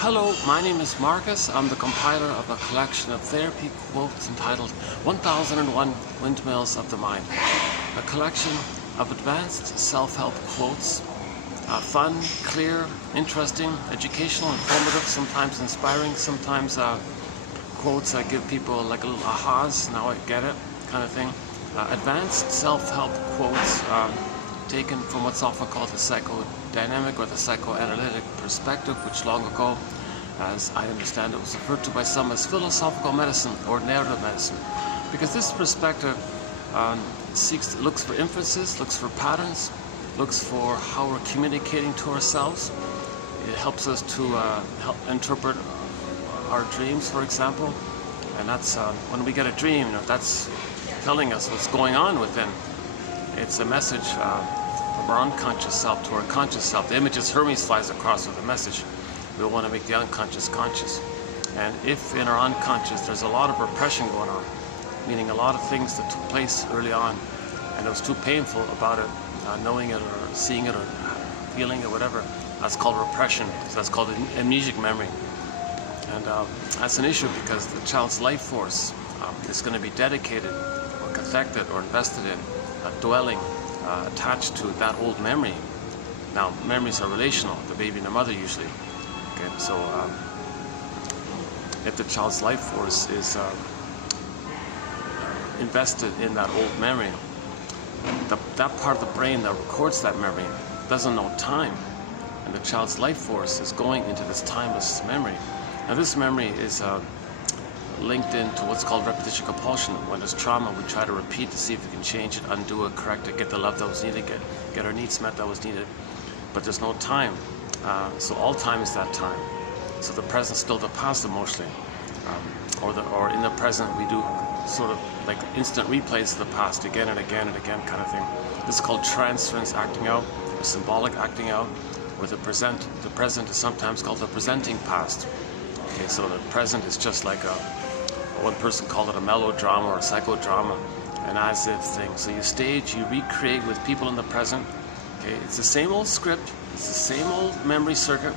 Hello, my name is Marcus. I'm the compiler of a collection of therapy quotes entitled 1001 Windmills of the Mind. A collection of advanced self-help quotes, fun, clear, interesting, educational, informative, sometimes inspiring, sometimes quotes that give people like a little ahas, now I get it, kind of thing. Advanced self-help quotes taken from what's often called the psychodynamic or the psychoanalytic perspective, which long ago, as I understand it, was referred to by some as philosophical medicine or narrative medicine. Because this perspective looks for inferences, looks for patterns, looks for how we're communicating to ourselves. It helps us to help interpret our dreams, for example. And that's when we get a dream, that's telling us what's going on within. It's a message from our unconscious self to our conscious self. The image is Hermes flies across with a message. We want to make the unconscious conscious. And if in our unconscious there's a lot of repression going on, meaning a lot of things that took place early on, and it was too painful about it, knowing it or seeing it or feeling it, whatever, that's called repression. So that's called amnesic memory. And that's an issue because the child's life force is going to be dedicated or cathected or invested in dwelling attached to that old memory. Now, memories are relational, the baby and the mother usually. Okay, so if the child's life force is invested in that old memory, that part of the brain that records that memory doesn't know time, and the child's life force is going into this timeless memory. Now, this memory is linked into what's called repetition compulsion. When there's trauma, we try to repeat to see if we can change it, undo it, correct it, get the love that was needed, get our needs met that was needed. But there's no time. So all time is that time. So the present still the past emotionally. Or in the present we do sort of like instant replays of the past again and again and again kind of thing. This is called transference acting out, or symbolic acting out, or the present is sometimes called the presenting past. Okay, so the present is just like one person called it a melodrama or a psychodrama, an as-if thing. So you stage, you recreate with people in the present. Okay, it's the same old script, it's the same old memory circuit,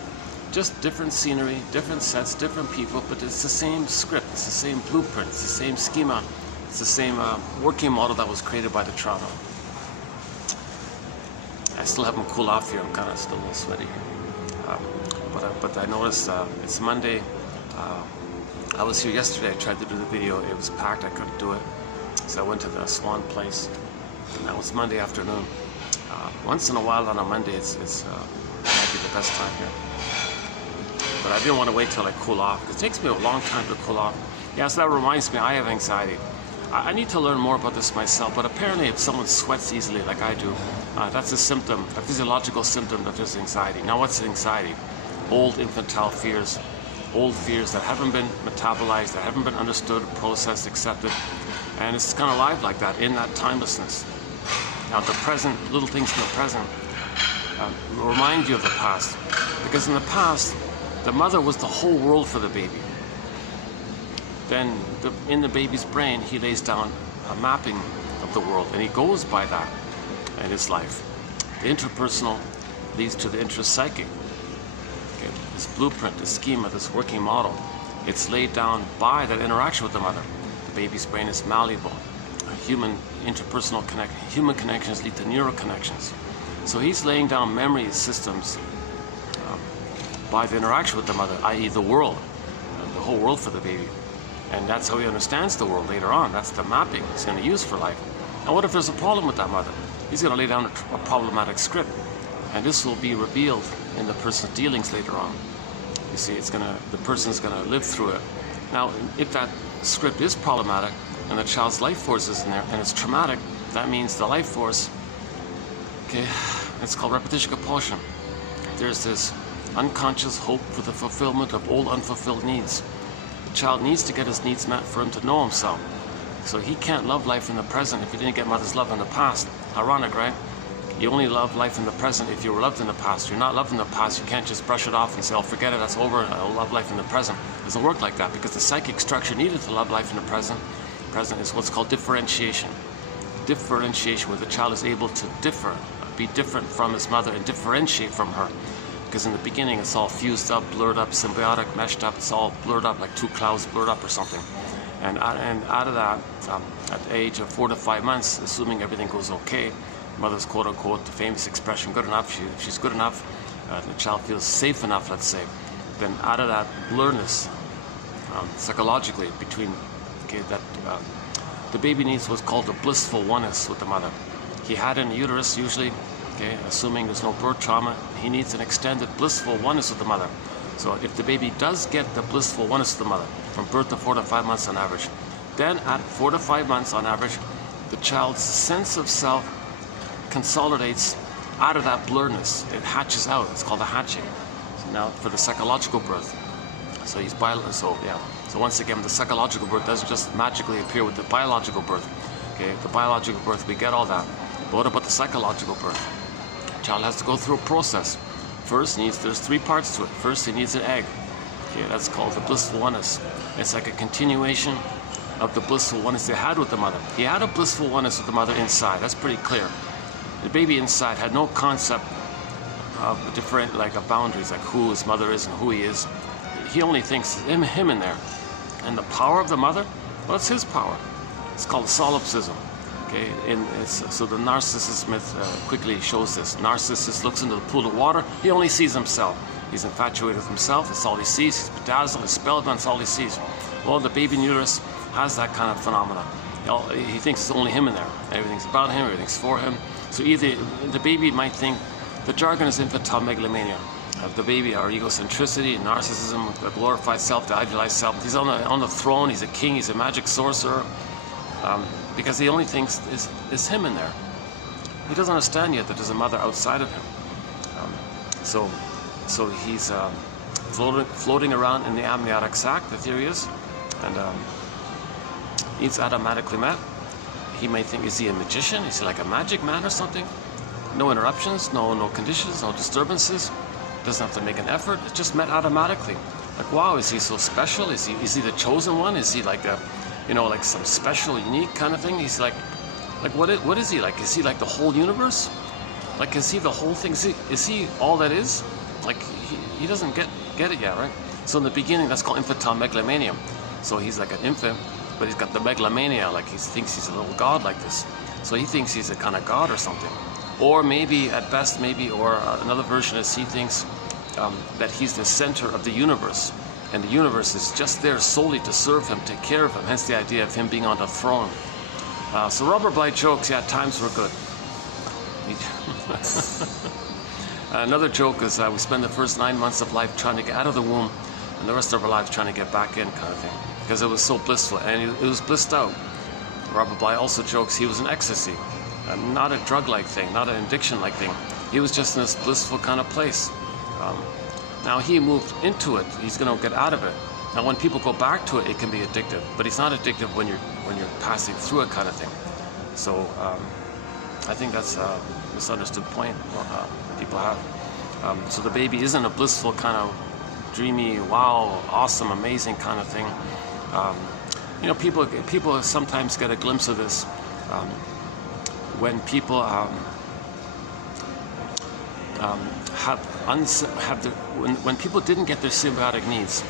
just different scenery, different sets, different people, but it's the same script, it's the same blueprint, it's the same schema, it's the same working model that was created by the trauma. I still haven't cooled off here, I'm kind of still a little sweaty here. But I noticed it's Monday. I was here yesterday, I tried to do the video, it was packed, I couldn't do it. So I went to the Swan place, and that was Monday afternoon. Once in a while on a Monday, it's might be the best time here. But I didn't want to wait till I cool off, because it takes me a long time to cool off. Yeah, so that reminds me, I have anxiety. I need to learn more about this myself, but apparently if someone sweats easily like I do, that's a symptom, a physiological symptom of just anxiety. Now what's anxiety? Old infantile fears, old fears that haven't been metabolized, that haven't been understood, processed, accepted, and it's kind of alive like that in that timelessness. Now the present, little things in the present remind you of the past, because in the past the mother was the whole world for the baby. Then in the baby's brain he lays down a mapping of the world, and he goes by that in his life. The interpersonal leads to the intrapsychic. This blueprint, this schema, this working model, it's laid down by that interaction with the mother. The baby's brain is malleable. Human connections lead to neural connections. So he's laying down memory systems by the interaction with the mother, i.e. the world, the whole world for the baby. And that's how he understands the world later on. That's the mapping he's going to use for life. Now what if there's a problem with that mother? He's going to lay down a problematic script. And this will be revealed in the person's dealings later on. You see, the person's gonna live through it. Now, if that script is problematic and the child's life force is in there and it's traumatic, that means the life force, okay, it's called repetition compulsion. There's this unconscious hope for the fulfillment of old unfulfilled needs. The child needs to get his needs met for him to know himself. So he can't love life in the present if he didn't get mother's love in the past. Ironic, right? You only love life in the present if you were loved in the past. You're not loved in the past, you can't just brush it off and say, oh, forget it, that's over, I'll love life in the present. It doesn't work like that, because the psychic structure needed to love life in the present is what's called differentiation. Differentiation, where the child is able to differ, be different from his mother and differentiate from her. because in the beginning it's all fused up, blurred up, symbiotic, meshed up. It's all blurred up, like two clouds blurred up or something. And out of that, at the age of 4 to 5 months, assuming everything goes okay, mother's quote unquote, the famous expression, good enough, she's good enough, the child feels safe enough, let's say, then out of that blurredness, psychologically, between, okay, that the baby needs what's called a blissful oneness with the mother. He had in the uterus, usually, okay, assuming there's no birth trauma, he needs an extended blissful oneness with the mother. So if the baby does get the blissful oneness with the mother, from birth to 4 to 5 months on average, then at 4 to 5 months on average, the child's sense of self consolidates out of that blurredness. It hatches out. It's called a hatching. So now for the psychological birth. So he's So once again, the psychological birth doesn't just magically appear with the biological birth. Okay, the biological birth, we get all that. But what about the psychological birth? The child has to go through a process. First, there's 3 parts to it. First, he needs an egg. Okay, that's called the blissful oneness. It's like a continuation of the blissful oneness they had with the mother. He had a blissful oneness with the mother inside. That's pretty clear. The baby inside had no concept of different, like, boundaries, like who his mother is and who he is. He only thinks him in there. And the power of the mother, well, it's his power. It's called solipsism. Okay, so the narcissist myth quickly shows this. Narcissist looks into the pool of water, he only sees himself. He's infatuated with himself, that's all he sees. He's bedazzled, he's spellbound, that's all he sees. Well, the baby in uterus has that kind of phenomenon. He thinks it's only him in there. Everything's about him, everything's for him. So either the baby might think, the jargon is infantile megalomania. The baby, our egocentricity, narcissism, the glorified self, the idealized self. He's on the throne, he's a king, he's a magic sorcerer. Because he only thinks is him in there. He doesn't understand yet that there's a mother outside of him. So he's floating around in the amniotic sac, the theory is, and he's automatically met. He may think, is he a magician? Is he like a magic man or something? No interruptions, no conditions, no disturbances. Doesn't have to make an effort. It's just met automatically. Like, wow, is he so special? Is he the chosen one? Is he like a, like some special, unique kind of thing? He's like what is he like? Is he like the whole universe? Like, is he the whole thing? Is he all that is? Like, he doesn't get it yet, right? So in the beginning, that's called infantile megalomania. So he's like an infant, but he's got the megalomania, like he thinks he's a little god like this. So he thinks he's a kind of god or something. Or maybe, at best, another version is he thinks that he's the center of the universe. And the universe is just there solely to serve him, take care of him, hence the idea of him being on the throne. So Robert Bly jokes, yeah, times were good. Another joke is we spend the first 9 months of life trying to get out of the womb, and the rest of our lives trying to get back in, kind of thing, because it was so blissful, and it was blissed out. Robert Bly also jokes he was in ecstasy, not a drug-like thing, not an addiction-like thing. He was just in this blissful kind of place. Now he moved into it. He's going to get out of it. Now, when people go back to it, it can be addictive, but it's not addictive when you're passing through it, kind of thing. So I think that's a misunderstood point people have. So the baby isn't a blissful kind of dreamy, wow, awesome, amazing kind of thing. People sometimes get a glimpse of this when people when people didn't get their symbiotic needs,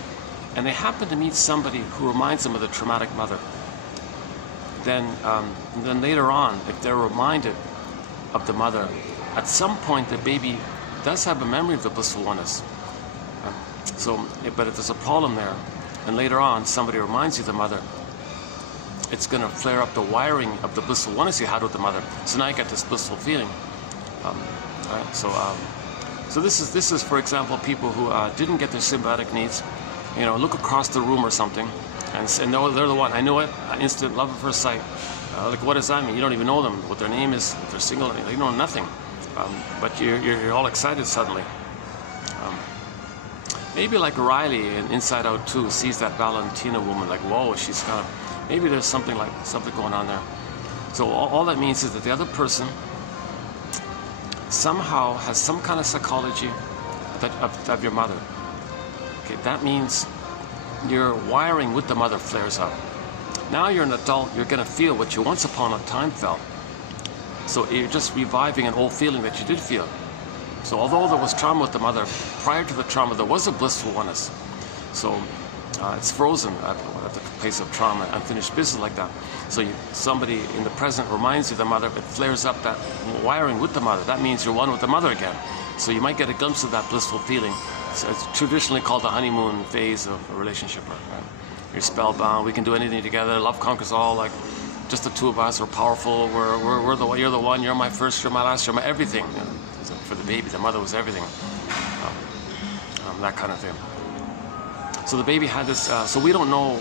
and they happen to meet somebody who reminds them of the traumatic mother. Then later on, if they're reminded of the mother, at some point the baby does have a memory of the blissful oneness. But if there's a problem there, and later on somebody reminds you of the mother, it's going to flare up the wiring of the blissful oneness you had with the mother. So now you get this blissful feeling. Right? So this is, for example, people who didn't get their symbiotic needs. Look across the room or something, and no, they're the one. I know it. Instant love at first sight. Like, what does that mean? You don't even know them, what their name is, if they're single. You know nothing. But you're all excited suddenly. Maybe like Riley in Inside Out 2 sees that Valentina woman, like, whoa, she's kind of, maybe there's something going on there. So all that means is that the other person somehow has some kind of psychology of your mother. Okay, that means your wiring with the mother flares up. Now you're an adult, you're going to feel what you once upon a time felt. So you're just reviving an old feeling that you did feel. So although there was trauma with the mother, prior to the trauma there was a blissful oneness. So it's frozen at the place of trauma, unfinished business like that. So somebody in the present reminds you of the mother, it flares up that wiring with the mother. That means you're one with the mother again. So you might get a glimpse of that blissful feeling. So it's traditionally called the honeymoon phase of a relationship. Right? You're spellbound. We can do anything together. Love conquers all. Like just the two of us. We're powerful. We're the one. You're the one. You're my first. You're my last. You're my everything. You know, so for the baby, the mother was everything. That kind of thing. So the baby had this. So we don't know.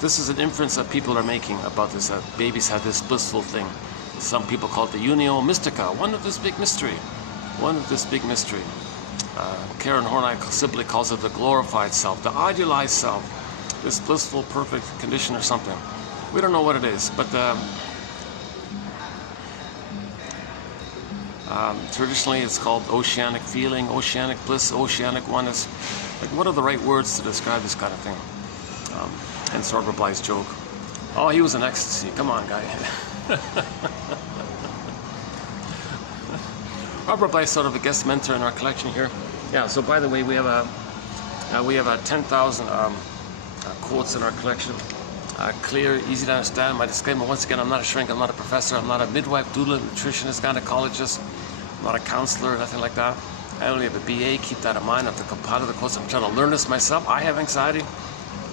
This is an inference that people are making about this. That babies had this blissful thing. Some people call it the unio mystica. One of this big mystery. One of this big mystery. Karen Horney simply calls it the glorified self, the idealized self, this blissful, perfect condition or something. We don't know what it is, but traditionally it's called oceanic feeling, oceanic bliss, oceanic oneness. Like, what are the right words to describe this kind of thing? And sort of Bly's joke. Oh, he was in ecstasy. Come on, guy. Robert Bly's sort of a guest mentor in our collection here. Yeah. So by the way, we have a 10,000 quotes in our collection. Clear, easy to understand. My disclaimer: once again, I'm not a shrink. I'm not a professor. I'm not a midwife, doula, nutritionist, gynecologist. I'm not a counselor, nothing like that. I only have a BA. Keep that in mind. I have to compile the quotes. I'm trying to learn this myself. I have anxiety.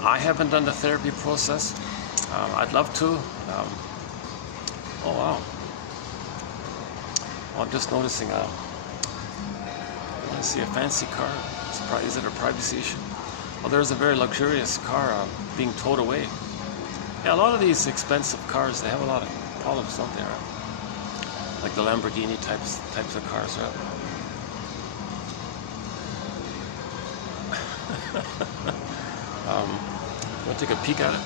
I haven't done the therapy process. I'd love to. Oh wow. I'm just noticing, I see a fancy car. Is it a privacy issue? Well, there's a very luxurious car being towed away. Yeah, a lot of these expensive cars, they have a lot of problems, don't they? Right? Like the Lamborghini types of cars, right? Want to take a peek at it?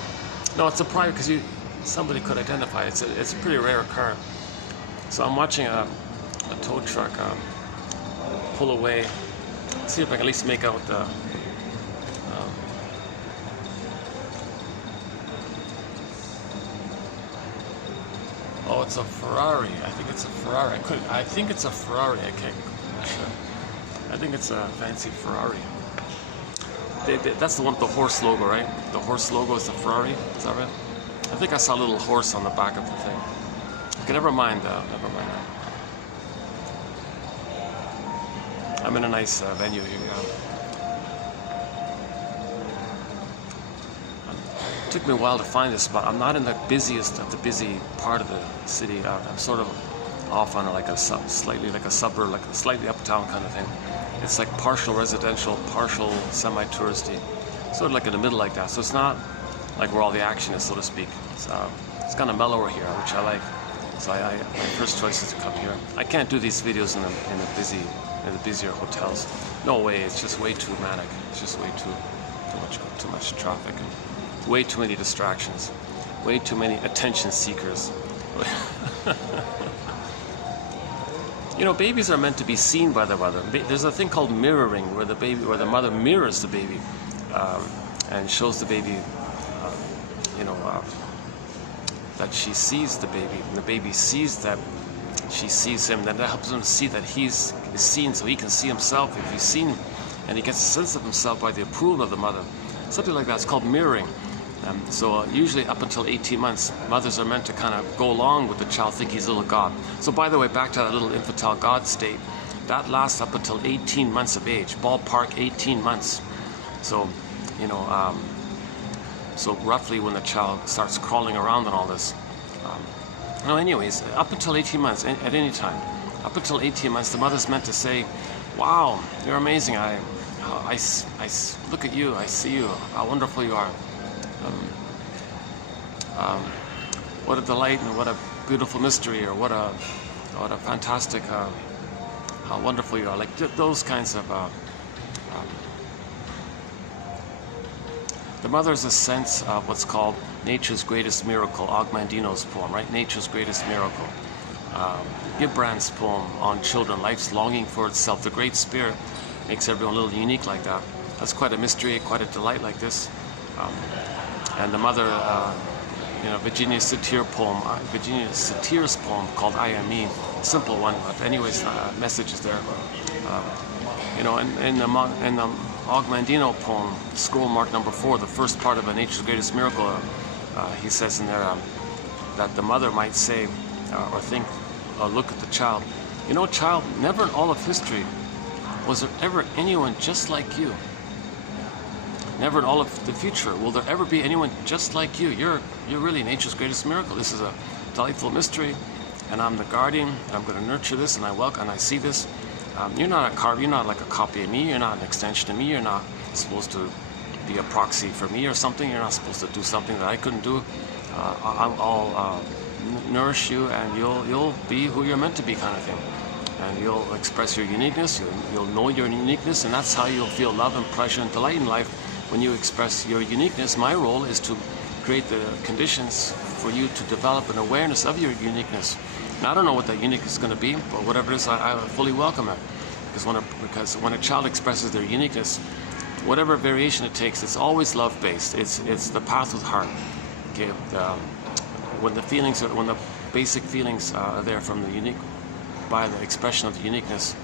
No, it's a private, because somebody could identify it. It's a pretty rare car. So I'm watching a tow truck pull away. See if I can at least make out the oh, it's a Ferrari. I think it's a Ferrari. I think it's a Ferrari. I can't. Sure. I think it's a fancy Ferrari. That's the one with the horse logo, right? The horse logo is the Ferrari. Is that right? I think I saw a little horse on the back of the thing. Okay, never mind. Never mind. I'm in a nice venue here. It took me a while to find this spot. I'm not in the busiest of the busy part of the city. I'm sort of off on like a slightly like a suburb, like a slightly uptown kind of thing. It's like partial residential, partial semi-touristy, sort of like in the middle like that. So it's not like where all the action is, so to speak. It's kind of mellower here, which I like. So my first choice is to come here. I can't do these videos in the busier hotels. No way. It's just way too manic. It's just way too much traffic and way too many distractions. Way too many attention seekers. You know, babies are meant to be seen by the mother. There's a thing called mirroring, where the mother mirrors the baby and shows the baby, that she sees the baby, and the baby sees that she sees him. Then that helps him to see that he's seen, so he can see himself if he's seen, and he gets a sense of himself by the approval of the mother. Something like that. It's called mirroring. So usually up until 18 months, mothers are meant to kind of go along with the child, think he's a little god. So by the way, back to that little infantile god state, that lasts up until 18 months of age, ballpark 18 months. So, so roughly when the child starts crawling around and all this. Anyways, up until 18 months, at any time, up until 18 months, the mother's meant to say, wow, you're amazing. I look at you, I see you, how wonderful you are. What a delight and what a beautiful mystery, or what a fantastic, how wonderful you are. Like those kinds of. The mother is a sense of what's called nature's greatest miracle, Ogmandino's poem, right? Nature's greatest miracle. Gibran's poem on children, life's longing for itself. The Great Spirit makes everyone a little unique like that. That's quite a mystery, quite a delight like this. And the mother, Virginia Satir poem, Virginia Satir's poem called I Am Me. Simple one, but anyways, message is there. In the Ogmandino poem, scroll mark number 4, the first part of A Nature's Greatest Miracle, he says in there that the mother might say or think, look at the child. Child, never in all of history was there ever anyone just like you. Never in all of the future will there ever be anyone just like you. You're really nature's greatest miracle. This is a delightful mystery, and I'm the guardian. And I'm going to nurture this, and I see this. You're not you're not like a copy of me. You're not an extension of me. You're not supposed to be a proxy for me or something. You're not supposed to do something that I couldn't do. I'll nourish you, and you'll be who you're meant to be, kind of thing. And you'll express your uniqueness. You'll know your uniqueness, and that's how you'll feel love and pleasure and delight in life. When you express your uniqueness, my role is to create the conditions for you to develop an awareness of your uniqueness. Now, I don't know what that uniqueness is going to be, but whatever it is, I fully welcome it. Because when a child expresses their uniqueness, whatever variation it takes, it's always love-based. It's the path with heart. Okay, when the basic feelings are there from the unique, by the expression of the uniqueness.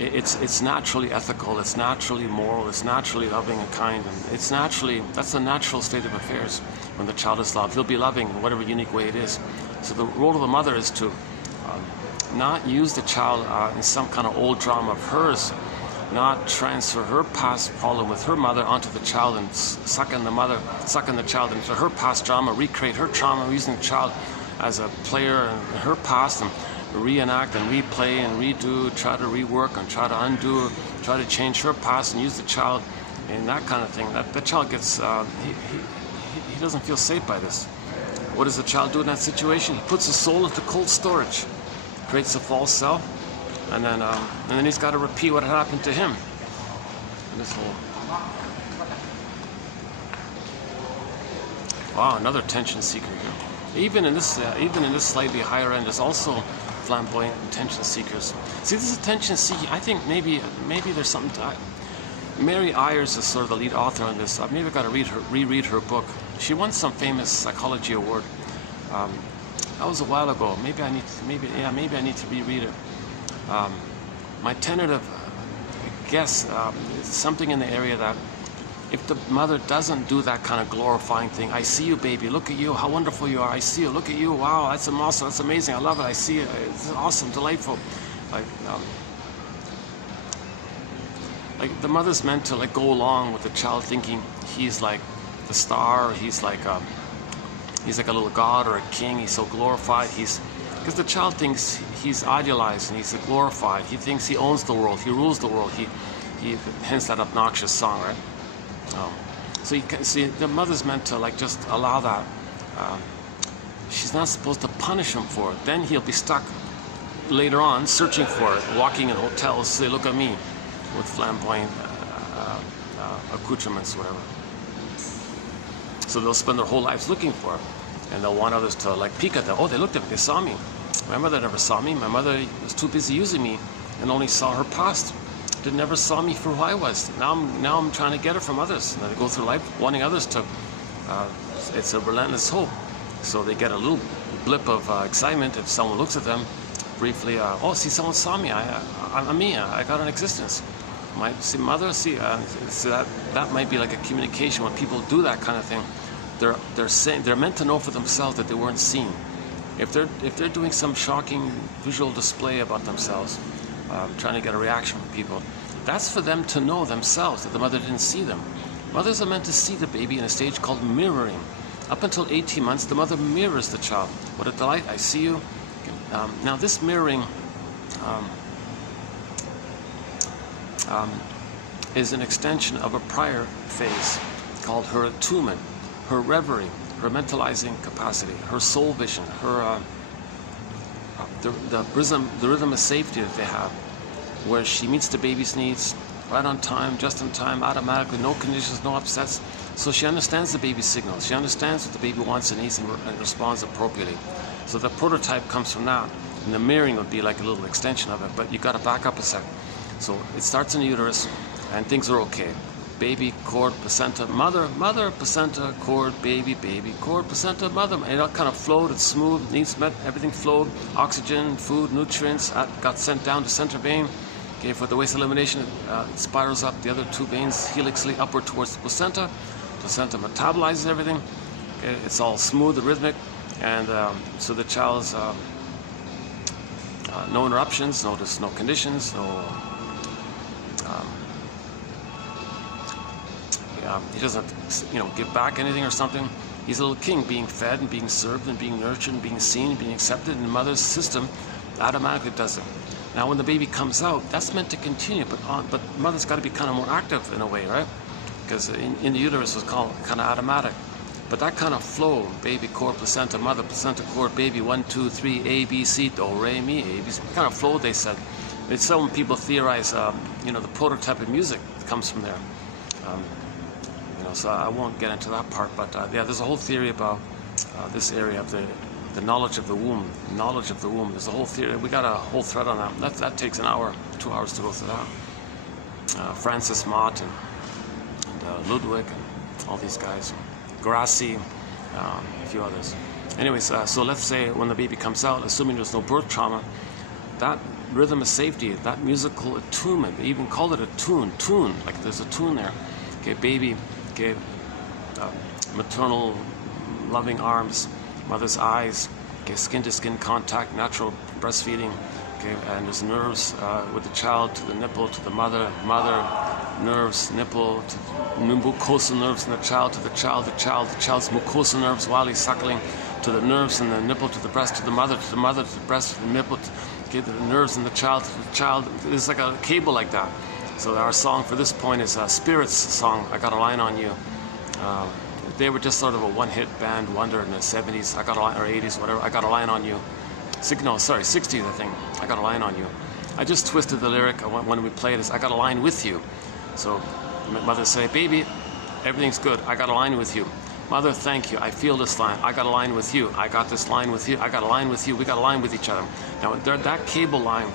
It's naturally ethical, it's naturally moral, it's naturally loving and kind, and that's the natural state of affairs when the child is loved. He'll be loving in whatever unique way it is. So the role of the mother is to not use the child in some kind of old drama of hers, not transfer her past problem with her mother onto the child and sucking the child into her past drama, recreate her trauma, using the child as a player in her past, and reenact and replay and redo, try to rework and try to undo, try to change her past and use the child in that kind of thing. That the child gets, he doesn't feel safe by this. What does the child do in that situation? He puts his soul into cold storage, creates a false self, and then he's got to repeat what happened to him. And this whole, wow, another attention seeker here. Even in this slightly higher end, there's also flamboyant attention seekers. See, this attention seeking, I think maybe there's something to Mary Ayers is sort of the lead author on this. Maybe I've got to reread her book. She won some famous psychology award. That was a while ago. Maybe I need to reread it. My tentative guess is something in the area that if the mother doesn't do that kind of glorifying thing, I see you, baby, look at you, how wonderful you are, I see you, look at you, wow, that's awesome, that's amazing, I love it, I see it, it's awesome, delightful. Like the mother's meant to go along with the child, thinking he's like the star, he's like a little god or a king, he's so glorified, because the child thinks he's idealized and he's glorified, he thinks he owns the world, he rules the world, hence that obnoxious song, right? So you can see the mother's meant to just allow that. She's not supposed to punish him for it. Then he'll be stuck later on searching for it, walking in hotels, say, look at me, with flamboyant accoutrements, whatever. So they'll spend their whole lives looking for it, and they'll want others to peek at them. Oh, they looked at me, they saw me. My mother never saw me. My mother was too busy using me and only saw her past. They never saw me for who I was. Now I'm trying to get it from others. And they go through life wanting others to. It's a relentless hope. So they get a little blip of excitement if someone looks at them briefly. Oh, see, someone saw me. I'm me. I got an existence. So that might be like a communication. When people do that kind of thing, they're meant to know for themselves that they weren't seen. If they're doing some shocking visual display about themselves, trying to get a reaction from people, that's for them to know themselves that the mother didn't see them. Mothers are meant to see the baby in a stage called mirroring. Up until 18 months, the mother mirrors the child. What a delight, I see you. Now this mirroring is an extension of a prior phase called her attunement, her reverie, her mentalizing capacity, her soul vision, her the rhythm of safety that they have, where she meets the baby's needs right on time, just in time, automatically, no conditions, no upsets. So she understands the baby's signals. She understands what the baby wants and needs and responds appropriately. So the prototype comes from that, and the mirroring would be like a little extension of it, but you got to back up a sec. So it starts in the uterus, and things are okay. baby, cord, placenta, mother, mother, placenta, cord, baby, baby, cord, placenta, mother. And it all kind of flowed, it's smooth, needs met, everything flowed. Oxygen, food, nutrients got sent down to center vein. Okay, for the waste elimination, it spirals up the other two veins helixally upward towards the placenta. Placenta metabolizes everything. Okay, it's all smooth, rhythmic, and so the child's no interruptions, no conditions, he doesn't, give back anything or something. He's a little king, being fed and being served and being nurtured and being seen and being accepted. And the mother's system automatically does it. Now, when the baby comes out, that's meant to continue, but mother's got to be kind of more active in a way, right? Because in the uterus was called kind of automatic. But that kind of flow, baby, cord, placenta, mother, placenta, cord, baby, 1, 2, 3, A, B, C, do, re, mi, A, B, C, kind of flow, they said. It's some people theorize, the prototype of music comes from there. So I won't get into that part, but yeah, there's a whole theory about this area of the knowledge of the womb. Knowledge of the womb. There's a whole theory. We got a whole thread on that. That takes an hour, 2 hours to go through that. Francis Mott and Ludwig and all these guys. Grassi, a few others. Anyways, so let's say when the baby comes out, assuming there's no birth trauma, that rhythm of safety, that musical attunement, they even call it a tune, like there's a tune there. Okay, baby, okay, maternal loving arms, mother's eyes, okay, skin to skin contact, natural breastfeeding, okay, and there's nerves with the child to the nipple, to the mother, nerves, nipple, to mucosal nerves in the child, to the child's mucosal nerves while he's suckling, to the nerves in the nipple, to the breast, to the mother, to the breast, to the nipple, to the nerves in the child, to the child. It's like a cable like that. So our song for this point is Spirit's song, I Got a Line on You. They were just sort of a one-hit band wonder in the 70s, I got a line, or 80s, whatever, I Got a Line on You. 60s, I think, I Got a Line on You. I just twisted the lyric when we played it, I got a line with you. So mother say, baby, everything's good, I got a line with you. Mother, thank you, I feel this line, I got a line with you, I got this line with you, I got a line with you, we got a line with each other. Now that cable line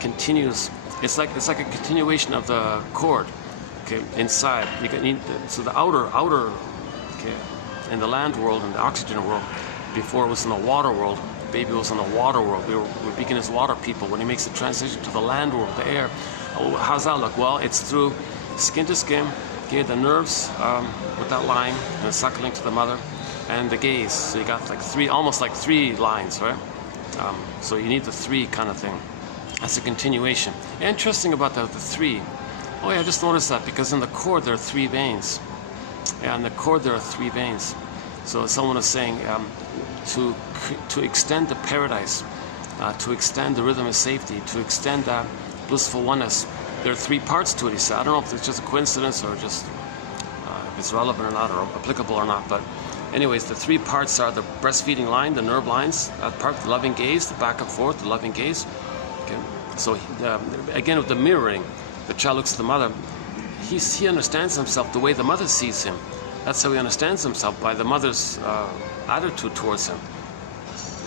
continues, it's like a continuation of the cord, okay, inside. So the outer, okay, in the land world, in the oxygen world, before it was in the water world, baby was in the water world. We begin as water people. When he makes the transition to the land world, the air, how's that look? Well, it's through skin to skin, okay, the nerves with that line, and the suckling to the mother, and the gaze. So you got like almost like three lines, right? So you need the three kind of thing. That's a continuation. Interesting about the three. Oh yeah, I just noticed that because in the cord there are 3 veins. Yeah, in the cord there are 3 veins. So someone is saying to extend the paradise, to extend the rhythm of safety, to extend that blissful oneness, there are 3 parts to it, he said. I don't know if it's just a coincidence or just if it's relevant or not, or applicable or not, but anyways, the 3 parts are the breastfeeding line, the nerve lines, that part, the loving gaze, the back and forth, the loving gaze. Okay. So again, with the mirroring, the child looks at the mother, he understands himself the way the mother sees him. That's how he understands himself, by the mother's attitude towards him.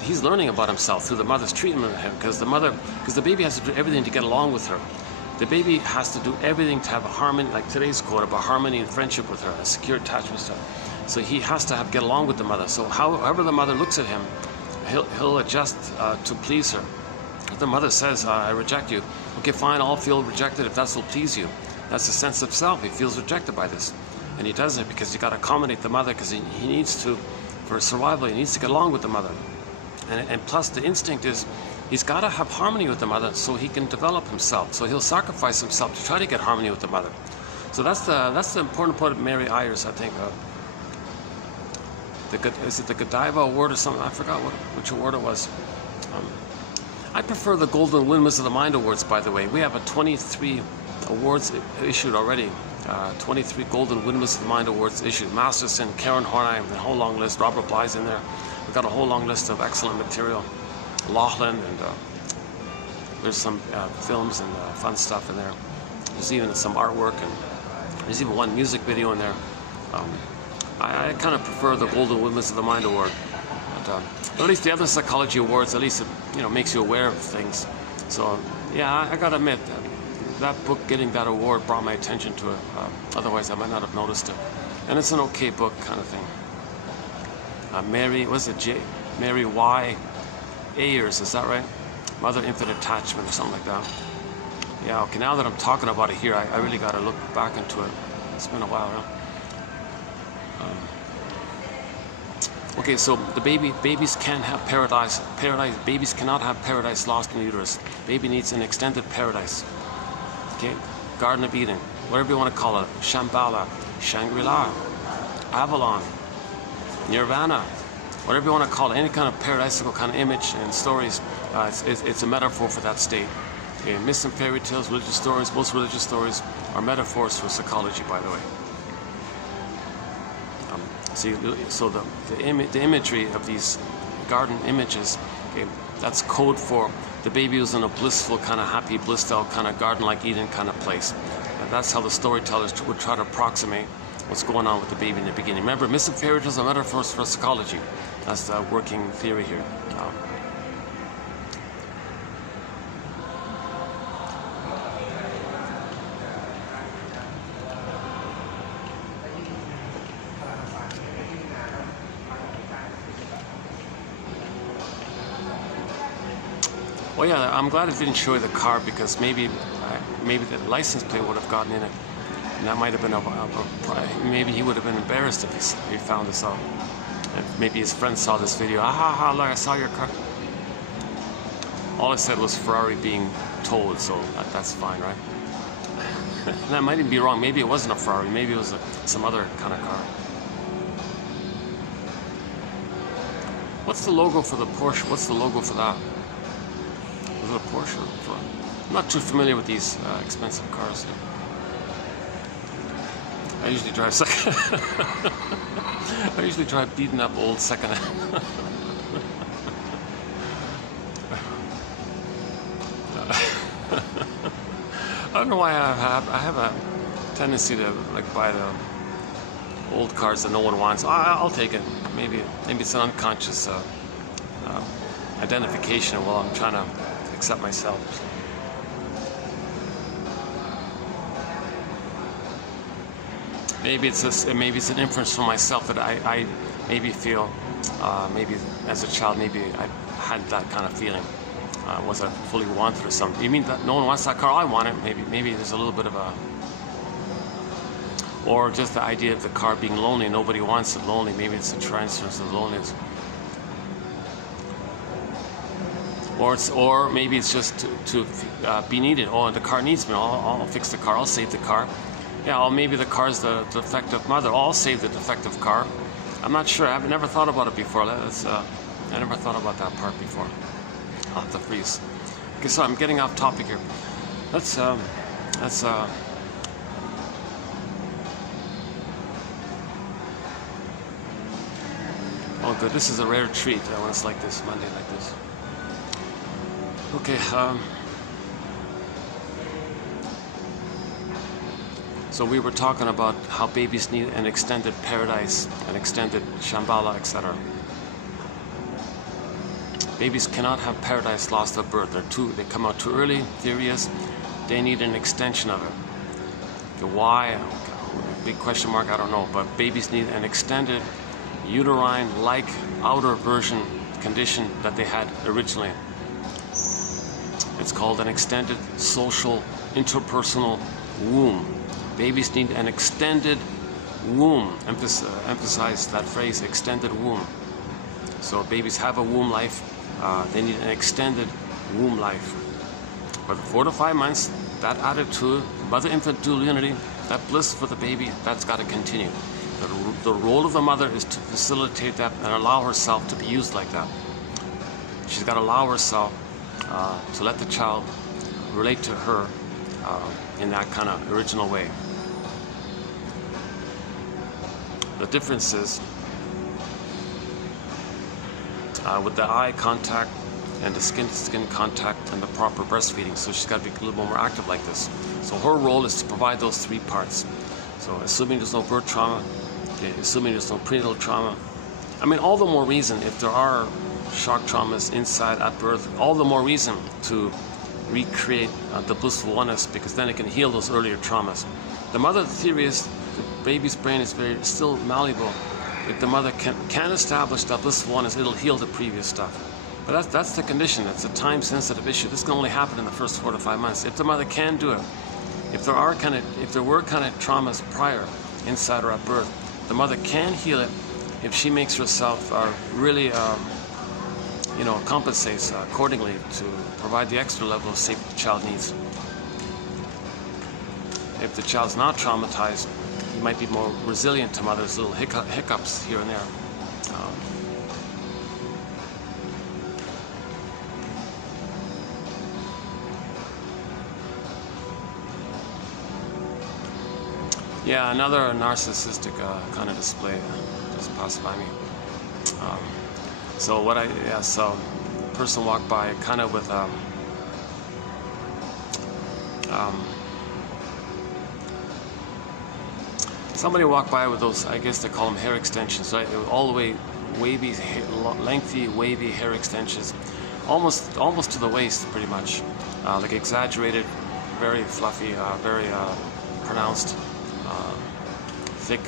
He's learning about himself through the mother's treatment of him, because the baby has to do everything to get along with her. The baby has to do everything to have a harmony, like today's quote about harmony and friendship with her, a secure attachment to her. So he has to get along with the mother. So however the mother looks at him, he'll adjust to please her. If the mother says, I reject you, okay, fine, I'll feel rejected if that's what please you. That's the sense of self. He feels rejected by this. And he does it because you got to accommodate the mother, because he needs to, for survival, he needs to get along with the mother. And plus the instinct is, he's got to have harmony with the mother so he can develop himself. So he'll sacrifice himself to try to get harmony with the mother. So that's the important part of Mary Ayers, I think. Is it the Godiva Award or something? I forgot which award it was. I prefer the Golden Windmills of the Mind Awards, by the way. We have 23 awards issued already. 23 Golden Windmills of the Mind Awards issued. Masterson, Karen Hornheim, a whole long list. Robert Bly's in there. We've got a whole long list of excellent material. Laughlin, and there's some films and fun stuff in there. There's even some artwork, and there's even one music video in there. I kind of prefer the Golden Windmills of the Mind Award. But at least the other psychology awards, at least it makes you aware of things. So yeah, I gotta admit, that book getting that award brought my attention to it. Otherwise, I might not have noticed it. And it's an okay book, kind of thing. Mary Y. Ayers, is that right? Mother-infant attachment or something like that. Yeah, okay, now that I'm talking about it here, I really got to look back into it. It's been a while, huh? Okay, so the babies can't have paradise. Babies cannot have paradise lost in the uterus. Baby needs an extended paradise. Okay, Garden of Eden, whatever you want to call it, Shambhala, Shangri-La, Avalon, Nirvana, whatever you want to call it, any kind of paradisical kind of image and stories, it's a metaphor for that state. Okay, myths and fairy tales, religious stories, most religious stories are metaphors for psychology, by the way. So the imagery of these garden images, okay, that's code for the baby who's in a blissful kind of happy, blissed out kind of garden like Eden kind of place. And that's how the storytellers would try to approximate what's going on with the baby in the beginning. Remember, myths and fairy tales are metaphors for psychology. That's the working theory here. Well, yeah, I'm glad it didn't show you the car, because maybe the license plate would have gotten in it, and that might have been maybe he would have been embarrassed if he found this out. And maybe his friend saw this video. Ah, look, I saw your car. All I said was Ferrari being towed, so that's fine, right? And that might even be wrong. Maybe it wasn't a Ferrari. Maybe it was some other kind of car. What's the logo for the Porsche? What's the logo for that? Is it a Porsche? I'm not too familiar with these expensive cars. I usually drive I usually drive beaten up old second-hand. I don't know why I have a tendency to like buy the old cars that no one wants. I'll take it. Maybe it's an unconscious identification while I'm trying to accept myself. Maybe it's an inference from myself that I maybe feel maybe as a child maybe I had that kind of feeling. Was I fully wanted or something? You mean that no one wants that car? I want it. Maybe there's a little bit of a, or just the idea of the car being lonely. Nobody wants it lonely. Maybe it's a transference of loneliness. Or maybe it's just to be needed. Oh, the car needs me. I'll fix the car. I'll save the car. Yeah, or maybe the car's the defective mother. I'll save the defective car. I'm not sure. I've never thought about it before. I never thought about that part before. I'll have to freeze. Okay, so I'm getting off topic here. Let's oh good, this is a rare treat when it's like this, Monday like this. Okay, so we were talking about how babies need an extended paradise, an extended Shambhala, etc. Babies cannot have paradise lost at birth. They come out too early. Theory is they need an extension of it. Okay, why? Big question mark, I don't know. But babies need an extended uterine-like outer version condition that they had originally. It's called an extended social interpersonal womb. Babies need an extended womb. Emphasize that phrase, extended womb. So babies have a womb life. They need an extended womb life. But 4 to 5 months, that attitude, mother-infant dual unity, that bliss for the baby, that's got to continue. The role of the mother is to facilitate that and allow herself to be used like that. She's got to allow herself to let the child relate to her in that kind of original way. The difference is with the eye contact and the skin-to-skin contact and the proper breastfeeding. So she's got to be a little more active like this. So her role is to provide those 3 parts. So assuming there's no birth trauma, okay, assuming there's no prenatal trauma. I mean, all the more reason, if there are shock traumas inside at birth, all the more reason to recreate the blissful oneness, because then it can heal those earlier traumas. The mother, the theory is, the baby's brain is still malleable. If the mother can establish that blissful oneness, it'll heal the previous stuff. But that's the condition. It's a time-sensitive issue. This can only happen in the first 4 to 5 months. If the mother can do it, if there were kind of traumas prior, inside or at birth, the mother can heal it if she makes herself really, compensates accordingly to provide the extra level of safety the child needs. If the child's not traumatized, he might be more resilient to mother's little hiccups here and there. Yeah, another narcissistic kind of display just passed by me. So a person walked by kind of with somebody walked by with those, I guess they call them hair extensions, right? They were all the way wavy, lengthy, wavy hair extensions, almost to the waist, pretty much, like exaggerated, very fluffy, very pronounced, thick,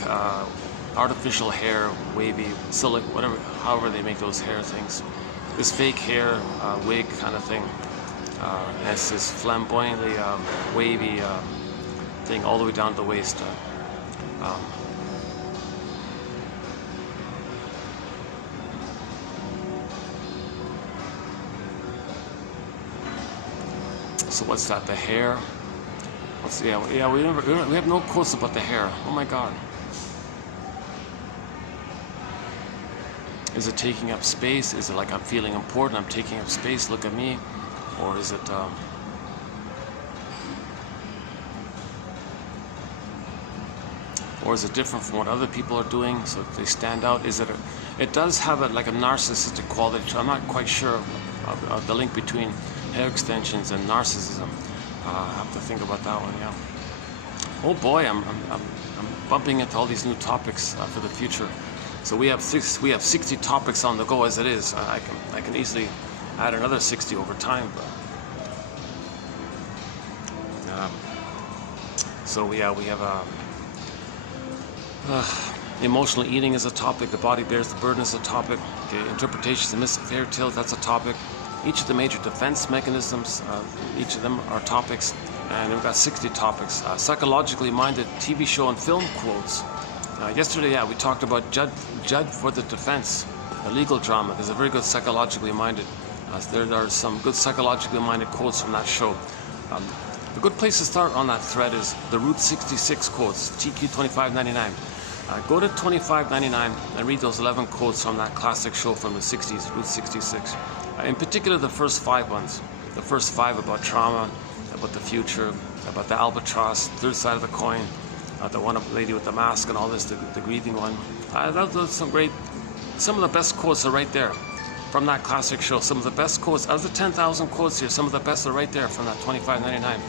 artificial hair, wavy, silk, whatever, however they make those hair things. This fake hair, wig kind of thing, has this flamboyantly wavy thing all the way down to the waist. So what's that? The hair? We have no quotes about the hair. Oh my God. Is it taking up space? Is it like I'm feeling important, I'm taking up space, look at me? Or is it different from what other people are doing, so they stand out? It does have like a narcissistic quality. I'm not quite sure of the link between hair extensions and narcissism. I have to think about that one, yeah. Oh boy, I'm bumping into all these new topics for the future. So we have 60 topics on the go as it is. I can easily add another 60 over time. But, we have emotional eating is a topic. The body bears the burden is a topic. Okay, interpretations of myths and fairy tales, that's a topic. Each of the major defense mechanisms, each of them are topics, and we've got 60 topics. Psychologically minded TV show and film quotes. Yesterday, we talked about Judge for the Defense, a legal drama. There's a very good psychologically minded. There are some good psychologically minded quotes from that show. A good place to start on that thread is the Route 66 quotes, TQ 2599. Go to 2599 and read those 11 quotes from that classic show from the 60s, Route 66. In particular, the first 5 ones. The first 5 about trauma, about the future, about the albatross, third side of the coin, the one lady with the mask and all this, the grieving one. Those some of the best quotes are right there from that classic show. Some of the best quotes, of the 10,000 quotes here, some of the best are right there from that 2599,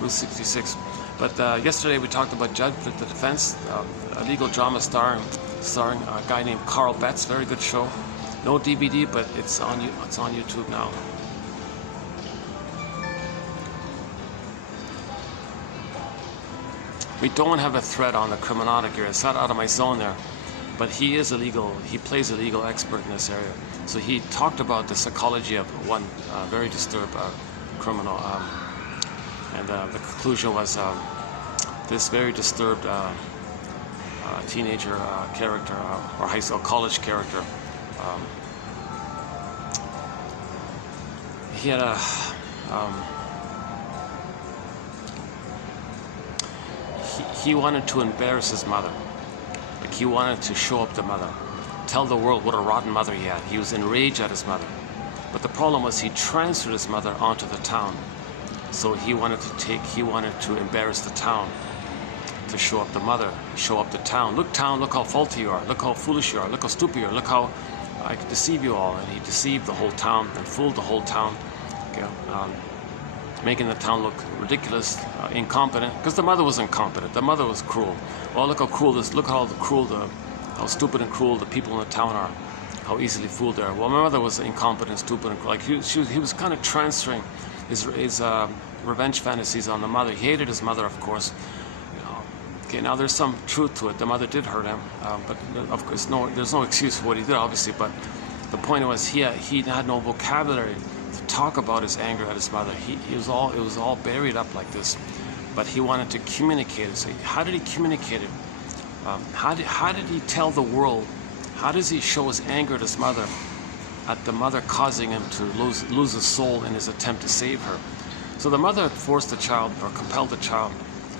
Route 66. But yesterday we talked about Judge for the Defense, a legal drama starring a guy named Carl Betts. Very good show. No DVD, but it's on YouTube now. We don't have a thread on the Neurotic here. It's not out of my zone there, but he plays a legal expert in this area. So he talked about the psychology of one very disturbed criminal, and the conclusion was this very disturbed teenager character, or high school, college character. He had he wanted to embarrass his mother. Like, he wanted to show up the mother, tell the world what a rotten mother he had. He was enraged at his mother. But the problem was he transferred his mother onto the town. So he wanted to embarrass the town, to show up the mother, show up the town. Look, town, look how faulty you are. Look how foolish you are. Look how stupid you are. Look how I could deceive you all. And he deceived the whole town and fooled the whole town, okay, making the town look ridiculous, incompetent, because the mother was incompetent. The mother was cruel. Well, look how cruel this. Look how how stupid and cruel the people in the town are. How easily fooled they are. Well, my mother was incompetent, stupid, and cruel. Like he was kind of transferring his revenge fantasies on the mother. He hated his mother, of course. Okay, now there's some truth to it. The mother did hurt him, but of course, there's no excuse for what he did, obviously. But the point was, he had no vocabulary to talk about his anger at his mother. It was all buried up like this. But he wanted to communicate it. So how did he communicate it? How did he tell the world? How does he show his anger at his mother, at the mother causing him to lose his soul in his attempt to save her? So the mother forced the child, or compelled the child,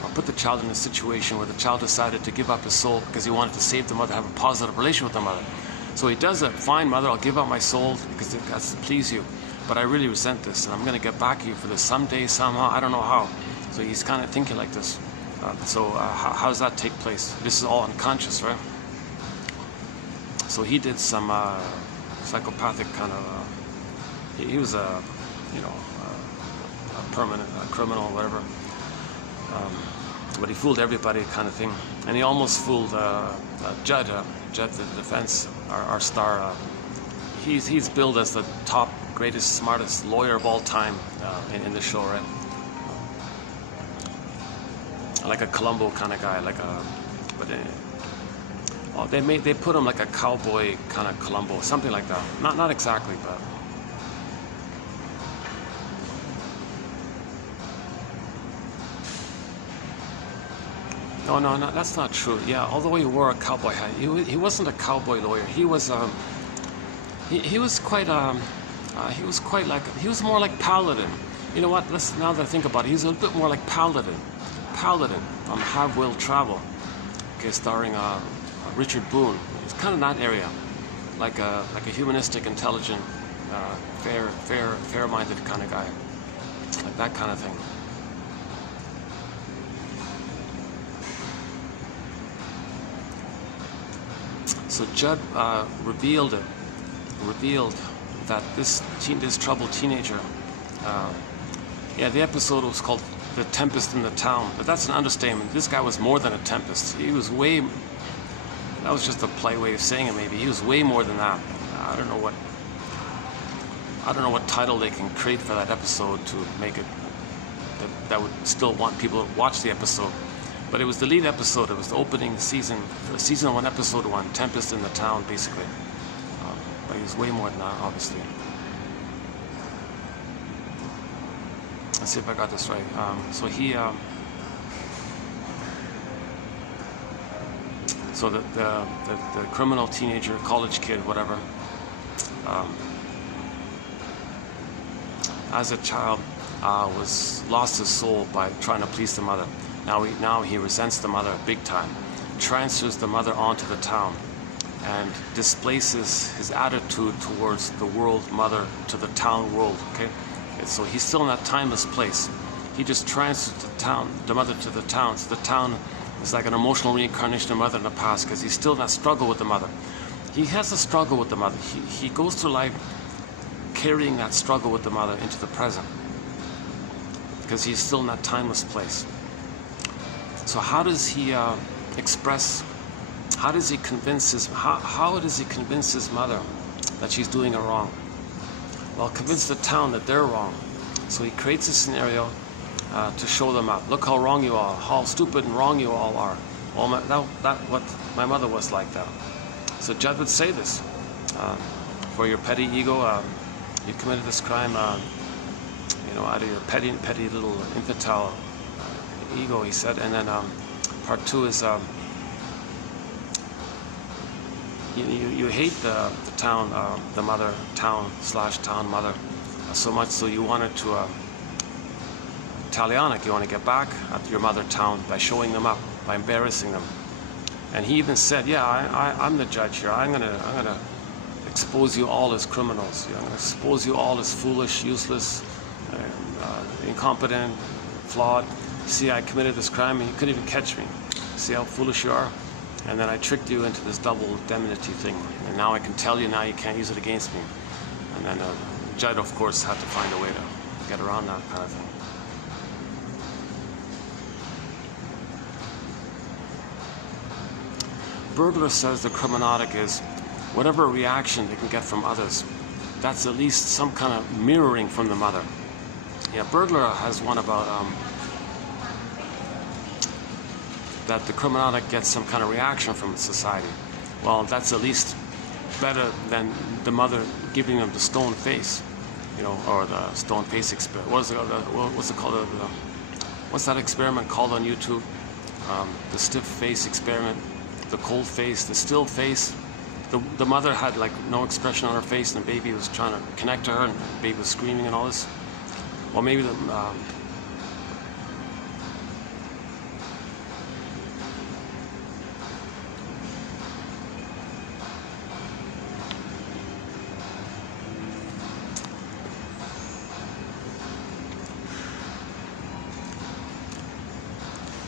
or put the child in a situation where the child decided to give up his soul because he wanted to save the mother, have a positive relation with the mother. So he does it. Fine, mother, I'll give up my soul because that's to please you. But I really resent this, and I'm going to get back at you for this someday, somehow. I don't know how. So he's kind of thinking like this. How does that take place? This is all unconscious, right? So he did some psychopathic kind of. He was a permanent criminal, whatever. But he fooled everybody, kind of thing. And he almost fooled Judd, the defense, our star. He's billed as the top, greatest, smartest lawyer of all time in the show, right? Like a Columbo kind of guy, they put him like a cowboy kind of Columbo, something like that. Not exactly, but. No, that's not true. Yeah, although he wore a cowboy hat, he wasn't a cowboy lawyer. He was he was more like Paladin. You know what? Now that I think about it, he's a little bit more like Paladin. Paladin on Have Will Travel. Okay, starring Richard Boone. It's kind of that area, like a humanistic, intelligent, fair-minded kind of guy, like that kind of thing. So Judd revealed that this troubled teenager. The episode was called "The Tempest in the Town," but that's an understatement. This guy was more than a tempest. He was way. That was just a polite way of saying it. Maybe he was way more than that. I don't know what title they can create for that episode to make it that would still want people to watch the episode. But it was the lead episode. It was the opening season 1, episode 1, Tempest in the Town, basically. But he was way more than that, obviously. Let's see if I got this right. So the criminal teenager, college kid, whatever, as a child, lost his soul by trying to please the mother. Now he resents the mother big time, transfers the mother onto the town, and displaces his attitude towards the world mother to the town world. Okay, so he's still in that timeless place. He just transfers the mother to the town. So the town is like an emotional reincarnation of mother in the past, because he's still in that struggle with the mother. He has a struggle with the mother. He goes through life carrying that struggle with the mother into the present, because he's still in that timeless place. So how does he express? How does he convince his mother that she's doing it wrong? Well, convince the town that they're wrong. So he creates a scenario to show them up. Look how wrong you are. How stupid and wrong you all are. Well, what my mother was like that. So Judd would say this: for your petty ego, you committed this crime. Out of your petty little infantile ego, he said. And then part 2 is you hate the town, the mother town / mother so much, so you wanted to Italianic. You want to get back at your mother town by showing them up, by embarrassing them. And he even said, "Yeah, I'm the judge here. I'm gonna expose you all as criminals. I'm gonna expose you all as foolish, useless, incompetent, flawed. See, I committed this crime and you couldn't even catch me. See how foolish you are? And then I tricked you into this double indemnity thing. And now I can tell you, now you can't use it against me." And then Judd, of course, had to find a way to get around that kind of thing. Burglar says the Neurotic is whatever reaction they can get from others, that's at least some kind of mirroring from the mother. Yeah, burglar has one about that the criminalic gets some kind of reaction from society. Well, that's at least better than the mother giving them the stone face, you know, or the stone face experiment. What's it called? What's that experiment called on YouTube? The stiff face experiment, the cold face, the still face. The mother had like no expression on her face, and the baby was trying to connect to her, and the baby was screaming and all this. Well, maybe the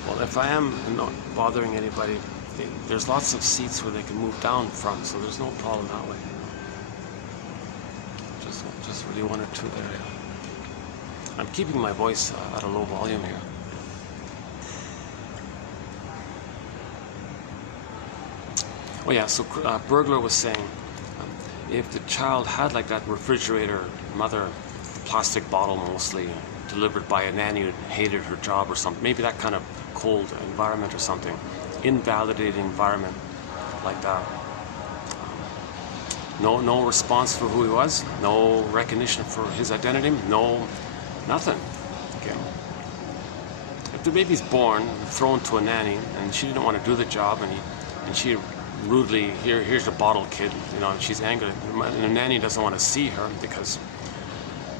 well, if I am not bothering anybody, there's lots of seats where they can move down from, so there's no problem that way. Just really one or two there. I'm keeping my voice at a low volume here. Oh yeah, so Burglar was saying, if the child had like that refrigerator mother, the plastic bottle mostly, delivered by a nanny who hated her job or something, maybe that kind of cold environment or something, invalidating environment like that. No response for who he was, no recognition for his identity, no nothing. Okay. If the baby's born, thrown to a nanny, and she didn't want to do the job, and she rudely, here's your bottle, kid, you know, and she's angry, and the nanny doesn't want to see her because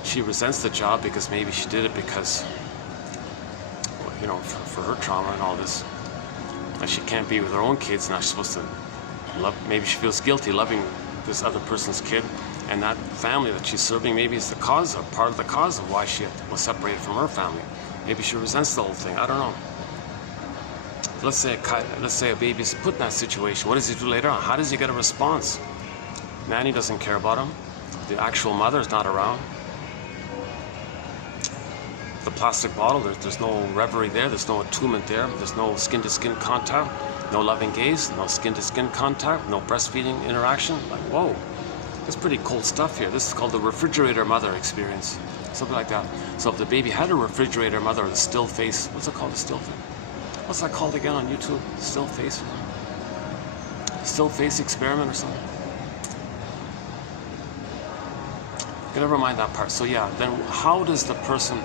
she resents the job, because maybe she did it because, you know, for her trauma and all this. And she can't be with her own kids, now she's supposed to love, maybe she feels guilty loving this other person's kid, and that family that she's serving maybe is the cause, or part of the cause of why she was separated from her family. Maybe she resents the whole thing, I don't know. Let's say a baby's put in that situation. What does he do later on? How does he get a response? Nanny doesn't care about him. The actual mother is not around. The plastic bottle, there's no reverie there, there's no attunement there, there's no skin-to-skin contact, no loving gaze, no skin-to-skin contact, no breastfeeding interaction. Like, whoa, that's pretty cold stuff here. This is called the refrigerator mother experience, something like that. So if the baby had a refrigerator mother, or the still face, what's it called, the still face? What's that called again on YouTube? Still face? Still face experiment or something? Never mind that part. So yeah, then how does the person?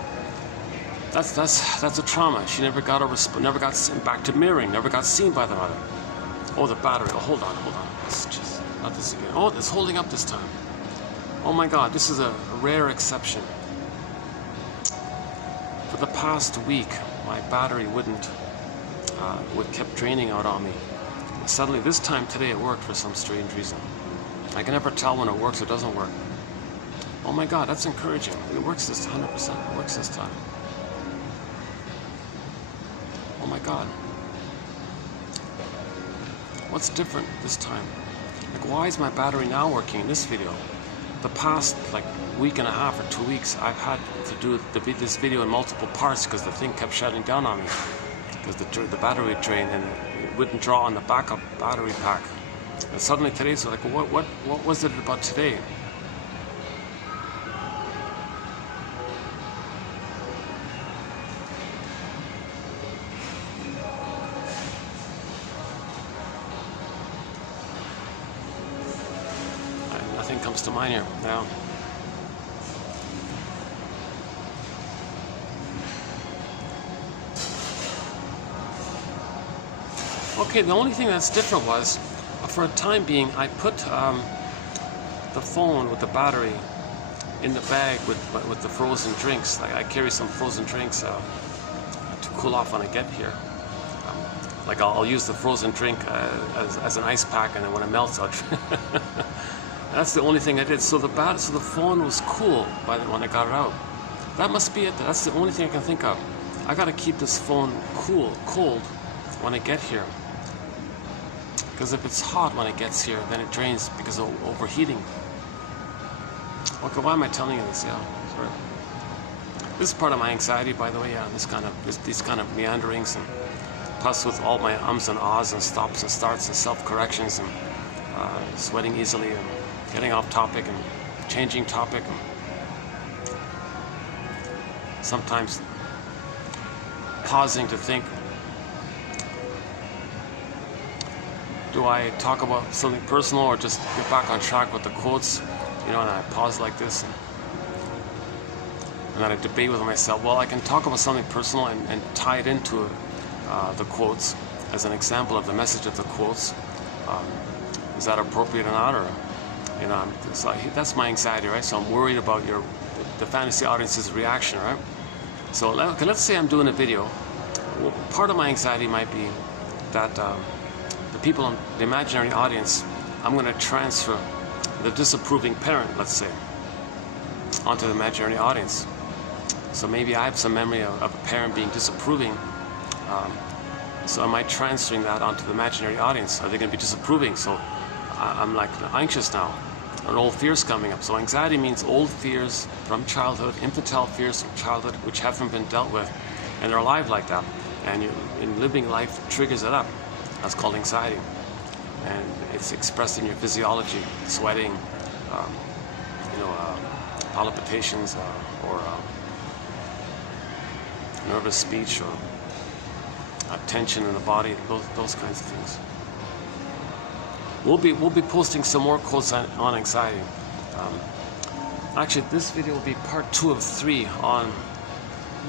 That's a trauma. She never got never got sent back to mirroring. Never got seen by the mother. Oh, the battery. Oh, hold on. It's just not this again. Oh, it's holding up this time. Oh my God, this is a rare exception. For the past week, my battery kept draining out on me. Suddenly, this time today, it worked for some strange reason. I can never tell when it works or doesn't work. Oh my God, that's encouraging. It works this 100%. It works this time. Oh my God. What's different this time? Like, why is my battery now working in this video? The past like week and a half or 2 weeks, I've had to do this video in multiple parts because the thing kept shutting down on me. Because the battery would drain and it wouldn't draw on the backup battery pack. And suddenly today, so like, what was it about today? Nothing comes to mind here now. Okay, the only thing that's different was, for a time being, I put the phone with the battery in the bag with the frozen drinks. Like, I carry some frozen drinks to cool off when I get here. Like I'll use the frozen drink as an ice pack, and then when it melts, I'll That's the only thing I did. So the phone was cool when I got it out. That must be it. That's the only thing I can think of. I got to keep this phone cold when I get here. Because if it's hot when it gets here, then it drains because of overheating. Okay, why am I telling you this? Yeah, sorry. This is part of my anxiety, by the way. Yeah, these kind of meanderings, and plus with all my ums and ahs and stops and starts and self-corrections and sweating easily and getting off topic and changing topic. sometimes pausing to think, do I talk about something personal or just get back on track with the quotes? You know, and I pause like this, and then I debate with myself. Well, I can talk about something personal and tie it into the quotes as an example of the message of the quotes. Is that appropriate or not? Or, you know, so that's my anxiety, right? So I'm worried about the fantasy audience's reaction, right? So let's say I'm doing a video. Well, part of my anxiety might be that the people in the imaginary audience, I'm going to transfer the disapproving parent, let's say, onto the imaginary audience. So maybe I have some memory of a parent being disapproving. So am I transferring that onto the imaginary audience? Are they going to be disapproving? So I'm like anxious now. An old fear's coming up. So anxiety means old fears from childhood, infantile fears from childhood, which haven't been dealt with, and they're alive like that. And in living life triggers it up. That's called anxiety, and it's expressed in your physiology, sweating, palpitations, or nervous speech, or tension in the body. Those kinds of things. We'll be posting some more quotes on anxiety. Actually, this video will be part 2 of 3 on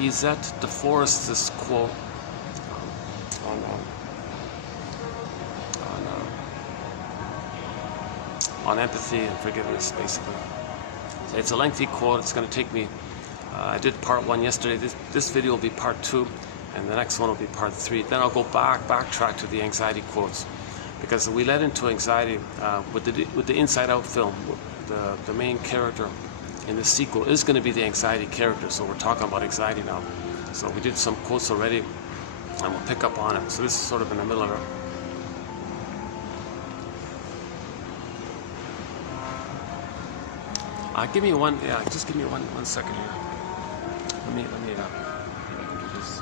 Yvette de Forest's quote on empathy and forgiveness, basically. So it's a lengthy quote. It's going to take me. I did part 1 yesterday. This video will be part 2, and the next one will be part 3. Then I'll go backtrack to the anxiety quotes, because we led into anxiety with the Inside Out film. The main character in the sequel is going to be the anxiety character, so we're talking about anxiety now. So we did some quotes already, and we'll pick up on it. So this is sort of in the middle of it. Give me one. Yeah, just give me one second here. Let me. Maybe I can do this.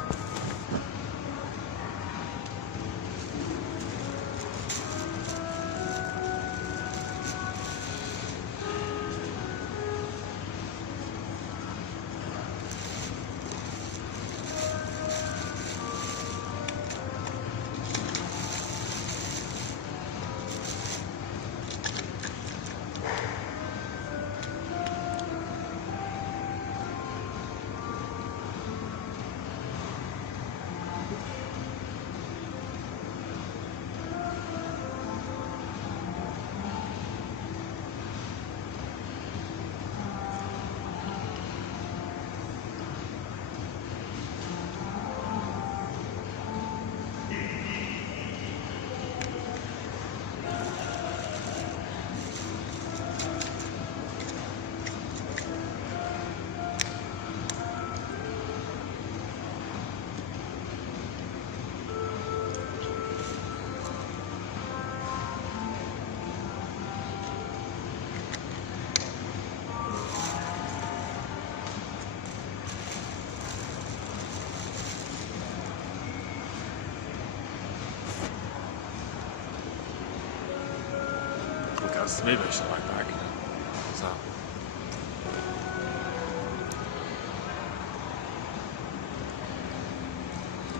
Maybe I should lie back.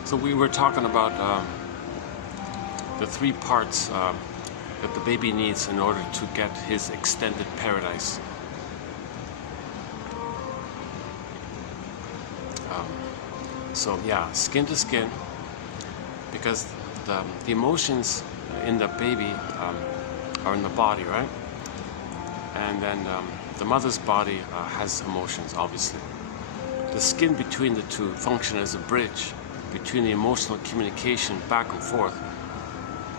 So we were talking about the 3 parts that the baby needs in order to get his extended paradise. So yeah, skin to skin, because the emotions in the baby are in the body, right? And then the mother's body has emotions, obviously. The skin between the two function as a bridge between the emotional communication back and forth.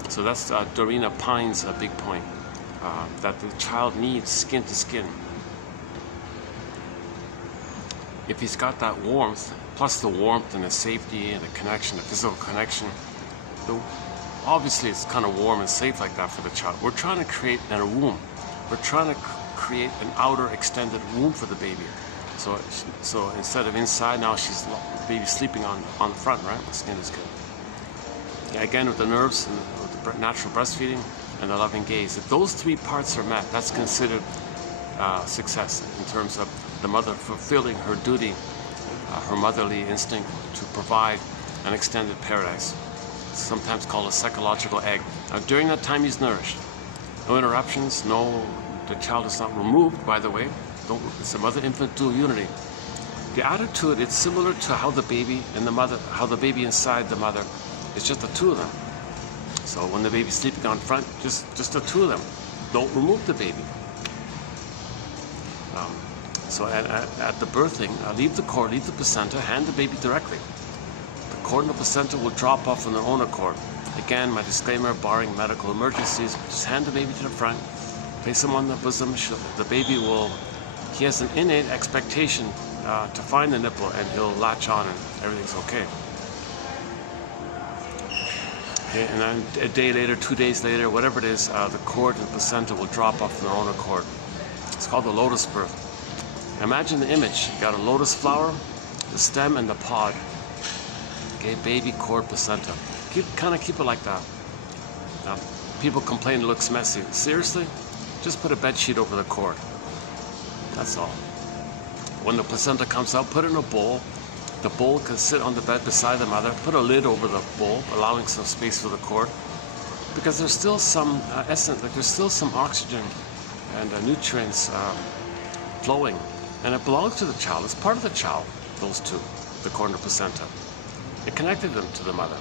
So that's Dorina Pine's big point, that the child needs skin to skin. If he's got that warmth, plus the warmth and the safety and the connection, the physical connection, obviously it's kind of warm and safe like that for the child. We're trying to create a womb. We're trying to create an outer extended womb for the baby. So instead of inside, now the baby's sleeping on the front, right? The skin is good. Yeah, again, with the nerves and with the natural breastfeeding and the loving gaze. If those 3 parts are met, that's considered success in terms of the mother fulfilling her duty her motherly instinct to provide an extended paradise, sometimes called a psychological egg. Now, during that time, he's nourished. No interruptions, the child is not removed, by the way. It's a mother-infant dual unity. The attitude, it's similar to how the baby inside the mother, it's just the two of them. So when the baby's sleeping on front, just the two of them. Don't remove the baby. So at the birthing, leave the cord, leave the placenta, hand the baby directly. The cord and the placenta will drop off on their own accord. Again, my disclaimer, barring medical emergencies, just hand the baby to the front, place him on the bosom. The baby he has an innate expectation to find the nipple, and he'll latch on and everything's okay. Okay, and then a day later, 2 days later, whatever it is, the cord and placenta will drop off on their own accord. It's called the lotus birth. Imagine the image. You got a lotus flower, the stem, and the pod. Okay, baby, cord, placenta. Kind of keep it like that. Now, people complain it looks messy. Seriously? Just put a bed sheet over the cord. That's all. When the placenta comes out, put it in a bowl. The bowl can sit on the bed beside the mother. Put a lid over the bowl, allowing some space for the cord. Because there's still some essence, like there's still some oxygen and nutrients flowing. And it belongs to the child. It's part of the child, those two, the cord and the placenta. It connected them to the mother.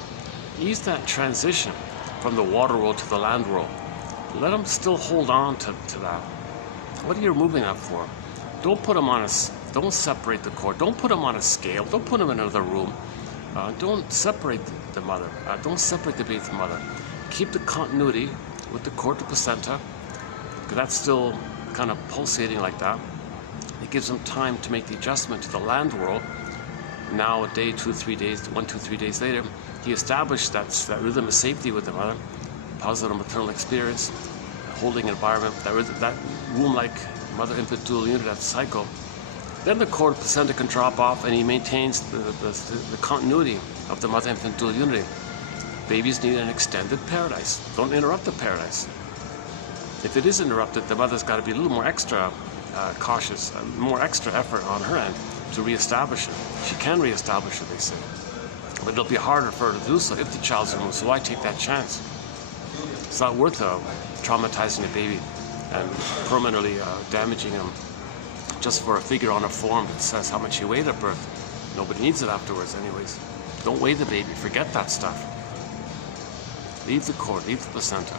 Ease that transition from the water world to the land world. Let them still hold on to that. What are you removing that for? Don't put them don't separate the cord. Don't put them on a scale. Don't put them in another room. Don't separate the mother. Don't separate the baby from the mother. Keep the continuity with the cord to placenta, because that's still kind of pulsating like that. It gives them time to make the adjustment to the land world. Now, a day, 2, 3 days, 1, 2, 3 days later, he established that rhythm of safety with the mother, positive maternal experience, holding environment, that womb-like mother-infant dual unit, that cycle. Then the cord placenta can drop off, and he maintains the continuity of the mother-infant dual unity. Babies need an extended paradise. Don't interrupt the paradise. If it is interrupted, the mother's got to be a little more extra cautious, more extra effort on her end to reestablish it. She can reestablish it, they say. But it'll be harder for her to do so if the child's removed, so why take that chance? It's not worth traumatizing a baby and permanently damaging him just for a figure on a form that says how much he weighed at birth. Nobody needs it afterwards anyways. Don't weigh the baby, forget that stuff. Leave the cord, leave the placenta.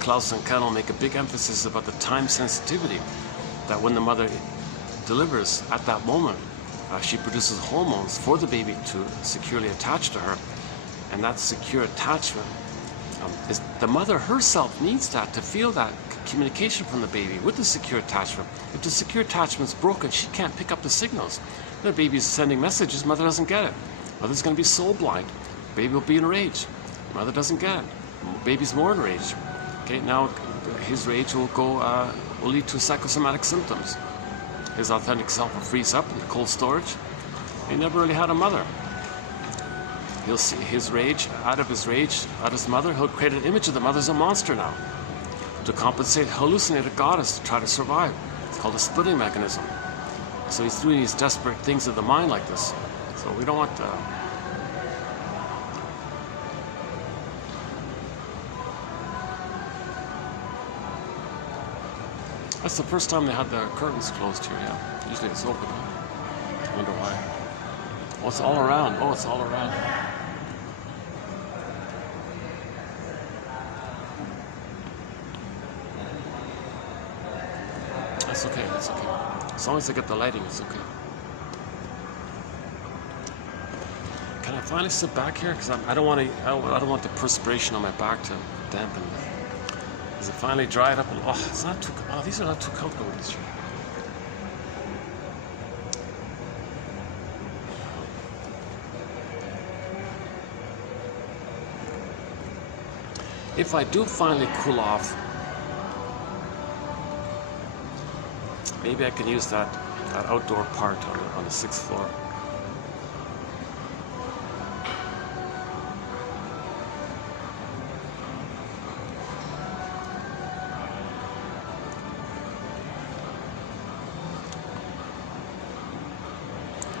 Klaus and Kennel make a big emphasis about the time sensitivity, that when the mother delivers at that moment, she produces hormones for the baby to securely attach to her. And that secure attachment, is the mother herself needs that to feel that communication from the baby with the secure attachment. If the secure attachment's broken, she can't pick up the signals. The baby's sending messages, mother doesn't get it. Mother's going to be soul blind. Baby will be enraged. Mother doesn't get it. Baby's more enraged. Okay, now his rage will will lead to psychosomatic symptoms. His authentic self will freeze up in the cold storage. He never really had a mother. He'll see his rage, out of his mother, he'll create an image of the mother as a monster now. To compensate, hallucinate a goddess to try to survive. It's called a splitting mechanism. So he's doing these desperate things of the mind like this. So we don't want That's the first time they had the curtains closed here, yeah. Usually it's open. I wonder why. Oh, it's all around. Oh, it's all around. That's okay, that's okay. As long as I get the lighting, it's okay. Can I finally sit back here? Because I don't want the perspiration on my back to dampen it. Is it finally dried up? Oh, it's not too. Oh, these are not too comfortable. These are. If I do finally cool off, maybe I can use that outdoor part on the 6th floor.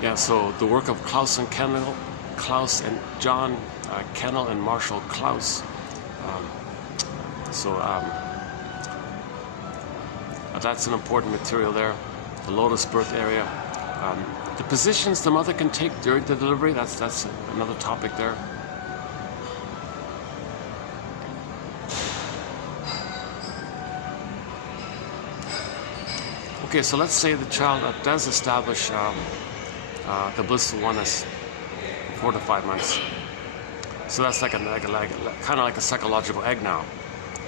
Yeah, so the work of Klaus and John Kennel and Marshall Klaus. That's an important material there. The lotus birth area. The positions the mother can take during the delivery, that's another topic there. Okay, so let's say the child does establish the blissful oneness 4 to 5 months. So that's kind of like a psychological egg now,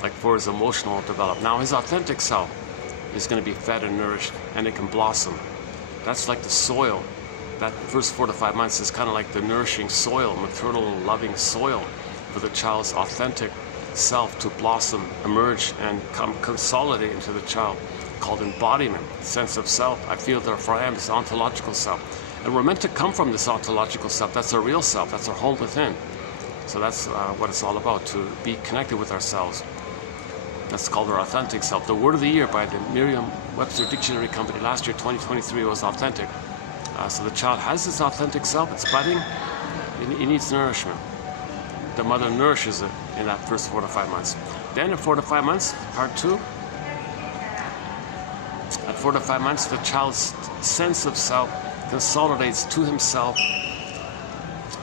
like for his emotional development. Now his authentic self is going to be fed and nourished, and it can blossom. That's like the soil. That first 4 to 5 months is kind of like the nourishing soil, maternal, loving soil for the child's authentic self to blossom, emerge, and consolidate into the child, called embodiment, sense of self. I feel, therefore I am, this ontological self. And we're meant to come from this ontological self. That's our real self. That's our home within. So that's what it's all about, to be connected with ourselves. That's called our authentic self. The word of the year by the Merriam-Webster Dictionary Company last year, 2023, was authentic. So the child has this authentic self. It's budding. It needs nourishment. The mother nourishes it in that first 4 to 5 months. Then at 4 to 5 months, part 2, at 4 to 5 months, the child's sense of self consolidates to himself,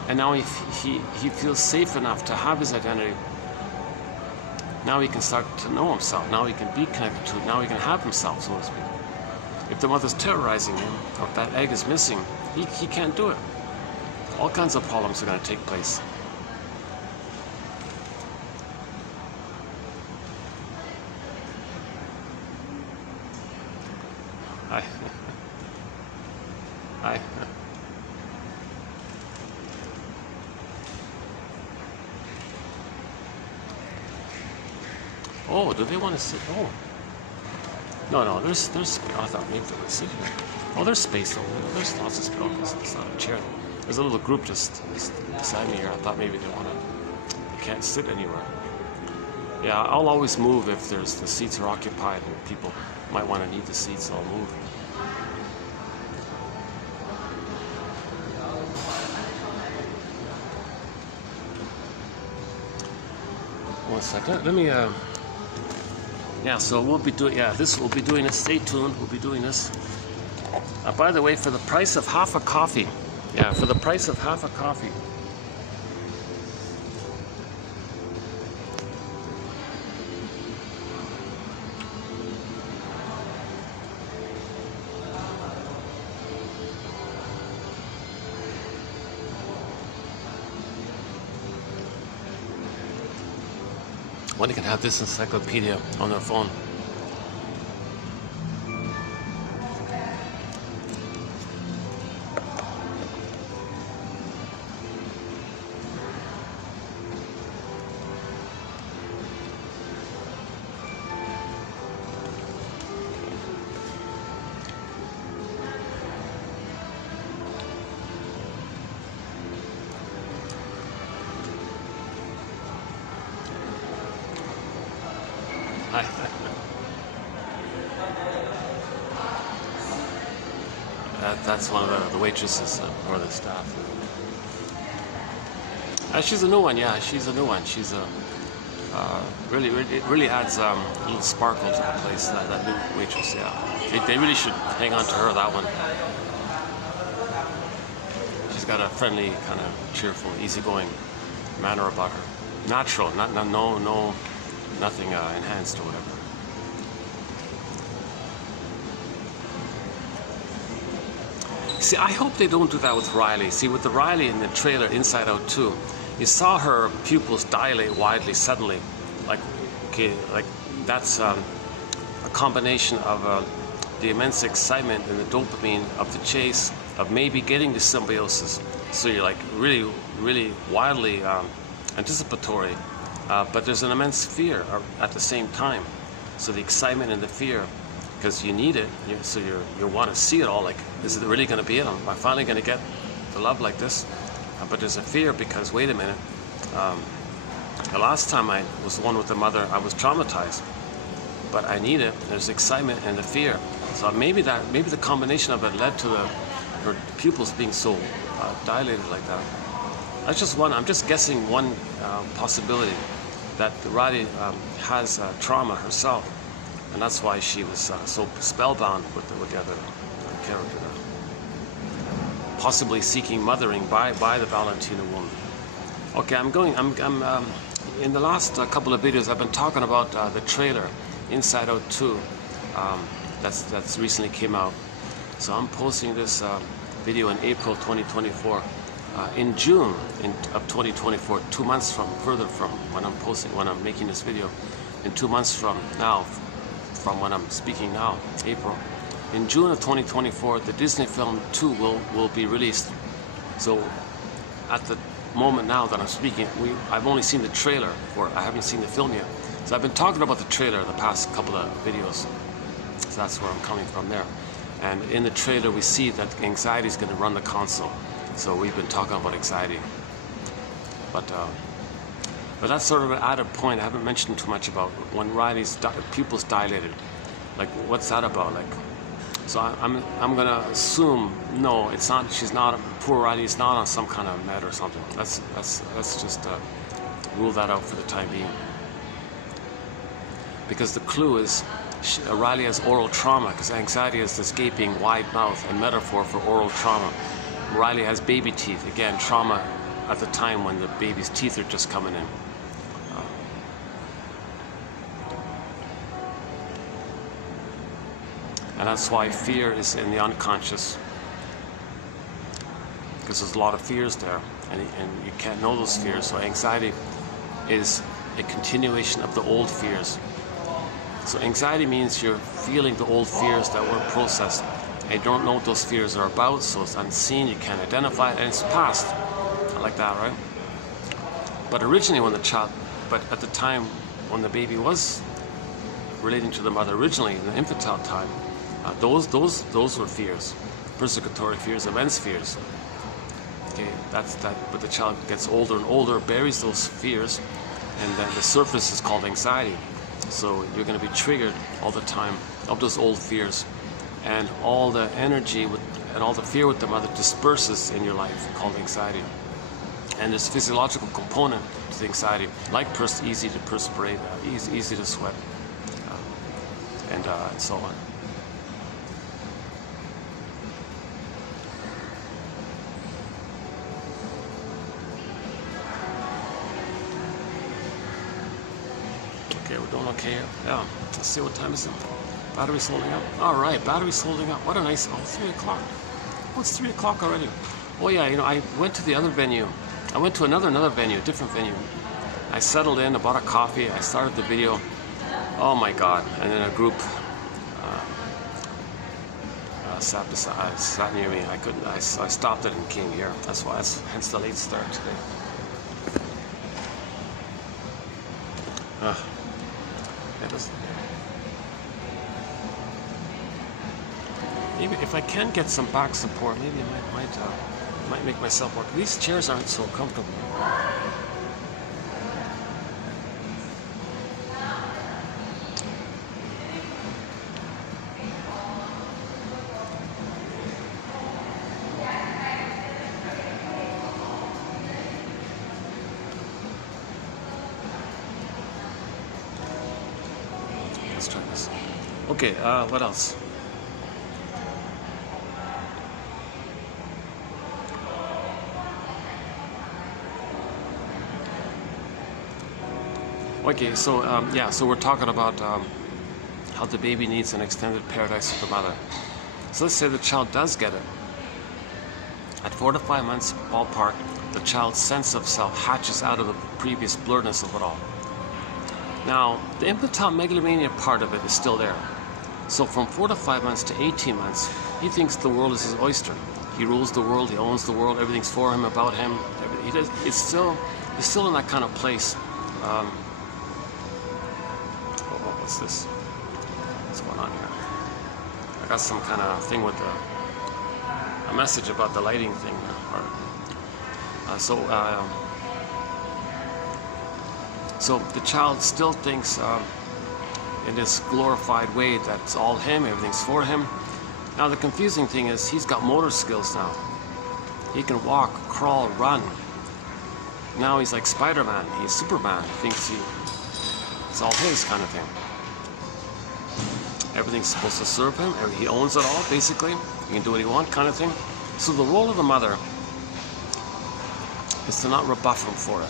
and now he feels safe enough to have his identity. Now he can start to know himself. Now he can be connected to it. Now he can have himself, so to speak. If the mother's terrorizing him, or if that egg is missing, he can't do it. All kinds of problems are going to take place. Hi. Oh, do they want to sit? Oh. No, there's space. I thought maybe they would sit here. Oh, there's space though. There's lots of space. Oh, it's not a chair. There's a little group just beside me here. I thought maybe they can't sit anywhere. Yeah, I'll always move if the seats are occupied and people might want to need the seats, so I'll move. One second. Let me. Yeah. So we'll be doing. Yeah, we'll be doing this. Stay tuned. We'll be doing this. By the way, for the price of half a coffee. Yeah, for the price of half a coffee. One can have this encyclopedia on their phone. That's one of the waitresses or the staff. She's a new one, yeah. She's a new one. She's really adds a little sparkle to the place. That new waitress, yeah. They really should hang on to her. That one. She's got a friendly, kind of cheerful, easygoing manner about her. Natural, nothing enhanced or whatever. See, I hope they don't do that with Riley. See, with the Riley in the trailer, Inside Out 2, you saw her pupils dilate widely suddenly. Like that's a combination of the immense excitement and the dopamine of the chase, of maybe getting the symbiosis. So you're like really, really wildly anticipatory, but there's an immense fear at the same time. So the excitement and the fear, because you need it, so you want to see it all. Like, is it really going to be it? Am I finally going to get the love like this? But there's a fear because, wait a minute, the last time I was the one with the mother, I was traumatized, but I need it. There's excitement and the fear. So maybe the combination of it led to her pupils being so dilated like that. That's just one. I'm just guessing one possibility that Riley has trauma herself, and that's why she was so spellbound with the other character. Possibly seeking mothering by the Valentina woman. Okay, I'm in the last couple of videos I've been talking about the trailer Inside Out 2 that's recently came out. So I'm posting this video in April 2024. In June of 2024, 2 months from when I'm making this video, in 2 months from now, from when I'm speaking now, April. In June of 2024, the Disney film 2 will be released. So at the moment now that I'm speaking, I've only seen the trailer for it. I haven't seen the film yet. So I've been talking about the trailer the past couple of videos. So that's where I'm coming from there. And in the trailer, we see that anxiety is going to run the console. So we've been talking about anxiety. But that's sort of an added point. I haven't mentioned too much about when Riley's pupils dilated. Like, what's that about? Like, so I'm gonna assume no, it's not. She's not. Poor Riley's not on some kind of med or something. Let's just rule that out for the time being. Because the clue is Riley has oral trauma, because anxiety is this gaping wide mouth, a metaphor for oral trauma. Riley has baby teeth, again, trauma at the time when the baby's teeth are just coming in. And that's why fear is in the unconscious, because there's a lot of fears there, and you can't know those fears. So anxiety is a continuation of the old fears. So anxiety means you're feeling the old fears that were processed, and you don't know what those fears are about, so it's unseen, you can't identify it, and it's past. Like that, right? But originally but at the time when the baby was relating to the mother, originally in the infantile time, those were fears, persecutory fears, immense fears. Okay, but the child gets older and older, buries those fears, and then the surface is called anxiety. So you're going to be triggered all the time of those old fears, and all the energy and all the fear with the mother disperses in your life, called anxiety. And there's a physiological component to the anxiety, like easy to perspirate, easy to sweat, and so on. Okay, we're doing okay here. Yeah, let's see what time is it. Battery's holding up. All right, battery's holding up. What a nice, 3 o'clock. Oh, it's 3 o'clock already. Oh yeah, I went to the other venue. I went to another venue, a different venue. I settled in, I bought a coffee, I started the video. Oh my God, and then a group sat near me. I stopped it and came here. Hence the late start today. Maybe if I can get some back support, maybe I might make myself work. These chairs aren't so comfortable. Let's try this. Okay, what else? Okay, so so we're talking about how the baby needs an extended paradise with the mother. So let's say the child does get it. At 4 to 5 months, ballpark, the child's sense of self hatches out of the previous blurredness of it all. Now, the infantile megalomania part of it is still there. So from 4 to 5 months to 18 months, he thinks the world is his oyster. He rules the world, he owns the world, everything's for him, about him. He's still in that kind of place. What's this? What's going on here? I got some kind of thing with a message about the lighting thing. So the child still thinks in this glorified way that it's all him, everything's for him. Now the confusing thing is he's got motor skills now. He can walk, crawl, run. Now he's like Spider-Man. He's Superman. He thinks it's all his kind of thing. Everything's supposed to serve him. He owns it all, basically. He can do what he wants, kind of thing. So the role of the mother is to not rebuff him for it.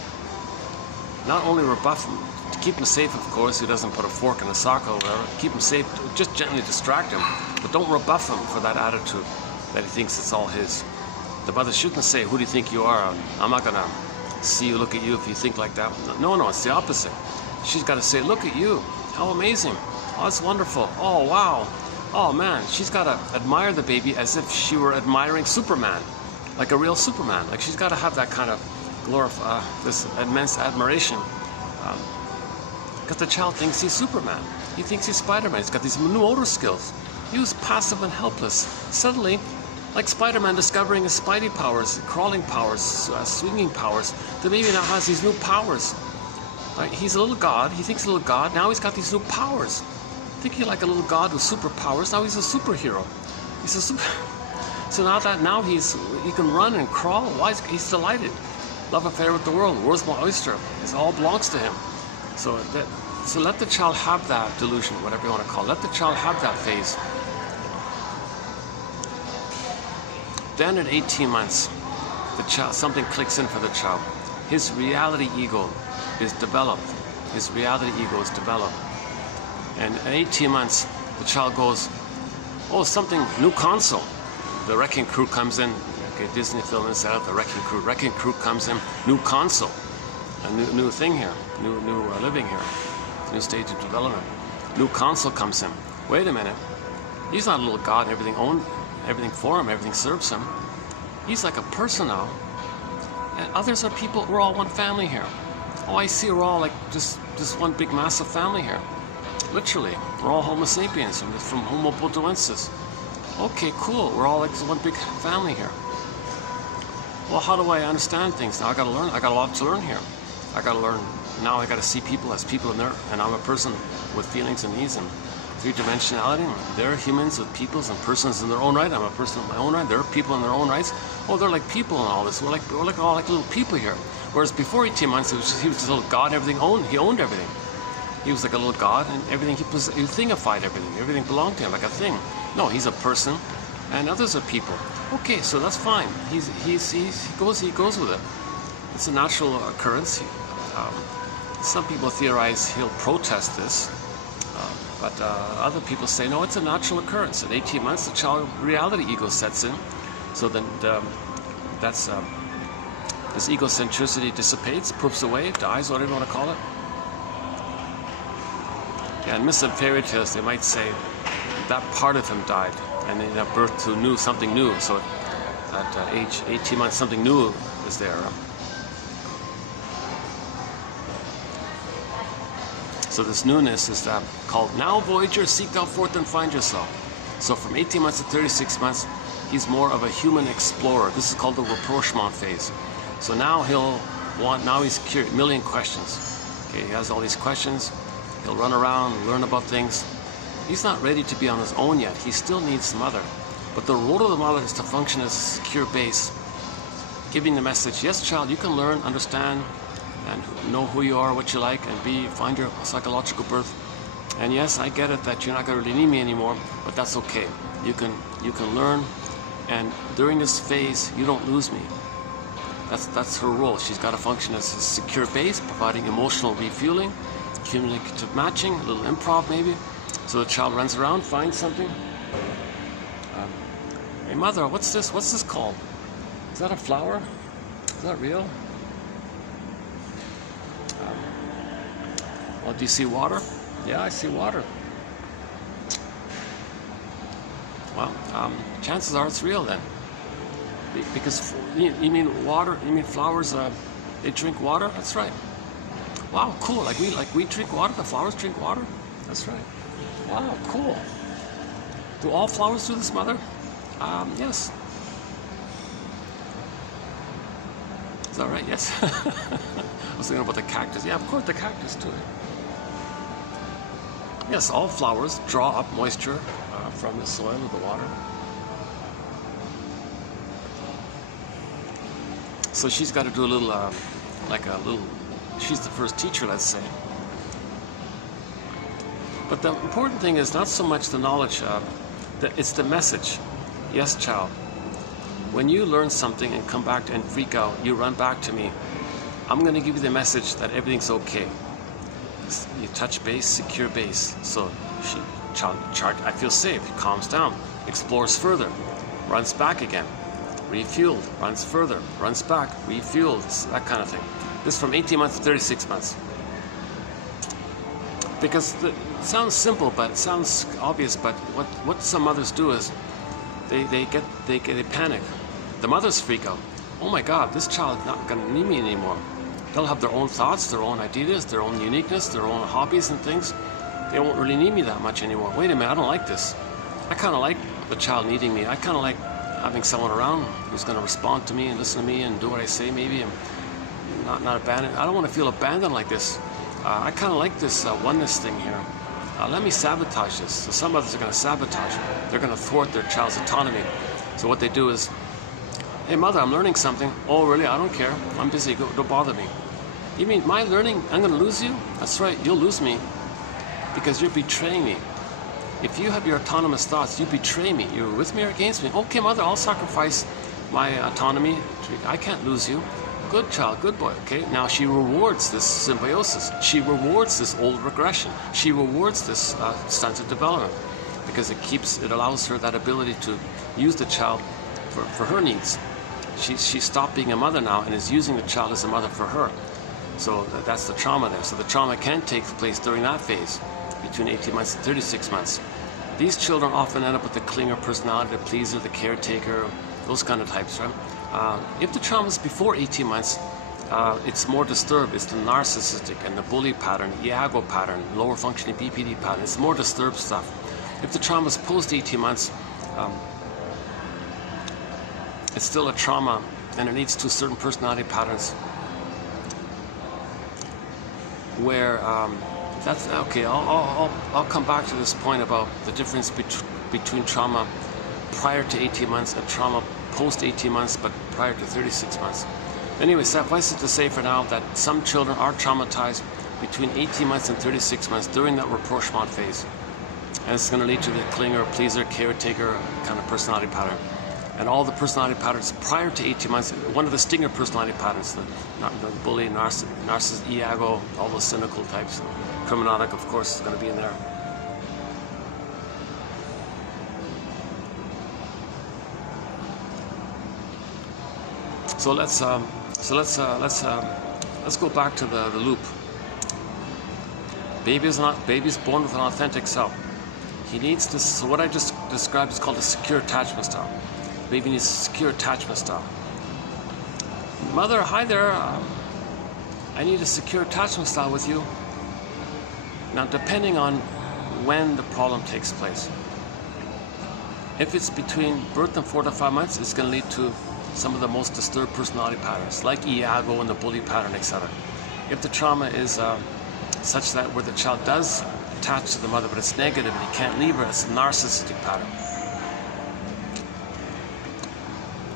Not only rebuff him, to keep him safe, of course. He doesn't put a fork in a sock or whatever. Keep him safe, just gently distract him. But don't rebuff him for that attitude that he thinks it's all his. The mother shouldn't say, who do you think you are? I'm not going to see you, look at you if you think like that. No, it's the opposite. She's got to say, look at you. How amazing. Oh, it's wonderful. Oh, wow. Oh, man. She's got to admire the baby as if she were admiring Superman, like a real Superman. Like she's got to have that kind of this immense admiration. Because the child thinks he's Superman. He thinks he's Spider-Man. He's got these new motor skills. He was passive and helpless. Suddenly, like Spider-Man discovering his Spidey powers, crawling powers, swinging powers, the baby now has these new powers. Right? He's a little god. He thinks a little god. Now he's got these new powers. Thinking like a little god with superpowers. Now he's a superhero. He's a super. So now he can run and crawl. Why? He's delighted. Love affair with the world. The world's my oyster. It all belongs to him. So let the child have that delusion, whatever you want to call it. Let the child have that phase. Then at 18 months, the child, something clicks in for the child. His reality ego is developed. His reality ego is developed. And at 18 months, the child goes, oh, something, new console. The wrecking crew comes in. Okay, Disney film inside out, the wrecking crew. Wrecking crew comes in, new console. A new thing here, new living here, new stage of development. New console comes in. Wait a minute, he's not a little god. Everything for him, everything serves him. He's like a person now, and others are people. We're all one family here. Oh, I see. We're all like just one big massive family here. Literally, we're all Homo sapiens from Homo botuensis. Okay, cool. We're all like one big family here. Well, how do I understand things now? I got to learn. I got a lot to learn here. I got to learn. Now I got to see people as people in there, and I'm a person with feelings and needs and three-dimensionality. They're humans with peoples and persons in their own right. I'm a person of my own right. They're people in their own rights. Oh, they're like people and all this. We're like all like little people here. Whereas before 18 months, he was just a little god. Everything owned. He owned everything. He was like a little god, and everything he thingified everything. Everything belonged to him, like a thing. No, he's a person, and others are people. Okay, so that's fine. He goes with it. It's a natural occurrence. Some people theorize he'll protest this, but other people say no, it's a natural occurrence. At 18 months, the child reality ego sets in. So then that's this egocentricity dissipates, poofs away, dies, whatever you want to call it. Yeah, in myths and fairy tales, they might say that part of him died, and then gave birth to something new. So at age 18 months, something new is there. So this newness is called, now Voyager, seek out forth and find yourself. So from 18 months to 36 months, he's more of a human explorer. This is called the rapprochement phase. So now now he's curious, a million questions. Okay, he has all these questions. He'll run around, learn about things. He's not ready to be on his own yet. He still needs the mother. But the role of the mother is to function as a secure base, giving the message, yes, child, you can learn, understand, and know who you are, what you like, and find your psychological birth. And yes, I get it that you're not going to really need me anymore, but that's okay. You can learn, and during this phase, you don't lose me. That's her role. She's got to function as a secure base, providing emotional refueling, communicative matching, a little improv maybe. So the child runs around, finds something. Hey mother, what's this? What's this called? Is that a flower? Is that real? Well, do you see water? Yeah, I see water. Well, chances are it's real then. Because you mean water? You mean flowers? They drink water? That's right. Wow, cool. Like we drink water. The flowers drink water. That's right. Wow, cool. Do all flowers do this, mother? Yes. Is that right? Yes. I was thinking about the cactus. Yeah, of course the cactus too. Yes, all flowers draw up moisture from the soil or the water. So she's got to do a little, she's the first teacher, let's say. But the important thing is not so much the knowledge, it's the message. Yes, child. When you learn something and come back and freak out, you run back to me. I'm going to give you the message that everything's okay. You touch base, secure base. So child, I feel safe, calms down, explores further, runs back again, refueled, runs further, runs back, refueled, that kind of thing. This from 18 months to 36 months. Because it sounds simple, but it sounds obvious, but what some mothers do is they panic. The mothers freak out. Oh my God, this child is not going to need me anymore. They'll have their own thoughts, their own ideas, their own uniqueness, their own hobbies and things. They won't really need me that much anymore. Wait a minute, I don't like this. I kind of like the child needing me. I kind of like having someone around who's going to respond to me and listen to me and do what I say maybe, and not abandoned. I don't want to feel abandoned like this. I kind of like this oneness thing here. Let me sabotage this. So some others are going to sabotage it. They're going to thwart their child's autonomy. So what they do is, hey mother, I'm learning something. Oh really? I don't care. I'm busy. Don't bother me. You mean my learning, I'm going to lose you? That's right, you'll lose me because you're betraying me. If you have your autonomous thoughts, you betray me. You're with me or against me? Okay mother, I'll sacrifice my autonomy. I can't lose you. Good child, good boy. Okay, now she rewards this symbiosis. She rewards this old regression. She rewards this stunted development because it allows her that ability to use the child for her needs. She stopped being a mother now and is using the child as a mother for her. So that's the trauma there. So the trauma can take place during that phase, between 18 months and 36 months. These children often end up with the clinger personality, the pleaser, the caretaker, those kind of types, right? If the trauma is before 18 months, it's more disturbed. It's the narcissistic and the bully pattern, the ego pattern, lower functioning BPD pattern. It's more disturbed stuff. If the trauma is post 18 months, it's still a trauma and it leads to certain personality patterns where that's okay. I'll come back to this point about the difference between trauma prior to 18 months and trauma post 18 months, but prior to 36 months. Anyway, suffice it to say for now that some children are traumatized between 18 months and 36 months during that rapprochement phase, and it's going to lead to the clinger, pleaser, caretaker kind of personality pattern. And all the personality patterns prior to 18 months, one of the stinger personality patterns, the bully, narcissist, ego, all those cynical types. Neurotic, of course, is going to be in there. So let's go back to the loop. Baby's born with an authentic self. He needs this. So what I just described is called a secure attachment style. Baby needs a secure attachment style. Mother, hi there. I need a secure attachment style with you. Now, depending on when the problem takes place. If it's between birth and 4 to 5 months, it's going to lead to some of the most disturbed personality patterns, like ego and the bully pattern, etc. If the trauma is such that where the child does attach to the mother, but it's negative and he can't leave her, it's a narcissistic pattern.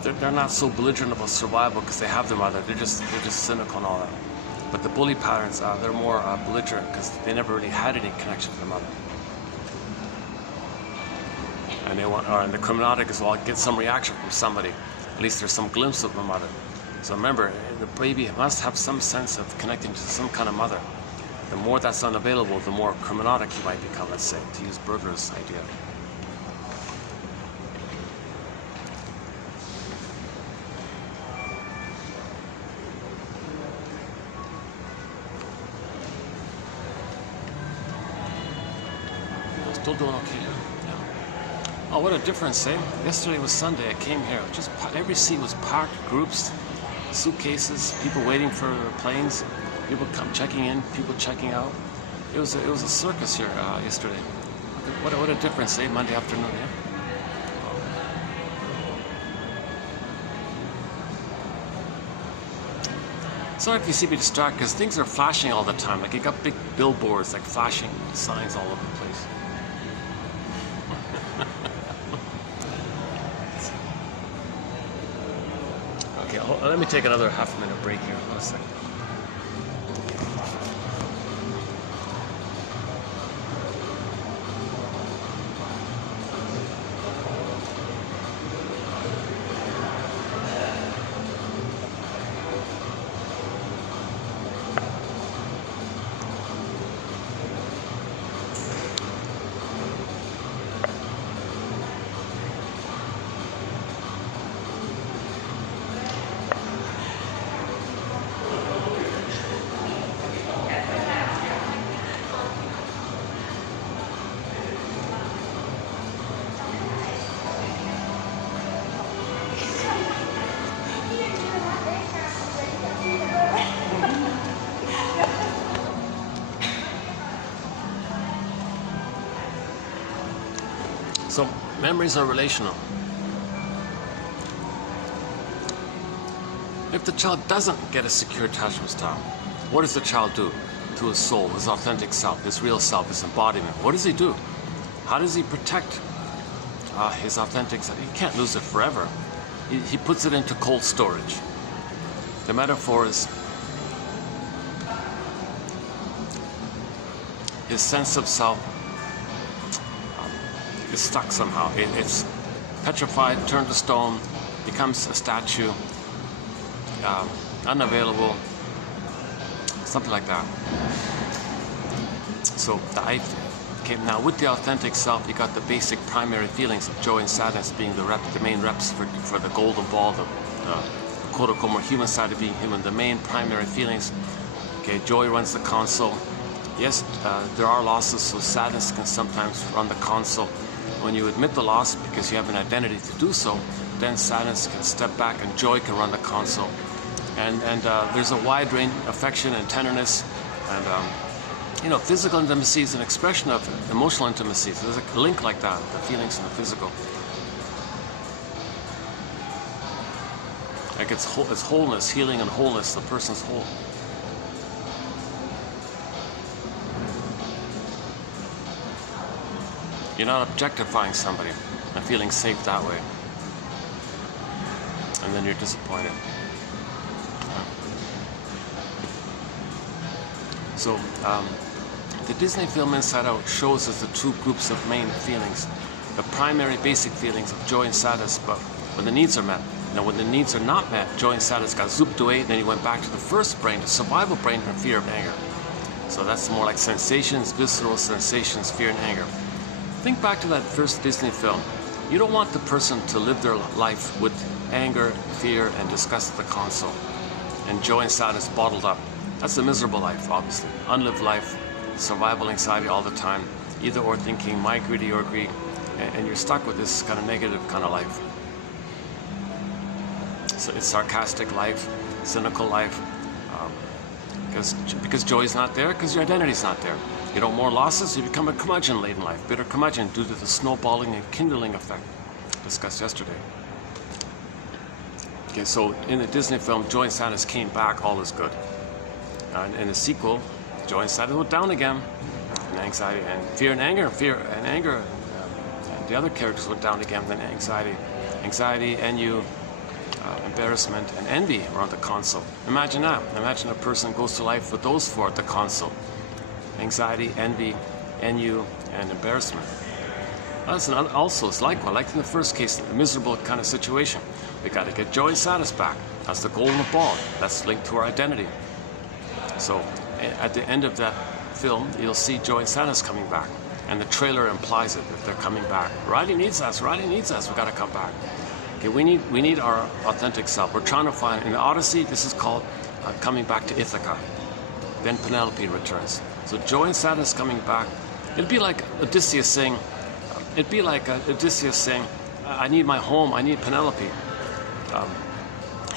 They're not so belligerent about survival because they have their mother. They're just cynical and all that. But the bully patterns, they're more belligerent because they never really had any connection to the mother. And they want, and the neurotic as well, get some reaction from somebody. At least there's some glimpse of the mother. So remember, the baby must have some sense of connecting to some kind of mother. The more that's unavailable, the more neurotic you might become, let's say, to use Berger's idea. Still doing okay. Yeah. Oh, what a difference, eh? Yesterday was Sunday. I came here. Just every seat was packed. Groups, suitcases, people waiting for planes, people come checking in, people checking out. It was a circus here yesterday. What a difference, eh? Monday afternoon, yeah. Sorry if you see me distracted because things are flashing all the time. Like you got big billboards, like flashing signs all over the place. Okay, let Let me take another half-minute break here. Hold a second. So memories are relational. If the child doesn't get a secure attachment style, what does the child do to his soul, his authentic self, his real self, his embodiment? What does he do? How does he protect his authentic self? He can't lose it forever. He puts it into cold storage. The metaphor is his sense of self is stuck somehow. It's petrified, turned to stone, becomes a statue, unavailable, something like that. So now with the authentic self, you got the basic primary feelings of joy and sadness being the main reps for the golden ball, the quote-unquote more human side of being human, the main primary feelings. Okay, joy runs the console. Yes, there are losses, so sadness can sometimes run the console. When you admit the loss because you have an identity to do so, then sadness can step back and joy can run the console. And there's a wide range of affection and tenderness, and physical intimacy is an expression of emotional intimacy. So there's a link like that, the feelings and the physical. Like it's wholeness, healing and wholeness, the person's whole. You're not objectifying somebody and feeling safe that way. And then you're disappointed. So the Disney film Inside Out shows us the two groups of main feelings. The primary basic feelings of joy and sadness, but when the needs are met. Now when the needs are not met, joy and sadness got zooped away, then you went back to the first brain, the survival brain, and fear and anger. So that's more like sensations, visceral sensations, fear and anger. Think back to that first Disney film. You don't want the person to live their life with anger, fear, and disgust at the console, and joy and sadness bottled up. That's a miserable life, obviously. Unlived life, survival anxiety all the time, either or thinking, my greedy or greed, and you're stuck with this kind of negative kind of life. So it's sarcastic life, cynical life, because joy is not there, because your identity is not there. You don't more losses, you become a curmudgeon late in life, bitter curmudgeon due to the snowballing and kindling effect discussed yesterday. Okay, so in the Disney film, joy and sadness came back, all is good. And in the sequel, joy and sadness went down again, and anxiety and fear and anger, and the other characters went down again, then anxiety, envy, embarrassment, and envy were on the console. Imagine that. Imagine a person goes to life with those four at the console. Anxiety, envy, and embarrassment. Also, it's likewise, like in the first case, a miserable kind of situation. We got to get joy and sadness back. That's the golden ball. That's linked to our identity. So at the end of that film, you'll see joy and sadness coming back. And the trailer implies it, that they're coming back. Riley needs us, we got to come back. Okay, we need our authentic self. We're trying to find, in the Odyssey, this is called coming back to Ithaca. Then Penelope returns. So joy and sadness coming back. It'd be like Odysseus saying, I need my home, I need Penelope.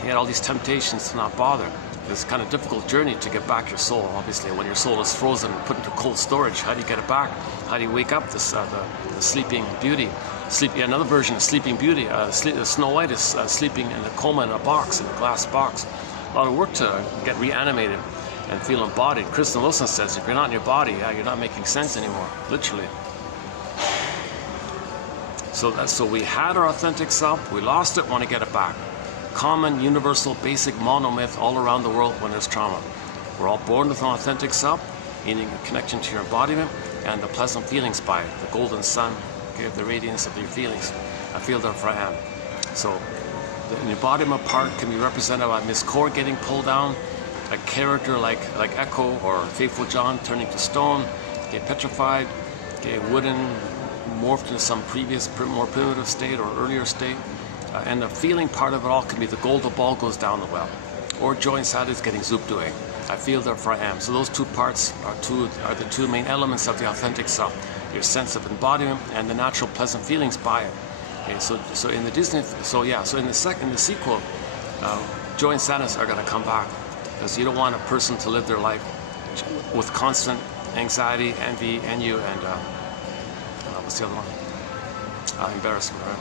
He had all these temptations to not bother. It's kind of difficult journey to get back your soul, obviously. When your soul is frozen and put into cold storage, how do you get it back? How do you wake up the sleeping beauty? Another version of Sleeping Beauty, Snow White is sleeping in a coma in a box, in a glass box. A lot of work to get reanimated and feel embodied. Kristen Wilson says, if you're not in your body, you're not making sense anymore, literally. So we had our authentic self, we lost it, want to get it back. common, universal, basic monomyth all around the world when there's trauma. We're all born with an authentic self, meaning a connection to your embodiment and the pleasant feelings by it, the golden sun, okay, the radiance of your feelings. I feel therefore I am. So the embodiment part can be represented by Miss Core getting pulled down, a character like Echo or Faithful John turning to stone, okay, petrified, okay, wooden, morphed into some previous, more primitive state or earlier state. And the feeling part of it all can be the gold, the ball goes down the well. Or joy and sadness getting zooped away. I feel therefore I am. So those two parts are the two main elements of the authentic self. Your sense of embodiment and the natural pleasant feelings by it. Okay, so in the Disney, so in the sequel, joy and sadness are going to come back, because you don't want a person to live their life with constant anxiety, envy, and what's the other one? Embarrassment, right?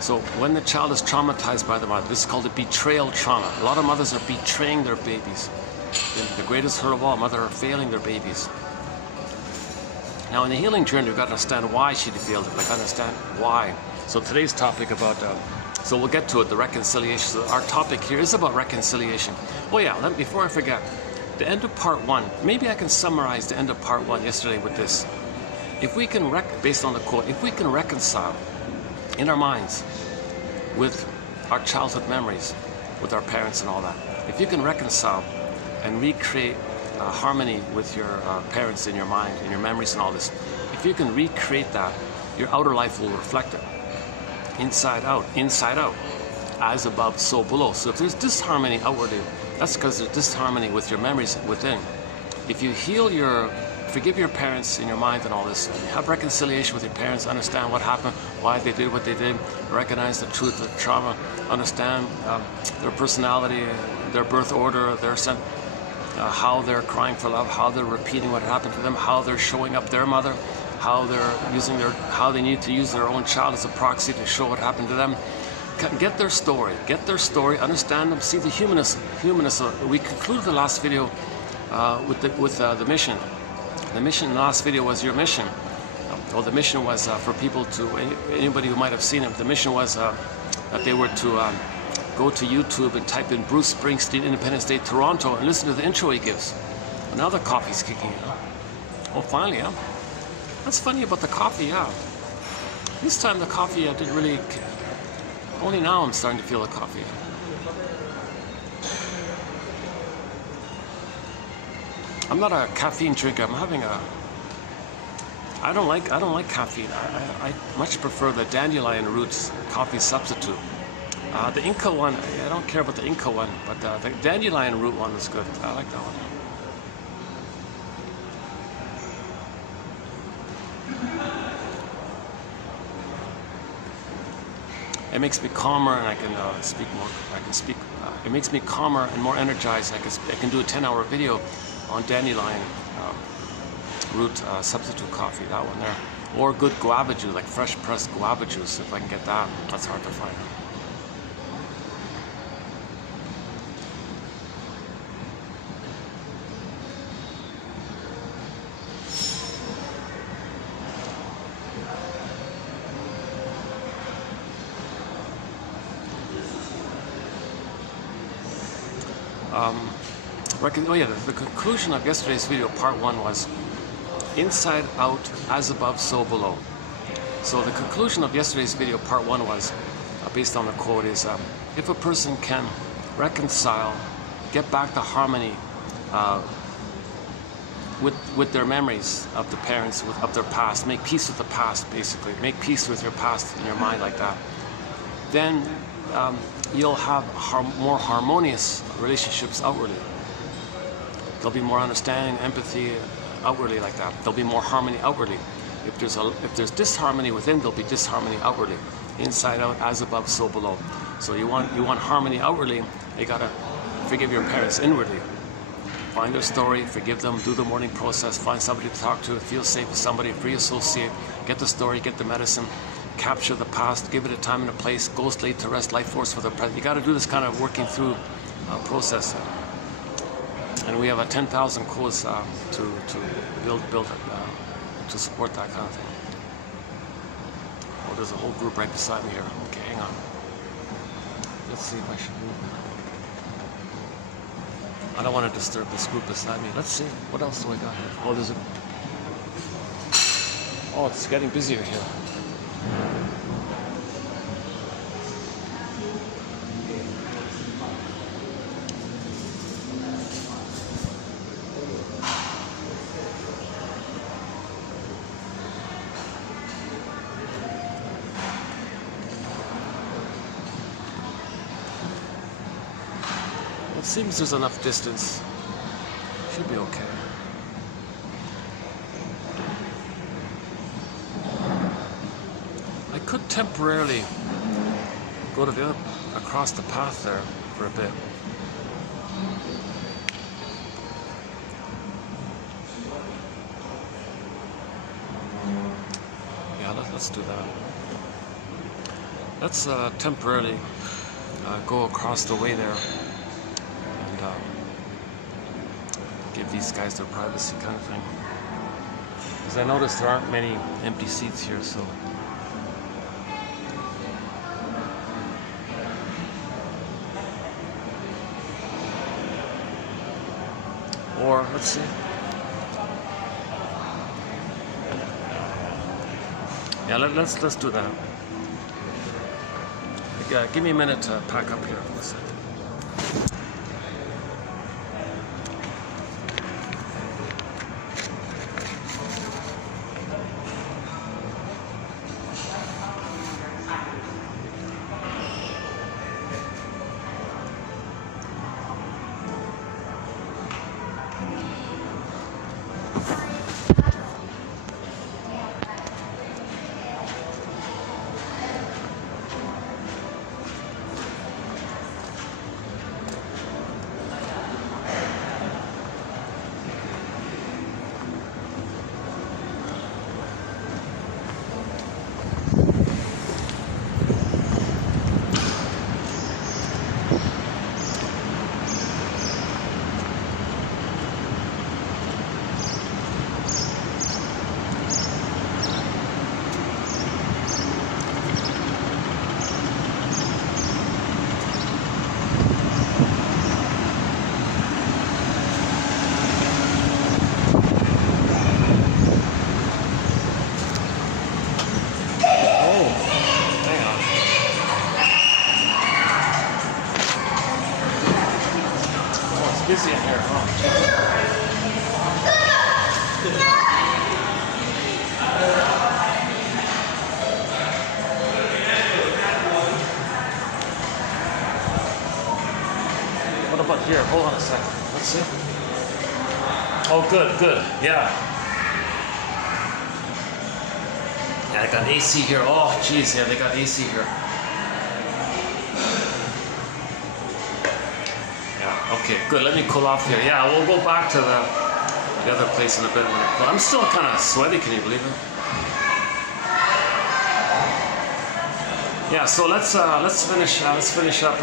So when the child is traumatized by the mother, this is called a betrayal trauma. A lot of mothers are betraying their babies. The greatest hurt of all, mother are failing their babies. Now in the healing journey, you've got to understand why she failed it. Like understand why. So today's topic about, so we'll get to it, the reconciliation. So our topic here is about reconciliation. Oh yeah, before I forget, the end of part one, maybe I can summarize the end of part one yesterday with this. If we can, based on the quote, if we can reconcile in our minds with our childhood memories, with our parents and all that, if you can reconcile and recreate harmony with your parents in your mind, in your memories and all this, if you can recreate that, your outer life will reflect it. Inside out, as above, so below. So if there's disharmony outwardly, that's because there's disharmony with your memories within. If you forgive your parents in your mind and all this, have reconciliation with your parents, understand what happened, why they did what they did, recognize the truth of the trauma, understand their personality, their birth order, how they're crying for love, how they're repeating what happened to them, how they're showing up their mother, how they need to use their own child as a proxy to show what happened to them. Get their story, understand them, see the humanism. We concluded the last video with the mission. The mission in the last video was your mission. Well, the mission was for people to, anybody who might have seen it, the mission was that they were to go to YouTube and type in Bruce Springsteen, Independence Day, Toronto, and listen to the intro he gives. And now the coffee's kicking in. Oh, finally, yeah. That's funny about the coffee, yeah. This time the coffee didn't really, only now I'm starting to feel the coffee. I'm not a caffeine drinker. I'm having I don't like caffeine. I much prefer the dandelion roots coffee substitute. The Inca one, I don't care about the Inca one, but the dandelion root one is good. I like that one. It makes me calmer, and I can speak more. It makes me calmer and more energized. I can do a 10-hour video on dandelion root substitute coffee, that one there. Or good guava juice, like fresh pressed guava juice, if I can get that. That's hard to find. The conclusion of yesterday's video, part one, was inside out, as above, so below. So the conclusion of yesterday's video, part one, was based on the quote is, if a person can reconcile, get back to harmony with their memories of the parents, of their past, make peace with the past, basically, make peace with your past in your mind like that, then you'll have more harmonious relationships outwardly. There'll be more understanding, empathy outwardly like that. There'll be more harmony outwardly. If there's disharmony within, there'll be disharmony outwardly. Inside out, as above, so below. So you want harmony outwardly, you gotta forgive your parents inwardly. Find their story, forgive them, do the mourning process, find somebody to talk to, feel safe with somebody, free associate, get the story, get the medicine, capture the past, give it a time and a place, ghost laid to rest, life force for the present. You gotta do this kind of working through process. And we have a 10,000 codes to build to support that kind of thing. Oh, there's a whole group right beside me here. Okay, hang on. Let's see if I should move. I don't want to disturb this group beside me. Let's see. What else do I got here? Oh, there's a... Oh, it's getting busier here. It seems there's enough distance. Should be okay. I could temporarily go to the other, across the path there for a bit. Yeah, let's do that. Let's temporarily go across the way there. Give these guys their privacy kind of thing. Because I noticed there aren't many empty seats here, so. Or, let's see. Yeah, let's do that. Give me a minute to pack up here. Listen. Busy in here, huh? What about here? Hold on a second. Let's see. Oh, good. Yeah. Yeah, I got AC here. Oh, geez, yeah, they got AC here. Okay, good. Let me cool off here. Yeah, we'll go back to the other place in a bit. But I'm still kind of sweaty. Can you believe it? Yeah. So let's finish up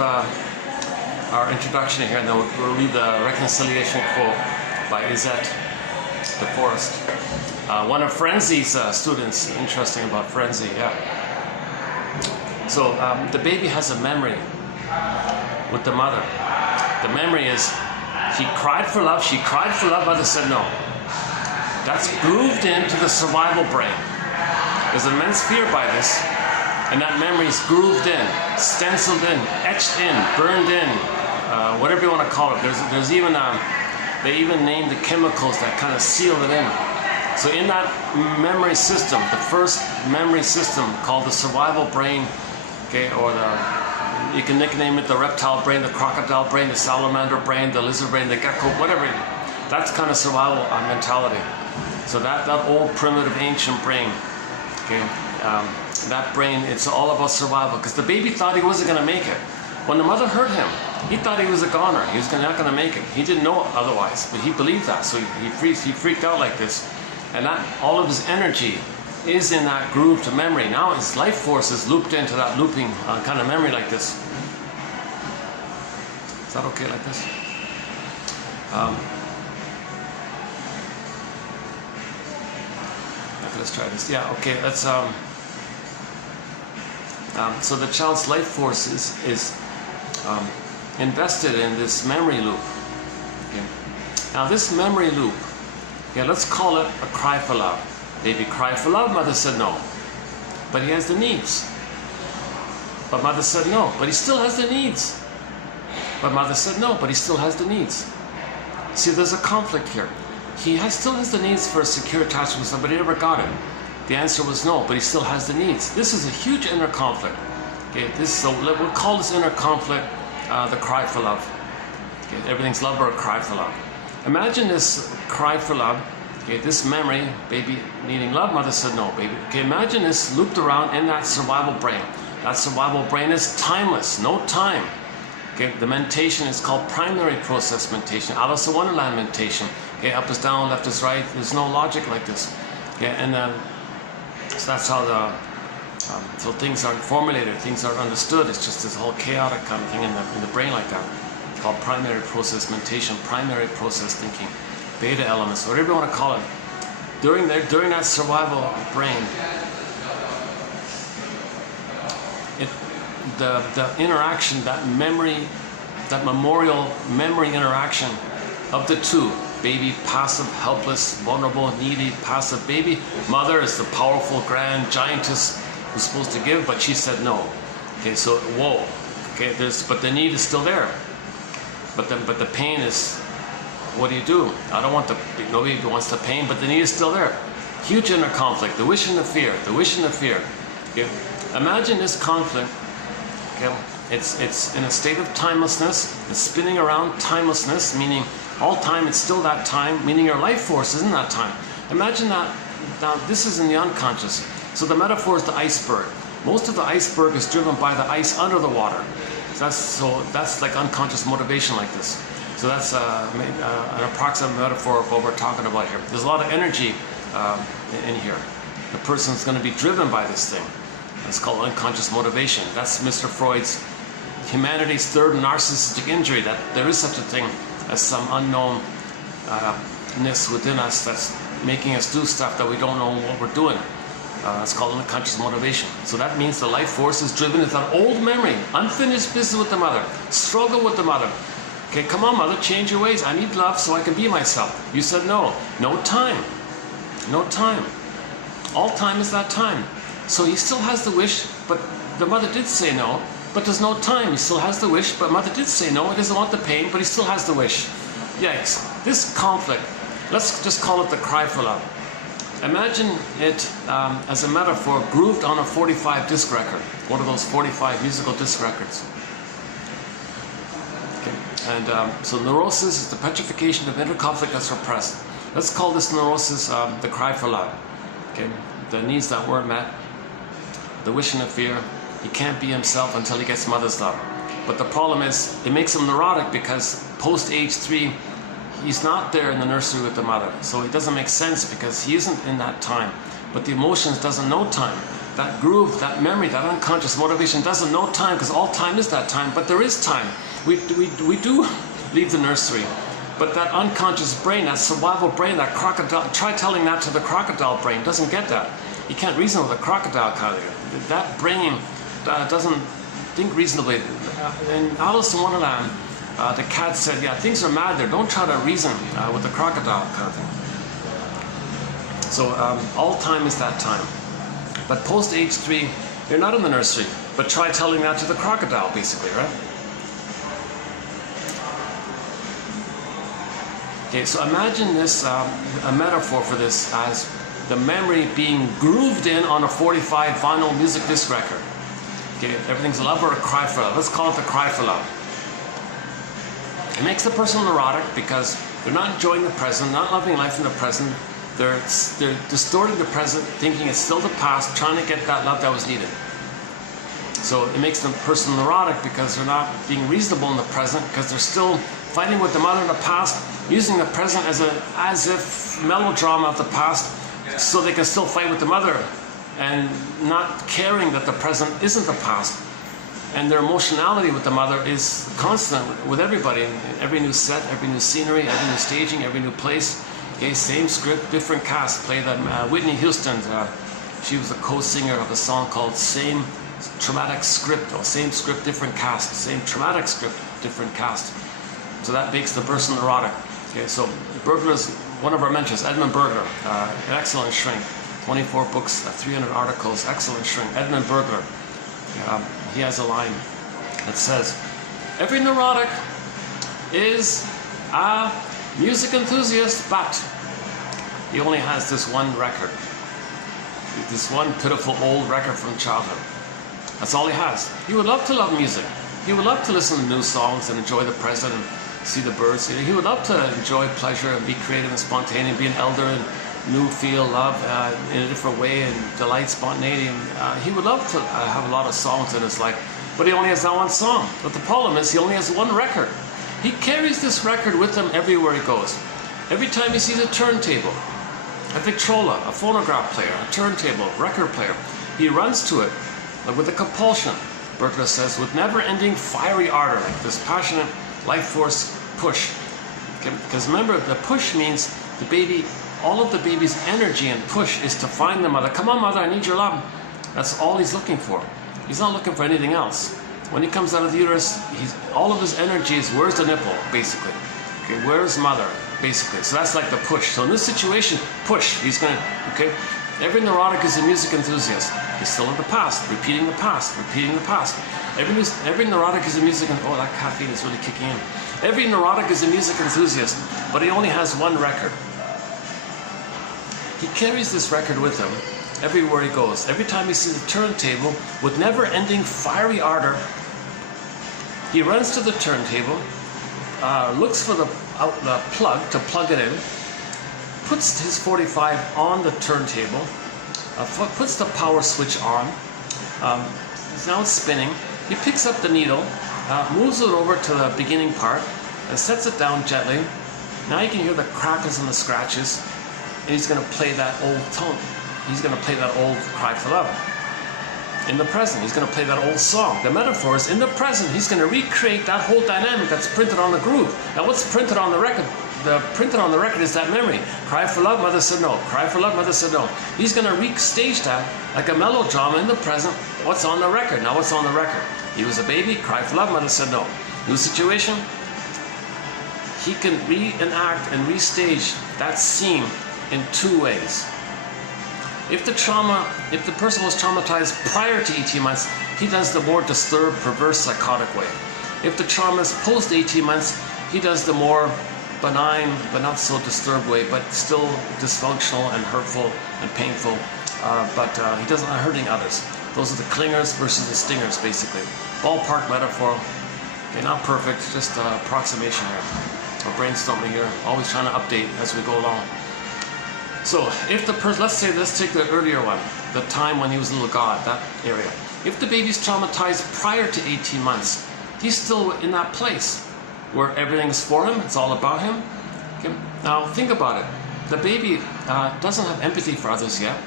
our introduction here, and then we'll read the reconciliation quote by Izette de Forest, one of Frenzy's students. Interesting about Frenzy. Yeah. So the baby has a memory with the mother. The memory is, she cried for love, mother said no. That's grooved into the survival brain. There's immense fear by this, and that memory is grooved in, stenciled in, etched in, burned in, whatever you want to call it. There's even, they even name the chemicals that kind of seal it in. So in that memory system, the first memory system called the survival brain, okay, or you can nickname it the reptile brain, the crocodile brain, the salamander brain, the lizard brain, the gecko, whatever. That's kind of survival mentality. So that old primitive ancient brain, okay, that brain, it's all about survival. Because the baby thought he wasn't going to make it. When the mother heard him, he thought he was a goner. He was not going to make it. He didn't know otherwise, but he believed that. So he freaked out like this. And that all of his energy is in that groove to memory. Now his life force is looped into that looping kind of memory like this. Is that okay like this? Okay, let's try this. Yeah, okay, let's, so the child's life force is invested in this memory loop. Okay. Now this memory loop, okay, let's call it a cry for love. Baby cried for love, mother said no. But he has the needs. But mother said no, but he still has the needs. But mother said no, but he still has the needs. See, there's a conflict here. Still has the needs for a secure attachment, but he never got it. The answer was no, but he still has the needs. This is a huge inner conflict. Okay, we'll call this inner conflict the cry for love. Okay, everything's love or a cry for love. Imagine this cry for love. Okay, this memory, baby needing love, mother said no, baby. Okay, imagine this looped around in that survival brain. That survival brain is timeless, no time. Okay, the mentation is called primary process mentation, Alice in Wonderland mentation. Okay, up is down, left is right. There's no logic like this. Okay, and so that's how so things are formulated, things are understood. It's just this whole chaotic kind of thing in the brain like that. It's called primary process mentation, primary process thinking, beta elements, whatever you want to call it. During that survival brain, the interaction, that memory, that memorial memory interaction of the two, baby passive, helpless, vulnerable, needy, passive baby. Mother is the powerful, grand giantess who's supposed to give, but she said no. Okay, so whoa. Okay, but the need is still there. But the pain is, what do you do? I don't want nobody wants the pain, but the need is still there. Huge inner conflict, the wish and the fear, the wish and the fear. Okay, imagine this conflict. Okay, it's in a state of timelessness. It's spinning around timelessness, meaning all time it's still that time, meaning your life force is in that time. Imagine that. Now this is in the unconscious. So the metaphor is the iceberg. Most of the iceberg is driven by the ice under the water. So that's like unconscious motivation like this. So that's an approximate metaphor of what we're talking about here. There's a lot of energy in here. The person's going to be driven by this thing. It's called unconscious motivation. That's Mr. Freud's humanity's third narcissistic injury, that there is such a thing as some unknownness within us that's making us do stuff that we don't know what we're doing. It's called unconscious motivation. So that means the life force is driven with an old memory, unfinished business with the mother, struggle with the mother. Okay, come on mother, change your ways. I need love so I can be myself. You said no. No time. No time. All time is that time. So he still has the wish, but the mother did say no, but there's no time. He still has the wish, but mother did say no. He doesn't want the pain, but he still has the wish. Yikes. This conflict, let's just call it the cry for love. Imagine it as a metaphor grooved on a 45 disc record, one of those 45 musical disc records. Okay. And so neurosis is the petrification of inner conflict that's repressed. Let's call this neurosis the cry for love. Okay. The needs that weren't met, the wish and the fear. He can't be himself until he gets mother's love. But the problem is, it makes him neurotic because post age 3, he's not there in the nursery with the mother. So it doesn't make sense because he isn't in that time. But the emotions doesn't know time. That groove, that memory, that unconscious motivation doesn't know time because all time is that time. But there is time. We do leave the nursery. But that unconscious brain, that survival brain, that crocodile, try telling that to the crocodile brain, doesn't get that. You can't reason with a crocodile kind of. That brain doesn't think reasonably. In Alice in Wonderland, the cat said, yeah, things are mad there. Don't try to reason with the crocodile kind of thing. So all time is that time. But post age 3, you're not in the nursery. But try telling that to the crocodile, basically, right? Okay, so imagine this, a metaphor for this as the memory being grooved in on a 45 vinyl music disc record. Okay, everything's a love or a cry for love. Let's call it the cry for love. It makes the person neurotic because they're not enjoying the present, not loving life in the present. They're distorting the present, thinking it's still the past, trying to get that love that was needed. So it makes the person neurotic because they're not being reasonable in the present, because they're still fighting with the mother in the past, using the present as if melodrama of the past, so they can still fight with the mother, and not caring that the present isn't the past. And their emotionality with the mother is constant with everybody. Every new set, every new scenery, every new staging, every new place. Okay, same script, different cast. Play that Whitney Houston. She was a co-singer of a song called Same Traumatic Script, or Same Script, Different Cast. Same traumatic script, different cast. So that makes the person neurotic. Okay, so Burglar's one of our mentors, Edmund Burglar, an excellent shrink. 24 books, 300 articles, excellent shrink. Edmund Burglar, he has a line that says, every neurotic is a music enthusiast, but he only has this one record. This one pitiful old record from childhood. That's all he has. He would love to love music. He would love to listen to new songs and enjoy the present and see the birds. He would love to enjoy pleasure and be creative and spontaneous, be an elder and new, feel love in a different way and delight, spontaneity. He would love to have a lot of songs in his life, but he only has that one song. But the problem is he only has one record. He carries this record with him everywhere he goes. Every time he sees a turntable, a Victrola, a phonograph player, a turntable, record player, he runs to it with a compulsion, Burglar says, with never-ending fiery ardor, like this passionate life force push. Because remember, the push means the baby, all of the baby's energy and push is to find the mother. Come on, mother, I need your love. That's all he's looking for. He's not looking for anything else. When he comes out of the uterus, all of his energy is, where's the nipple, basically. Okay, where's mother, basically. So that's like the push. So in this situation, push. He's going to, okay? Every neurotic is a music enthusiast. He's still in the past, repeating the past, repeating the past. Every neurotic is a music, oh, that caffeine is really kicking in. Every neurotic is a music enthusiast, but he only has one record. He carries this record with him everywhere he goes. Every time he sees a turntable with never-ending fiery ardor, he runs to the turntable, looks for the plug to plug it in, puts his 45 on the turntable, puts the power switch on. Now it's spinning. He picks up the needle, moves it over to the beginning part, and sets it down gently. Now you can hear the crackles and the scratches, and he's going to play that old tone. He's going to play that old cry for love. In the present, he's going to play that old song. The metaphor is in the present, he's going to recreate that whole dynamic that's printed on the groove. Now what's printed on the record? The printed on the record is that memory. Cry for love, mother said no. Cry for love, mother said no. He's going to restage that like a melodrama in the present. What's on the record? Now what's on the record? He was a baby, cry for love, mother said no. New situation. He can reenact and restage that scene in two ways. If the person was traumatized prior to 18 months, he does the more disturbed, perverse, psychotic way. If the trauma is post 18 months, he does the more benign, but not so disturbed way, but still dysfunctional and hurtful and painful, but he doesn't hurting others. Those are the clingers versus the stingers, basically. Ballpark metaphor. Okay, not perfect, just approximation here. Or brainstorming here, always trying to update as we go along. So, if the person, let's take the earlier one, the time when he was a little god, that area. If the baby's traumatized prior to 18 months, he's still in that place where everything's for him, it's all about him. Okay? Now, think about it. The baby doesn't have empathy for others yet.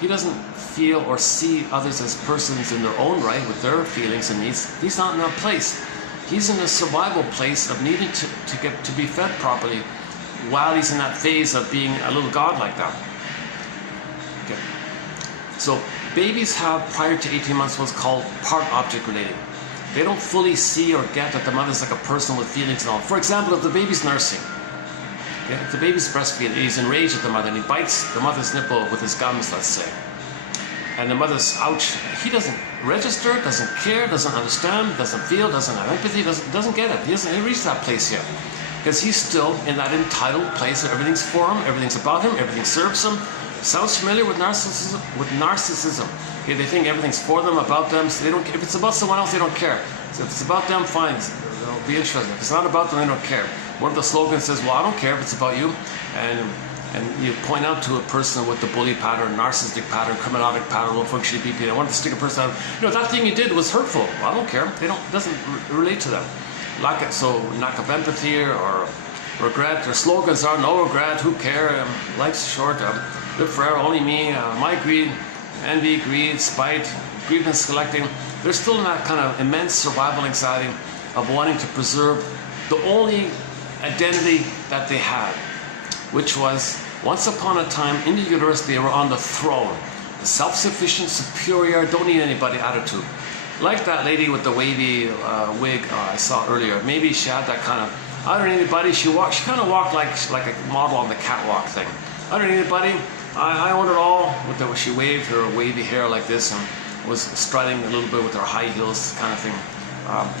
He doesn't feel or see others as persons in their own right with their feelings and needs. He's not in that place. He's in a survival place of needing to be fed properly while he's in that phase of being a little god like that. Okay. So babies have, prior to 18 months, what's called part-object relating. They don't fully see or get that the mother's like a person with feelings and all. For example, if the baby's nursing, okay, if the baby's breastfeeding, he's enraged at the mother and he bites the mother's nipple with his gums, let's say. And the mother's, ouch, he doesn't register, doesn't care, doesn't understand, doesn't feel, doesn't have empathy, doesn't get it. He hasn't reached that place yet. Because he's still in that entitled place where everything's for him, everything's about him, everything serves him. Sounds familiar with narcissism? Okay, they think everything's for them, about them. So they don't. If it's about someone else, they don't care. So if it's about them, fine, they'll be interested. If it's not about them, they don't care. One of the slogans says, "Well, I don't care if it's about you," and you point out to a person with the bully pattern, narcissistic pattern, criminalic pattern, low functioning BP. I want to stick a person out. That thing you did was hurtful. Well, I don't care. Doesn't relate to them. Lack of empathy or regret. Their slogans are no regret, who care, life's short, live forever, only me, my greed, envy, greed, spite, grievance collecting. They're still in that kind of immense survival anxiety of wanting to preserve the only identity that they had, which was Once upon a time, in the uterus, they were on the throne. The self-sufficient, superior, don't need anybody attitude. Like that lady with the wavy wig I saw earlier. Maybe she had that kind of, I don't need anybody. She kind of walked like a model on the catwalk thing. I don't need anybody. I own it all. She waved her wavy hair like this and was striding a little bit with her high heels kind of thing.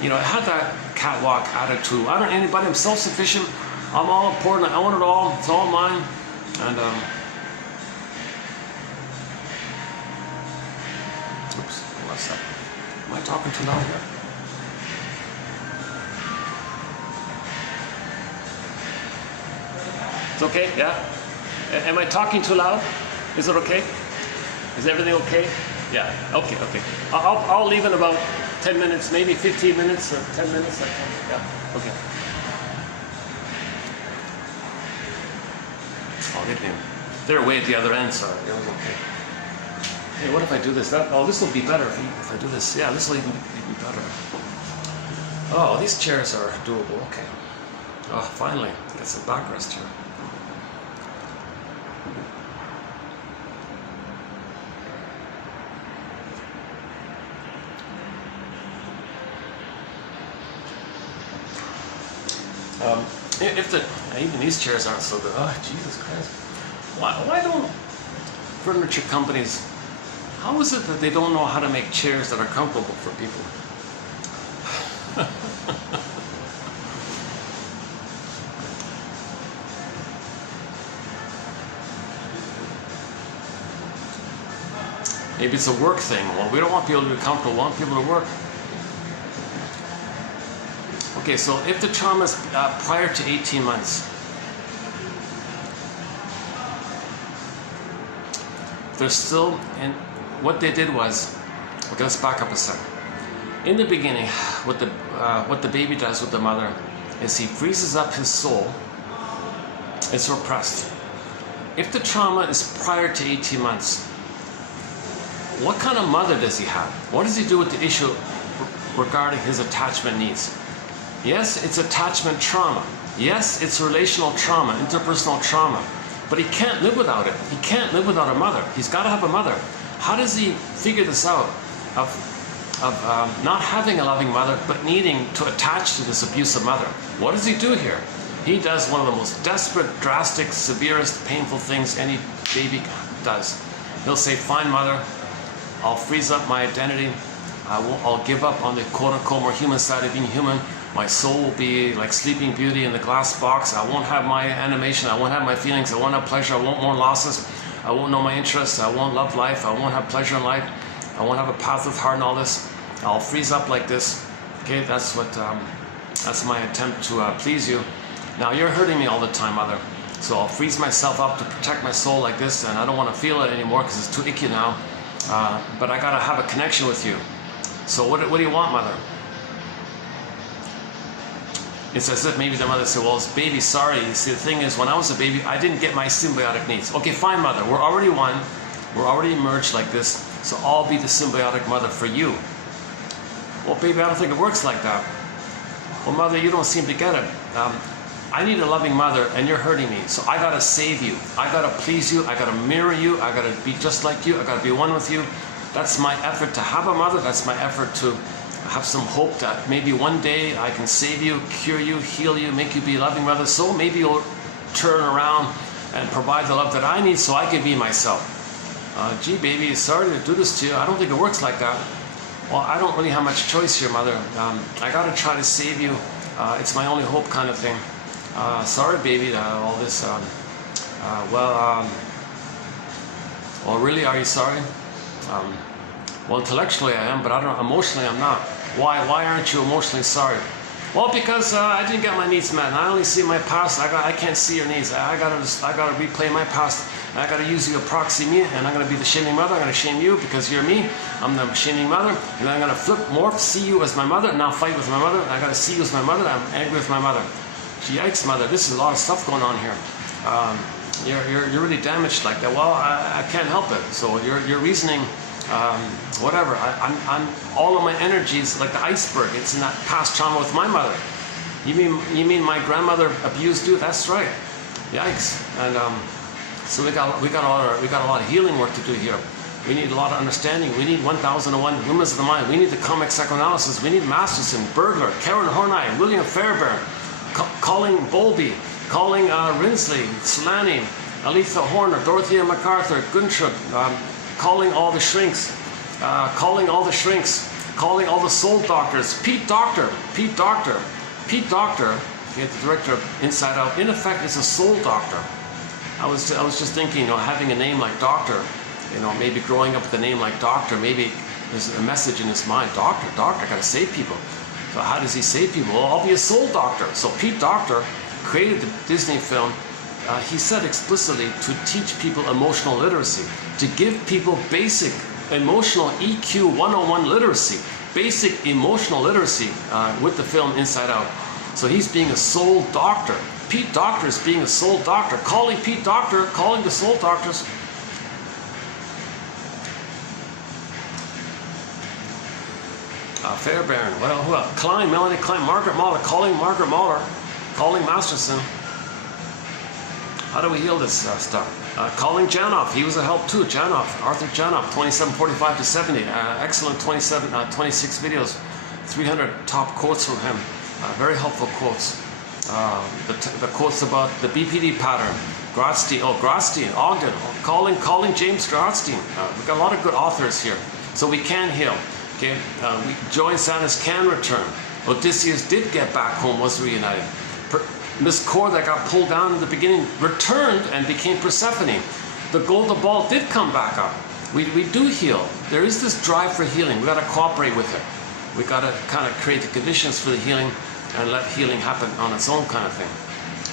You know, it had that catwalk attitude. I don't need anybody. I'm self-sufficient. I'm all important. I own it all. It's all mine. And oops, what's that? Am I talking too loud here? It's okay, yeah? Am I talking too loud? Is it okay? Is everything okay? Yeah, okay. I'll leave in about 10 minutes, maybe 15 minutes or 10 minutes. Yeah, okay. Oh, they're away at the other end, so it was okay. Hey, what if I do this? This will be better if I do this. Yeah, this will even be better. Oh, these chairs are doable. Okay. Oh, finally, get some backrest here. Even these chairs aren't so good. Oh, Jesus Christ. Why don't furniture companies, how is it that they don't know how to make chairs that are comfortable for people? Maybe it's a work thing. Well, we don't want people to be comfortable, we want people to work. Okay, so if the trauma is prior to 18 months, they're still, and what they did was, okay, let's back up a second. In the beginning, what the baby does with the mother is he freezes up his soul. It's repressed. If the trauma is prior to 18 months, what kind of mother does he have? What does he do with the issue regarding his attachment needs? Yes, it's attachment trauma. Yes, it's relational trauma, interpersonal trauma. But he can't live without it. He can't live without a mother. He's got to have a mother. How does he figure this out of not having a loving mother, but needing to attach to this abusive mother? What does he do here? He does one of the most desperate, drastic, severest, painful things any baby does. He'll say, fine, mother, I'll freeze up my identity. I'll give up on the quote-unquote more human side of being human. My soul will be like Sleeping Beauty in the glass box. I won't have my animation. I won't have my feelings. I won't have pleasure. I won't more losses. I won't know my interests. I won't love life. I won't have pleasure in life. I won't have a path with heart and all this. I'll freeze up like this. Okay, that's my attempt to please you. Now you're hurting me all the time, mother. So I'll freeze myself up to protect my soul like this, and I don't want to feel it anymore because it's too icky now. But I gotta have a connection with you. So what do you want, mother? It's as if maybe the mother said, well, baby, sorry. You see, the thing is, when I was a baby, I didn't get my symbiotic needs. Okay, fine, mother. We're already one. We're already merged like this. So I'll be the symbiotic mother for you. Well, baby, I don't think it works like that. Well, mother, you don't seem to get it. I need a loving mother, and you're hurting me. So I gotta save you. I gotta please you. I gotta mirror you. I gotta be just like you. I gotta be one with you. That's my effort to have a mother. That's my effort to have some hope that maybe one day I can save you, cure you, heal you, make you be a loving mother. So maybe you'll turn around and provide the love that I need so I can be myself. Gee, baby, sorry to do this to you. I don't think it works like that. Well, I don't really have much choice here, mother. I gotta try to save you. It's my only hope kind of thing. Sorry, baby, all this. Well, really, are you sorry? Well, intellectually I am, but emotionally I'm not. Why aren't you emotionally sorry? Well, because I didn't get my needs met, and I only see my past. I can't see your needs. I gotta replay my past. And I gotta use you to proxy me, and I'm gonna be the shaming mother. I'm gonna shame you because you're me. I'm the shaming mother, and then I'm gonna morph, see you as my mother, and now fight with my mother. And I gotta see you as my mother. I'm angry with my mother. Yikes, mother! This is a lot of stuff going on here. You're really damaged like that. Well, I can't help it. So your reasoning. Whatever. I'm all of my energies like the iceberg. It's in that past trauma with my mother. You mean my grandmother abused you? That's right. Yikes. And So we got a lot of healing work to do here. We need a lot of understanding. We need 1001 Windmills of the Mind. We need the comic psychoanalysis. We need Masterson, Bergler, Karen Horney, William Fairbairn, calling Bowlby, calling Rinsley, Slaney, Aletha Horner, Dorothea MacArthur, Guntrup, calling all the shrinks, calling all the soul doctors, Pete Docter, okay, the director of Inside Out, in effect is a soul doctor. I was just thinking, having a name like Doctor, maybe growing up with a name like Doctor, maybe there's a message in his mind, Doctor, I gotta save people. So how does he save people? Well, I'll be a soul doctor. So Pete Docter created the Disney film. He said explicitly to teach people emotional literacy, to give people basic emotional EQ 101 literacy, basic emotional literacy with the film Inside Out. So he's being a soul doctor. Pete Docter is being a soul doctor, calling Pete Docter, calling the soul doctors. Fairbairn, who else? Klein, Melanie Klein, Margaret Mahler, calling Margaret Mahler, calling Masterson. How do we heal this stuff? Calling Janoff, he was a help too. Arthur Janoff, 2745 to 70, excellent 26 videos, 300 top quotes from him, very helpful quotes. The quotes about the BPD pattern, Grotstein, Ogden, calling James Grotstein. We've got a lot of good authors here, so we can heal. Okay, Joy and Sadness can return. Odysseus did get back home, was reunited. Miss Core that got pulled down in the beginning returned and became Persephone. The golden ball did come back up. We do heal. There is this drive for healing. We got to cooperate with it. We got to kind of create the conditions for the healing and let healing happen on its own kind of thing.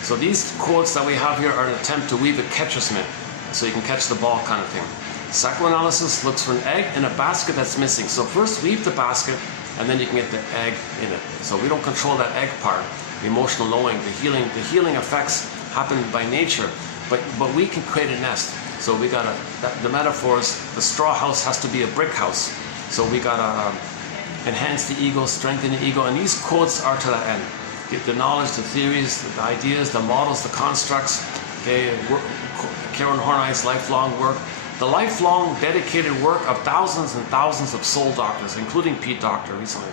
So these quotes that we have here are an attempt to weave a catcher's mitt, so you can catch the ball kind of thing. Psychoanalysis looks for an egg in a basket that's missing. So first weave the basket, and then you can get the egg in it. So we don't control that egg part, the emotional knowing, the healing effects happen by nature, but we can create a nest. So we gotta, the metaphors, the straw house has to be a brick house. So we gotta enhance the ego, strengthen the ego, and these quotes are to that end. Get the knowledge, the theories, the ideas, the models, the constructs, okay, Karen Horney's lifelong work, the lifelong dedicated work of thousands and thousands of soul doctors, including Pete Docter recently.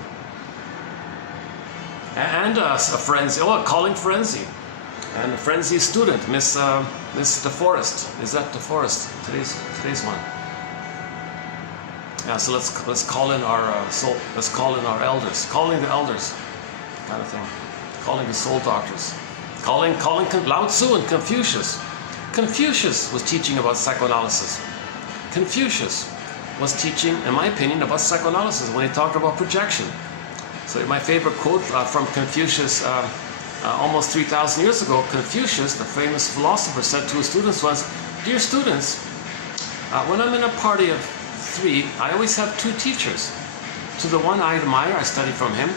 And a frenzy, calling frenzy. And a frenzy student, Miss DeForest. Is that DeForest? Today's one. Yeah, so let's call in our soul. Let's call in our elders. Calling the elders, kind of thing. Calling the soul doctors. Calling Lao Tzu and Confucius. Confucius was teaching about psychoanalysis. Confucius was teaching, in my opinion, about psychoanalysis when he talked about projection. So my favorite quote from Confucius, almost 3,000 years ago, Confucius, the famous philosopher, said to his students once, "Dear students, when I'm in a party of 3, I always have 2 teachers. To the one I admire, I study from him.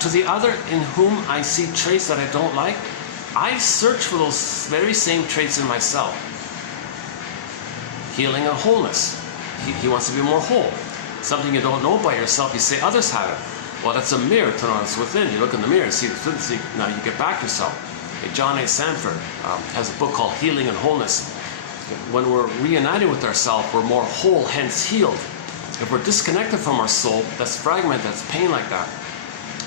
To the other in whom I see traits that I don't like, I search for those very same traits in myself." Healing and wholeness. He wants to be more whole. Something you don't know about yourself, you say others have it. Well, that's a mirror. Turn on, it's within. You look in the mirror, see the fluency. Now you get back yourself. John A. Sanford has a book called Healing and Wholeness. When we're reunited with ourselves, we're more whole, hence healed. If we're disconnected from our soul, that's fragment, that's pain like that.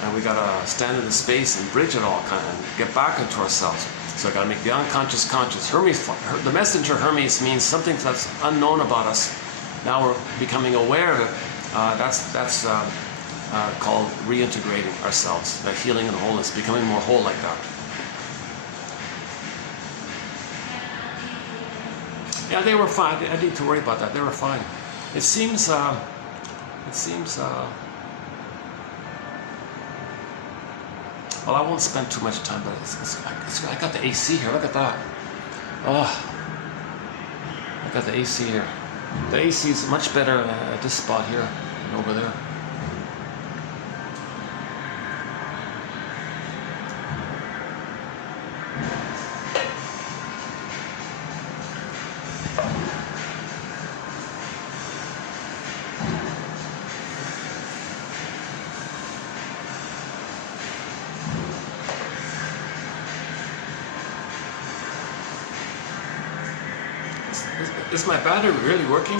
And we gotta stand in the space and bridge it all, kind of, and get back into ourselves. So I gotta make the unconscious conscious. The messenger Hermes means something that's unknown about us. Now we're becoming aware of it. That's called reintegrating ourselves, that healing and wholeness, becoming more whole like that. Yeah, they were fine. I didn't need to worry about that. They were fine. It seems. Well, I won't spend too much time, but I got the AC here. Look at that. Oh, I got the AC here. The AC is much better at this spot here than over there. Is my battery really working?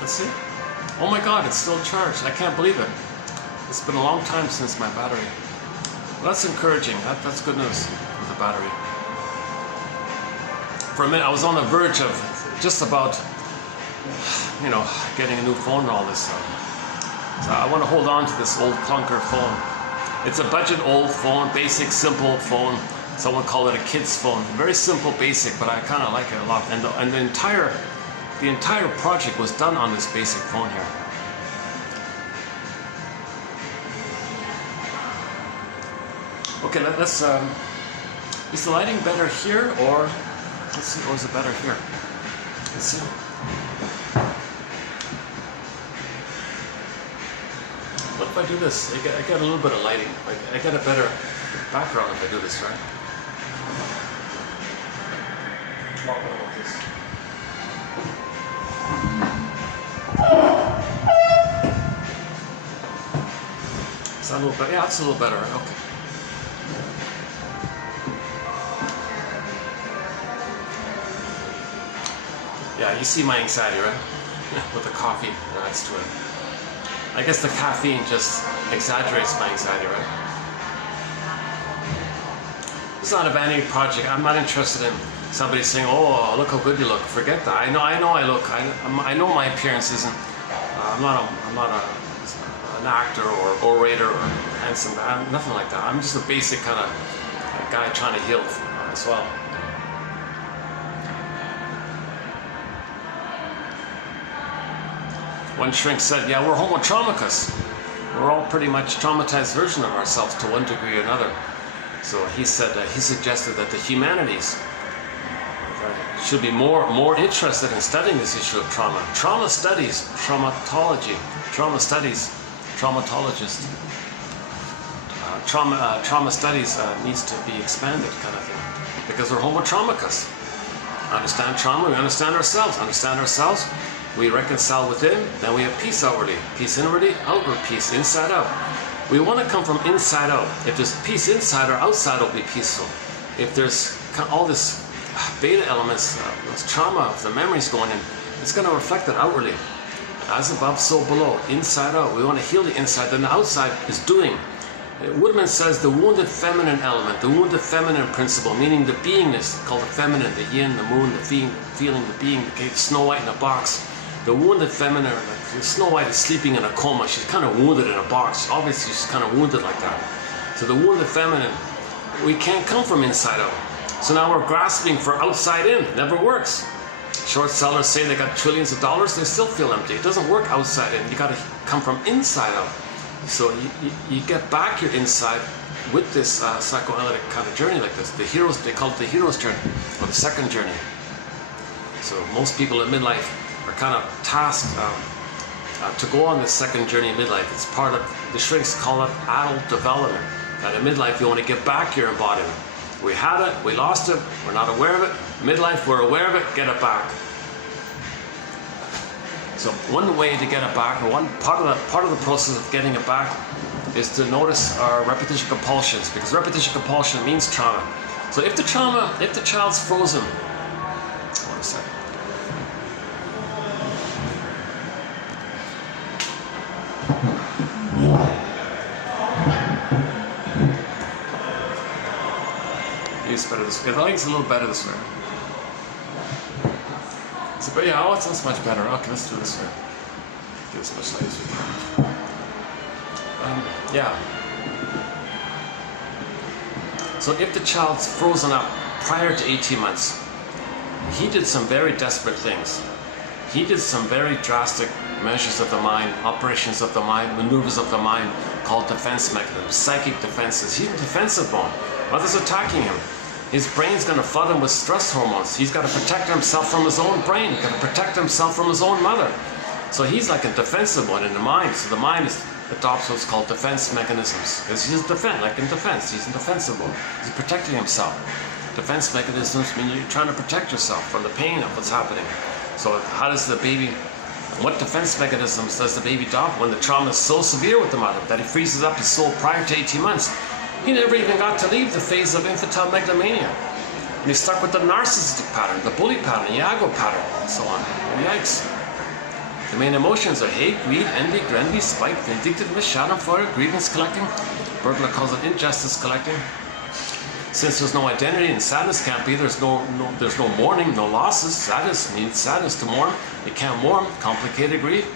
Let's see. Oh my God, it's still charged. I can't believe it. It's been a long time since my battery. Well, that's encouraging. That's good news with the battery. For a minute, I was on the verge of just about, you know, getting a new phone and all this stuff. So I want to hold on to this old clunker phone. It's a budget old phone, basic, simple phone. Someone called it a kid's phone. Very simple, basic, but I kind of like it a lot. And the entire project was done on this basic phone here. Okay, let's. Is the lighting better here, or let's see, or is it better here? Let's see. What if I do this? I get a little bit of lighting. I get a better background if I do this, right? What about this? Is that a little better? Yeah, that's a little better. Okay. Yeah, you see my anxiety, right? With the coffee that adds to it. I guess the caffeine just exaggerates my anxiety, right? It's not a vanity project. I'm not interested in somebody saying, "Oh, look how good you look." Forget that. I know I look. I know my appearance isn't. I'm not an actor or orator or handsome. Nothing like that. I'm just a basic kind of guy trying to heal as well. One shrink said, "Yeah, we're homotraumicus. We're all pretty much traumatized version of ourselves to one degree or another." So he said, he suggested that the humanities should be more interested in studying this issue of trauma. Trauma studies, traumatology, trauma studies, traumatologist. Trauma studies needs to be expanded, kind of thing, because we're homotraumicus. Understand trauma, we understand ourselves. Understand ourselves, we reconcile within, then we have peace outwardly. Peace inwardly, outward peace, inside out. We want to come from inside out. If there's peace inside, or outside will be peaceful. If there's all this beta elements, this trauma of the memories going in, it's going to reflect it outwardly. As above, so below, inside out. We want to heal the inside, then the outside is doing. Woodman says the wounded feminine element, the wounded feminine principle, meaning the beingness, called the feminine, the yin, the moon, the feeling, the being, okay, Snow White in a box. The wounded feminine, like Snow White is sleeping in a coma. She's kind of wounded in a box. Obviously, she's kind of wounded like that. So the wounded feminine, we can't come from inside out. So now we're grasping for outside in. Never works. Short sellers say they got trillions of dollars, they still feel empty. It doesn't work outside in. You got to come from inside out. So you get back your inside with this psychoanalytic kind of journey like this. The heroes, they call it the hero's journey, or the second journey. So most people in midlife are kind of tasked to go on this second journey in midlife. It's part of, the shrinks call it adult development. That in midlife you want to get back your embodiment. We had it, we lost it, we're not aware of it. Midlife, we're aware of it, get it back. So one way to get it back, or one part of the process of getting it back, is to notice our repetition compulsions, because repetition compulsion means trauma. So if the child's frozen, hold on a second. It's better this way. The lighting's a little better this way. So, but yeah, oh, it's much better. Okay, let's do it this way. Get as much light as we can. Yeah. So if the child's frozen up prior to 18 months, he did some very desperate things. He did some very drastic measures of the mind, operations of the mind, maneuvers of the mind, called defense mechanisms, psychic defenses. He's a defensive mode. Mother's attacking him. His brain's going to flood him with stress hormones. He's got to protect himself from his own brain. He's got to protect himself from his own mother. So he's like a defensive one in the mind. So the mind adopts what's called defense mechanisms. Because he's like in defense. He's in defensive mode. He's protecting himself. Defense mechanisms mean you're trying to protect yourself from the pain of what's happening. So how does the baby, what defense mechanisms does the baby adopt when the trauma is so severe with the mother that he freezes up his soul prior to 18 months? He never even got to leave the phase of infantile megalomania. And he's stuck with the narcissistic pattern, the bully pattern, the ego pattern, and so on. And yikes. The main emotions are hate, greed, envy, grandy, spite, vindictiveness, schadenfreude, grievance collecting. Bergler calls it injustice collecting. Since there's no identity and sadness can't be, there's no mourning, no losses. Sadness needs sadness to mourn. You can't mourn complicated grief.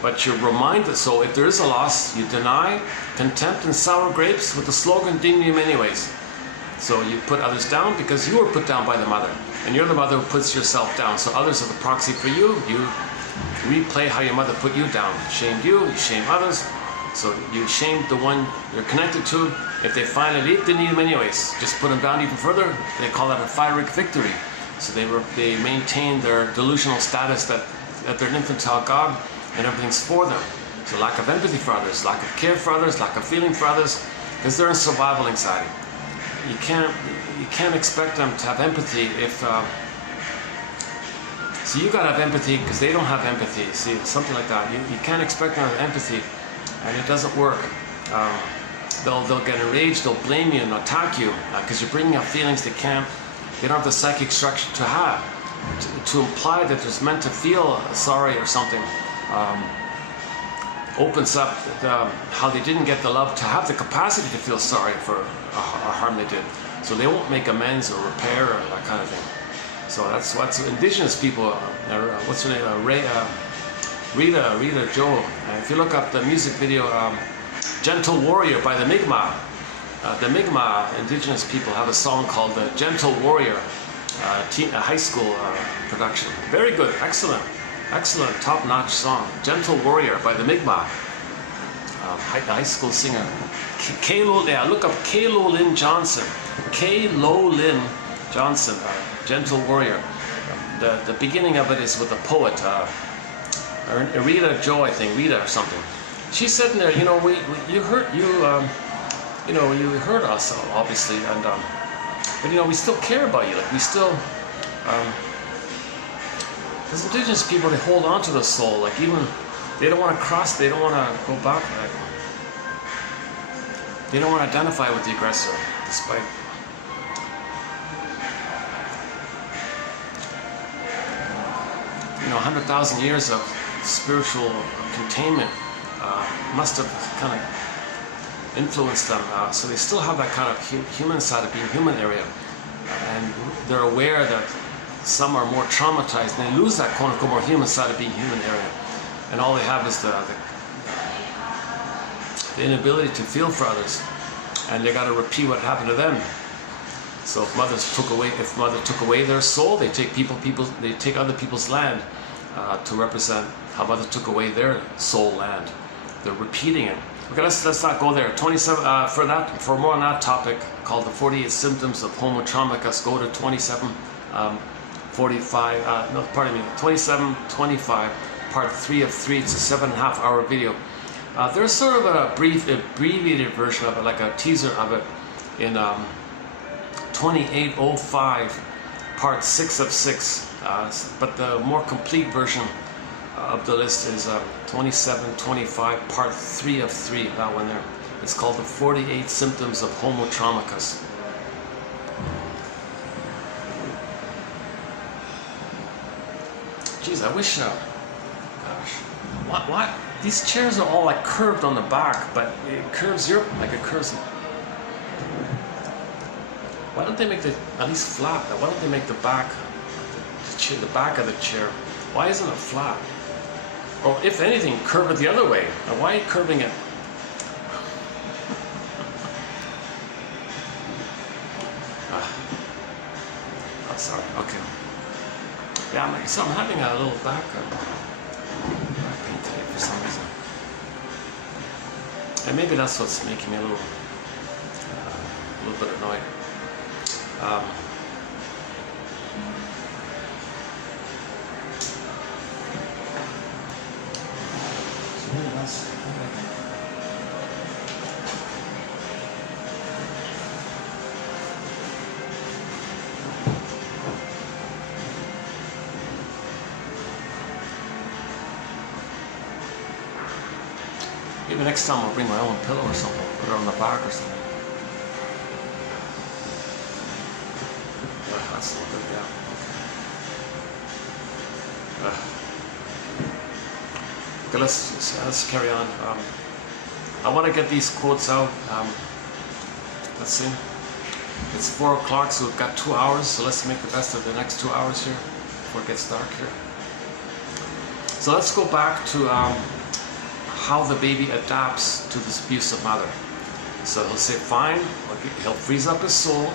But you're reminded, so if there is a loss, you deny contempt and sour grapes with the slogan, ding you many ways. So you put others down because you were put down by the mother. And you're the mother who puts yourself down. So others are the proxy for you. You replay how your mother put you down. Shamed you shame others. So you shame the one you're connected to. If they finally leave, they need them anyways. Just put them down even further. They call that a Pyrrhic victory. So they maintain their delusional status that they're an infantile god and everything's for them. So lack of empathy for others, lack of care for others, lack of feeling for others, because they're in survival anxiety. You can't expect them to have empathy if. So you gotta have empathy because they don't have empathy. See, something like that. You can't expect them to have empathy, and it doesn't work. They'll get enraged, they'll blame you and attack you because you're bringing up feelings they don't have the psychic structure to have. To imply that there's meant to feel sorry or something opens up how they didn't get the love to have the capacity to feel sorry for a harm they did. So they won't make amends or repair or that kind of thing. So that's what indigenous people, what's her name, Rita Joe. If you look up the music video, Gentle Warrior by the Mi'kmaq indigenous people have a song called the Gentle Warrior, a high school production. Very good, excellent, top-notch song. Gentle Warrior by the Mi'kmaq, high school singer. Look up Kalo Lynn Johnson. Gentle Warrior. The beginning of it is with a poet, Rita Joe, I think, Rita or something. She's sitting there, you hurt us obviously, and but we still care about you. Like we still, because indigenous people, they hold on to the soul. Like even they don't want to cross, they don't want to go back. Like, they don't want to identify with the aggressor, despite. 100,000 years of spiritual containment must have kind of influenced them. So they still have that kind of human side of being human area. And they're aware that some are more traumatized and they lose that quote-unquote more human side of being human area. And all they have is the inability to feel for others. And they got to repeat what happened to them. So if mother took away their soul, they take they take other people's land to represent how mother took away their soul land. They're repeating it. Okay, let's not go there. 27 for more on that topic called the 48 symptoms of homotraumicus. Go to 2725 part 3 of 3. It's a 7.5 hour video. There's sort of a brief abbreviated version of it, like a teaser of it in 2805 part 6 of 6, but the more complete version of the list is 2725 part 3 of 3, that one there. It's called the 48 symptoms of homotraumicus. Geez, I wish, gosh, what? These chairs are all like curved on the back, but it curves like it curves. Why don't they make it at least flat? Why don't they make the back, the back of the chair? Why isn't it flat? Or if anything, curve it the other way. Now, why are you curving it? Oh, sorry. Okay. Yeah, I'm having a little back pain today for some reason, and maybe that's what's making me a little bit annoyed. Maybe next time I'll bring my own pillow or something, put it on the back or something. That's a little bit, yeah. Okay, let's carry on. I want to get these quotes out. Let's see. It's 4 o'clock, so we've got 2 hours. So let's make the best of the next 2 hours here before it gets dark here. So let's go back to how the baby adapts to this abusive mother. So he'll say, fine. He'll freeze up his soul.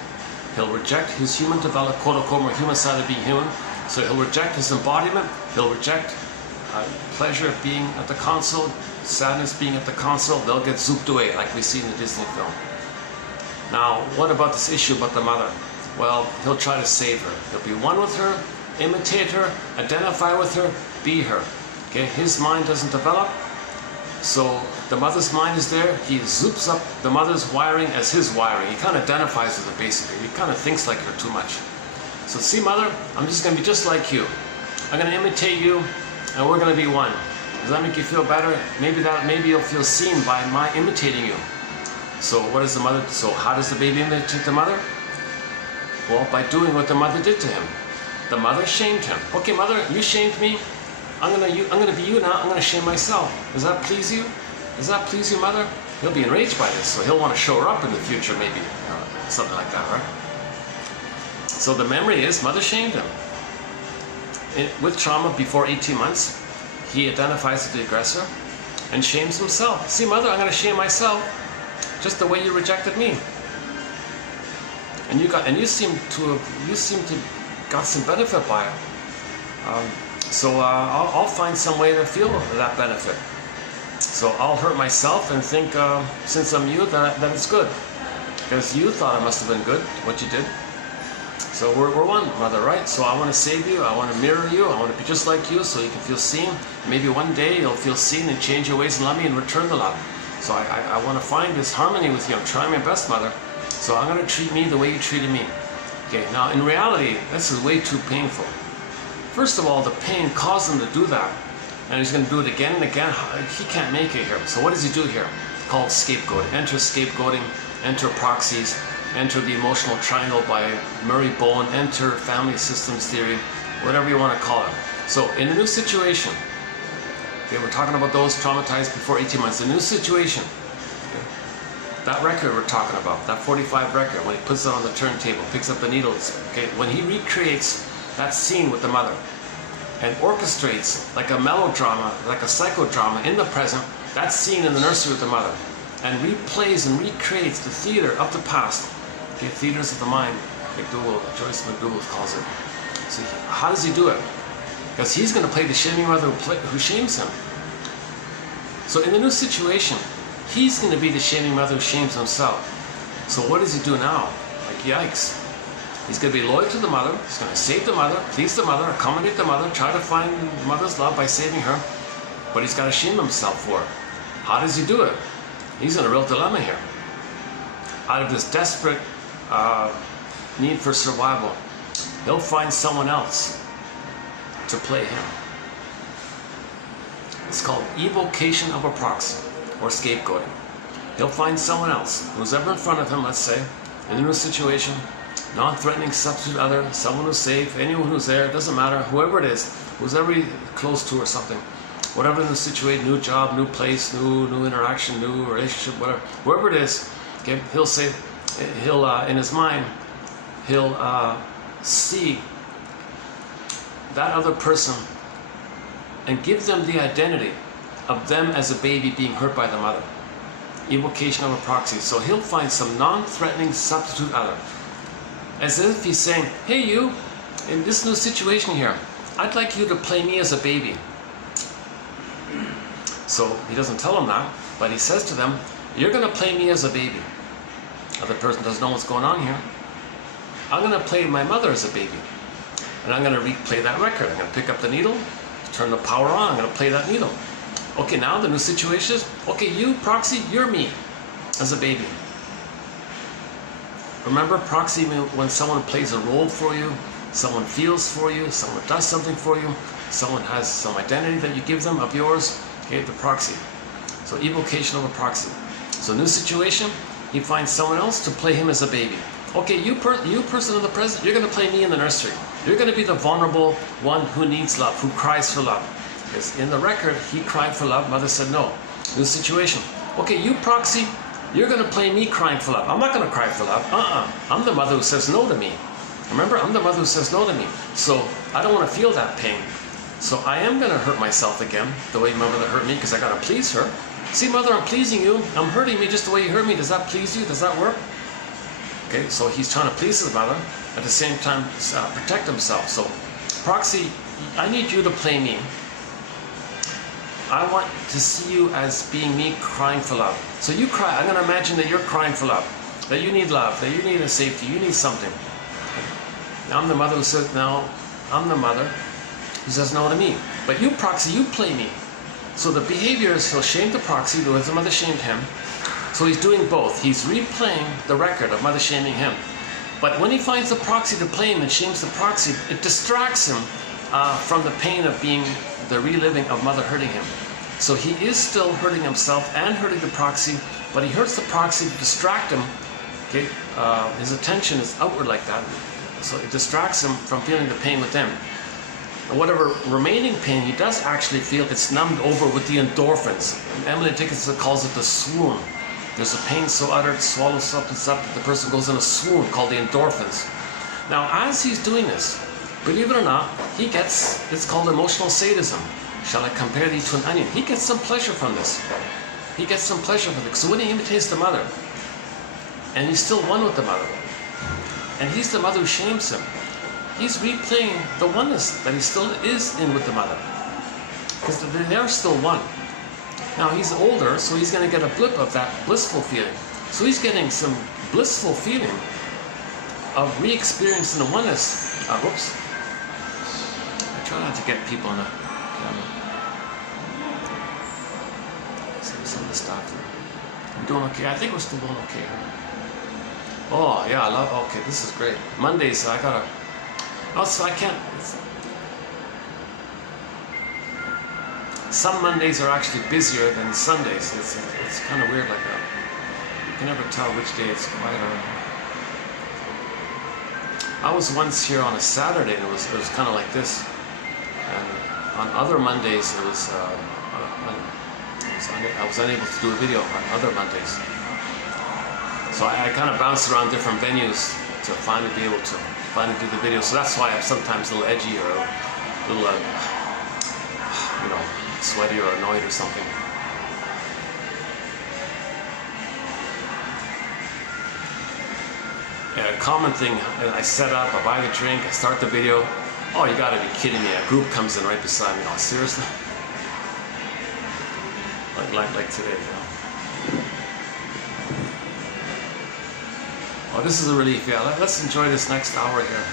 He'll reject his human developed, quote unquote, more human side of being human. So he'll reject his embodiment. He'll reject pleasure of being at the console, sadness being at the console. They'll get zooped away like we see in the Disney film. Now, what about this issue about the mother? Well, he'll try to save her. He'll be one with her, imitate her, identify with her, be her. Okay, his mind doesn't develop, so the mother's mind is there. He zoops up the mother's wiring as his wiring. He kind of identifies with her basically. He kind of thinks like her too much. So see, mother, I'm just going to be just like you. I'm going to imitate you, and we're going to be one. Does that make you feel better? Maybe you'll feel seen by my imitating you. So what is the mother? So how does the baby imitate the mother? Well, by doing what the mother did to him. The mother shamed him. Okay, mother, you shamed me. I'm gonna be you now. I'm gonna shame myself. Does that please you? Does that please you, mother? He'll be enraged by this, so he'll want to show her up in the future, maybe, something like that, right? So the memory is mother shamed him. With trauma before 18 months, he identifies with the aggressor and shames himself. See, mother, I'm gonna shame myself, just the way you rejected me. And you seem to got some benefit by it. So I'll find some way to feel that benefit. So I'll hurt myself and think, since I'm you, that it's good. Because you thought it must have been good, what you did. So we're one, mother, right? So I want to save you, I want to mirror you, I want to be just like you so you can feel seen. Maybe one day you'll feel seen and change your ways and love me and return the love. So I want to find this harmony with you. I'm trying my best, mother. So I'm going to treat me the way you treated me. Okay, now in reality, this is way too painful. First of all, the pain caused him to do that. And he's going to do it again and again. He can't make it here. So what does he do here? It's called scapegoating. Enter scapegoating, enter proxies, enter the emotional triangle by Murray Bowen, enter family systems theory, whatever you want to call it. So in the new situation, okay, we're talking about those traumatized before 18 months. The new situation, okay, that record we're talking about, that 45 record, when he puts it on the turntable, picks up the needles, okay, when he recreates that scene with the mother and orchestrates like a melodrama, like a psychodrama in the present, that scene in the nursery with the mother, and replays and recreates the theater of the past, okay, theaters of the mind, Joyce McDougall calls it. So how does he do it? Because he's going to play the shaming mother who shames him. So in the new situation, he's going to be the shaming mother who shames himself. So what does he do now? Like, yikes. He's going to be loyal to the mother. He's going to save the mother, please the mother, accommodate the mother, try to find the mother's love by saving her. But he's got to shame himself for it. How does he do it? He's in a real dilemma here. Out of this desperate need for survival, he'll find someone else to play him. It's called evocation of a proxy, or scapegoating. He'll find someone else who's ever in front of him, let's say, in a new situation, non-threatening substitute other, someone who's safe, anyone who's there, it doesn't matter, whoever it is, who's ever close to or something, whatever the situation, new job, new place, new interaction, new relationship, whatever, whoever it is, okay, he'll say, in his mind, he'll see that other person and give them the identity of them as a baby being hurt by the mother. Evocation of a proxy. So he'll find some non-threatening substitute other. As if he's saying, hey you, in this new situation here, I'd like you to play me as a baby. So he doesn't tell them that, but he says to them, you're going to play me as a baby. Other person doesn't know what's going on here. I'm going to play my mother as a baby. And I'm going to replay that record. I'm going to pick up the needle, turn the power on, I'm going to play that needle. Okay, now the new situation is, okay, you, proxy, you're me as a baby. Remember, proxy, when someone plays a role for you, someone feels for you, someone does something for you, someone has some identity that you give them of yours, okay, the proxy. So evocation of a proxy. So new situation, he finds someone else to play him as a baby. Okay, you person in the present, you're going to play me in the nursery. You're going to be the vulnerable one who needs love, who cries for love. Because in the record, he cried for love, mother said no. New situation. Okay, you proxy, you're going to play me crying for love. I'm not going to cry for love. I'm the mother who says no to me. Remember, I'm the mother who says no to me. So I don't want to feel that pain. So I am going to hurt myself again, the way my mother hurt me, because I got to please her. See, mother, I'm pleasing you. I'm hurting me just the way you hurt me. Does that please you? Does that work? Okay, so he's trying to please his mother, at the same time protect himself. So proxy, I need you to play me. I want to see you as being me crying for love. So you cry. I'm going to imagine that you're crying for love, that you need love, that you need a safety, you need something. Now I'm the mother who says no. I'm the mother who says no to me. But you proxy, you play me. So the behavior is he'll shame the proxy because the mother shamed him. So he's doing both. He's replaying the record of mother shaming him. But when he finds the proxy to play him and shames the proxy, it distracts him from the pain of being the reliving of mother hurting him. So he is still hurting himself and hurting the proxy, but he hurts the proxy to distract him. Okay, his attention is outward like that, so it distracts him from feeling the pain within. And whatever remaining pain he does actually feel, it's numbed over with the endorphins. Emily Dickinson calls it the swoon. There's a pain so utter it swallows up and up that the person goes in a swoon called the endorphins. Now, as he's doing this, believe it or not, he gets, it's called emotional sadism. Shall I compare thee to an onion? He gets some pleasure from this. He gets some pleasure from it. So when he imitates the mother, and he's still one with the mother, and he's the mother who shames him, he's replaying the oneness that he still is in with the mother. Because they're still one. Now he's older, so he's going to get a blip of that blissful feeling. So he's getting some blissful feeling of re-experiencing the oneness. Whoops. I try not to get people on a camera. Some of the stuff. We're doing okay. I think we're still doing okay. Oh yeah, I love. Okay, this is great. Mondays, I gotta. Also, I can't. Some Mondays are actually busier than Sundays. It's kind of weird like that. You can never tell which day it's quieter. I was once here on a Saturday and it was kind of like this. And on other Mondays I was unable to do a video on other Mondays. So I kind of bounced around different venues to finally be able to finally do the video. So that's why I'm sometimes a little edgy or a little, you know, sweaty or annoyed or something. Yeah, a common thing, I set up, I buy the drink, I start the video. Oh, you gotta be kidding me, a group comes in right beside me. Oh, seriously? Like today, you know. Oh, this is a relief, yeah. Let's enjoy this next hour here.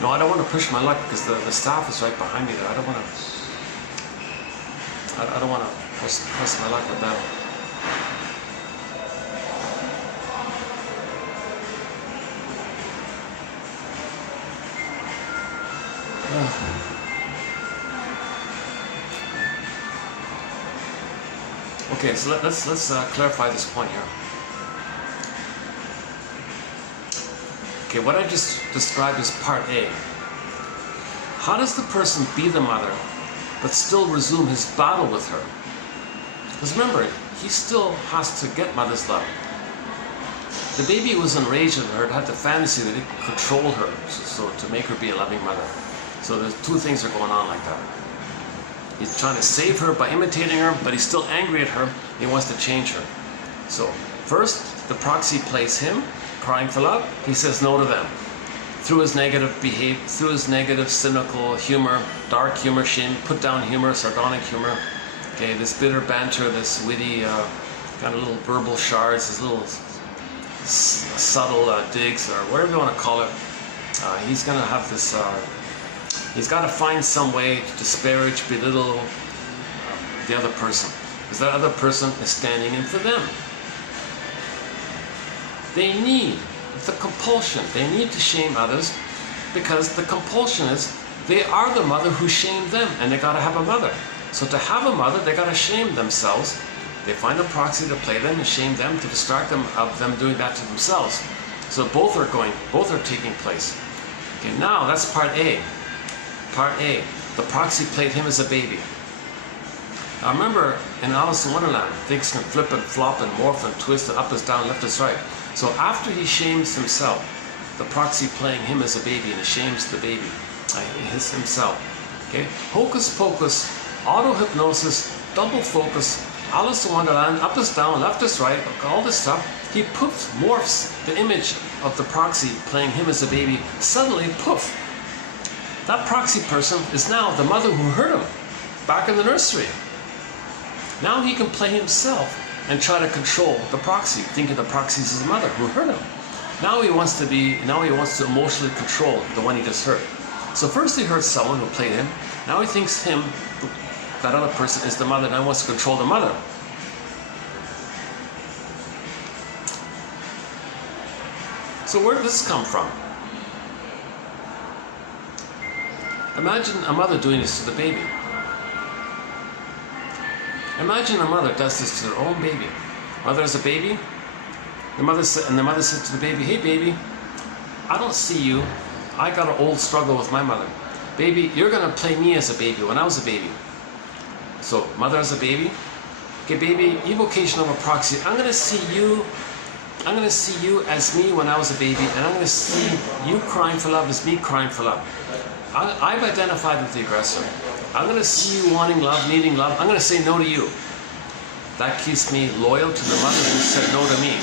No, I don't want to push my luck because the staff is right behind me there. I don't want to press my luck with that. Okay, so let's clarify this point here. Okay, what I just described is part A. How does the person be the mother, but still resume his battle with her? Because remember, he still has to get mother's love. The baby was enraged at her, it had the fantasy that it could control her, so to make her be a loving mother. So there's two things are going on like that. He's trying to save her by imitating her, but he's still angry at her. He wants to change her. So first, the proxy plays him, crying for love. He says no to them. Through his negative behavior, through his negative, cynical humor, dark humor, shame, put down humor, sardonic humor. Okay, this bitter banter, this witty, kind of little verbal shards, this little subtle digs, or whatever you want to call it. He's going to have this. He's got to find some way to disparage, belittle the other person, because that other person is standing in for them. They need the compulsion. They need to shame others because the compulsion is they are the mother who shamed them, and they got to have a mother. So to have a mother, they got to shame themselves They find a proxy to play them and shame them to distract them of them doing that to themselves. So both are taking place. Okay, now that's part A. Part A. The proxy played him as a baby. Now remember, in Alice in Wonderland, things can flip and flop and morph and twist and up is down, left is right. So after he shames himself, the proxy playing him as a baby, and he shames the baby, himself. Okay? Hocus pocus, auto-hypnosis, double focus, Alice in Wonderland, up is down, left is right, all this stuff. He poof, morphs the image of the proxy playing him as a baby. Suddenly, poof, that proxy person is now the mother who hurt him back in the nursery. Now he can play himself and try to control the proxy, thinking the proxy is his mother who hurt him. Now he wants to emotionally control the one he just hurt. So first he hurt someone who played him. Now he thinks that other person is the mother, and now wants to control the mother. So where did this come from? Imagine a mother doing this to the baby. Imagine a mother does this to their own baby. Mother has a baby. The mother said to the baby, "Hey baby, I don't see you. I got an old struggle with my mother. Baby, you're gonna play me as a baby when I was a baby." So mother has a baby. Okay, baby, evocation of a proxy. I'm gonna see you as me when I was a baby, and I'm gonna see you crying for love as me crying for love. I've identified with the aggressor. I'm gonna see you wanting love, needing love. I'm gonna say no to you. That keeps me loyal to the mother who said no to me.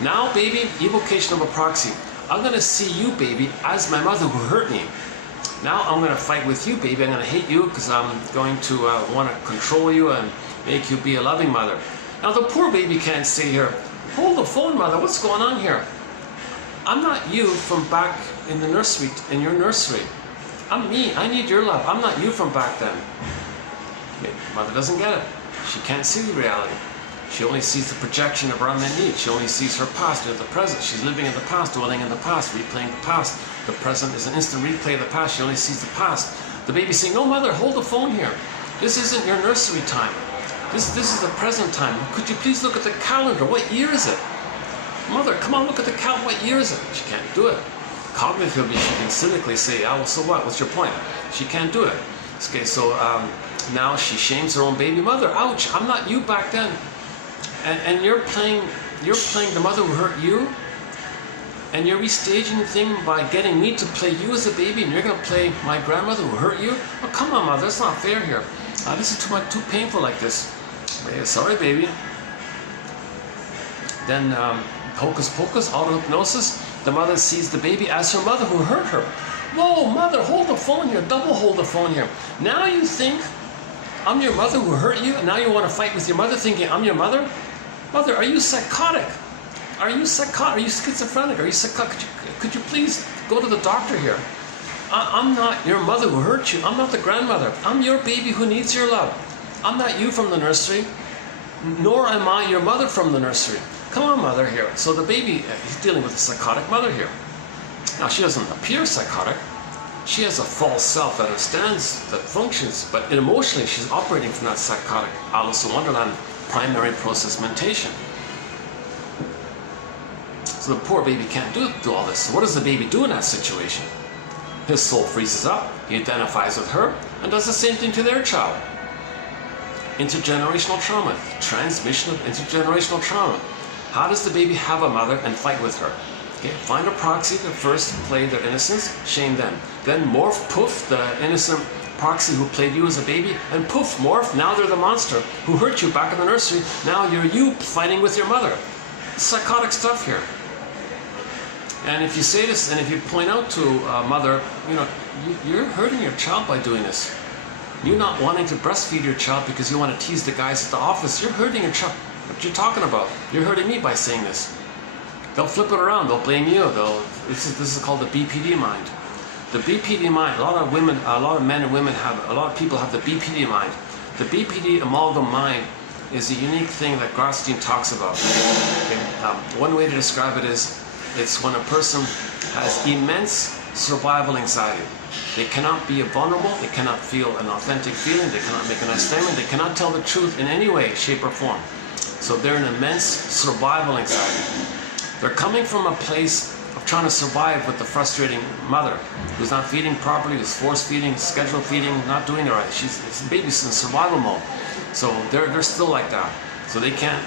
Now, baby, evocation of a proxy. I'm gonna see you, baby, as my mother who hurt me. Now I'm gonna fight with you, baby. I'm gonna hate you because I'm going to want to control you and make you be a loving mother. Now the poor baby can't say here, "Hold the phone, mother, what's going on here? I'm not you from back in the nursery, in your nursery. I'm me, I need your love. I'm not you from back then." Mother doesn't get it. She can't see the reality. She only sees the projection of her unmet needs. She only sees her past or the present. She's living in the past, dwelling in the past, replaying the past. The present is an instant replay of the past. She only sees the past. The baby's saying, "No, mother, hold the phone here. This isn't your nursery time. This is the present time. Could you please look at the calendar? What year is it? Mother, come on, look at the calendar. What year is it?" She can't do it. Cognitively, she can cynically say, "Oh, well, so what? What's your point?" She can't do it. Okay, so now she shames her own baby. "Mother, ouch, I'm not you back then. And you're playing the mother who hurt you, and you're restaging the thing by getting me to play you as a baby, and you're going to play my grandmother who hurt you? Oh, come on, mother, it's not fair here. This is too painful like this. Sorry, baby." Then hocus pocus, auto-hypnosis. The mother sees the baby as her mother who hurt her. "Whoa, mother, hold the phone here. Double hold the phone here. Now you think I'm your mother who hurt you, and now you want to fight with your mother thinking I'm your mother? Mother, are you psychotic? Are you psychotic? Are you schizophrenic? Are you psychotic? Could you please go to the doctor here? I'm not your mother who hurt you. I'm not the grandmother. I'm your baby who needs your love. I'm not you from the nursery, nor am I your mother from the nursery. Come on, mother, here." So the baby, he's dealing with a psychotic mother here. Now, she doesn't appear psychotic. She has a false self that understands, that functions, but emotionally she's operating from that psychotic Alice in Wonderland primary process mentation. So the poor baby can't do all this. So what does the baby do in that situation? His soul freezes up, he identifies with her, and does the same thing to their child. Intergenerational trauma, transmission of intergenerational trauma. How does the baby have a mother and fight with her? Okay, find a proxy to first play their innocence, shame them. Then morph, poof, the innocent proxy who played you as a baby, and poof, morph, now they're the monster who hurt you back in the nursery. Now you're you fighting with your mother. Psychotic stuff here. And if you say this, and if you point out to a mother, you're hurting your child by doing this. You're not wanting to breastfeed your child because you want to tease the guys at the office. You're hurting your child. What you talking about? You're hurting me by saying this. They'll flip it around. They'll blame you. This is called the BPD mind. The BPD mind. A lot of men and women a lot of people have the BPD mind. The BPD amalgam mind is a unique thing that Grotstein talks about. Okay? One way to describe it is, it's when a person has immense survival anxiety. They cannot be vulnerable. They cannot feel an authentic feeling. They cannot make an nice statement. They cannot tell the truth in any way, shape, or form. So they're in immense survival anxiety. They're coming from a place of trying to survive with the frustrating mother who's not feeding properly, who's force feeding, schedule feeding, not doing it right. It's the baby's in survival mode. So they're still like that. So they can't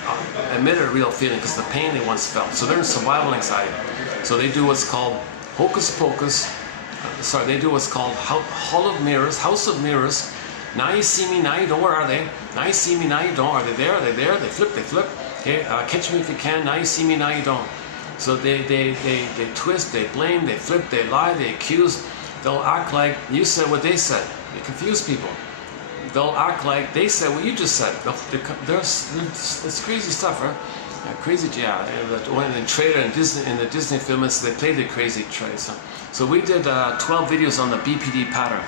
admit a real feeling because the pain they once felt. So they're in survival anxiety. So they do what's called hocus pocus. They do what's called house of mirrors. Now you see me, now you don't. Where are they? Now you see me, now you don't. Are they there? Are they there? They flip. Okay, catch me if you can. Now you see me, now you don't. So they twist, they blame, they flip, they lie, they accuse. They'll act like you said what they said. They confuse people. They'll act like they said what you just said. It's crazy stuff, right? Yeah, crazy, yeah. When in trailer in the Disney films, they played the crazy trade. So we did 12 videos on the BPD pattern.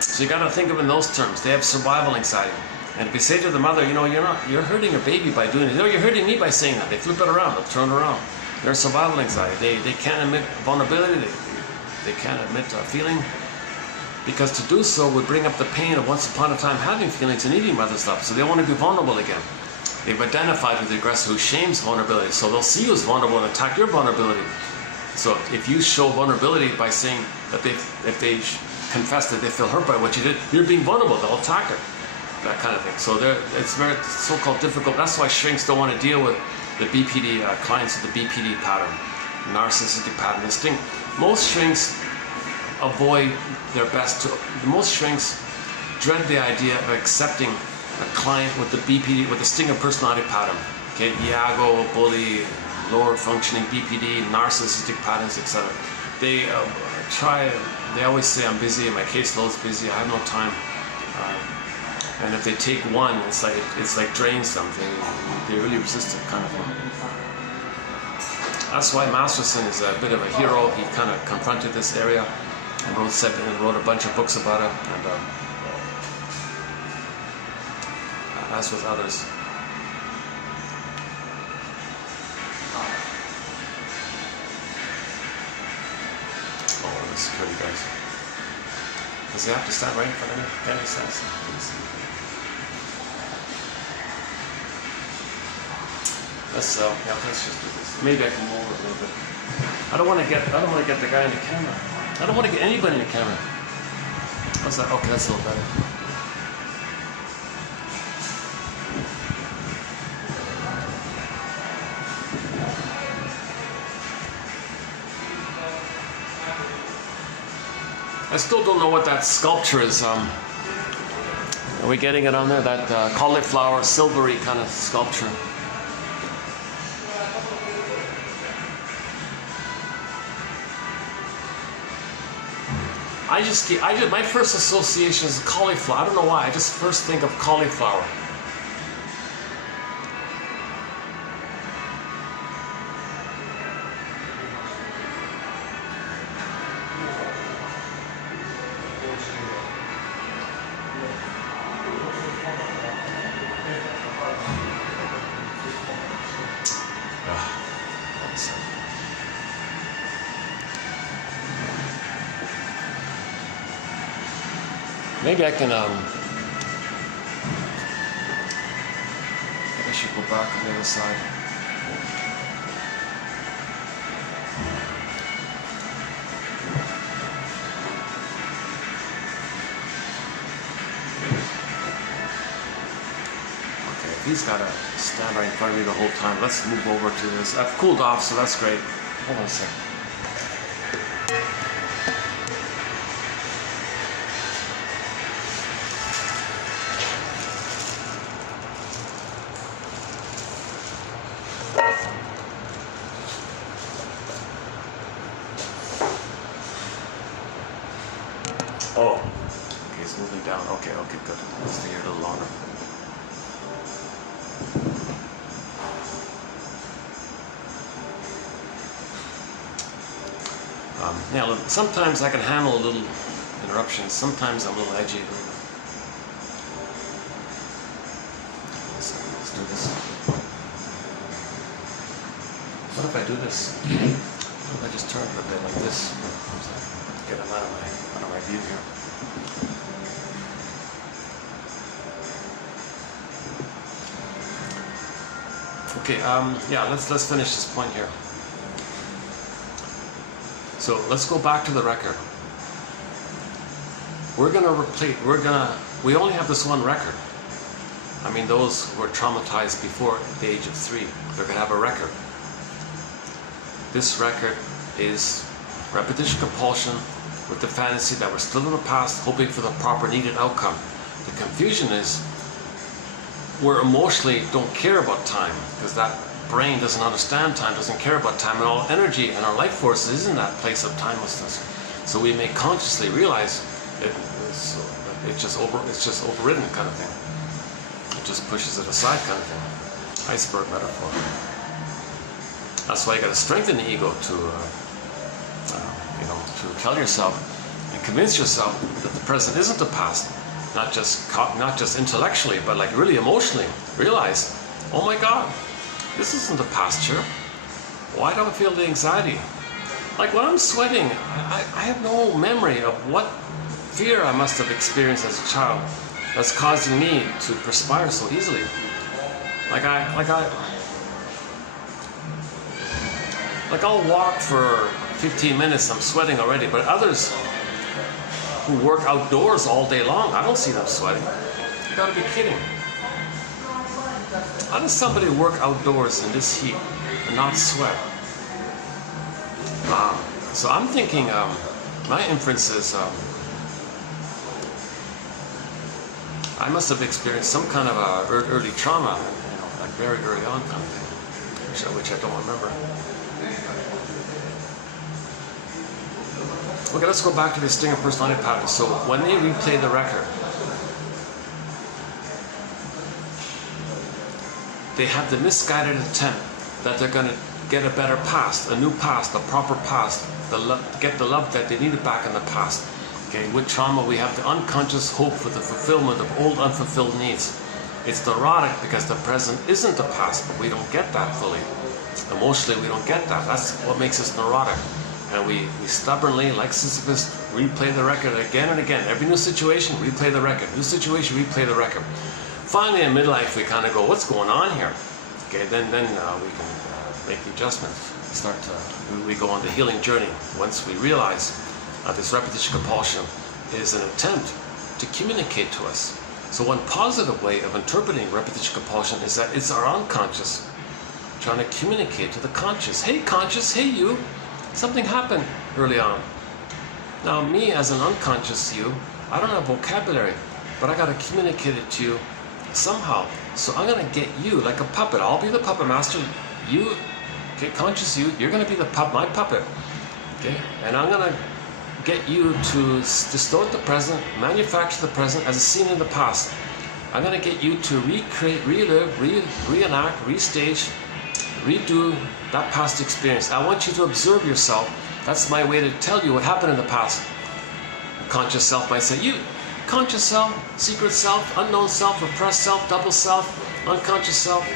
So you got to think of it in those terms. They have survival anxiety. And if you say to the mother, you're hurting a baby by doing it. No, you're hurting me by saying that. They flip it around, they'll turn it around. They're survival anxiety. They can't admit vulnerability. They can't admit feeling. Because to do so would bring up the pain of once upon a time having feelings and needing mother stuff. So they want to be vulnerable again. They've identified with the aggressor who shames vulnerability. So they'll see you as vulnerable and attack your vulnerability. So if you show vulnerability by saying that if they confess that they feel hurt by what you did, you're being vulnerable, they'll attack it. That kind of thing. So it's very so-called difficult. That's why shrinks don't want to deal with the BPD clients with the BPD pattern, narcissistic pattern instinct. Most shrinks avoid their best. Most shrinks dread the idea of accepting a client with the BPD, with the stinger personality pattern. Okay, Iago, bully, lower functioning BPD, narcissistic patterns, etc. They They always say I'm busy, my caseload's busy, I have no time. And if they take one, it's like drains them. They really resist it, kind of thing. That's why Masterson is a bit of a hero. He kind of confronted this area and wrote a bunch of books about it, and as with others. Oh, the security guys. Does he have to stand right in front of me? That makes sense. Let's just do this. Maybe I can move it a little bit. I don't want to get the guy in the camera. I don't want to get anybody in the camera. What's that? Okay, that's a little better. I still don't know what that sculpture is. Are we getting it on there? That cauliflower, silvery kind of sculpture. My first association is cauliflower. I don't know why. I just first think of cauliflower. Maybe I can, maybe I should go back on the other side. Okay, he's got to stand right in front of me the whole time. Let's move over to this. I've cooled off, so that's great. Hold on a second. Oh, okay, it's moving down. Okay, good. I'll stay here a little longer. Now, sometimes I can handle a little interruptions. Sometimes I'm a little edgy. Let's do this. What if I do this? What if I just turn it a bit like this? Get them out of my view here. Okay, yeah, let's finish this point here. So let's go back to the record. We only have this one record. I mean, those who were traumatized before the age of 3, they're going to have a record. This record is repetition compulsion with the fantasy that we're still in the past, hoping for the proper needed outcome. The confusion is we're emotionally don't care about time, because that brain doesn't understand time, doesn't care about time, and all energy and our life force is in that place of timelessness. So we may consciously realize it's just overridden kind of thing. It just pushes it aside kind of thing. Iceberg metaphor. That's why you got to strengthen the ego to to tell yourself and convince yourself that the present isn't the past, not just intellectually, but like really emotionally. Realize, oh my God, this isn't the past here. Why do I feel the anxiety? Like when I'm sweating, I have no memory of what fear I must have experienced as a child that's causing me to perspire so easily. I'll walk for 15 minutes, I'm sweating already, but others who work outdoors all day long, I don't see them sweating. You gotta be kidding. How does somebody work outdoors in this heat and not sweat? So I'm thinking, my inference is, I must have experienced some kind of a early trauma, like very early on kind of thing, which I don't remember. Okay, let's go back to the stinger personality pattern. So when they replay the record, they have the misguided attempt that they're going to get a better past, a new past, a proper past, get the love that they needed back in the past. Okay, with trauma, we have the unconscious hope for the fulfillment of old unfulfilled needs. It's neurotic because the present isn't the past, but we don't get that fully. Emotionally, we don't get that. That's what makes us neurotic. And we stubbornly, like Sisyphus, replay the record again and again. Every new situation, replay the record. New situation, replay the record. Finally, in midlife, we kind of go, what's going on here? Okay, then we can make the adjustments. We go on the healing journey once we realize this repetition compulsion is an attempt to communicate to us. So one positive way of interpreting repetition compulsion is that it's our unconscious trying to communicate to the conscious. Hey conscious, hey you, something happened early on. Now me as an unconscious you, I don't have vocabulary, but I got to communicate it to you somehow. So I'm going to get you like a puppet. I'll be the puppet master. You, okay, conscious you, you're going to be my puppet. Okay, and I'm going to get you to distort the present, manufacture the present as a scene in the past. I'm going to get you to recreate, relive, reenact, restage, redo that past experience. I want you to observe yourself. That's my way to tell you what happened in the past. Conscious self might say, you, conscious self, secret self, unknown self, repressed self, double self, unconscious self.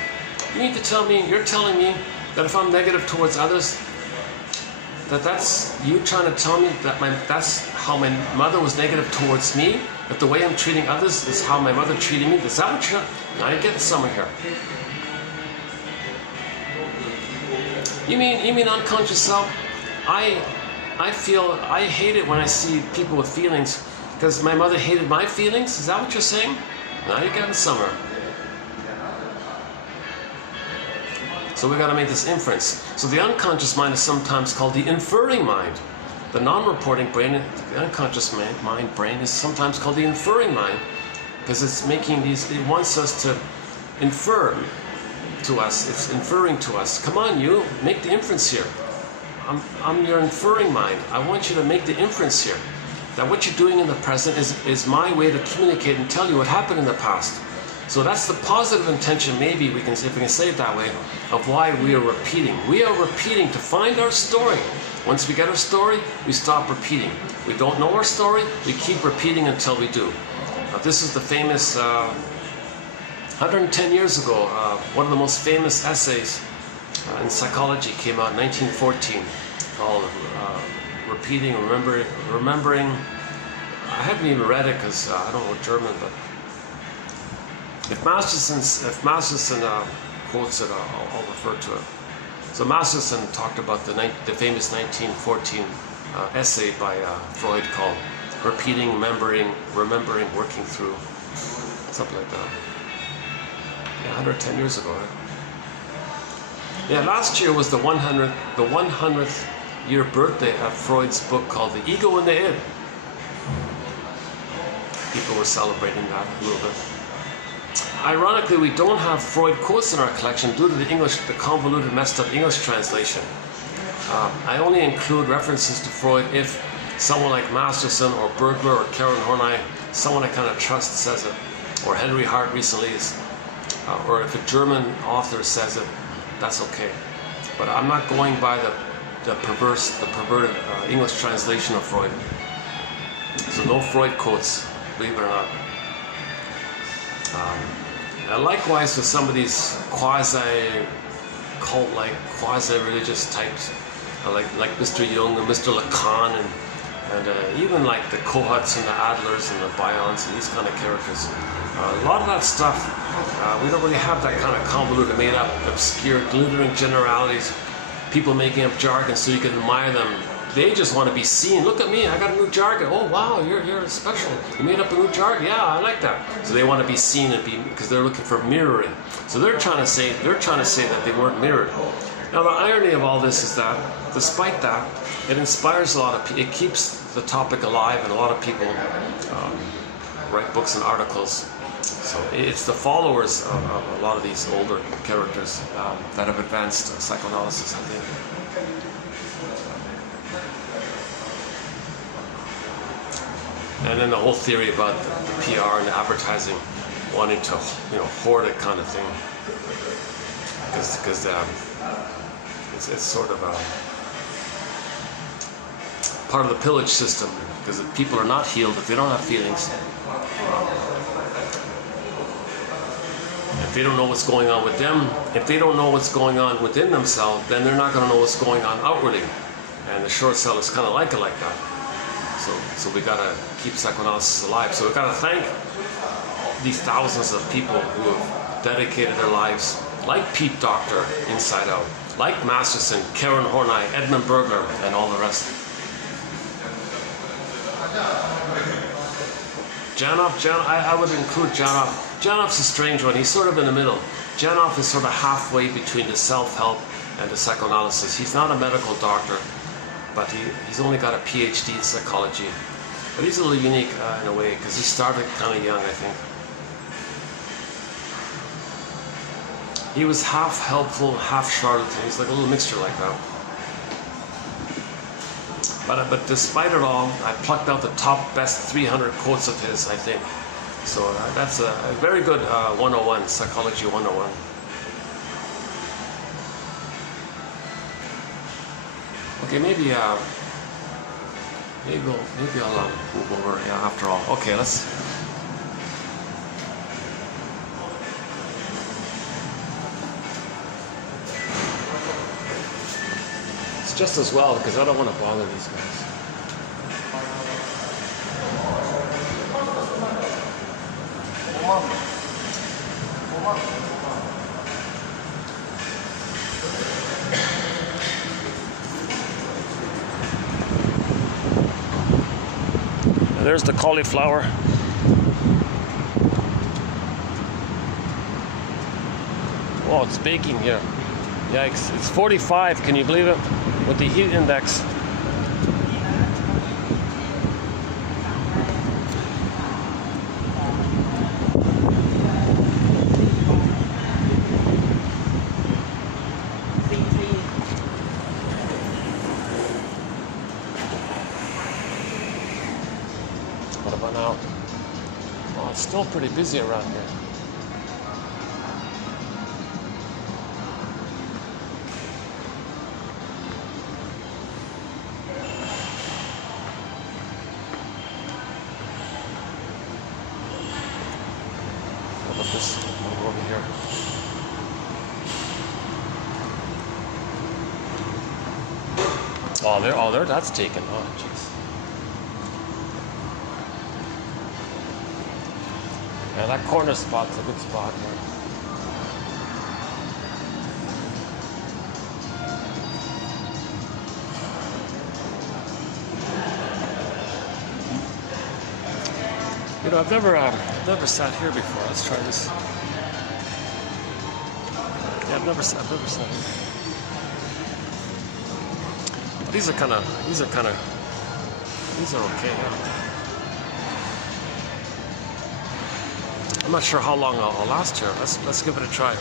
You need to tell me, you're telling me that if I'm negative towards others, that's you trying to tell me that that's how my mother was negative towards me, that the way I'm treating others is how my mother treated me. Is that what you're... Now you're getting somewhere here. You mean unconscious self? I hate it when I see people with feelings because my mother hated my feelings. Is that what you're saying? Now you're getting somewhere. So we got to make this inference. So the unconscious mind is sometimes called the inferring mind. The non-reporting brain, the unconscious mind brain is sometimes called the inferring mind because it's making these, it wants us to infer to us. It's inferring to us. Come on, you, make the inference here. I'm your inferring mind. I want you to make the inference here. That what you're doing in the present is my way to communicate and tell you what happened in the past. So that's the positive intention, maybe we can, if we can say it that way, of why we are repeating. We are repeating to find our story. Once we get our story, we stop repeating. We don't know our story, we keep repeating until we do. Now, this is the famous, 110 years ago, one of the most famous essays in psychology came out in 1914 called Repeating, Remembering. I haven't even read it because I don't know German, but if Masterson quotes that I'll refer to it. So Masterson talked about the famous 1914 essay by Freud called Repeating, Remembering, Working Through, something like that. Yeah, 110 years ago, right? Yeah, last year was the 100th year birthday of Freud's book called The Ego and the Id. People were celebrating that a little bit. Ironically, we don't have Freud quotes in our collection due to the convoluted, messed up English translation. I only include references to Freud if someone like Masterson or Bergler or Karen Horney, someone I kind of trust, says it, or Henry Hart recently is, or if a German author says it, that's okay. But I'm not going by the perverted English translation of Freud. So no Freud quotes, believe it or not. And likewise with some of these quasi-cult-like, quasi-religious types, like Mr. Jung and Mr. Lacan, and even like the Kohutts and the Adlers and the Bions and these kind of characters. A lot of that stuff, we don't really have that kind of convoluted, made up, obscure, glittering generalities, people making up jargon so you can admire them. They just want to be seen. Look at me, I got a new jargon. Oh wow, you're special. You made up a new jargon. Yeah, I like that. So they want to be seen and because they're looking for mirroring. So they're trying to say that they weren't mirrored. Now the irony of all this is that, despite that, it inspires a lot of people. It keeps the topic alive, and a lot of people write books and articles. So it's the followers of a lot of these older characters that have advanced psychoanalysis, I think. And then the whole theory about the PR and the advertising wanting to, hoard it kind of thing, because it's sort of part of the pillage system. Because if people are not healed, if they don't have feelings, if they don't know what's going on with them, if they don't know what's going on within themselves, then they're not going to know what's going on outwardly. And the short sell is kind of like that. So we gotta keep psychoanalysis alive. So we gotta thank these thousands of people who have dedicated their lives, like Pete Docter, Inside Out, like Masterson, Karen Horney, Edmund Bergler, and all the rest. Janoff, I would include Janoff. Janoff's a strange one. He's sort of in the middle. Janoff is sort of halfway between the self-help and the psychoanalysis. He's not a medical doctor, but he's only got a PhD in psychology. But he's a little unique in a way, because he started kind of young, I think. He was half helpful, half charlatan. He's like a little mixture like that. But despite it all, I plucked out the top best 300 quotes of his, I think. So that's a very good 101, Psychology 101. Okay, maybe I'll move over. Yeah, after all. Okay, let's. It's just as well because I don't want to bother these guys. There's the cauliflower. Oh, it's baking here. Yikes, it's 45, can you believe it? With the heat index. What about now? Oh, it's still pretty busy around here. What about this one over here? Oh, there, that's taken. Oh, jeez. Yeah, that corner spot's a good spot here. You know, I've never sat here before. Let's try this. Yeah, I've never sat here. But these are okay. Yeah. I'm not sure how long I'll last here. Let's give it a try.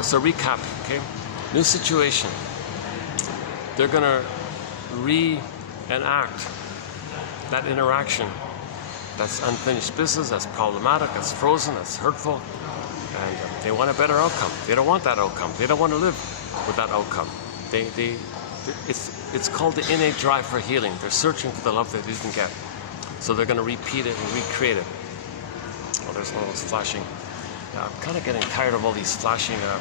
So recap, okay? New situation. They're gonna reenact that interaction. That's unfinished business, that's problematic, that's frozen, that's hurtful, and they want a better outcome. They don't want that outcome. They don't want to live with that outcome. It's called the innate drive for healing. They're searching for the love they didn't get. So they're going to repeat it and recreate it. Oh, there's one of those flashing. I'm kind of getting tired of all these flashing I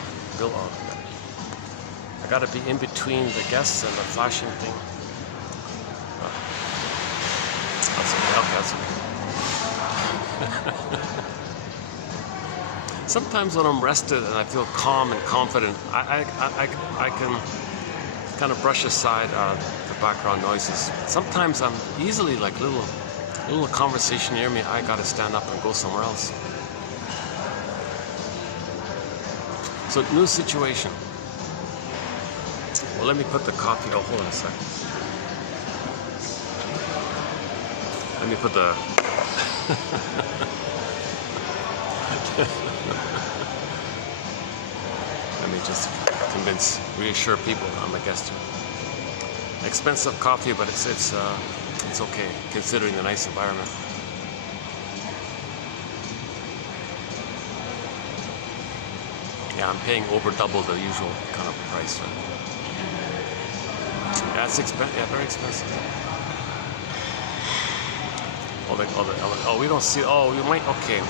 got to be in between the guests and the flashing thing. That's okay. Okay, that's okay. Sometimes when I'm rested and I feel calm and confident, I can kind of brush aside the background noises. Sometimes I'm easily like little conversation near me, I gotta stand up and go somewhere else. So new situation. Well, let me put the coffee. Oh, hold on a second. Let me put the. Let me just reassure people I'm a guest here. Expensive coffee, but it's okay considering the nice environment. Yeah, I'm paying over double the usual kind of price, right? Yeah, it's expensive. Yeah, very expensive. Oh, we don't see. Oh, we might. Okay.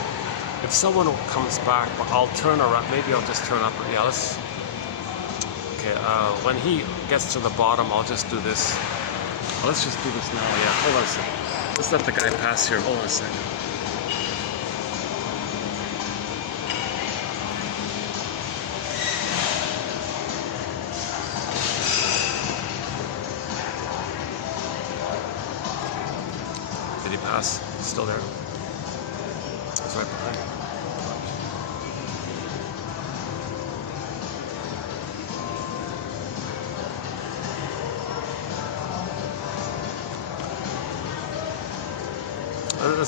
If someone comes back, I'll turn around. Maybe I'll just turn up. Yeah, let's. Okay. When he gets to the bottom, I'll just do this. Well, let's just do this now. Yeah. Hold on a second. Let's let the guy pass here. Hold on a second. Did he pass? He's still there. He's right behind me.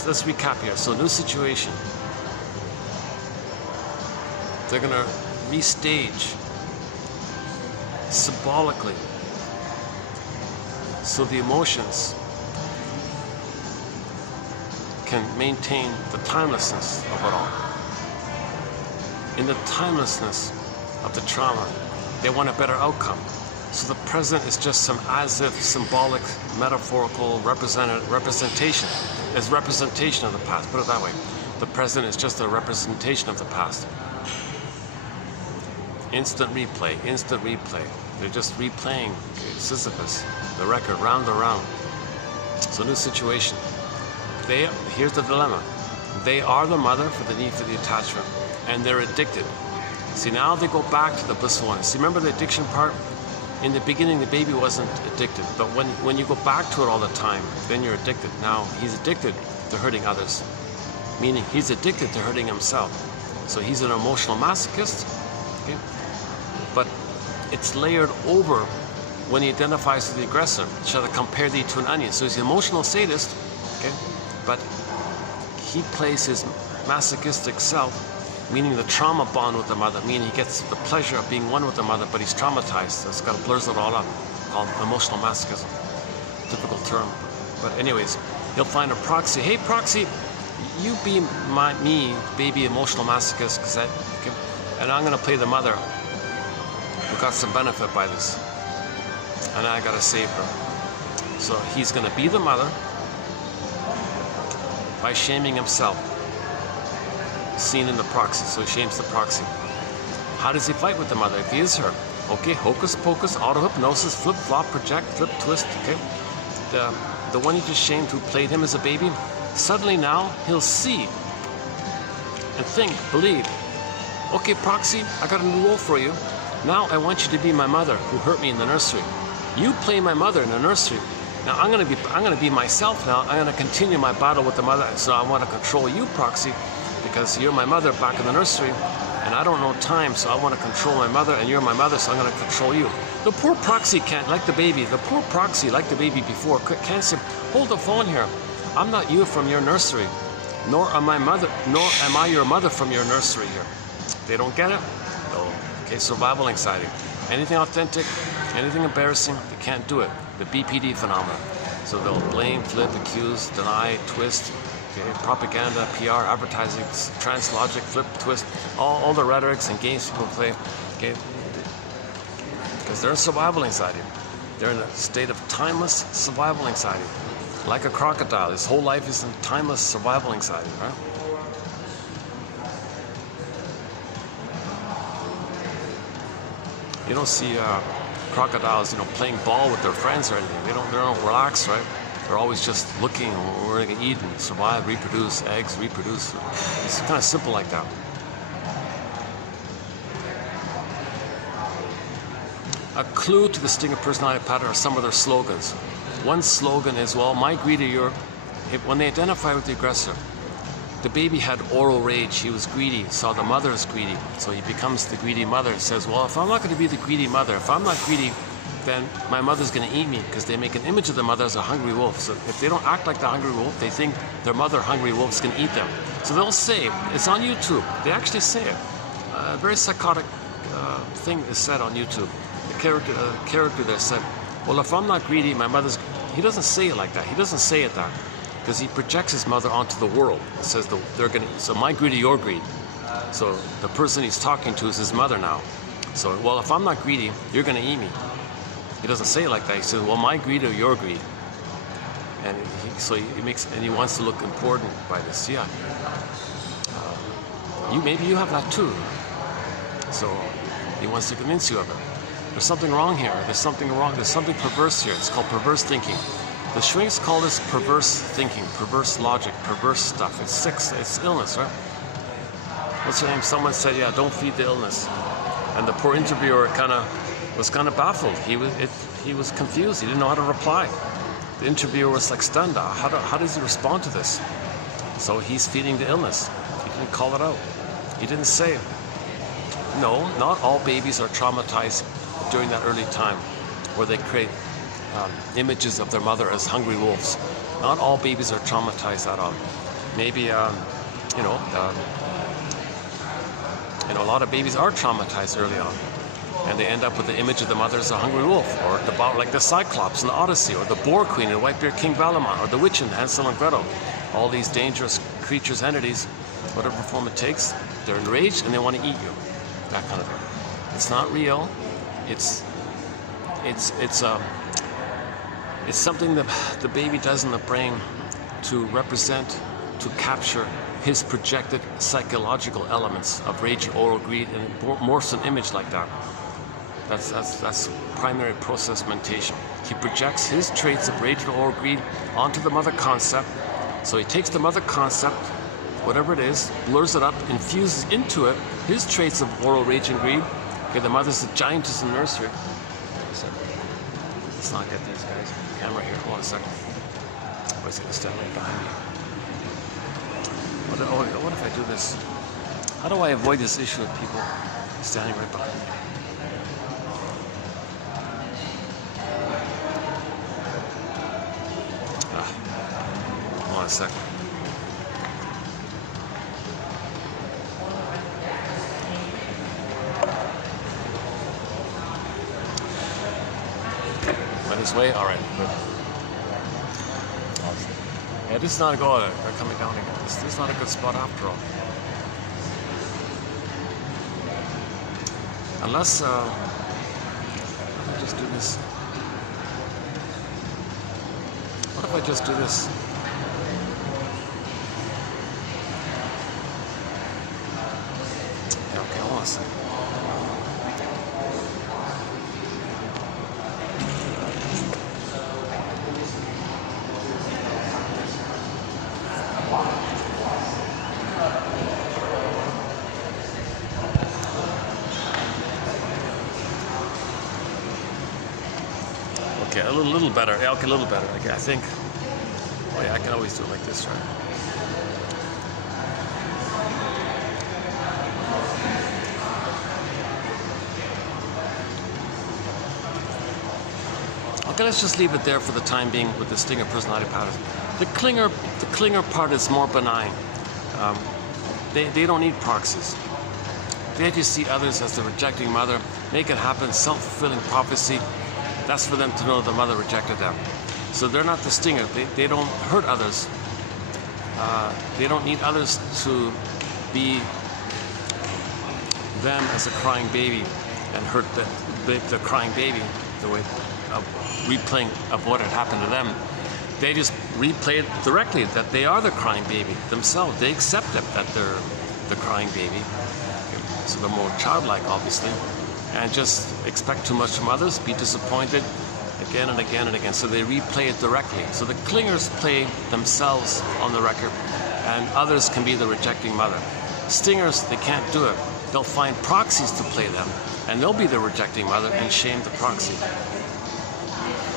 Let's recap here. So new situation. They're gonna restage symbolically so the emotions can maintain the timelessness of it all. In the timelessness of the trauma, they want a better outcome. So the present is just some as-if symbolic, metaphorical representation. It's representation of the past. Put it that way. The present is just a representation of the past. Instant replay, instant replay. They're just replaying Sisyphus, the record, round and round. So new situation. Here's the dilemma. They are the mother for the need for the attachment, and they're addicted. See, now they go back to the blissful one. See, remember the addiction part? In the beginning, the baby wasn't addicted, but when you go back to it all the time, then you're addicted. Now, he's addicted to hurting others, meaning he's addicted to hurting himself. So he's an emotional masochist, okay? But it's layered over when he identifies with the aggressor. Shall I compare thee to an onion? So he's an emotional sadist, okay? But he plays his masochistic self, meaning the trauma bond with the mother, meaning he gets the pleasure of being one with the mother, but he's traumatized. So it's got to blurs it all up, called emotional masochism. Typical term. But anyways, he'll find a proxy. Hey, proxy, you be me, baby emotional masochist, okay? And I'm going to play the mother who got some benefit by this. And I got to save her. So he's going to be the mother by shaming himself. Seen in the proxy, so he shames the proxy. How does he fight with the mother? If he is her, okay, hocus pocus, auto-hypnosis, flip-flop, project, flip, twist, okay? The one he just shamed who played him as a baby, suddenly now he'll see and think, believe, okay, proxy, I got a new role for you. Now I want you to be my mother who hurt me in the nursery. You play my mother in the nursery, Now I'm gonna be myself now. I'm gonna continue my battle with the mother. So I want to control you, proxy, because you're my mother back in the nursery, and I don't know time, so I want to control my mother, and you're my mother, so I'm gonna control you. The poor proxy can't, like the baby. The poor proxy, like the baby before, can't say, hold the phone here. I'm not you from your nursery, nor am I your mother from your nursery here. They don't get it? No. Okay, survival anxiety. Anything authentic, anything embarrassing, they can't do it. The BPD phenomenon. So they'll blame, flip, accuse, deny, twist, okay, propaganda, PR, advertising, trans logic, flip, twist, all the rhetorics and games people play, okay, because they're in survival anxiety. They're in a state of timeless survival anxiety. Like a crocodile, his whole life is in timeless survival anxiety, right? You don't see crocodiles, playing ball with their friends or anything. They don't relax, right? They're always just looking, we're gonna eat and survive, reproduce, eggs, reproduce. It's kind of simple like that. A clue to the sting of personality pattern are some of their slogans. One slogan is, well, my greed or your, when they identify with the aggressor, the baby had oral rage, he was greedy, saw the mother as greedy, so he becomes the greedy mother. He says, well, if I'm not going to be the greedy mother, if I'm not greedy, then my mother's going to eat me, because they make an image of the mother as a hungry wolf. So if they don't act like the hungry wolf, they think their mother, hungry wolf, is going to eat them. So they'll say, it's on YouTube, they actually say it. A very psychotic thing is said on YouTube. The character there said, well, if I'm not greedy, my mother's... He doesn't say it like that. He doesn't say it that. Because he projects his mother onto the world. It says so my greed or your greed. So the person he's talking to is his mother now. So, well, if I'm not greedy, you're going to eat me. He doesn't say it like that. He says, well, my greed or your greed. And he wants to look important by this. Yeah. Maybe you have that too. So he wants to convince you of it. There's something wrong here. There's something wrong. There's something perverse here. It's called perverse thinking. The shrinks call this perverse thinking, perverse logic, perverse stuff. It's sick. It's illness, right? What's your name? Someone said, yeah, don't feed the illness. And the poor interviewer was kind of baffled. He was confused. He didn't know how to reply. The interviewer was like stunned. How does he respond to this? So he's feeding the illness. He didn't call it out. He didn't say it. No, not all babies are traumatized during that early time where they create images of their mother as hungry wolves. Not all babies are traumatized at all. Maybe, a lot of babies are traumatized early on, and they end up with the image of the mother as a hungry wolf, or like the Cyclops in the Odyssey, or the Boar Queen in Whitebeard King Valamon, or the witch in Hansel and Gretel. All these dangerous creatures, entities, whatever form it takes, they're enraged and they want to eat you. That kind of thing. It's not real. It's something that the baby does in the brain to represent, to capture his projected psychological elements of rage and oral greed, and it morphs an image like that. That's primary process mentation. He projects his traits of rage and oral greed onto the mother concept. So he takes the mother concept, whatever it is, blurs it up, infuses into it his traits of oral rage and greed. Okay, the mother's the giantess in the nursery. Let's not get these guys. Camera here. Hold on a second. Why is it standing right behind me? What if I do this? How do I avoid this issue of people standing right behind me? Hold on a second. This way? Alright, good. Yeah, this is not a good. They're coming down again. This is not a good spot after all. Unless, let me just do this. What if I just do this? Okay, hold on a second. Okay, a little better. Yeah, okay, a little better. Okay, I think. Oh yeah, I can always do it like this, right? Okay, let's just leave it there for the time being with the stinger personality patterns. The clinger part is more benign. They don't need proxies. They just see others as the rejecting mother, make it happen, self-fulfilling prophecy. That's for them to know the mother rejected them. So they're not the stinger. They don't hurt others. They don't need others to be them as a crying baby and hurt the crying baby the way of replaying of what had happened to them. They just replay it directly that they are the crying baby themselves. They accept it that they're the crying baby. So they're more childlike, obviously, and just expect too much from others, be disappointed again and again and again. So they replay it directly. So the clingers play themselves on the record, and others can be the rejecting mother. Stingers, they can't do it. They'll find proxies to play them, and they'll be the rejecting mother and shame the proxy.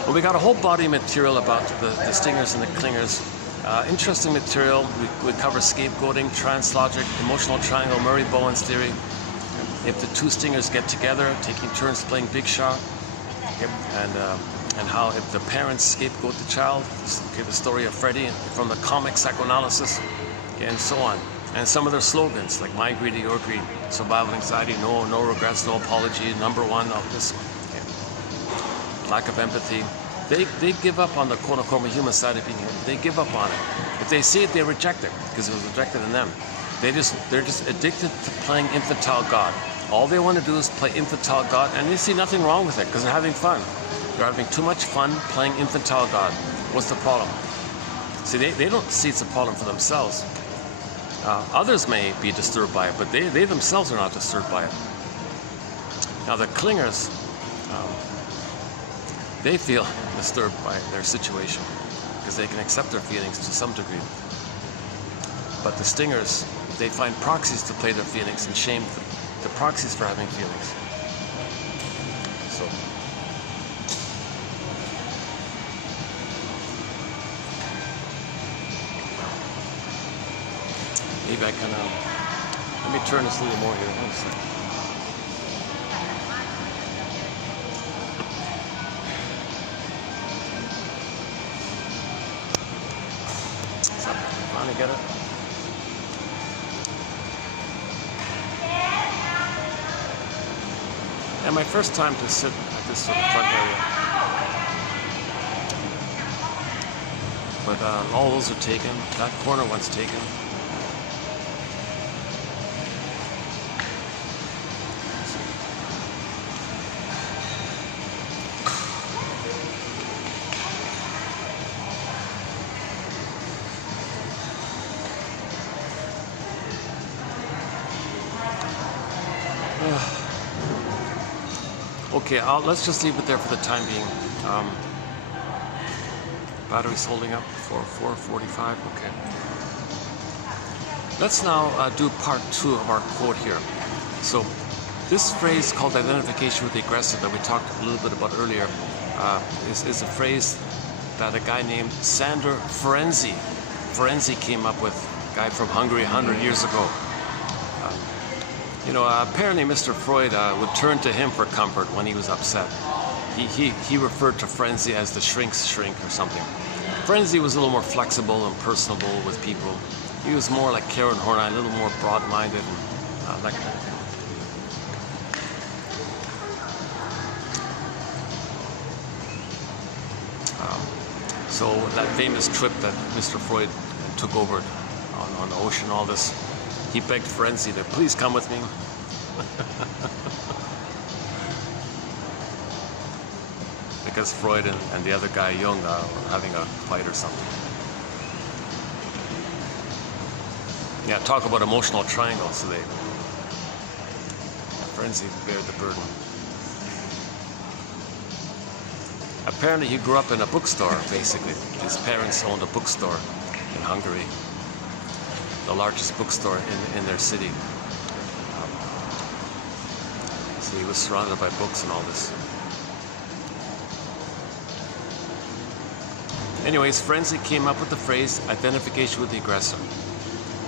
Well, we got a whole body of material about the stingers and the clingers. Interesting material. We cover scapegoating, translogic, emotional triangle, Murray Bowen's theory. If the two stingers get together, taking turns playing big shot, and how if the parents scapegoat the child, the story of Freddie from the comic psychoanalysis, and so on. And some of their slogans, like my greedy, your greed, survival anxiety, no regrets, no apology, number one, of this, lack of empathy. They give up on the quote-unquote human side of being human. They give up on it. If they see it, they reject it because it was rejected in them. They're just addicted to playing infantile God. All they want to do is play infantile God, and they see nothing wrong with it because they're having fun. They're having too much fun playing infantile God. What's the problem? See, they don't see it's a problem for themselves. Others may be disturbed by it, but they themselves are not disturbed by it. Now the clingers, they feel disturbed by their situation because they can accept their feelings to some degree. But the stingers, they find proxies to play their feelings and shame the proxies for having feelings. So, maybe I can, let me turn this a little more here. One second. Finally get it. And my first time to sit at this sort of front area. But all those are taken. That corner one's taken. Okay, let's just leave it there for the time being. Battery's holding up for 4:45. Okay. Let's now do part 2 of our quote here. So, this phrase called identification with the aggressor that we talked a little bit about earlier is a phrase that a guy named Sander Ferenczi came up with, a guy from Hungary 100 years ago. Apparently Mr. Freud would turn to him for comfort when he was upset. He referred to Ferenczi as the shrink's shrink or something. Ferenczi was a little more flexible and personable with people. He was more like Karen Horney, a little more broad-minded and that kind of thing. So that famous trip that Mr. Freud took over on the ocean, all this, he begged Ferenczi to please come with me. Because Freud and the other guy, Jung, were having a fight or something. Yeah, talk about emotional triangles. So Ferenczi bared the burden. Apparently he grew up in a bookstore, basically. His parents owned a bookstore in Hungary. The largest bookstore in their city. So he was surrounded by books and all this. Anyways, Frenzy came up with the phrase identification with the aggressor.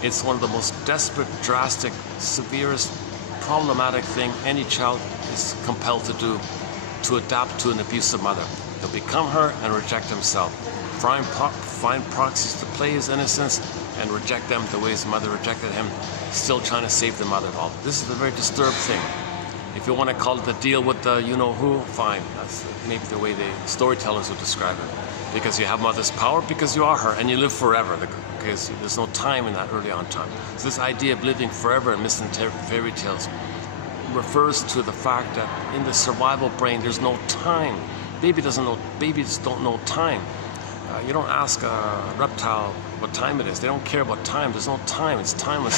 It's one of the most desperate, drastic, severest, problematic thing any child is compelled to do, to adapt to an abusive mother. He'll become her and reject himself. Find proxies to play his innocence and reject them the way his mother rejected him, still trying to save the mother. This is a very disturbed thing. If you want to call it the deal with the you-know-who, fine. That's maybe the way the storytellers would describe it. Because you have mother's power, because you are her, and you live forever, because there's no time in that early on time. So this idea of living forever and misinterpreting fairy tales refers to the fact that in the survival brain, there's no time. Babies don't know time. You don't ask a reptile what time it is. They don't care about time. There's no time. It's timeless.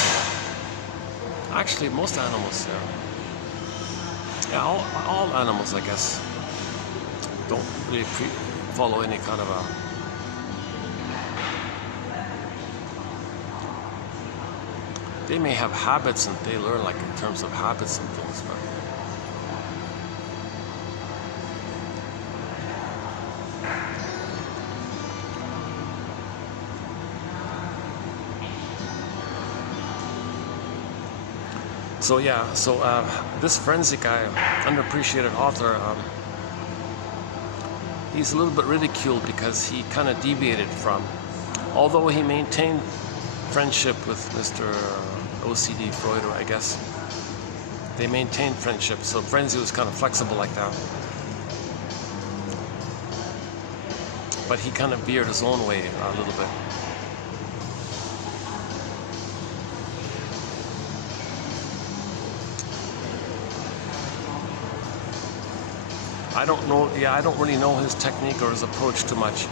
Actually, most animals, all animals, I guess, don't really follow any kind of they may have habits and they learn like in terms of habits and things, but this Frenzy guy, underappreciated author, he's a little bit ridiculed because he kind of deviated from, although he maintained friendship with Mr. OCD Freud, I guess. They maintained friendship, so Frenzy was kind of flexible like that. But he kind of veered his own way a little bit. I don't really know his technique or his approach too much,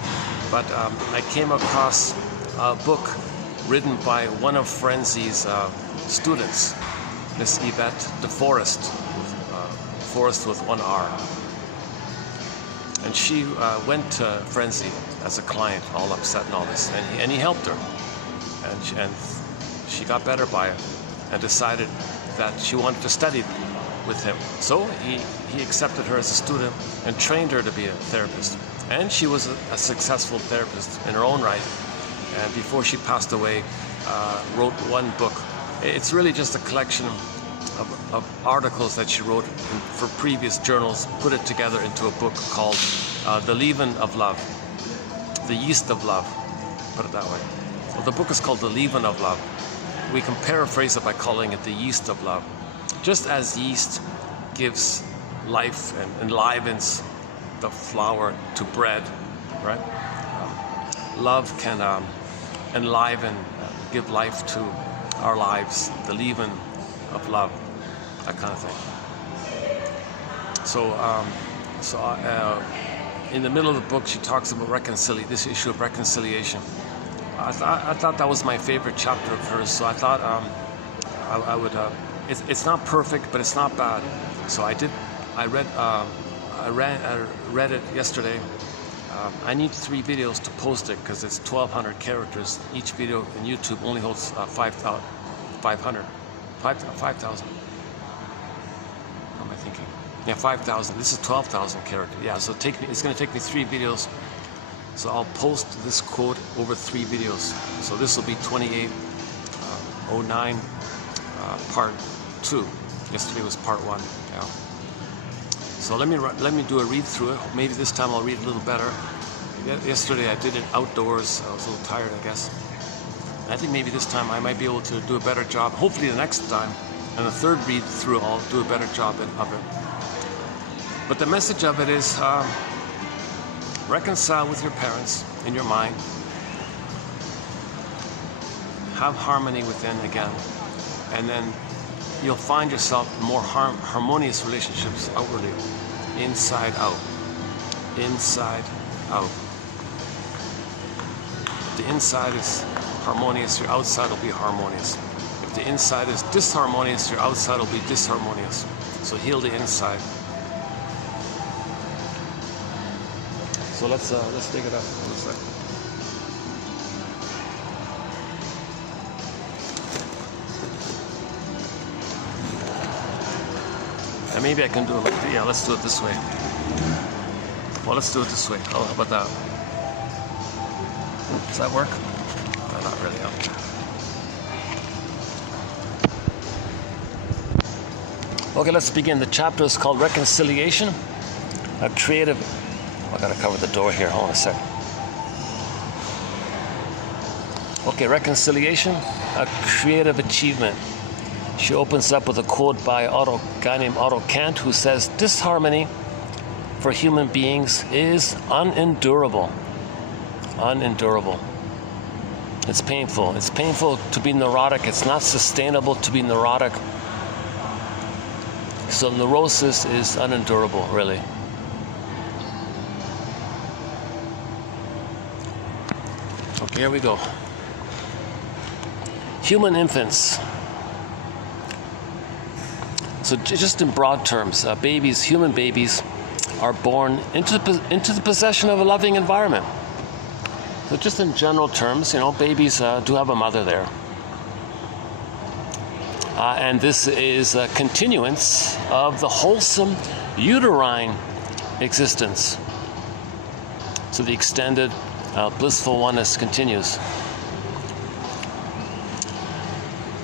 but I came across a book written by one of Frenzy's students, Miss Yvette DeForest, Forest with one R. And she went to Frenzy as a client, all upset and all this, and he helped her, and she got better by it, and decided that she wanted to study with him. So he accepted her as a student and trained her to be a therapist. And she was a successful therapist in her own right. And before she passed away, wrote one book. It's really just a collection of articles that she wrote for previous journals, put it together into a book called The Leaven of Love, The Yeast of Love, put it that way. Well, the book is called The Leaven of Love. We can paraphrase it by calling it The Yeast of Love. Just as yeast gives life and enlivens the flour to bread, right? Love can enliven, give life to our lives, the leaven of love, that kind of thing. So, in the middle of the book, she talks about this issue of reconciliation. I thought that was my favorite chapter of hers. So I thought I would. It's not perfect, but it's not bad. So I read it yesterday. I need 3 videos to post it because it's 1,200 characters. Each video in YouTube only holds 5,000. What am I thinking? Yeah, 5,000. This is 12,000 characters. Yeah, so it's going to take me 3 videos. So I'll post this quote over 3 videos. So this will be 2809 part 2. Yesterday was part 1. Yeah. So let me do a read through it. Maybe this time I'll read a little better. Yesterday I did it outdoors. I was a little tired, I guess. I think maybe this time I might be able to do a better job. Hopefully the next time, and the third read through, I'll do a better job of it. But the message of it is reconcile with your parents in your mind. Have harmony within again, and then you'll find yourself in more harmonious relationships outwardly, inside out, inside out. If the inside is harmonious, your outside will be harmonious. If the inside is disharmonious, your outside will be disharmonious. So heal the inside. So let's take it up for a second. And maybe I can do it like, yeah, let's do it this way. Well, let's do it this way. How about that? Does that work? No, not really. Okay, let's begin. The chapter is called Reconciliation, a creative... I gotta cover the door here. Hold on a sec. Okay, Reconciliation, a creative achievement. She opens up with a quote by a guy named Otto Kant, who says, "Disharmony for human beings is unendurable." Unendurable. It's painful. It's painful to be neurotic. It's not sustainable to be neurotic. So neurosis is unendurable, really. Okay, here we go. Human infants. So just in broad terms, babies, human babies, are born into the possession of a loving environment. So just in general terms, babies do have a mother there. And this is a continuance of the wholesome uterine existence. So the extended blissful oneness continues.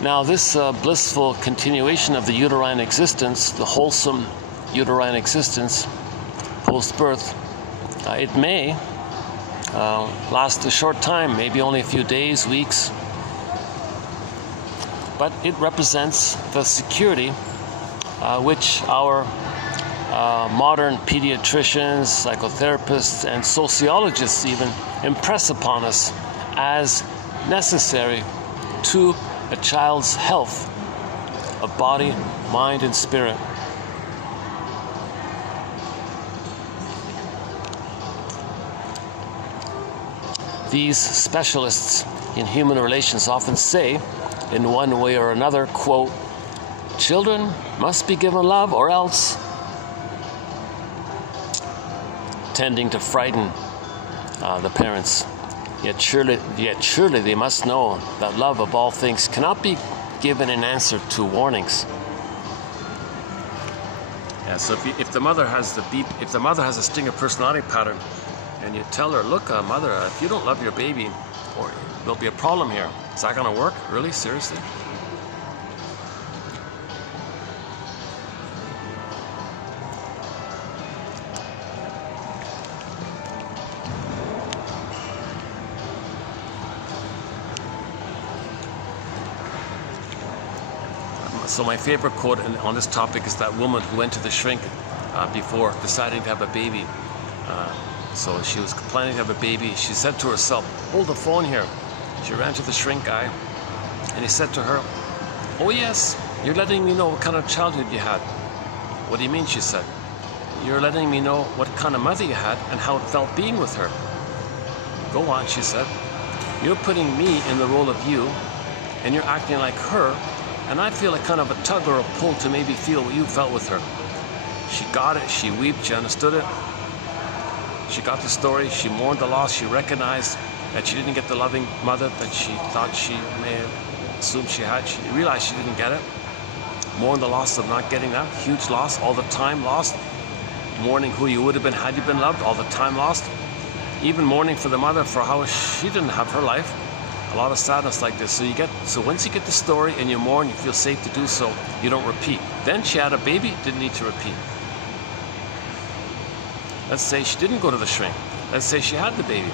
Now this blissful continuation of the uterine existence, the wholesome uterine existence, post-birth, it may last a short time, maybe only a few days, weeks, but it represents the security which our modern pediatricians, psychotherapists, and sociologists even impress upon us as necessary to a child's health of body, mind, and spirit. These specialists in human relations often say, in one way or another, quote, "Children must be given love or else," tending to frighten the parents. Yet surely they must know that love of all things cannot be given in answer to warnings. Yeah, so if the mother has a stinger personality pattern, and you tell her, "Look, mother, if you don't love your baby, or there'll be a problem here." Is that going to work? Really? Seriously? So my favorite quote on this topic is that woman who went to the shrink before deciding to have a baby. So she was planning to have a baby. She said to herself, "Hold the phone here." She ran to the shrink guy, and he said to her, "Oh yes, you're letting me know what kind of childhood you had." "What do you mean?" she said. "You're letting me know what kind of mother you had and how it felt being with her." "Go on," she said. "You're putting me in the role of you, and you're acting like her, and I feel a kind of a tug or a pull to maybe feel what you felt with her." She got it, she wept, she understood it. She got the story, she mourned the loss, she recognized that she didn't get the loving mother that she thought she may have assumed she had. She realized she didn't get it. Mourned the loss of not getting that, huge loss, all the time lost. Mourning who you would have been had you been loved, all the time lost. Even mourning for the mother for how she didn't have her life. A lot of sadness like this. So once you get the story and you mourn, you feel safe to do so, you don't repeat. Then she had a baby, didn't need to repeat. Let's say she didn't go to the shrink. Let's say she had the baby.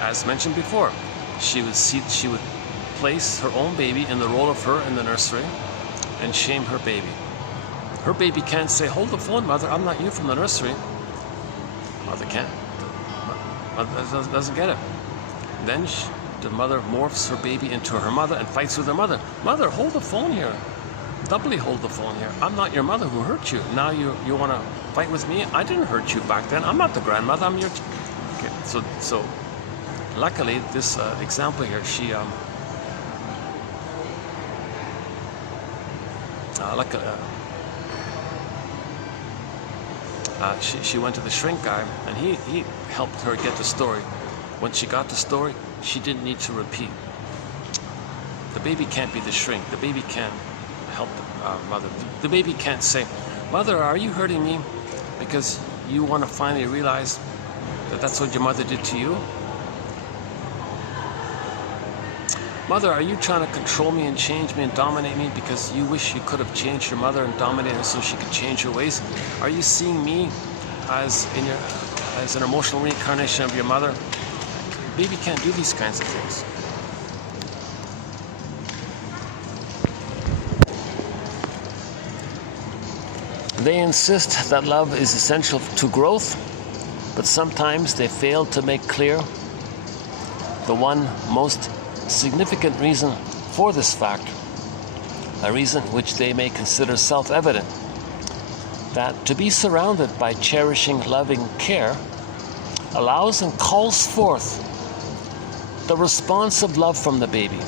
As mentioned before, she would place her own baby in the role of her in the nursery and shame her baby. Her baby can't say, "Hold the phone, mother, I'm not you from the nursery." Mother can't. Mother doesn't get it. Then the mother morphs her baby into her mother and fights with her mother. "Mother, hold the phone here. Doubly hold the phone here. I'm not your mother who hurt you. Now you want to fight with me? I didn't hurt you back then. I'm not the grandmother. I'm your..." Okay, so luckily this example here, she she went to the shrink guy, and he helped her get the story. Once she got the story, she didn't need to repeat. The baby can't be the shrink. The baby can't help the mother. The baby can't say, "Mother, are you hurting me because you want to finally realize that that's what your mother did to you?" Mother, are you trying to control me and change me and dominate me because you wish you could have changed your mother and dominated her so she could change her ways? Are you seeing me as an emotional reincarnation of your mother? Baby can't do these kinds of things. They insist that love is essential to growth, but sometimes they fail to make clear the one most significant reason for this fact, a reason which they may consider self-evident, that to be surrounded by cherishing, loving care allows and calls forth the response of love from the baby,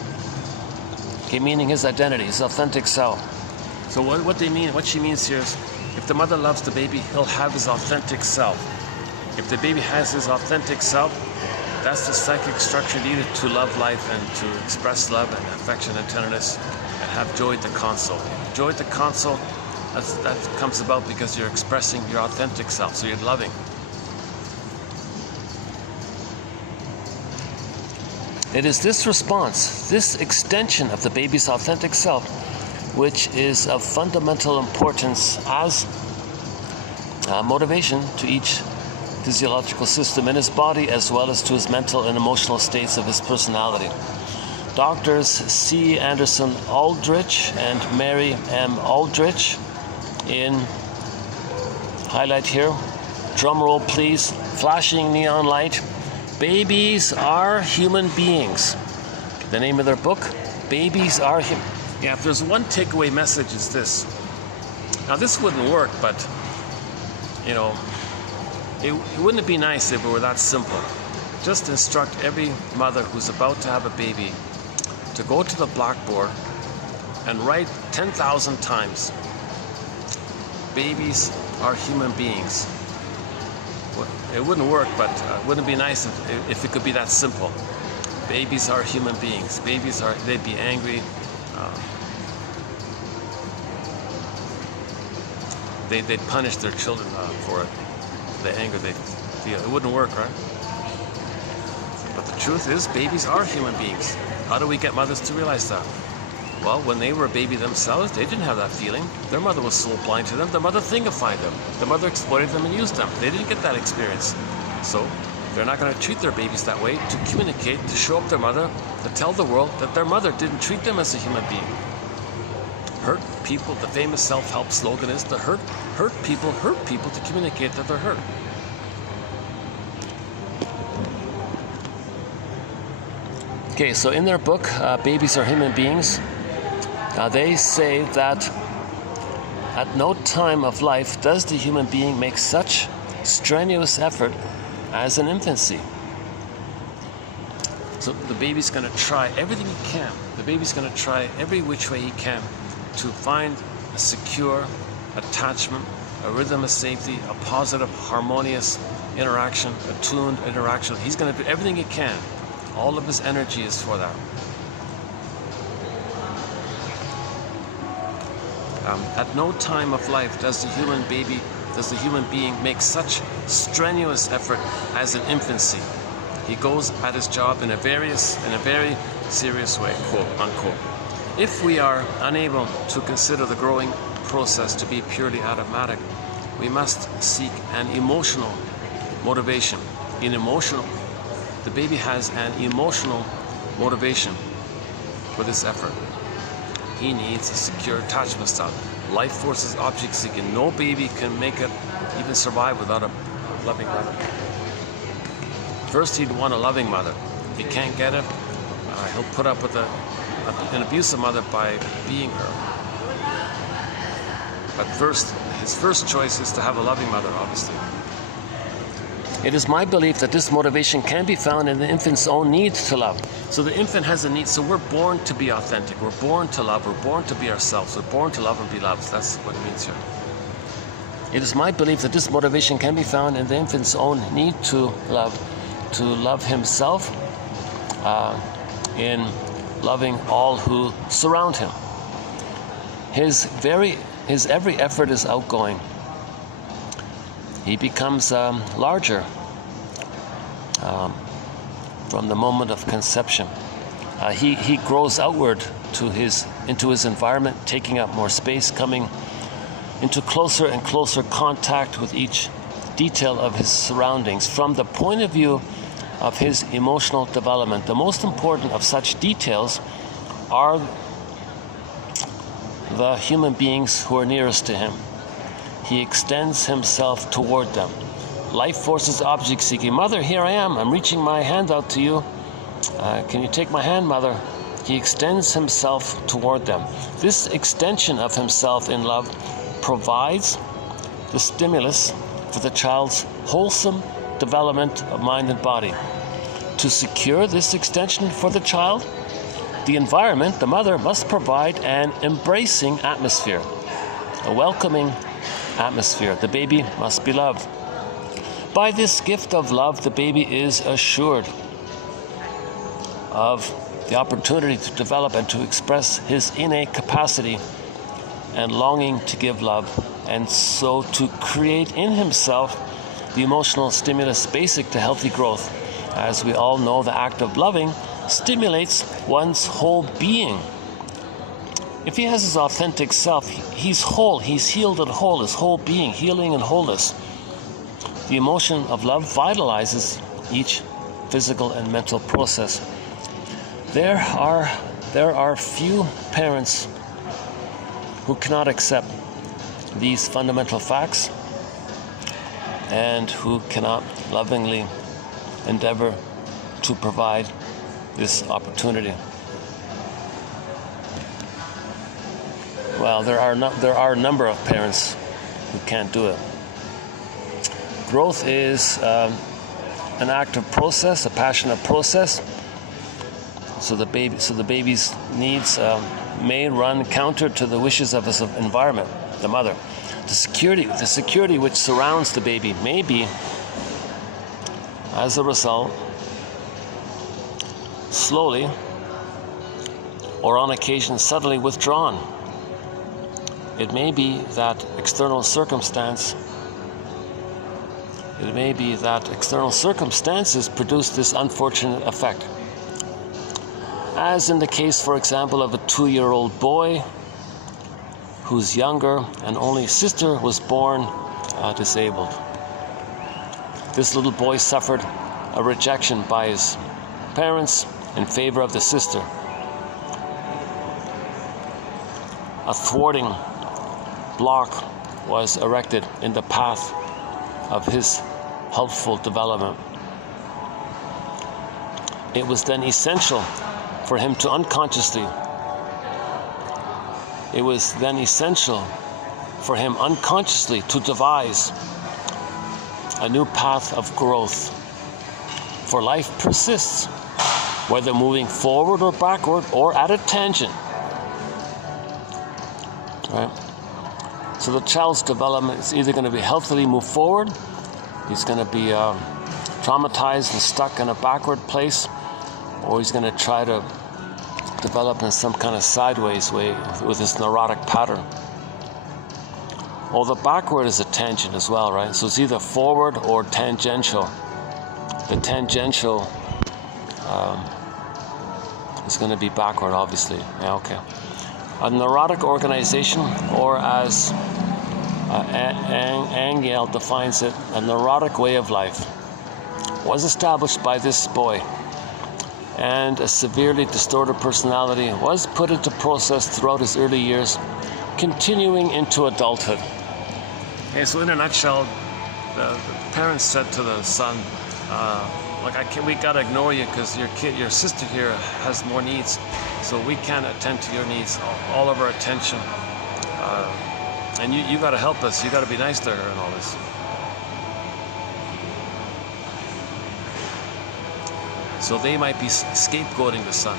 okay, meaning his identity, his authentic self. So what she means here is, if the mother loves the baby, he'll have his authentic self. If the baby has his authentic self, that's the psychic structure needed to love life and to express love and affection and tenderness and have joy at the console. Joy at the console, that comes about because you're expressing your authentic self, so you're loving. It is this response, this extension of the baby's authentic self, which is of fundamental importance as motivation to each physiological system in his body, as well as to his mental and emotional states of his personality. Doctors C. Anderson Aldrich and Mary M. Aldrich, in highlight here, drum roll please, flashing neon light, Babies Are Human Beings. The name of their book, Babies Are Human. Yeah, if there's one takeaway message, is this. Now this wouldn't work, but you know, it wouldn't be nice if it were that simple. Just instruct every mother who's about to have a baby to go to the blackboard and write 10,000 times, babies are human beings. It wouldn't work, but it wouldn't be nice if it could be that simple. Babies are human beings. They'd be angry. They'd punish their children for it. The anger they feel. It wouldn't work, right? But the truth is, babies are human beings. How do we get mothers to realize that? Well, when they were a baby themselves, they didn't have that feeling. Their mother was soul blind to them. Their mother thingified them. Their mother exploited them and used them. They didn't get that experience. So they're not going to treat their babies that way, to communicate, to show up their mother, to tell the world that their mother didn't treat them as a human being. Hurt people, the famous self-help slogan is to hurt people to communicate that they're hurt. Okay, so in their book, Babies Are Human Beings, they say that at no time of life does the human being make such strenuous effort as in infancy. So the baby's going to try everything he can. The baby's going to try every which way he can to find a secure attachment, a rhythm of safety, a positive, harmonious interaction, a tuned interaction. He's going to do everything he can. All of his energy is for that. At no time of life does the human being make such strenuous effort as in infancy. He goes at his job in a very serious way, quote unquote. If we are unable to consider the growing process to be purely automatic, we must seek an emotional motivation. The baby has an emotional motivation for this effort. He needs a secure attachment style. Life forces object seeking. No baby can make it, even survive without a loving mother. First, he'd want a loving mother. If he can't get it, he'll put up with an abusive mother by being her. But his first choice is to have a loving mother, obviously. It is my belief that this motivation can be found in the infant's own need to love. So the infant has a need. So we're born to be authentic. We're born to love. We're born to be ourselves. We're born to love and be loved. That's what it means here. It is my belief that this motivation can be found in the infant's own need to love himself, in loving all who surround him. His every effort is outgoing. He becomes larger from the moment of conception. He grows outward into his environment, taking up more space, coming into closer and closer contact with each detail of his surroundings. From the point of view of his emotional development, the most important of such details are the human beings who are nearest to him. He extends himself toward them. Life forces object seeking. Mother, here I am. I'm reaching my hand out to you. Can you take my hand, Mother? He extends himself toward them. This extension of himself in love provides the stimulus for the child's wholesome development of mind and body. To secure this extension for the child, the environment, the mother, must provide an embracing atmosphere, a welcoming atmosphere. The baby must be loved. By this gift of love, the baby is assured of the opportunity to develop and to express his innate capacity and longing to give love, and so to create in himself the emotional stimulus basic to healthy growth. As we all know, the act of loving stimulates one's whole being. If he has his authentic self, he's whole, he's healed and whole, his whole being, healing and wholeness. The emotion of love vitalizes each physical and mental process. There are few parents who cannot accept these fundamental facts and who cannot lovingly endeavor to provide this opportunity. Well, there are a number of parents who can't do it. Growth is an active process, a passionate process. So the baby's needs may run counter to the wishes of his environment, the mother. The security which surrounds the baby may be, as a result, slowly or on occasion suddenly withdrawn. It may be that external circumstances produce this unfortunate effect. As in the case, for example, of a 2-year-old boy whose younger and only sister was born disabled. This little boy suffered a rejection by his parents in favor of the sister. A thwarting block was erected in the path of his helpful development. It was then essential for him to unconsciously to devise a new path of growth. For life persists, whether moving forward or backward or at a tangent. Right? So the child's development is either going to be healthily move forward, he's going to be traumatized and stuck in a backward place, or he's going to try to develop in some kind of sideways way with this neurotic pattern. Well, the backward is a tangent as well, right? So it's either forward or tangential. The tangential is going to be backward, obviously. Yeah, okay. A neurotic organization, or as Angel defines it, a neurotic way of life, was established by this boy, and a severely distorted personality was put into process throughout his early years, continuing into adulthood. Okay, so in a nutshell, the parents said to the son, we gotta ignore you because your sister here has more needs, so we can't attend to your needs. All of our attention, and you gotta help us. You gotta be nice to her and all this. So they might be scapegoating the son.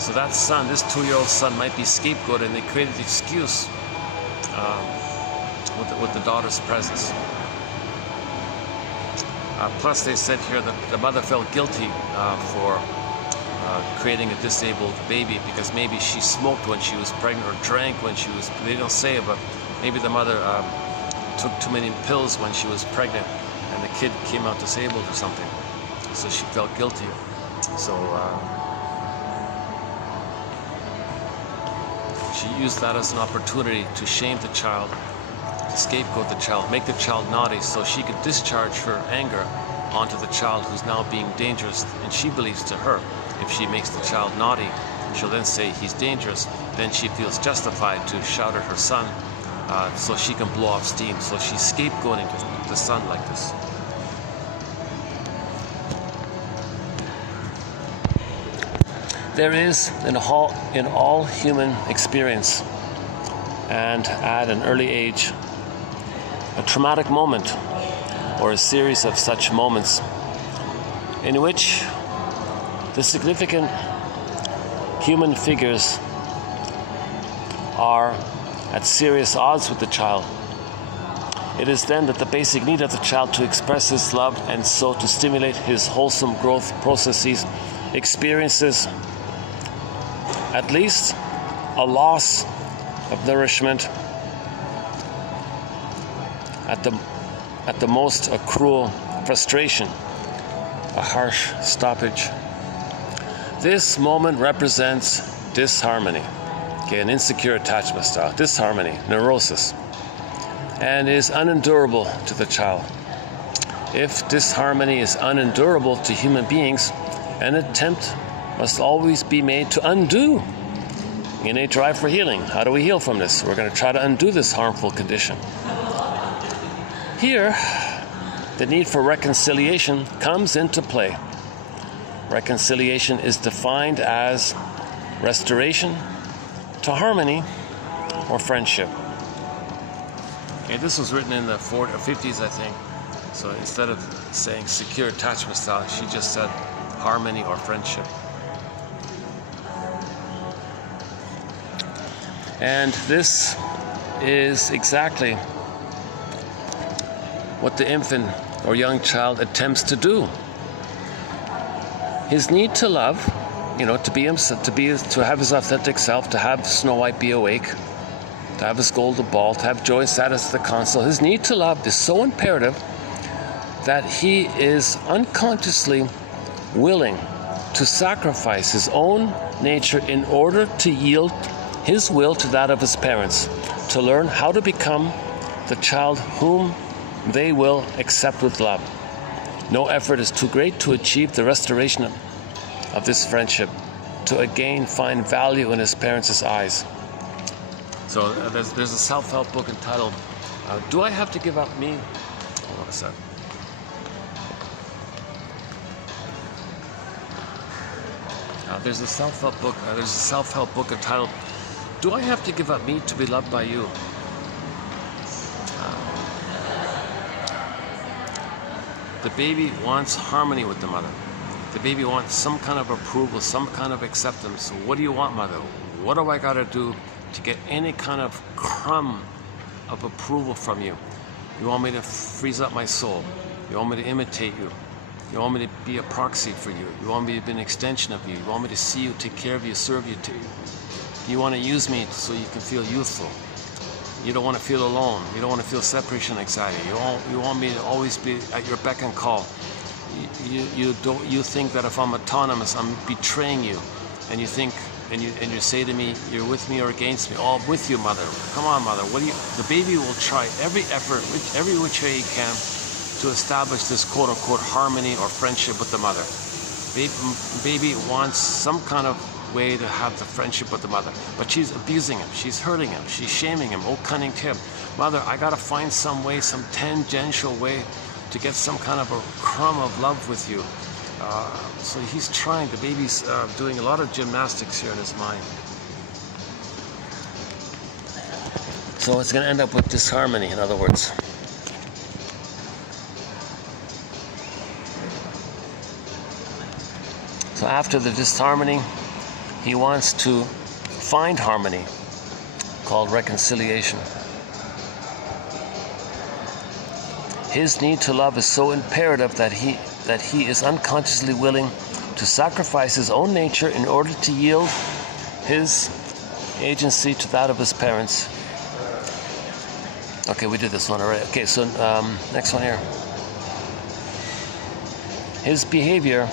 So that son, this 2-year-old son, might be scapegoated, and they created the excuse with the daughter's presence. Plus, they said here that the mother felt guilty for creating a disabled baby because maybe she smoked when she was pregnant or drank when she was, they don't say it, but maybe the mother took too many pills when she was pregnant and the kid came out disabled or something. So she felt guilty. So She used that as an opportunity to shame the child, to scapegoat the child, make the child naughty so she could discharge her anger onto the child who's now being dangerous. And she believes to her, if she makes the child naughty, she'll then say he's dangerous. Then she feels justified to shout at her son so she can blow off steam. So she's scapegoating the son like this. There is in all human experience, and at an early age, a traumatic moment or a series of such moments in which the significant human figures are at serious odds with the child. It is then that the basic need of the child to express his love and so to stimulate his wholesome growth processes experiences at least a loss of nourishment, at the most a cruel frustration, a harsh stoppage. This moment represents disharmony, an insecure attachment style, disharmony, neurosis, and is unendurable to the child. If disharmony is unendurable to human beings, an attempt must always be made to undo in a drive for healing. How do we heal from this? We're going to try to undo this harmful condition. Here, the need for reconciliation comes into play. Reconciliation is defined as restoration to harmony or friendship. Okay, this was written in the 50s, I think. So instead of saying secure attachment style, she just said harmony or friendship. And this is exactly what the infant or young child attempts to do. His need to love, to have his authentic self, to have Snow White be awake, to have his golden ball, to have joy status at the console. His need to love is so imperative that he is unconsciously willing to sacrifice his own nature in order to yield his will to that of his parents, to learn how to become the child whom they will accept with love. No effort is too great to achieve the restoration of this friendship, to again find value in his parents' eyes. So there's a self-help book entitled, Do I Have to Give Up Me? Hold on a sec. There's a self-help book entitled, Do I Have to Give Up Me to Be Loved by You? The baby wants harmony with the mother. The baby wants some kind of approval, some kind of acceptance. So what do you want, mother? What do I got to do to get any kind of crumb of approval from you? You want me to freeze up my soul? You want me to imitate you? You want me to be a proxy for you? You want me to be an extension of you? You want me to see you, take care of you, serve you, you want to use me so you can feel youthful. You don't want to feel alone. You don't want to feel separation anxiety. You want me to always be at your beck and call. You think that if I'm autonomous, I'm betraying you, and you think and you say to me, you're with me or against me. Oh, I'm with you, mother. Come on, mother. The baby will try every effort, every which way he can, to establish this quote-unquote harmony or friendship with the mother. Baby wants some kind of way to have the friendship with the mother, but she's abusing him, she's hurting him, she's shaming him. Oh, cunning Tim, mother, I gotta find some way, some tangential way to get some kind of a crumb of love with you. So he's trying, the baby's doing a lot of gymnastics here in his mind. So it's going to end up with disharmony, in other words. So after the disharmony, he wants to find harmony, called reconciliation. His need to love is so imperative that he is unconsciously willing to sacrifice his own nature in order to yield his agency to that of his parents. Okay, we did this one already. Okay, so next one here. His behavior,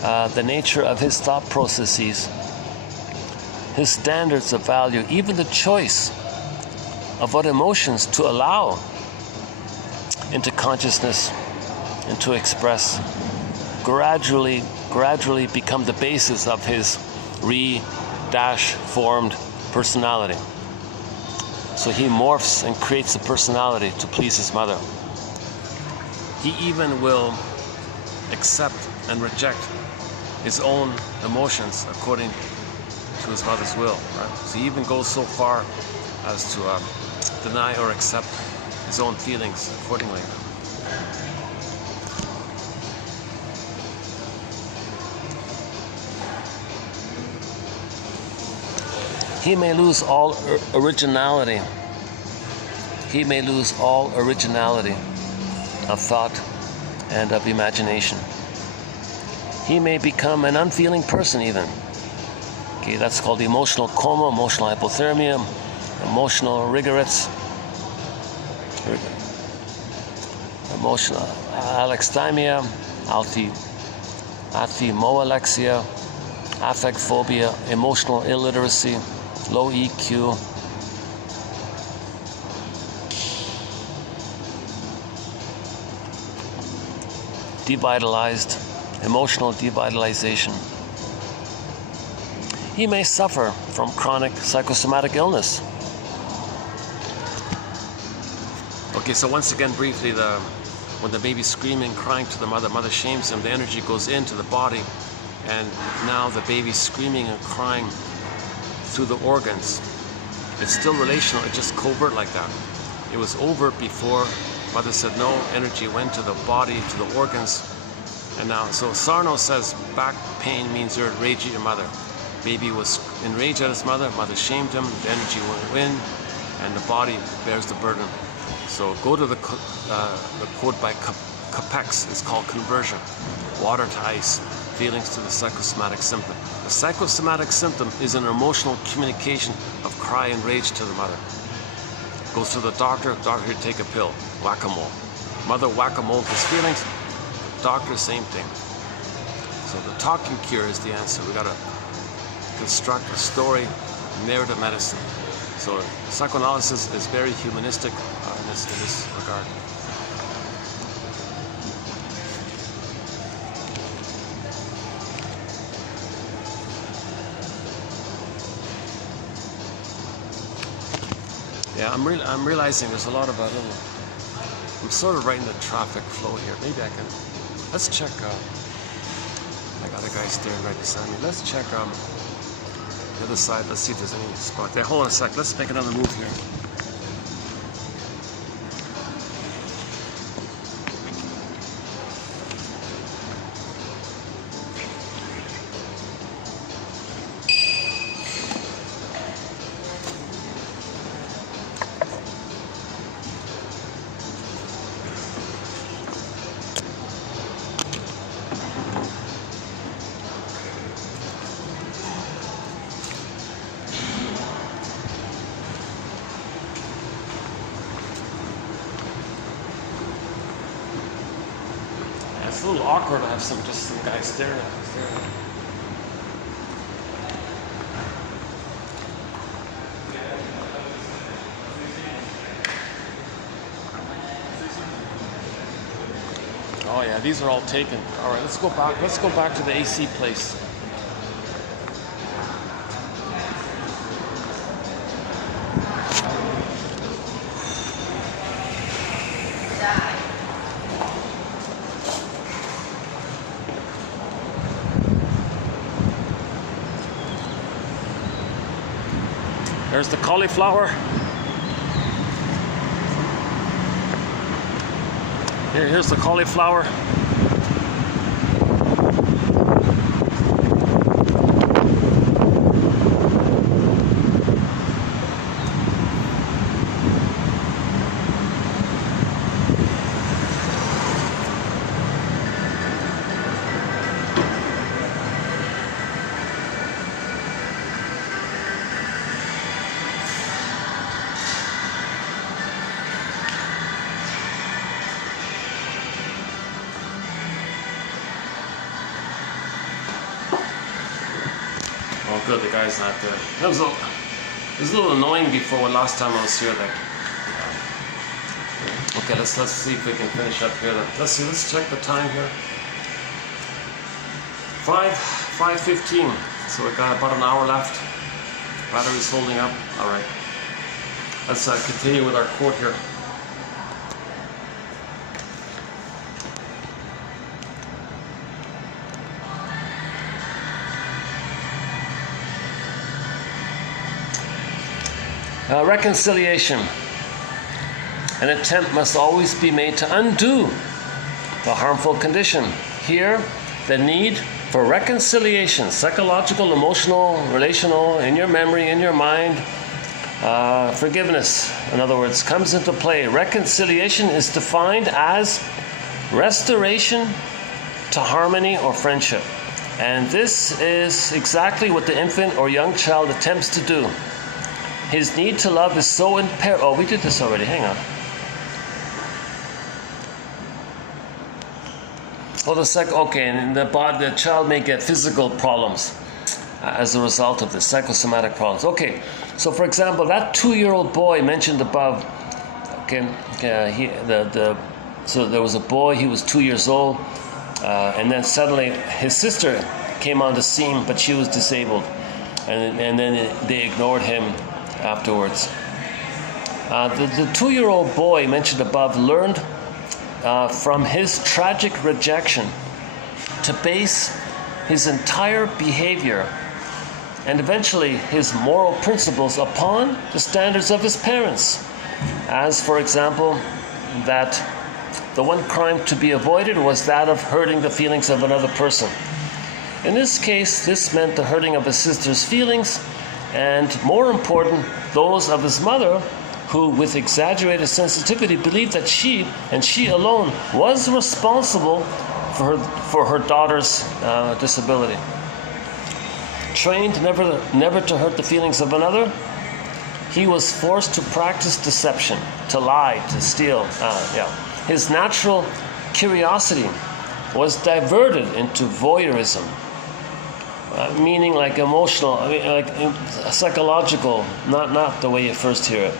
the nature of his thought processes, his standards of value, even the choice of what emotions to allow into consciousness and to express, gradually become the basis of his formed personality. So he morphs and creates a personality to please his mother. He even will accept and reject his own emotions according to his mother's will. Right? So he even goes so far as to deny or accept his own feelings accordingly. He may lose all originality. He may lose all originality of thought and of imagination. He may become an unfeeling person even. Okay, that's called emotional coma, emotional hypothermia, emotional regrets, emotional alexithymia, athimoalexia, affect phobia, emotional illiteracy, low EQ, devitalized, emotional devitalization. He may suffer from chronic psychosomatic illness. Okay, so once again, briefly, when the baby's screaming, crying to the mother, mother shames him, the energy goes into the body, and now the baby's screaming and crying through the organs. It's still relational, it's just covert like that. It was overt before. Mother said no, energy went to the body, to the organs, and now, so Sarno says back pain means you're enraged at your mother. Baby was enraged at his mother, mother shamed him, the energy went in, and the body bears the burden. So go to the quote by Capex, it's called conversion. Water to ice, feelings to the psychosomatic symptom. The psychosomatic symptom is an emotional communication of cry and rage to the mother. Goes to the doctor, doctor take a pill, whack-a-mole. Mother whack-a-mole his feelings, doctor same thing. So the talking cure is the answer. We gotta construct a story, narrative medicine. So psychoanalysis is very humanistic in this regard. Yeah, I'm realizing there's a lot of I'm sort of right in the traffic flow here. Maybe I can, let's check, I got a guy staring right beside me. Let's check the other side. Let's see if there's any spot there. Hold on a sec, let's make another move here. It's a little awkward to have some guy staring at us there. Oh yeah, these are all taken. All right, let's go back. Let's go back to the AC place. There's the cauliflower. Here's the cauliflower. good, the guy's not there. It was a little annoying before last time I was here. That okay, let's see if we can finish up here. Let's check the time here. 5:15. So we got about an hour left. Battery's holding up. All right. Let's continue with our quote here. Reconciliation. An attempt must always be made to undo the harmful condition. Here, the need for reconciliation, psychological, emotional, relational, in your memory, in your mind, forgiveness, in other words, comes into play. Reconciliation is defined as restoration to harmony or friendship. And this is exactly what the infant or young child attempts to do. His need to love is so imperative. Oh, we did this already. Hang on. Okay, and the child may get physical problems as a result of this, psychosomatic problems. Okay, so for example, that 2-year-old boy mentioned above. Okay, so there was a boy. He was 2 years old, and then suddenly his sister came on the scene, but she was disabled, and then they ignored him afterwards. The 2-year-old boy mentioned above learned from his tragic rejection to base his entire behavior and eventually his moral principles upon the standards of his parents. As, for example, that the one crime to be avoided was that of hurting the feelings of another person. In this case, this meant the hurting of his sister's feelings, and more important, those of his mother, who with exaggerated sensitivity believed that she, and she alone, was responsible for her daughter's disability. Trained never to hurt the feelings of another, he was forced to practice deception, to lie, to steal. His natural curiosity was diverted into voyeurism, meaning like emotional, like psychological, not the way you first hear it.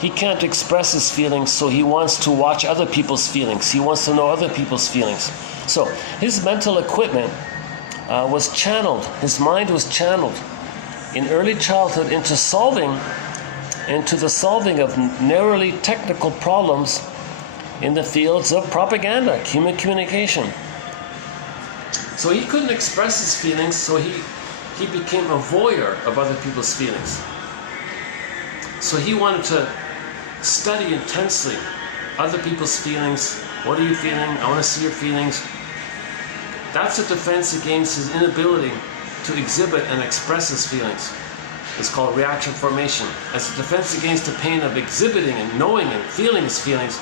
He can't express his feelings, so he wants to watch other people's feelings. He wants to know other people's feelings. So his mental equipment was channeled. His mind was channeled in early childhood into the solving of narrowly technical problems in the fields of propaganda, human communication. So he couldn't express his feelings, so he became a voyeur of other people's feelings. So he wanted to study intensely other people's feelings. What are you feeling? I want to see your feelings. That's a defense against his inability to exhibit and express his feelings. It's called reaction formation. As a defense against the pain of exhibiting and knowing and feeling his feelings,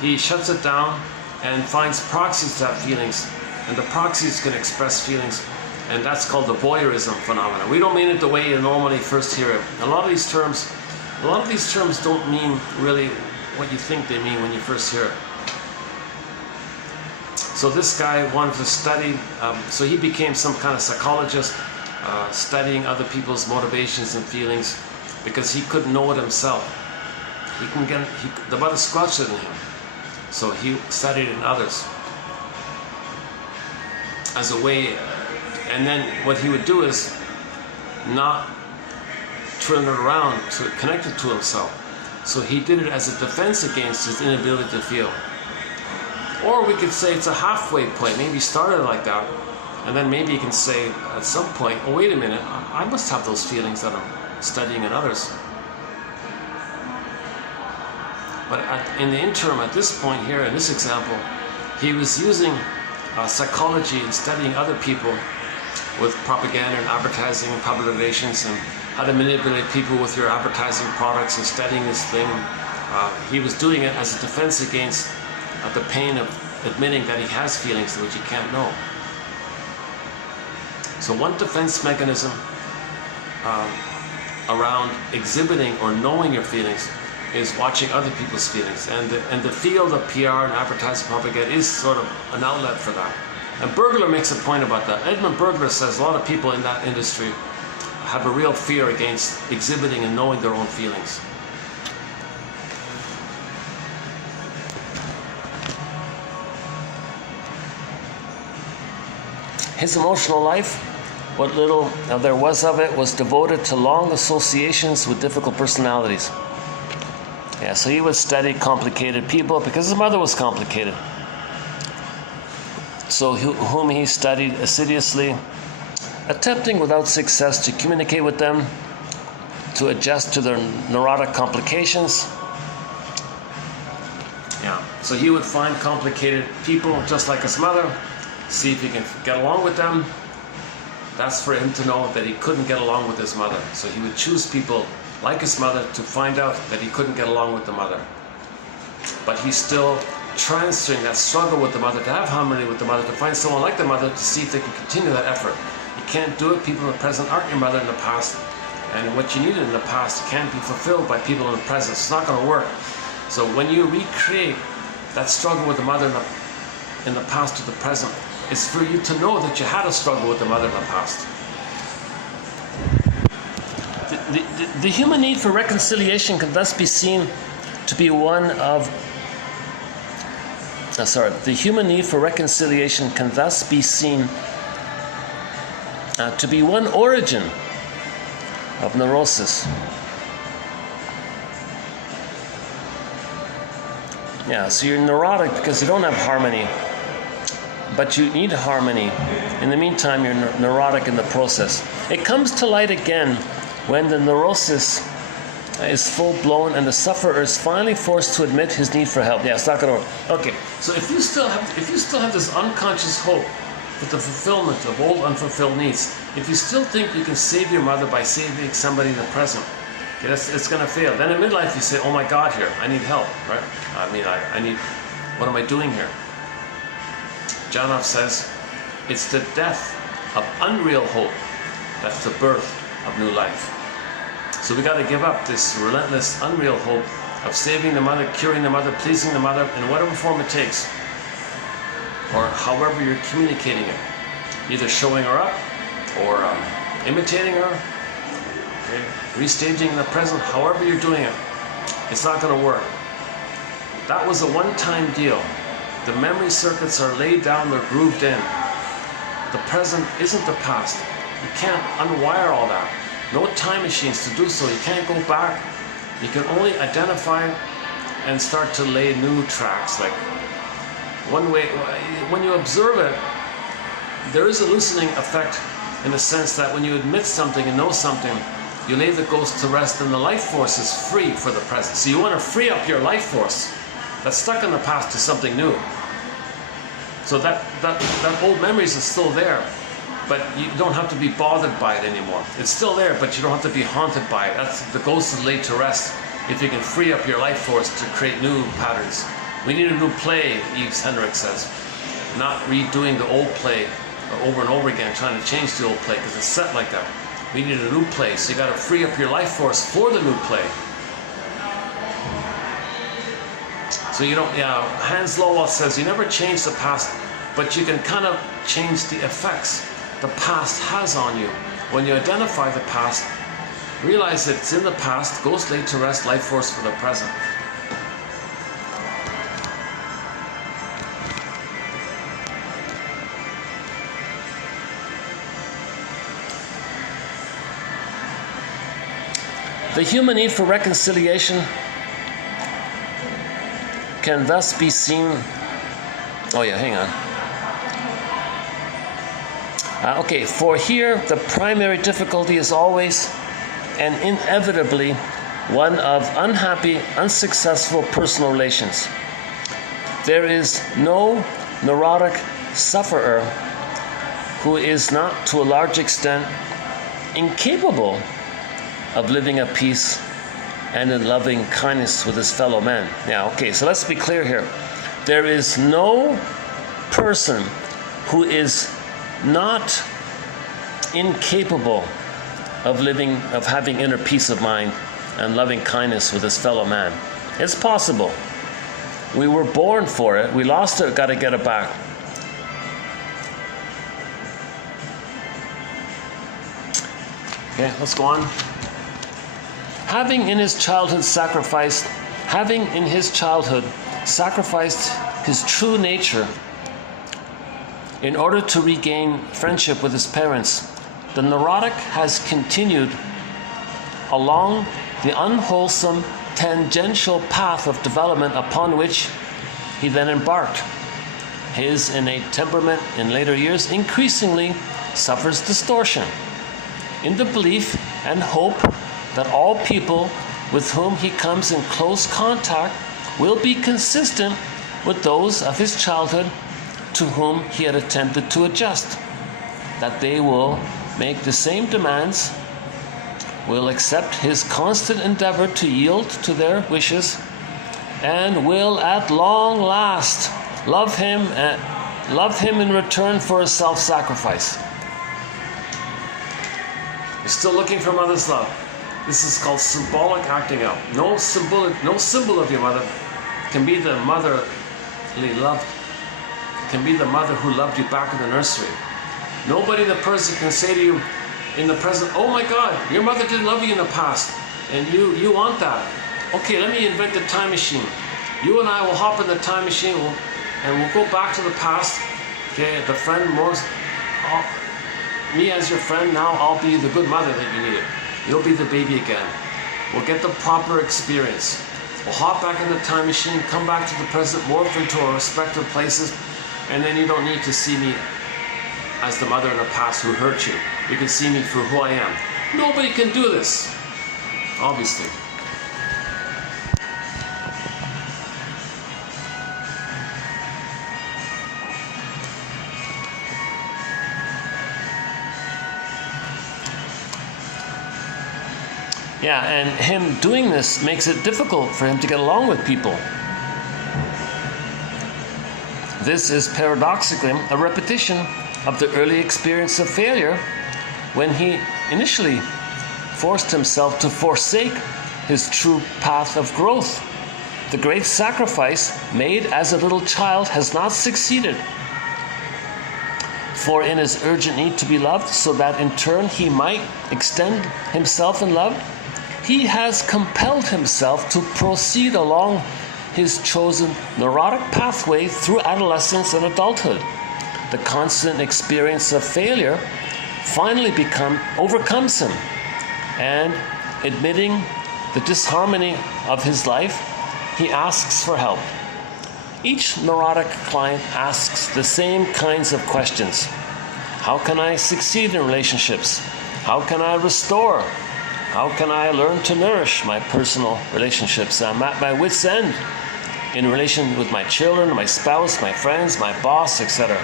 he shuts it down and finds proxies to have feelings. And the proxies can express feelings, and that's called the voyeurism phenomenon. We don't mean it the way you normally first hear it. A lot of these terms don't mean really what you think they mean when you first hear it. So this guy wanted to study, so he became some kind of psychologist, studying other people's motivations and feelings, because he couldn't know it himself. The mother squelched it in him, so he studied in others as a way, and then what he would do is not turn it around to connect it to himself. So he did it as a defense against his inability to feel. Or we could say it's a halfway point. Maybe he started like that, and then maybe you can say at some point, oh wait a minute, I must have those feelings that I'm studying in others. But in the interim, at this point here, in this example, he was using psychology and studying other people with propaganda and advertising and public relations and how to manipulate people with your advertising products and studying this thing. He was doing it as a defense against the pain of admitting that he has feelings which he can't know. So one defense mechanism around exhibiting or knowing your feelings is watching other people's feelings, and the field of PR and advertising propaganda is sort of an outlet for that. And Bergler makes a point about that. Edmund Bergler says a lot of people in that industry have a real fear against exhibiting and knowing their own feelings. His emotional life, what little there was of it, was devoted to long associations with difficult personalities. Yeah, so he would study complicated people because his mother was complicated. So whom he studied assiduously, attempting without success to communicate with them, to adjust to their neurotic complications. Yeah, so he would find complicated people just like his mother, see if he can get along with them. That's for him to know that he couldn't get along with his mother. So he would choose people like his mother to find out that he couldn't get along with the mother. But he's still transferring that struggle with the mother to have harmony with the mother, to find someone like the mother, to see if they can continue that effort. You can't do it. People in the present aren't your mother in the past. And what you needed in the past can't be fulfilled by people in the present. It's not going to work. So when you recreate that struggle with the mother in the past to the present, it's for you to know that you had a struggle with the mother in the past. The human need for reconciliation can thus be seen to be one of... the human need for reconciliation can thus be seen to be one origin of neurosis. Yeah, so you're neurotic because you don't have harmony. But you need harmony. In the meantime, you're neurotic in the process. It comes to light again when the neurosis is full-blown and the sufferer is finally forced to admit his need for help. Yeah, it's not going to work. Okay, so if you still have this unconscious hope with the fulfillment of old unfulfilled needs, if you still think you can save your mother by saving somebody in the present, okay, it's going to fail. Then in midlife you say, oh my God, here, I need help, right? I mean, I need, what am I doing here? Janov says, it's the death of unreal hope that's the birth of new life. So we got to give up this relentless, unreal hope of saving the mother, curing the mother, pleasing the mother in whatever form it takes, or however you're communicating it, either showing her up or imitating her, okay? Restaging in the present, however you're doing it, it's not going to work. That was a one-time deal. The memory circuits are laid down, they're grooved in. The present isn't the past. You can't unwire all that. No time machines to do so. You can't go back. You can only identify and start to lay new tracks. Like one way, when you observe it, there is a loosening effect in the sense that when you admit something and know something, you lay the ghost to rest and the life force is free for the present. So you want to free up your life force that's stuck in the past to something new. So that old memories is still there, but you don't have to be bothered by it anymore. It's still there, but you don't have to be haunted by it. That's the ghost is laid to rest if you can free up your life force to create new patterns. We need a new play, Yves Hendrick says, not redoing the old play over and over again, trying to change the old play because it's set like that. We need a new play, so you got to free up your life force for the new play. So you don't, Hans Lowell says you never change the past, but you can kind of change the effects the past has on you. When you identify the past, realize that it's in the past, ghost laid to rest, life force for the present. The human need for reconciliation can thus be seen... Oh yeah, hang on. Okay, for here, the primary difficulty is always and inevitably one of unhappy, unsuccessful personal relations. There is no neurotic sufferer who is not, to a large extent, incapable of living at peace and in loving kindness with his fellow men. Yeah, okay, so let's be clear here. There is no person who is not incapable of having inner peace of mind and loving kindness with his fellow man. It's possible. We were born for it. We lost it, got to get it back. Okay, let's go on. Having in his childhood sacrificed his true nature in order to regain friendship with his parents, the neurotic has continued along the unwholesome tangential path of development upon which he then embarked. His innate temperament in later years increasingly suffers distortion in the belief and hope that all people with whom he comes in close contact will be consistent with those of his childhood to whom he had attempted to adjust, that they will make the same demands, will accept his constant endeavor to yield to their wishes, and will at long last love him in return for his self-sacrifice. You're still looking for mother's love. This is called symbolic acting out. No symbol of your mother can be the motherly love, can be the mother who loved you back in the nursery. Nobody in the person can say to you in the present, oh my God, your mother didn't love you in the past, and you want that. Okay, let me invent the time machine. You and I will hop in the time machine and we'll go back to the past. Okay, the friend me as your friend, now I'll be the good mother that you needed. You'll be the baby again. We'll get the proper experience. We'll hop back in the time machine, come back to the present, morph into our respective places, and then you don't need to see me as the mother in the past who hurt you. You can see me for who I am. Nobody can do this, obviously. Yeah, and him doing this makes it difficult for him to get along with people. This is paradoxically a repetition of the early experience of failure when he initially forced himself to forsake his true path of growth. The great sacrifice made as a little child has not succeeded. For in his urgent need to be loved, so that in turn he might extend himself in love, he has compelled himself to proceed along his chosen neurotic pathway through adolescence and adulthood. The constant experience of failure finally overcomes him, and admitting the disharmony of his life, he asks for help. Each neurotic client asks the same kinds of questions. How can I succeed in relationships? How can I restore? How can I learn to nourish my personal relationships? I'm at my wit's end in relation with my children, my spouse, my friends, my boss, etc.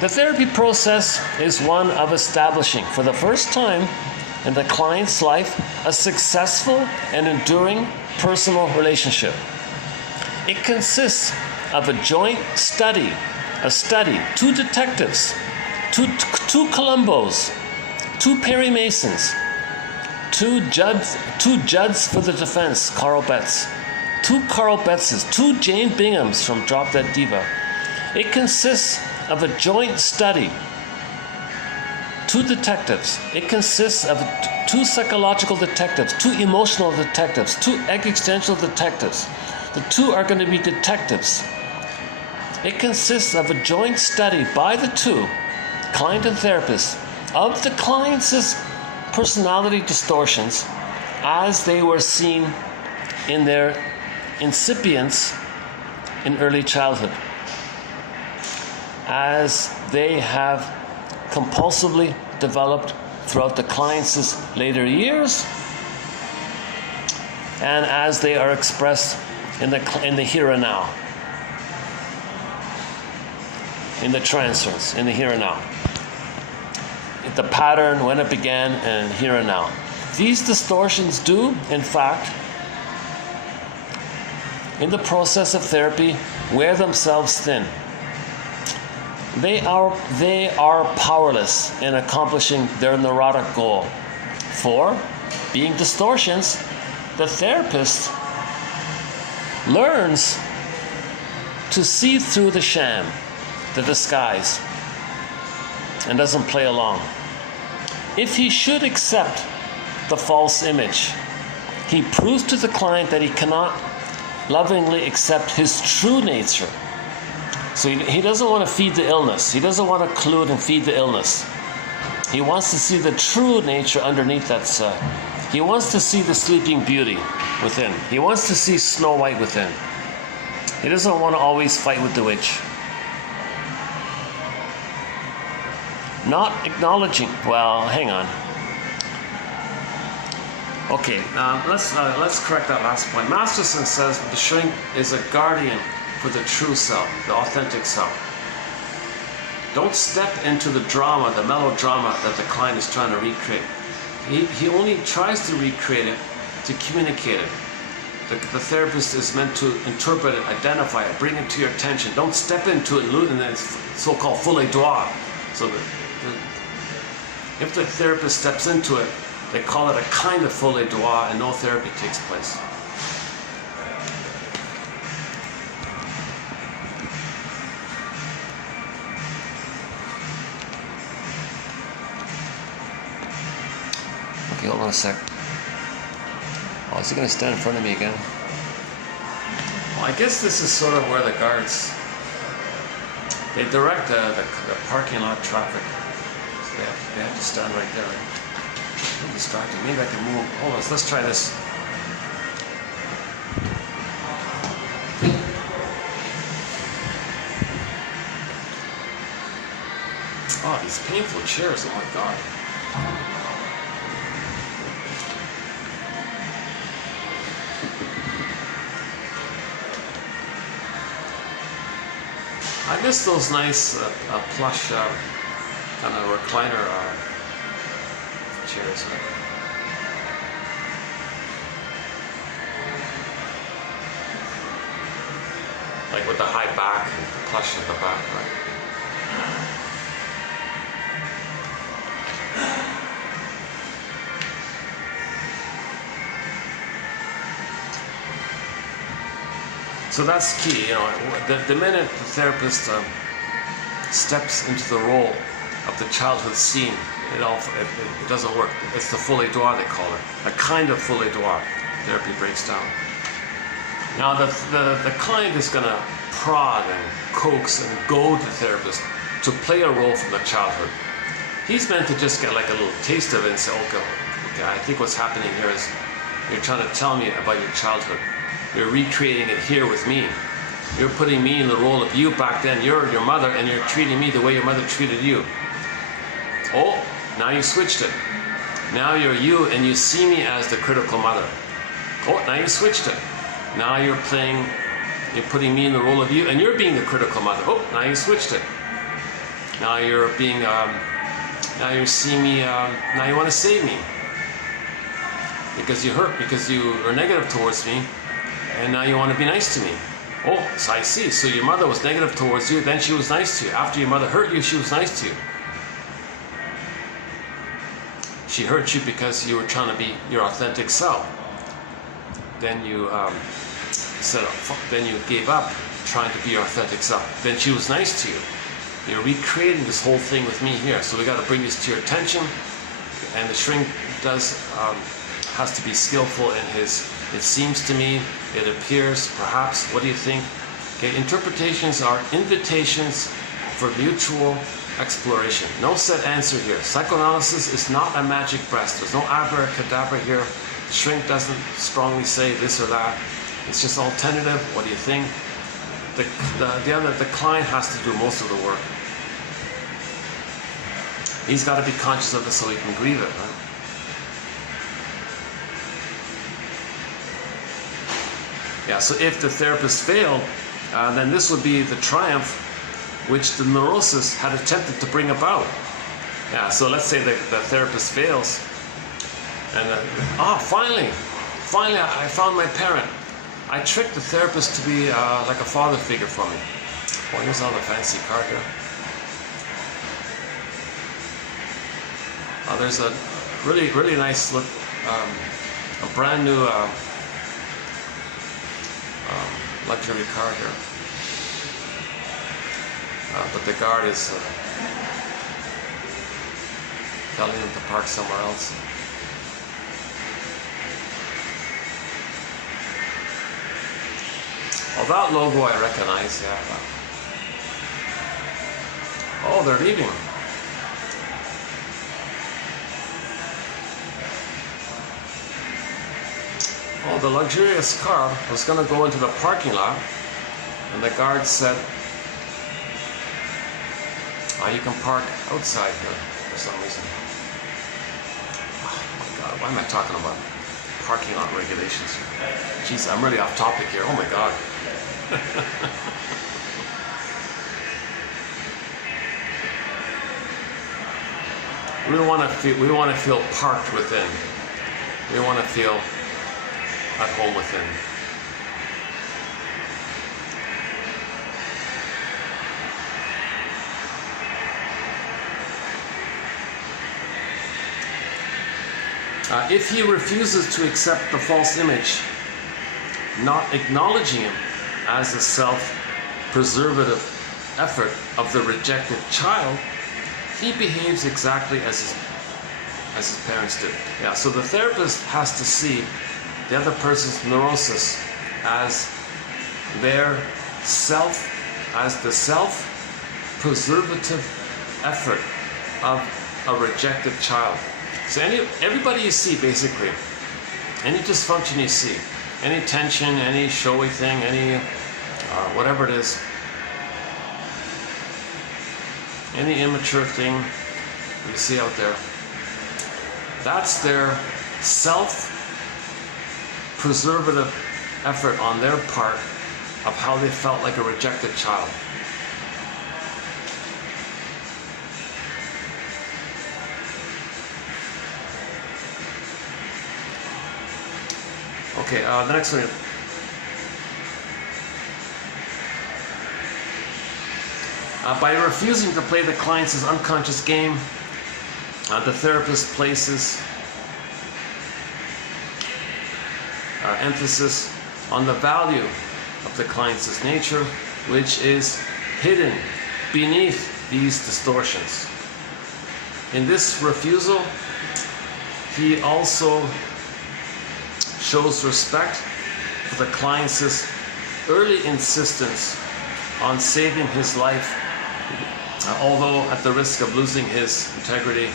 The therapy process is one of establishing, for the first time in the client's life, a successful and enduring personal relationship. It consists of a joint study, two detectives, two Columbos, two Perry Masons, two Judds for the defense, Carl Betts, two Carl Bettses, two Jane Binghams from Drop Dead Diva. It consists of a joint study, two detectives. It consists of two psychological detectives, two emotional detectives, two existential detectives. The two are going to be detectives. It consists of a joint study by the two, client and therapist, of the client's personality distortions as they were seen in their incipience in early childhood, as they have compulsively developed throughout the client's later years, and as they are expressed in the here and now, in the transference, in the here and now. The pattern, when it began, and here and now. These distortions do, in fact, in the process of therapy, wear themselves thin. They are powerless in accomplishing their neurotic goal. For, being distortions, the therapist learns to see through the sham, the disguise, and doesn't play along. If he should accept the false image, he proves to the client that he cannot lovingly accept his true nature. So he doesn't want to feed the illness. He doesn't want to collude and feed the illness. He wants to see the true nature underneath that. He wants to see the sleeping beauty within. He wants to see Snow White within. He doesn't want to always fight with the witch. Not acknowledging. Well, hang on. Okay, let's correct that last point. Masterson says the shrink is a guardian for the true self, the authentic self. Don't step into the drama, the melodrama that the client is trying to recreate. He only tries to recreate it to communicate it. The therapist is meant to interpret it, identify it, bring it to your attention. Don't step into it and it's so-called folie droit. So if the therapist steps into it, they call it a kind of folie droit and no therapy takes place. Okay, hold on a sec. Oh, is he going to stand in front of me again? Well, I guess this is sort of where the guards, they direct the parking lot traffic. So they have to stand right there. I'm distracted. Maybe I can move. Hold on, let's try this. Oh, these painful chairs. Oh my God. I miss those nice plush kind of recliner chairs. Like with the high back and the plush at the back, right? So that's key, you know, the minute the therapist steps into the role of the childhood scene, it doesn't work. It's the folie droit, they call it. A kind of folie droit. Therapy breaks down. Now the client is going to prod and coax and goad the therapist to play a role from the childhood. He's meant to just get like a little taste of it and say, okay, I think what's happening here is you're trying to tell me about your childhood. You're recreating it here with me. You're putting me in the role of you back then. You're your mother and you're treating me the way your mother treated you. Oh, now you switched it. Now you're you and you see me as the critical mother. Oh, now you switched it. Now you're putting me in the role of you and you're being the critical mother. Oh, now you switched it. Now you're being, now you see me, now you want to save me. Because you hurt, because you are negative towards me. And now you want to be nice to me. Oh, so I see. So your mother was negative towards you, then she was nice to you. After your mother hurt you, she was nice to you. She hurt you because you were trying to be your authentic self. Then you then you gave up trying to be your authentic self. Then she was nice to you. You're recreating this whole thing with me here. So we got to bring this to your attention. And the shrink has to be skillful in his, it seems to me, it appears, perhaps, what do you think? Okay, interpretations are invitations for mutual exploration. No set answer here. Psychoanalysis is not a magic breast. There's no abracadabra here. Shrink doesn't strongly say this or that. It's just alternative. What do you think? The client has to do most of the work. He's got to be conscious of it so he can grieve it, right? Yeah, so if the therapist failed, then this would be the triumph which the neurosis had attempted to bring about. Yeah, so let's say the therapist fails, and finally I found my parent. I tricked the therapist to be like a father figure for me. Well, here's on the fancy card here. There's a really nice look a brand new luxury car here. But the guard is telling him to park somewhere else. Oh, that logo I recognize, yeah. Oh, they're leaving. Oh, the luxurious car was going to go into the parking lot, and the guard said, oh, you can park outside here for some reason. Oh my God, why am I talking about parking lot regulations? Jeez, I'm really off topic here. Oh my God. We want to feel parked within. We want to feel at home within. If he refuses to accept the false image, not acknowledging him as a self-preservative effort of the rejected child, he behaves exactly as his parents did. Yeah, so the therapist has to see the other person's neurosis as their as the self-preservative effort of a rejected child. So everybody you see, basically, any dysfunction you see, any tension, any showy thing, any whatever it is, any immature thing you see out there, that's their self-preservative effort on their part of how they felt like a rejected child. Okay, the next one. By refusing to play the client's unconscious game, the therapist places emphasis on the value of the client's nature, which is hidden beneath these distortions. In this refusal, he also shows respect for the client's early insistence on saving his life, although at the risk of losing his integrity.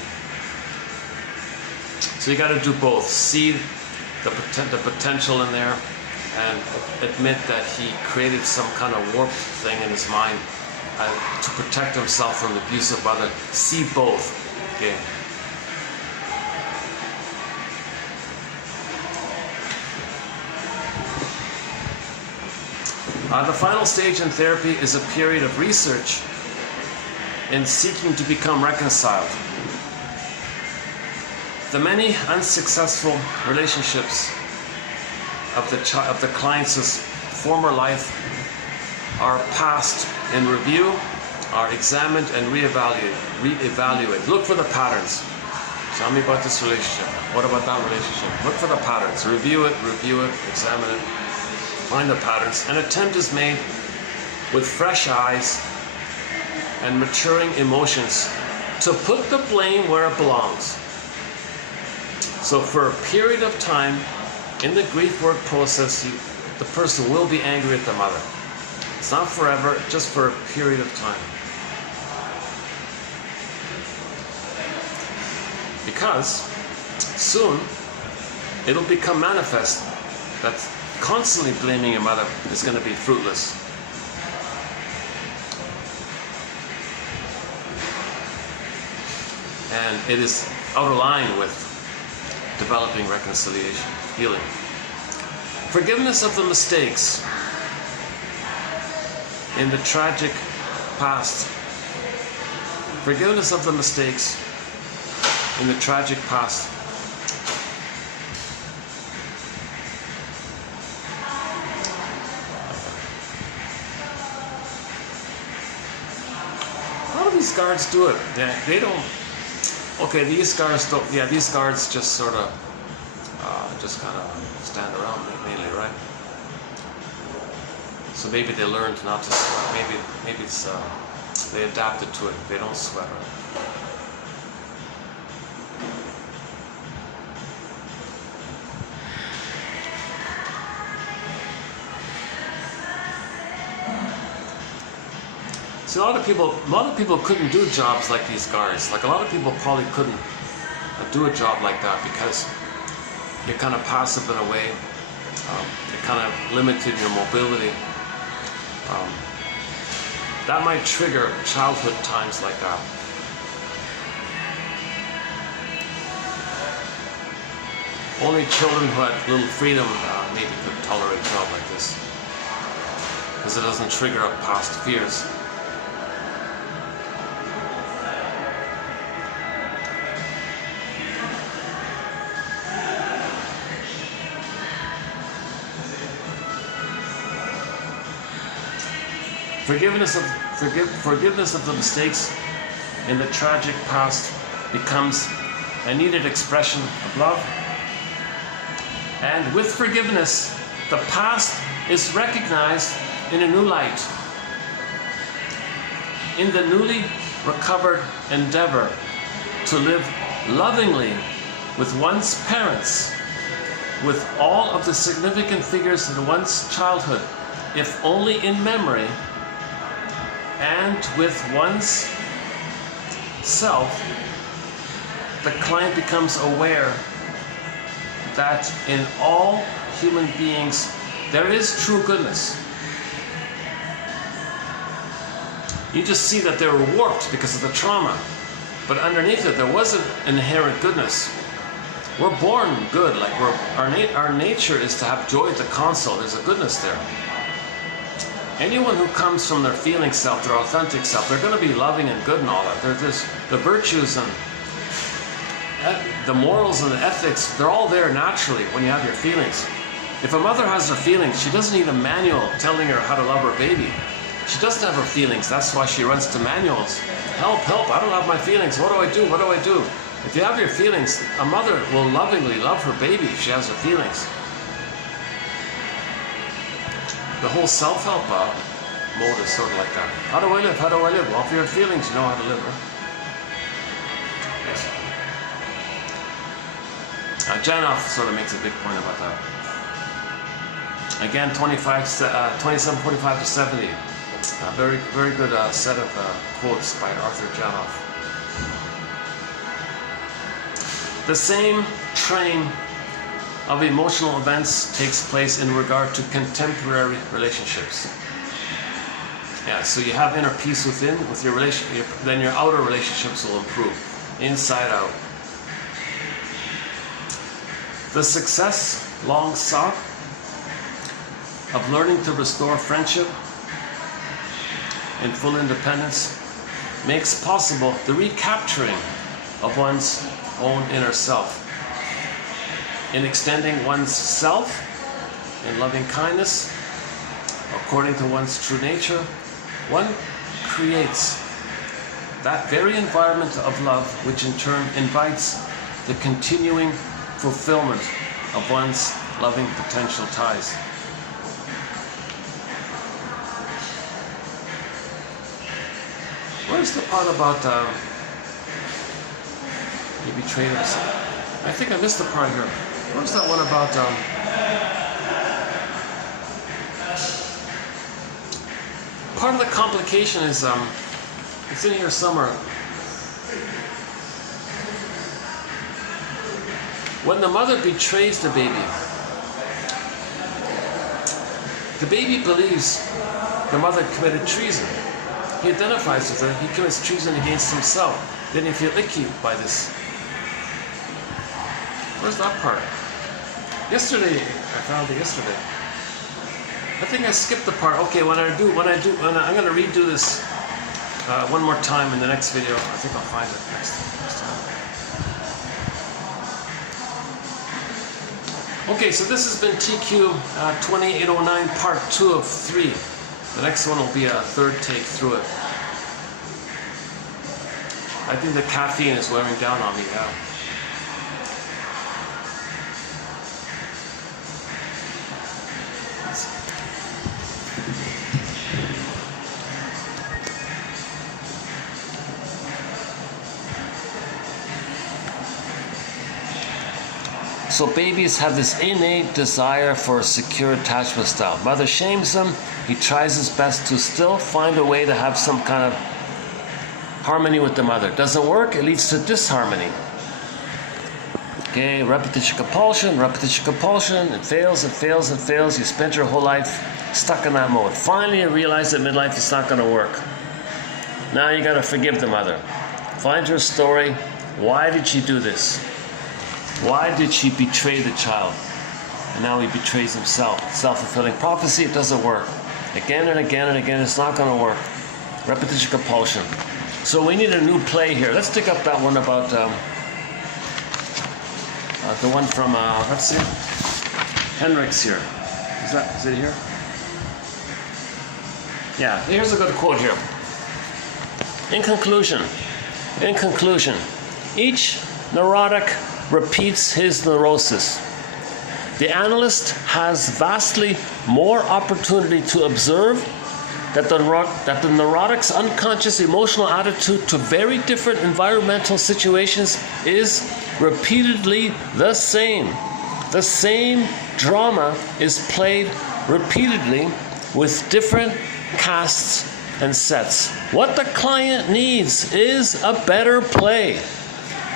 So you got to do both. See the potential in there and admit that he created some kind of warped thing in his mind to protect himself from the abuse of others. See both. Okay. The final stage in therapy is a period of research in seeking to become reconciled. The many unsuccessful relationships of the client's former life are passed in review, are examined and reevaluated. Look for the patterns. Tell me about this relationship. What about that relationship? Look for the patterns. Review it, examine it. Find the patterns. An attempt is made with fresh eyes and maturing emotions to put the blame where it belongs. So for a period of time in the grief work process, the person will be angry at the mother. It's not forever, just for a period of time. Because soon it'll become manifest that constantly blaming your mother is going to be fruitless. And it is out of line with developing reconciliation, healing. Forgiveness of the mistakes in the tragic past. Forgiveness of the mistakes in the tragic past. How do these guards do it? They don't. Okay, these guards don't. Yeah, these guards just sort of just kind of stand around mainly, right? So maybe they learned not to sweat. Maybe it's they adapted to it. They don't sweat, right? See, a lot of people couldn't do jobs like these guys. Like a lot of people probably couldn't do a job like that because you're kind of passive in a way. It kind of limited your mobility. That might trigger childhood times like that. Only children who had little freedom maybe could tolerate a job like this, because it doesn't trigger up past fears. Forgiveness of the mistakes in the tragic past becomes a needed expression of love. And with forgiveness, the past is recognized in a new light. In the newly recovered endeavor to live lovingly with one's parents, with all of the significant figures in one's childhood, if only in memory, and with one's self, the client becomes aware that in all human beings there is true goodness. You just see that they were warped because of the trauma, but underneath it there was an inherent goodness. We're born good, like our nature is to have joy at the console. There's a goodness there. Anyone who comes from their feeling self, their authentic self, they're going to be loving and good and all that. There's the virtues and the morals and the ethics, they're all there naturally when you have your feelings. If a mother has her feelings, she doesn't need a manual telling her how to love her baby. She doesn't have her feelings, that's why she runs to manuals. Help, help, I don't have my feelings, what do I do, what do I do? If you have your feelings, a mother will lovingly love her baby if she has her feelings. The whole self-help mode is sort of like that. How do I live? How do I live? Well, if you have feelings, you know how to live, right? Yes. Janoff sort of makes a big point about that. Again, 27:45 to 70. Very, very good set of quotes by Arthur Janoff. The same train of emotional events takes place in regard to contemporary relationships. Yeah, so you have inner peace within, with your relationship, then your outer relationships will improve, inside out. The success long sought of learning to restore friendship in full independence makes possible the recapturing of one's own inner self. In extending one's self in loving kindness, according to one's true nature, one creates that very environment of love which in turn invites the continuing fulfillment of one's loving potential ties. Where's the part about he betrayed himself? I think I missed the part here. Where's that one about part of the complication is it's in here somewhere. When the mother betrays the baby believes the mother committed treason. He identifies with her, he commits treason against himself. Then you feel icky by this. Where's that part? Yesterday, I found it yesterday. I think I skipped the part. Okay, when I'm going to redo this one more time in the next video. I think I'll find it next time. Okay, so this has been TQ 2809 part 2 of 3. The next one will be a third take through it. I think the caffeine is wearing down on me now. So babies have this innate desire for a secure attachment style. Mother shames him. He tries his best to still find a way to have some kind of harmony with the mother. Doesn't work, it leads to disharmony. Okay, repetition compulsion, it fails, it fails, it fails. You spent your whole life stuck in that mode. Finally you realize at midlife it's not going to work. Now you got to forgive the mother. Find her story. Why did she do this? Why did she betray the child? And now he betrays himself. Self-fulfilling prophecy, it doesn't work. Again and again and again, it's not going to work. Repetition compulsion. So we need a new play here. Let's take up that one about the one from, let's see, Henrik's here. Is it here? Yeah, here's a good quote here. In conclusion, each neurotic repeats his neurosis. The analyst has vastly more opportunity to observe that the neurotic's unconscious emotional attitude to very different environmental situations is repeatedly the same. The same drama is played repeatedly with different casts and sets. What the client needs is a better play,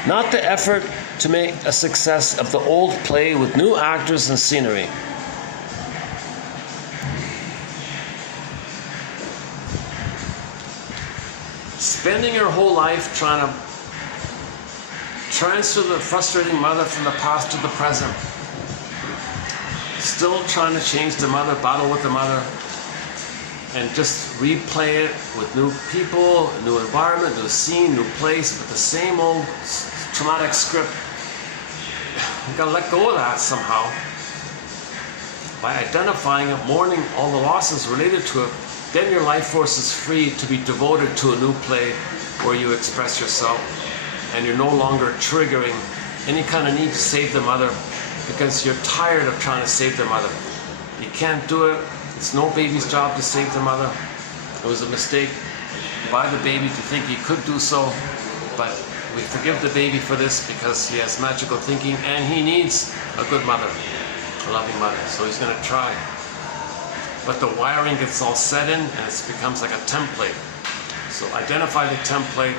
not the effort to make a success of the old play with new actors and scenery. Spending your whole life trying to transfer the frustrating mother from the past to the present. Still trying to change the mother, battle with the mother, and just replay it with new people, a new environment, new scene, new place, but the same old traumatic script. You gotta let go of that somehow. By identifying it, mourning all the losses related to it, then your life force is free to be devoted to a new play where you express yourself, and you're no longer triggering any kind of need to save the mother because you're tired of trying to save the mother. You can't do it. It's no baby's job to save the mother. It was a mistake by the baby to think he could do so, but we forgive the baby for this because he has magical thinking and he needs a good mother, a loving mother, so he's going to try. But the wiring gets all set in and it becomes like a template. So identify the template,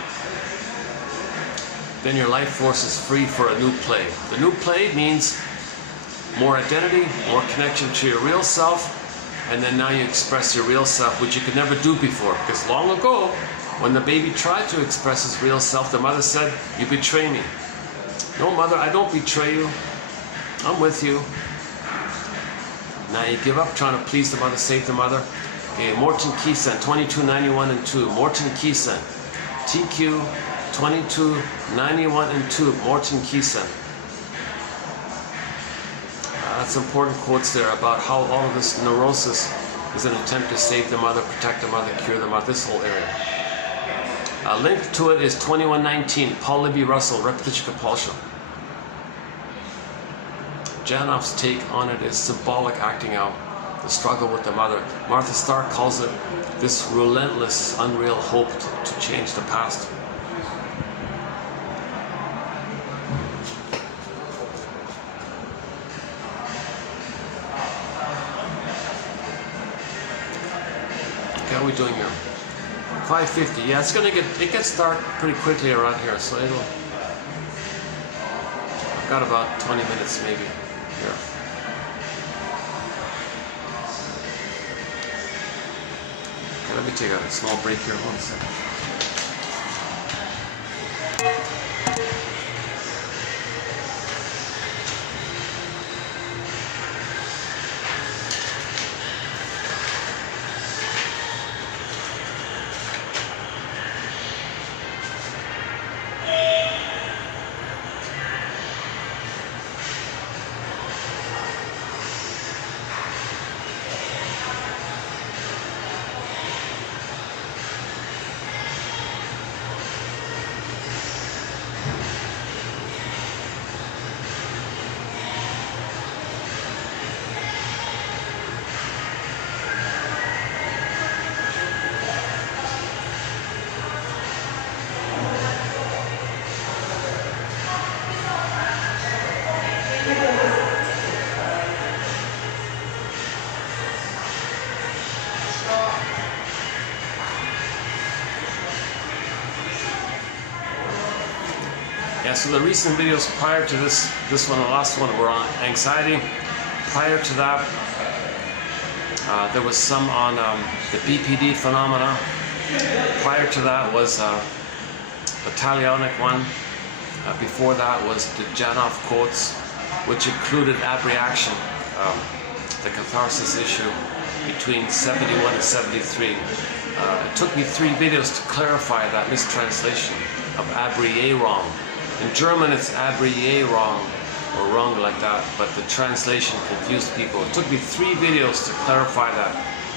then your life force is free for a new play. The new play means more identity, more connection to your real self, and then now you express your real self, which you could never do before. Because long ago, when the baby tried to express his real self, the mother said, "You betray me." "No, mother, I don't betray you. I'm with you." Now you give up trying to please the mother, save the mother. Okay, Morton Keysen, 2291 and 2. Morton Keysen, TQ 2291 and 2. Morton Keysen. That's important quotes there about how all of this neurosis is an attempt to save the mother, protect the mother, cure the mother, this whole area. A link to it is 2119, Paul Libby Russell, Repetition Compulsion. Janoff's take on it is symbolic acting out, the struggle with the mother. Martha Stark calls it this relentless, unreal hope to change the past. Okay, how are we doing here? 5:50. Yeah, it gets dark pretty quickly around here, so I've got about 20 minutes maybe. Here. Okay, let me take a small break here. 1 second. Yeah, so the recent videos prior to this one, the last one, were on anxiety. Prior to that, there was some on the BPD phenomena. Prior to that was the Talionic one. Before that was the Janov quotes, which included apprehension, the catharsis issue between 71 and 73. It took me 3 videos to clarify that mistranslation of wrong. In German it's wrong, or wrong like that, but the translation confused people. It took me 3 videos to clarify that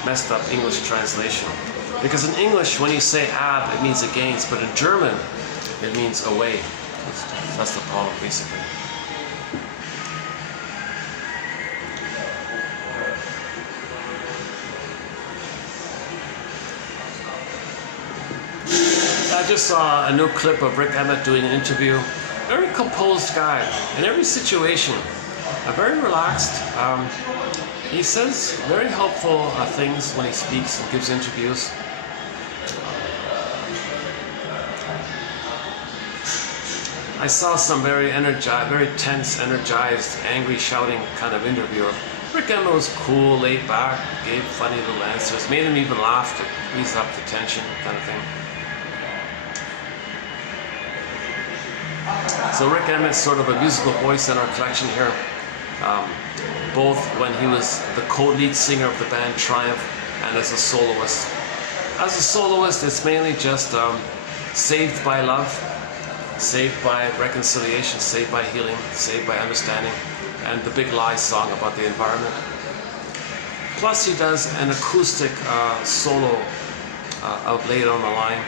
messed up English translation. Because in English, when you say ab, it means against, but in German, it means away. That's the problem, basically. I just saw a new clip of Rick Emmett doing an interview. Very composed guy in every situation. Very relaxed. He says very helpful things when he speaks and gives interviews. I saw some very energized, very tense, energized, angry, shouting kind of interviewer. Rick Emmett was cool, laid back, gave funny little answers, made him even laugh to ease up the tension, kind of thing. So Rick Emmett's sort of a musical voice in our collection here, both when he was the co-lead singer of the band Triumph and as a soloist. As a soloist, it's mainly just saved by love, saved by reconciliation, saved by healing, saved by understanding, and the Big Lie song about the environment. Plus he does an acoustic solo out late on the line.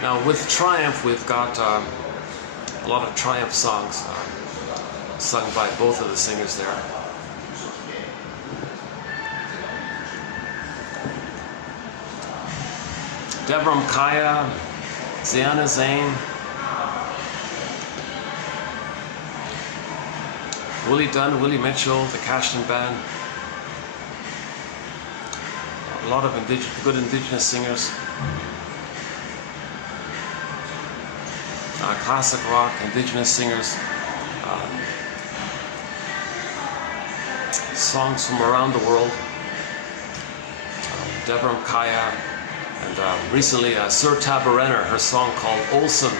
Now with Triumph, we've got a lot of Triumph songs sung by both of the singers there. Devram Kaya, Ziana Zain, Willie Dunn, Willie Mitchell, the Cashton Band. A lot of good indigenous singers. Classic rock, indigenous singers. Songs from around the world. Devram Kaya, and recently Assert, her song called Olsen.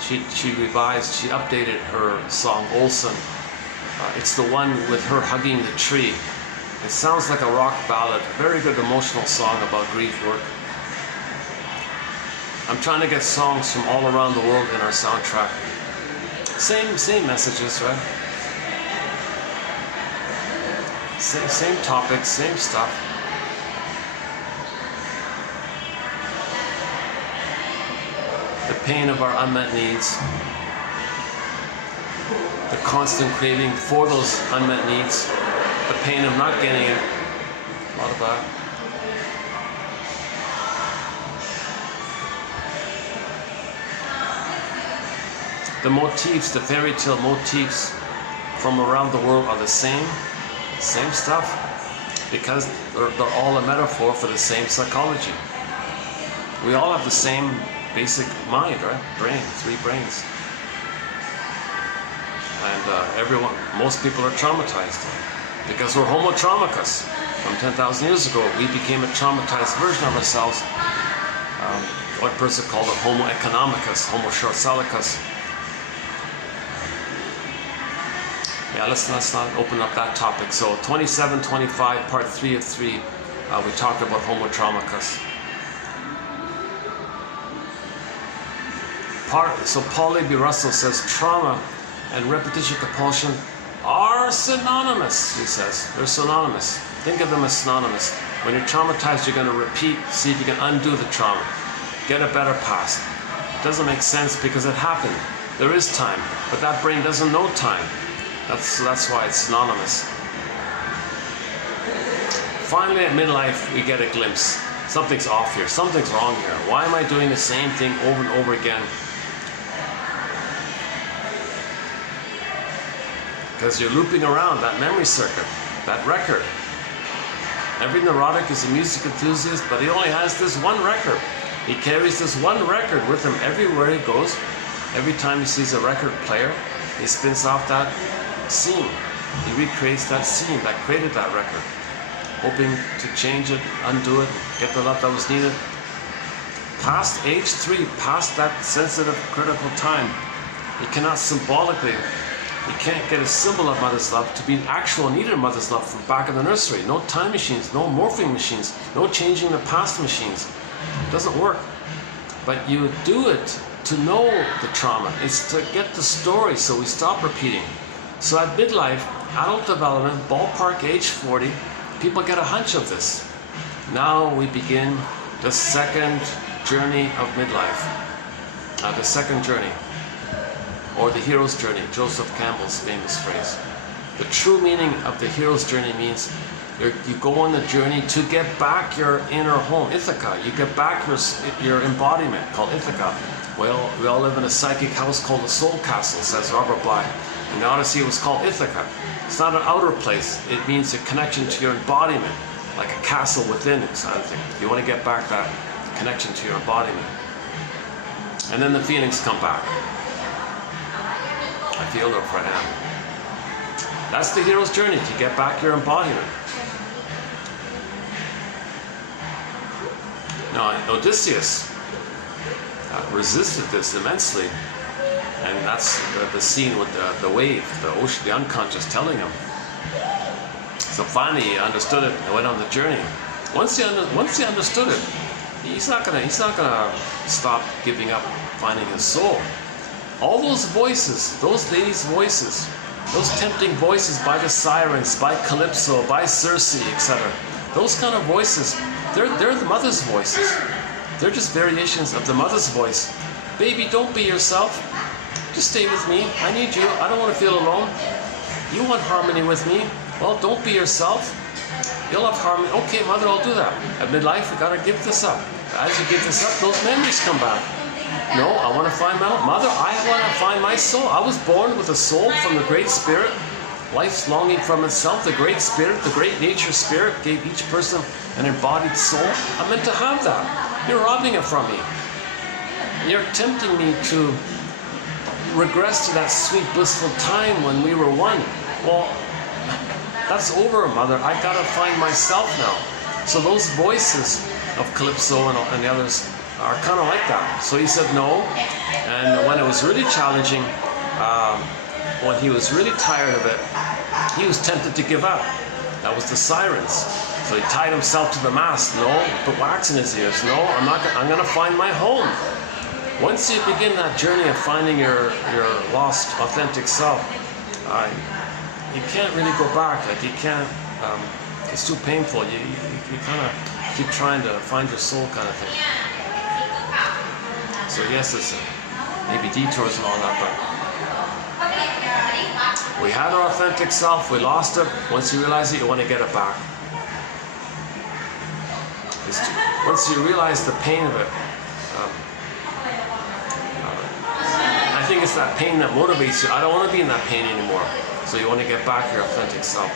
She revised, she updated her song Olsen. It's the one with her hugging the tree. It sounds like a rock ballad, a very good emotional song about grief work. I'm trying to get songs from all around the world in our soundtrack. Same messages, right? Same topics, same stuff. The pain of our unmet needs. The constant craving for those unmet needs. The pain of not getting it. A lot of that. The motifs, the fairy tale motifs from around the world are the same stuff, because they're all a metaphor for the same psychology. We all have the same basic mind, right? Brain, 3 brains. And most people are traumatized because we're homo traumicus. From 10,000 years ago, we became a traumatized version of ourselves. One person called it homo economicus, homo short-salicus. Yeah, let's not open up that topic. So 2725, part 3 of 3, we talked about homo traumicus. So Paul A.B. Russell says trauma and repetition compulsion are synonymous, he says. They're synonymous. Think of them as synonymous. When you're traumatized, you're going to repeat, see if you can undo the trauma. Get a better past. It doesn't make sense because it happened. There is time, but that brain doesn't know time. That's why it's synonymous. Finally, at midlife, we get a glimpse. Something's off here. Something's wrong here. Why am I doing the same thing over and over again? Because you're looping around that memory circuit, that record. Every neurotic is a music enthusiast, but he only has this one record. He carries this one record with him everywhere he goes. Every time he sees a record player, he spins off that scene. He recreates that scene that created that record, hoping to change it, undo it, get the love that was needed. Past age 3, past that sensitive, critical time, he cannot symbolically, he can't get a symbol of mother's love to be an actual needed mother's love from back in the nursery. No time machines, no morphing machines, no changing the past machines. It doesn't work. But you do it to know the trauma. It's to get the story so we stop repeating. So at midlife, adult development, ballpark age 40, people get a hunch of this. Now we begin the second journey of midlife. The second journey, or the hero's journey, Joseph Campbell's famous phrase. The true meaning of the hero's journey means you go on the journey to get back your inner home, Ithaca. You get back your embodiment, called Ithaca. Well, we all live in a psychic house called the Soul Castle, says Robert Bly. In the Odyssey, it was called Ithaca. It's not an outer place. It means a connection to your embodiment, like a castle within it, kind of thing. You want to get back that connection to your embodiment. And then the feelings come back. I feel no for him. That's the hero's journey, to get back your embodiment. Now, Odysseus resisted this immensely, and that's the scene with the wave, the ocean, the unconscious telling him. So finally he understood it and went on the journey. Once he understood it, he's not gonna stop giving up finding his soul. All those voices, those ladies' voices, those tempting voices by the sirens, by Calypso, by Circe, etc. Those kind of voices, they're the mother's voices. They're just variations of the mother's voice. Baby, don't be yourself. Just stay with me. I need you. I don't want to feel alone. You want harmony with me. Well, don't be yourself. You'll have harmony. Okay, mother, I'll do that. At midlife, we gotta give this up. As you give this up, those memories come back. No, I want to find my own. Mother, I want to find my soul. I was born with a soul from the Great Spirit. Life's longing from itself. The Great Spirit, the Great Nature Spirit gave each person an embodied soul. I'm meant to have that. You're robbing it from me. You're tempting me to regress to that sweet, blissful time when we were one. Well, that's over, mother. I gotta find myself now. So those voices of Calypso and the others are kind of like that. So he said no, and when it was really challenging, when he was really tired of it, he was tempted to give up. That was the sirens. So he tied himself to the mast. No, put wax in his ears. No, I'm gonna find my home. Once you begin that journey of finding your lost, authentic self, you can't really go back. Like you can't. It's too painful. You kind of keep trying to find your soul, kind of thing. So yes, it's maybe detours and all that, but we had our authentic self. We lost it. Once you realize it, you want to get it back. Once you realize the pain of it. I think it's that pain that motivates you. I don't want to be in that pain anymore. So you want to get back your authentic self.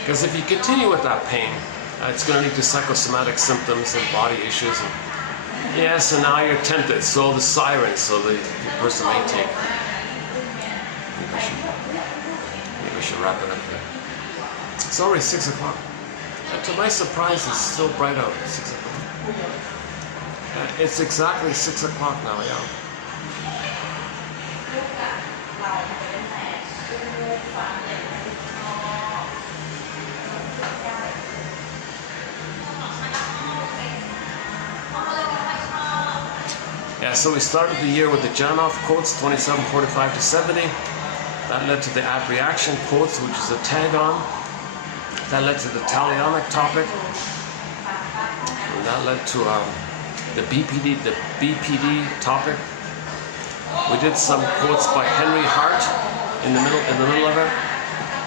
Because if you continue with that pain, it's going to lead to psychosomatic symptoms and body issues. And yes, and now you're tempted. So the sirens, so the person may take. Maybe I should wrap it up here. It's already 6 o'clock. And to my surprise, it's still bright out at 6 o'clock. It's exactly 6 o'clock now, yeah. Yeah, so we started the year with the Janov quotes, 27:45 to 70. That led to the apprehension quotes, which is a tag on. That led to the talionic topic. And that led to the BPD topic. We did some quotes by Henry Hart in the middle of it.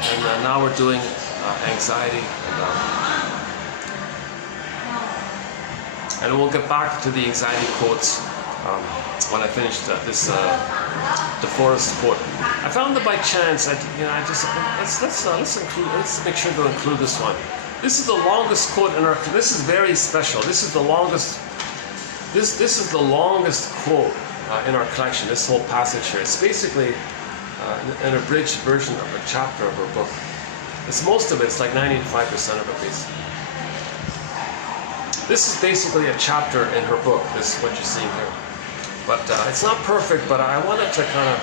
And now we're doing anxiety. And we'll get back to the anxiety quotes when I finish the forest quote. I found that by chance. Let's make sure to include this one. This is the longest quote in our. This is very special. This is the longest. This is the longest quote in our collection, this whole passage here. It's basically an abridged version of a chapter of her book. It's most of it. It's like 95% of it, basically. This is basically a chapter in her book. This is what you're seeing here. But it's not perfect, but I wanted to kind of...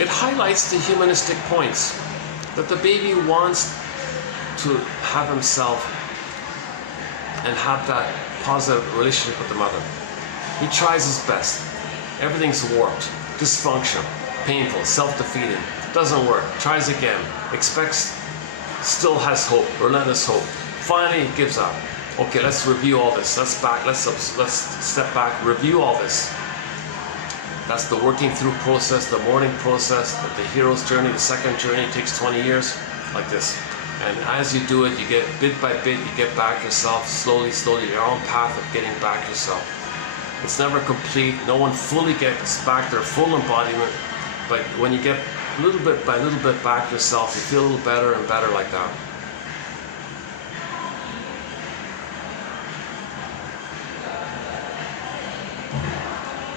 It highlights the humanistic points that the baby wants to have himself and have that positive relationship with the mother. He tries his best. Everything's warped, dysfunctional, painful, self-defeating. Doesn't work. Tries again. Expects, still has hope, relentless hope. Finally, he gives up. Okay, let's review all this. Let's step back, review all this. That's the working through process, the mourning process, the hero's journey. The second journey takes 20 years, like this. And as you do it, you get bit by bit, you get back yourself, slowly, your own path of getting back yourself. It's never complete. No one fully gets back their full embodiment, but when you get little bit by little bit back yourself, you feel a little better and better like that.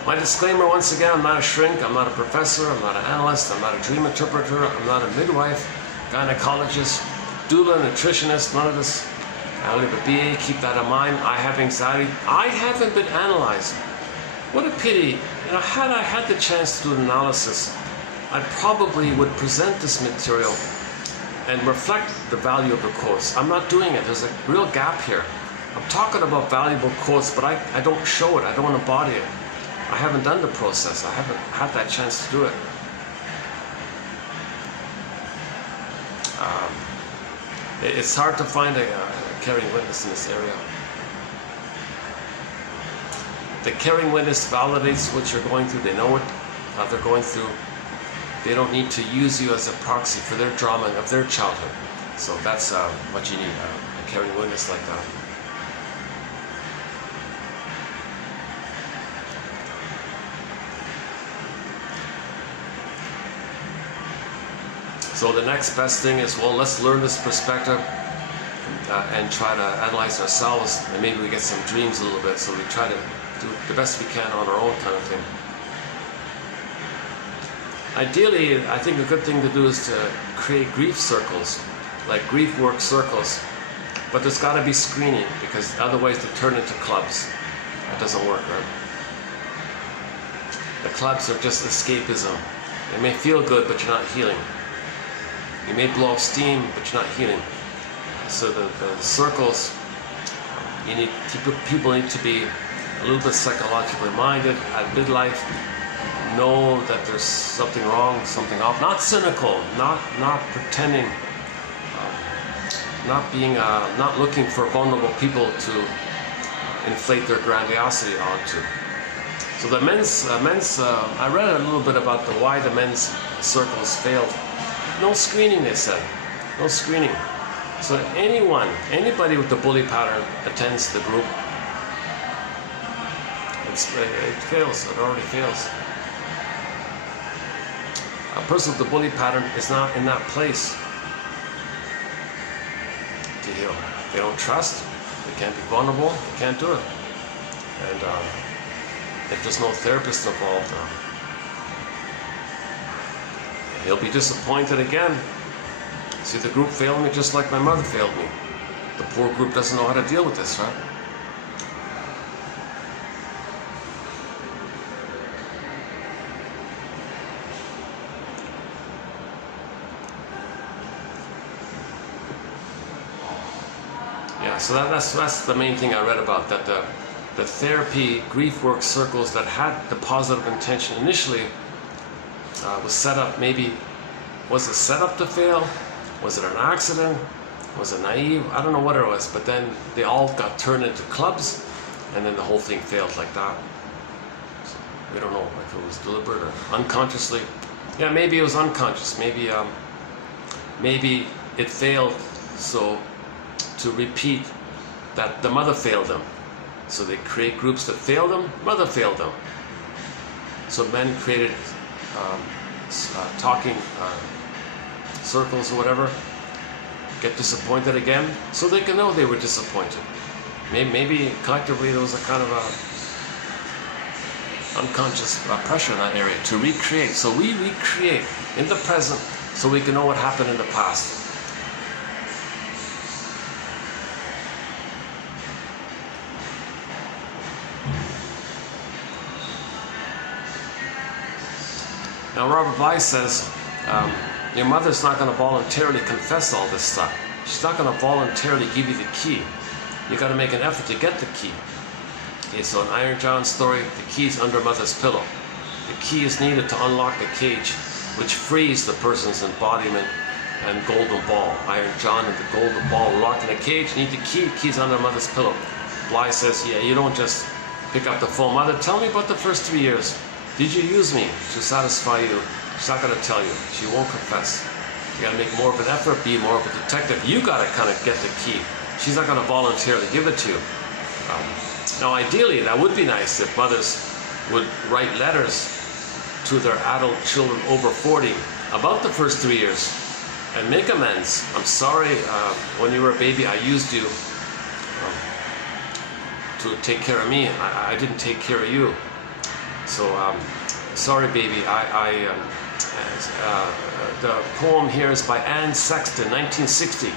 My disclaimer once again, I'm not a shrink, I'm not a professor, I'm not an analyst, I'm not a dream interpreter, I'm not a midwife, gynecologist, doula, nutritionist, none of this. I only have a BA, keep that in mind. I have anxiety. I haven't been analyzed. What a pity. You know, had I had the chance to do an analysis, I probably would present this material and reflect the value of the quotes. I'm not doing it. There's a real gap here. I'm talking about valuable quotes, but I don't show it. I don't embody it. I haven't done the process. I haven't had that chance to do it. It's hard to find a caring witness in this area. The caring witness validates what you're going through. They know what they're going through. They don't need to use you as a proxy for their drama of their childhood. So that's what you need, a caring witness like that. So the next best thing is, well, let's learn this perspective and try to analyze ourselves, and maybe we get some dreams a little bit, so we try to do the best we can on our own kind of thing. Ideally, I think a good thing to do is to create grief circles, like grief work circles, but there's got to be screening, because otherwise they turn into clubs. That doesn't work, right? The clubs are just escapism. It may feel good, but you're not healing. You may blow off steam, but you're not healing. So the circles, people need to be a little bit psychologically minded at midlife, know that there's something wrong, something off. Not cynical, not pretending, not looking for vulnerable people to inflate their grandiosity onto. So the men's, I read a little bit about why the men's circles failed. No screening, they said. No screening. So anybody with the bully pattern attends the group. It fails. It already fails. A person with the bully pattern is not in that place to heal. They don't trust. They can't be vulnerable. They can't do it. And if there's no therapist involved, he'll be disappointed again. See, the group failed me just like my mother failed me. The poor group doesn't know how to deal with this, right? Yeah, so that's the main thing I read about, that the therapy grief work circles that had the positive intention initially was set up. Maybe was it set up to fail? Was it an accident? Was it naive? I don't know what it was, but then they all got turned into clubs, and then the whole thing failed like that. So we don't know if it was deliberate or unconsciously. Yeah, maybe it was unconscious. Maybe it failed so to repeat that the mother failed them. So they create groups that failed them, mother failed them. So men created talking circles or whatever, get disappointed again, so they can know they were disappointed. Maybe collectively there was a kind of a unconscious pressure in that area to recreate. So we recreate in the present so we can know what happened in the past. Now Robert Bly says, your mother's not going to voluntarily confess all this stuff. She's not going to voluntarily give you the key. You got to make an effort to get the key. Okay, so in Iron John's story, the key is under mother's pillow. The key is needed to unlock the cage, which frees the person's embodiment and golden ball. Iron John and the golden ball locked in a cage. You need the key. The key's under mother's pillow. Bly says, yeah, you don't just pick up the phone. Mother, tell me about the first 3 years. Did you use me to satisfy you? She's not going to tell you. She won't confess. You got to make more of an effort, be more of a detective. You got to kind of get the key. She's not going to voluntarily give it to you. Now, ideally, that would be nice if mothers would write letters to their adult children over 40 about the first 3 years and make amends. I'm sorry, when you were a baby, I used you to take care of me. I didn't take care of you. So, sorry, baby. The poem here is by Anne Sexton, 1960.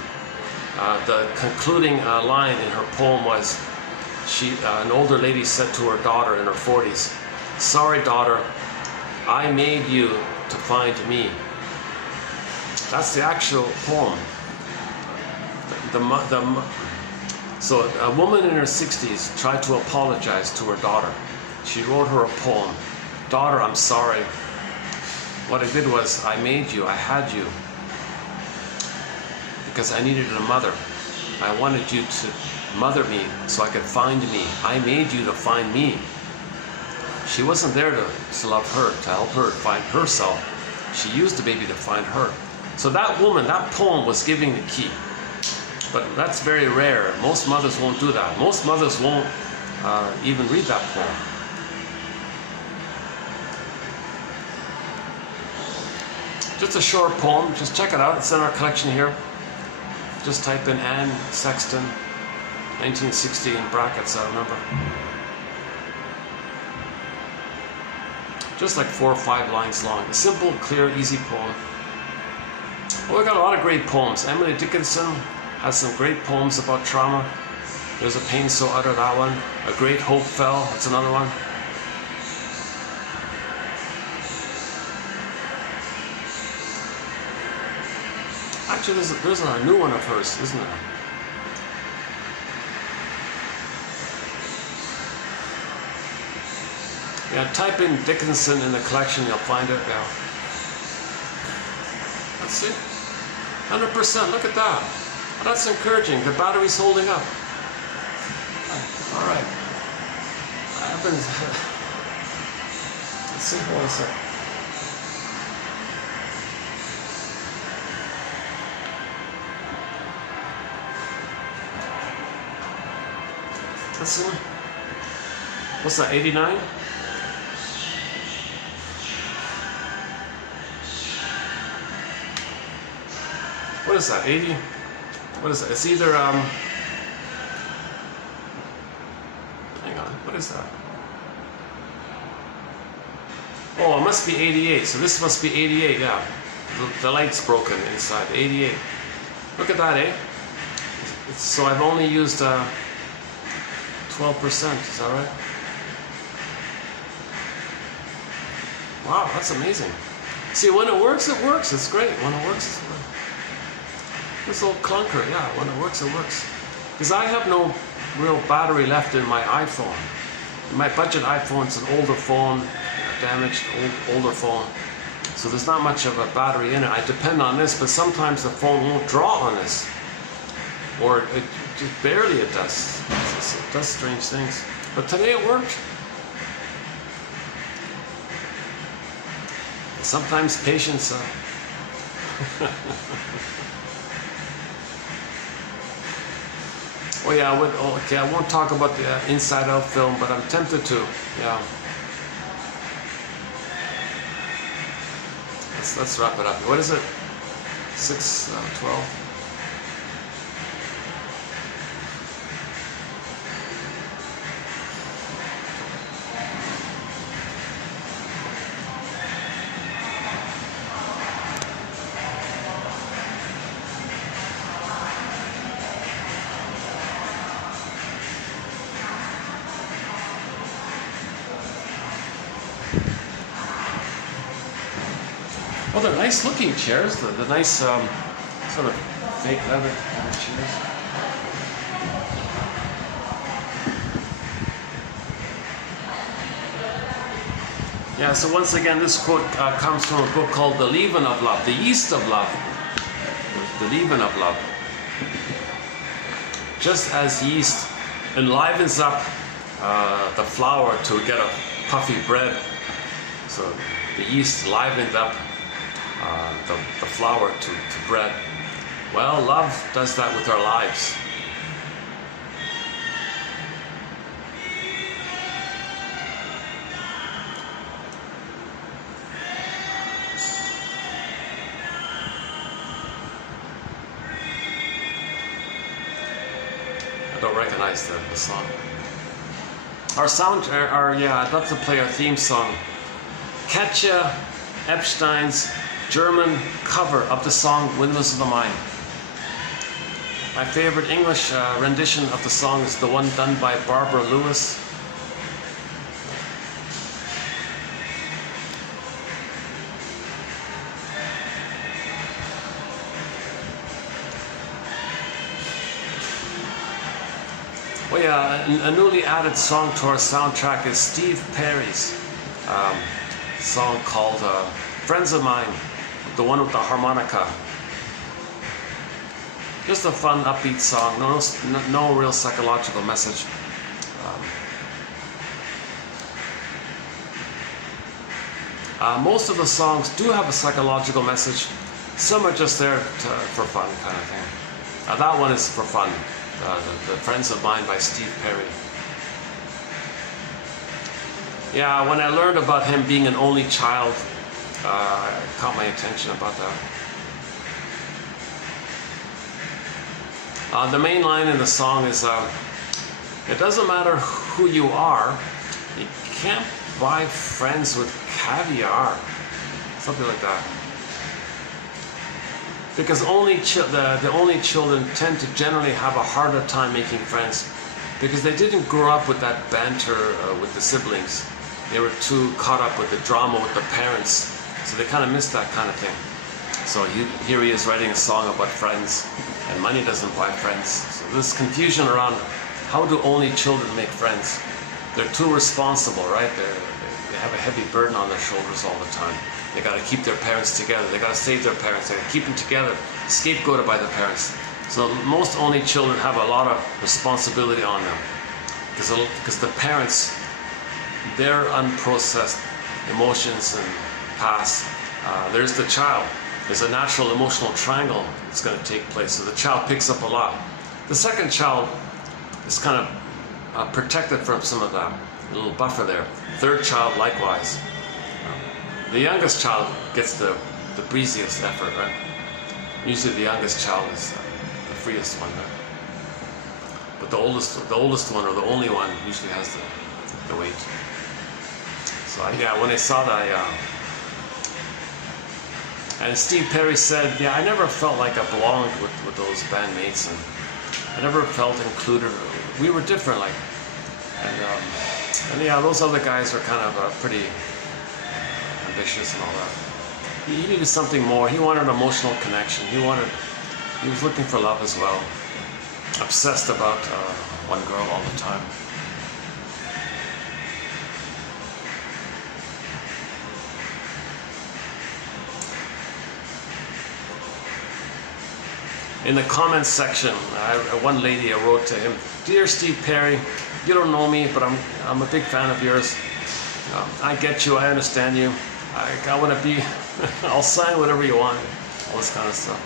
The concluding line in her poem was, an older lady said to her daughter in her 40s, sorry, daughter, I made you to find me. That's the actual poem. So a woman in her 60s tried to apologize to her daughter. She wrote her a poem. Daughter, I'm sorry. What I did was I made you, I had you, because I needed a mother. I wanted you to mother me so I could find me. I made you to find me. She wasn't there to love her, to help her find herself. She used the baby to find her. So that woman, that poem was giving the key. But that's very rare. Most mothers won't do that. Most mothers won't even read that poem. Just a short poem. Just check it out. It's in our collection here. Just type in Anne Sexton, 1960 in brackets, I remember. Just like 4 or 5 lines long. A simple, clear, easy poem. Well, we got a lot of great poems. Emily Dickinson has some great poems about trauma. There's a pain so utter, that one. A great hope fell, that's another one. Actually, there's a new one of hers, isn't there? Yeah, type in Dickinson in the collection, you'll find it. Yeah. Let's see. 100%, look at that. Well, that's encouraging. The battery's holding up. All right. Let's see, hold on a sec. Let's see. What's that, 89? What is that, 80? What is that? It's either, hang on, what is that? Oh, it must be 88, so this must be 88, yeah. The light's broken inside, 88. Look at that, eh? So I've only used 12%, is that right? Wow, that's amazing. See, when it works, it works. It's great. When it works, it's great. This little clunker, yeah, when it works, it works. Because I have no real battery left in my iPhone. My budget iPhone's an older phone, damaged, older phone. So there's not much of a battery in it. I depend on this, but sometimes the phone won't draw on this. Or it barely it does. It does strange things. But today it worked. Sometimes patience... Oh yeah, okay, I won't talk about the Inside Out film, but I'm tempted to, yeah. Let's wrap it up. What is it? 6:12? Well, they're nice looking chairs, the nice sort of fake leather kind of chairs. Yeah, so once again, this quote comes from a book called The Leaven of Love, The Yeast of Love. The leaven of love. Just as yeast enlivens up the flour to get a puffy bread, so the yeast livened up the flour to bread. Well, love does that with our lives. I don't recognize the song. Yeah, I'd love to play our theme song. Katja Epstein's German cover of the song Windmills of the Mind. My favorite English rendition of the song is the one done by Barbara Lewis. Oh yeah, a newly added song to our soundtrack is Steve Perry's song called Friends of Mine, the one with the harmonica. Just a fun, upbeat song, no real psychological message. Most of the songs do have a psychological message. Some are just there for fun kind of thing. That one is for fun. The Friends of Mine by Steve Perry. Yeah, when I learned about him being an only child, it caught my attention about that. The main line in the song is, it doesn't matter who you are, you can't buy friends with caviar. Something like that. Because the only children tend to generally have a harder time making friends because they didn't grow up with that banter with the siblings. They were too caught up with the drama with the parents, so they kind of missed that kind of thing. So here he is writing a song about friends, and money doesn't buy friends. So this confusion around how do only children make friends? They're too responsible, right? They have a heavy burden on their shoulders all the time. They got to keep their parents together. They got to save their parents. They got to keep them together, scapegoated by the parents. So most only children have a lot of responsibility on them because the parents, their unprocessed emotions and past. There's the child. There's a natural emotional triangle that's going to take place. So the child picks up a lot. The second child is kind of protected from some of that, a little buffer there. Third child likewise. The youngest child gets the breeziest effort, right? Usually the youngest child is the freest one, right? But the oldest one or the only one usually has the weight. So yeah, when I saw that, and Steve Perry said, yeah, I never felt like I belonged with those bandmates, and I never felt included. We were different, like, and yeah, those other guys were kind of pretty ambitious and all that. He needed something more. He wanted an emotional connection. He was looking for love as well. Obsessed about one girl all the time. In the comments section, one lady wrote to him, "Dear Steve Perry, you don't know me, but I'm a big fan of yours. I get you. I understand you. I want to be. I'll sign whatever you want. All this kind of stuff."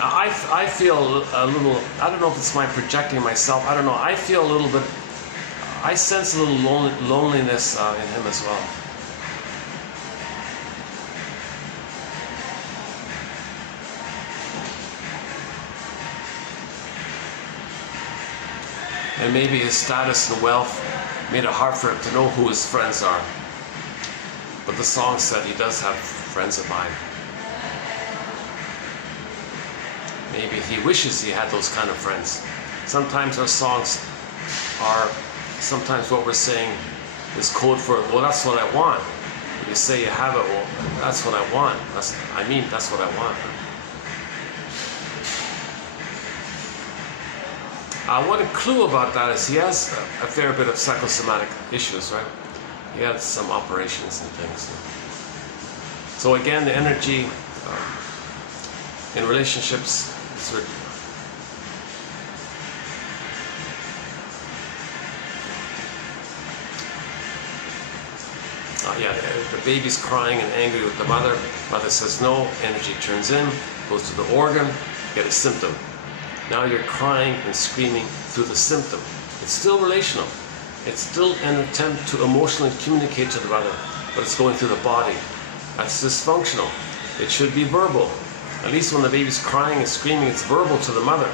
I feel a little. I don't know if it's my projecting myself. I don't know. I feel a little bit. I sense a little loneliness in him as well. And maybe his status and wealth made it hard for him to know who his friends are. But the song said he does have friends of mine. Maybe he wishes he had those kind of friends. Sometimes our songs are, sometimes what we're saying is code for, well, that's what I want. If you say you have it, well, that's what I want. That's what I want. One clue about that is he has a fair bit of psychosomatic issues, right? He had some operations and things. So again, the energy in relationships is the baby's crying and angry with the mother. Mother says no, energy turns in, goes to the organ, get a symptom. Now you're crying and screaming through the symptom. It's still relational. It's still an attempt to emotionally communicate to the mother, but it's going through the body. That's dysfunctional. It should be verbal. At least when the baby's crying and screaming, it's verbal to the mother.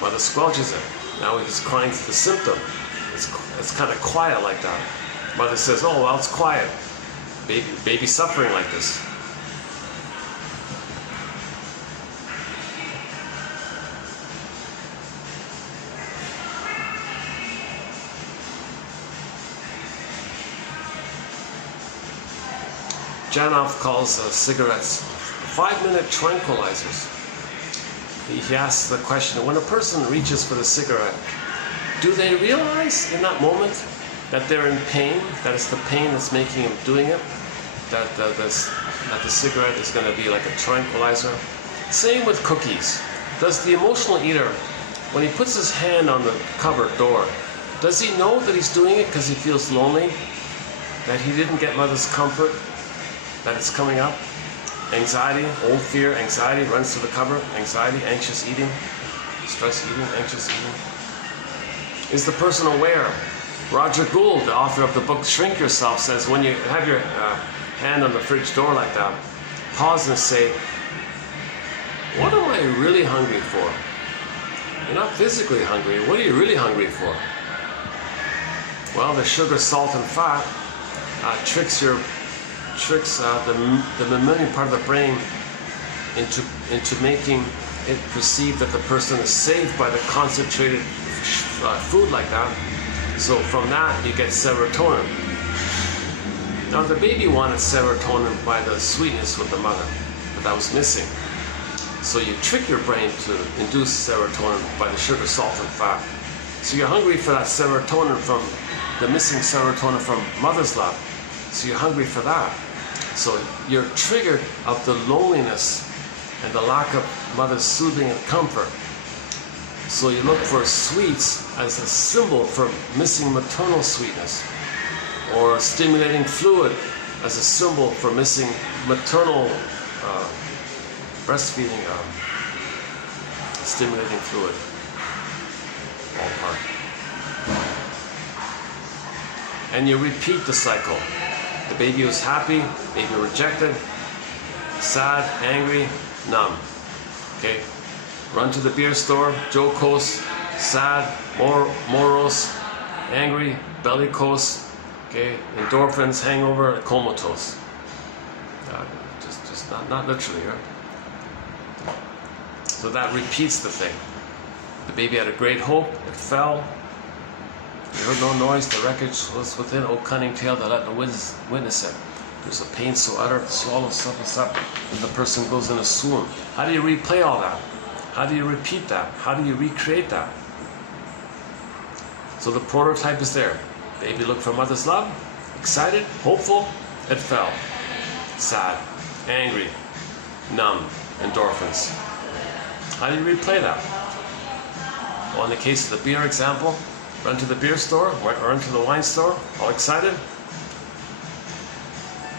Mother squelches it. Now he's crying through the symptom. It's kind of quiet like that. Mother says, oh, well, it's quiet. Baby suffering like this. Janov calls cigarettes 5-minute tranquilizers. He asks the question, when a person reaches for the cigarette, do they realize in that moment that they're in pain, that it's the pain that's making them doing it, that the cigarette is going to be like a tranquilizer? Same with cookies. Does the emotional eater, when he puts his hand on the cupboard door, does he know that he's doing it because he feels lonely, that he didn't get mother's comfort, that it's coming up? Anxiety, old fear, anxiety runs to the cupboard. Anxiety, anxious eating, stress eating, anxious eating. Is the person aware? Roger Gould, the author of the book Shrink Yourself, says when you have your hand on the fridge door like that, pause and say, what am I really hungry for? You're not physically hungry. What are you really hungry for? Well, the sugar, salt, and fat tricks the mammalian part of the brain into making it perceive that the person is safe by the concentrated food like that. So from that you get serotonin. Now the baby wanted serotonin by the sweetness with the mother, but that was missing. So you trick your brain to induce serotonin by the sugar, salt, and fat. So you're hungry for that serotonin from the missing serotonin from mother's love. So you're hungry for that. So you're triggered of the loneliness and the lack of mother's soothing and comfort. So you look for sweets as a symbol for missing maternal sweetness, or stimulating fluid as a symbol for missing maternal breastfeeding, stimulating fluid, all part. And you repeat the cycle. The baby was happy, baby rejected, sad, angry, numb. Okay? Run to the beer store, jocose, sad, morose, angry, bellicose, okay? Endorphins, hangover, comatose. Just not literally, right? So that repeats the thing. The baby had a great hope, it fell. You heard no noise, the wreckage was within, O cunning tale that let no witness it. There's a pain so utter, swallows up, and the person goes in a swoon. How do you replay all that? How do you repeat that? How do you recreate that? So the prototype is there. Baby looked for mother's love, excited, hopeful, it fell. Sad, angry, numb, endorphins. How do you replay that? Well, in the case of the beer example, run to the beer store, or run to the wine store, all excited.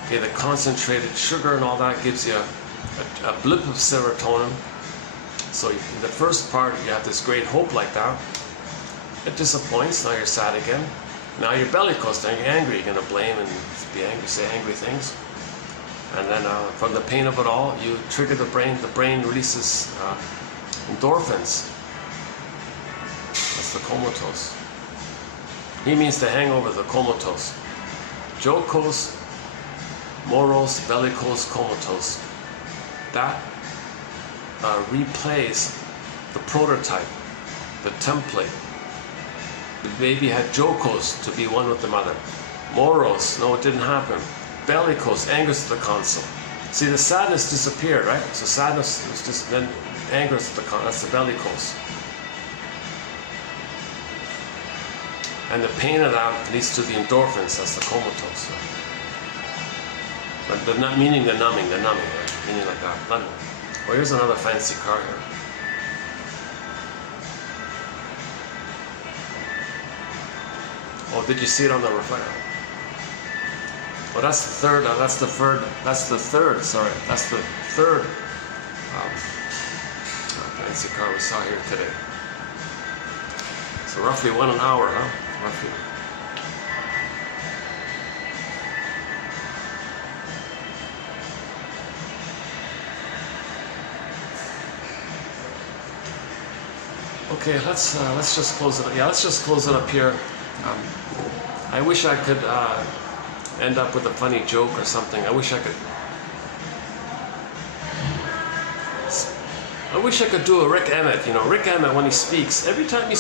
Okay, the concentrated sugar and all that gives you a blip of serotonin. So in the first part, you have this great hope like that. It disappoints, now you're sad again. Now you're bellicose, now you're angry, you're going to blame and be angry, say angry things. And then from the pain of it all, you trigger the brain releases endorphins. That's the comatose. He means the hangover, the comatose. Jocose, morose, bellicose, comatose. That replays the prototype, the template. The baby had jocose to be one with the mother. Moros, no, it didn't happen. Bellicose, angers to the consul. See, the sadness disappeared, right? So sadness was just then angers to the consul. That's the bellicose. And the pain of that leads to the endorphins. That's the comatose. But they're not meaning the numbing, right? Meaning like that. Numbing. Well, here's another fancy car here. Oh, did you see it on the reflector? Well, that's the third. Sorry, that's the third fancy car we saw here today. So roughly one an hour, huh? Roughly. Okay, let's just close it. Yeah, let's just close it up here. I wish I could end up with a funny joke or something. I wish I could do a Rick Emmett. You know, Rick Emmett, when he speaks, every time he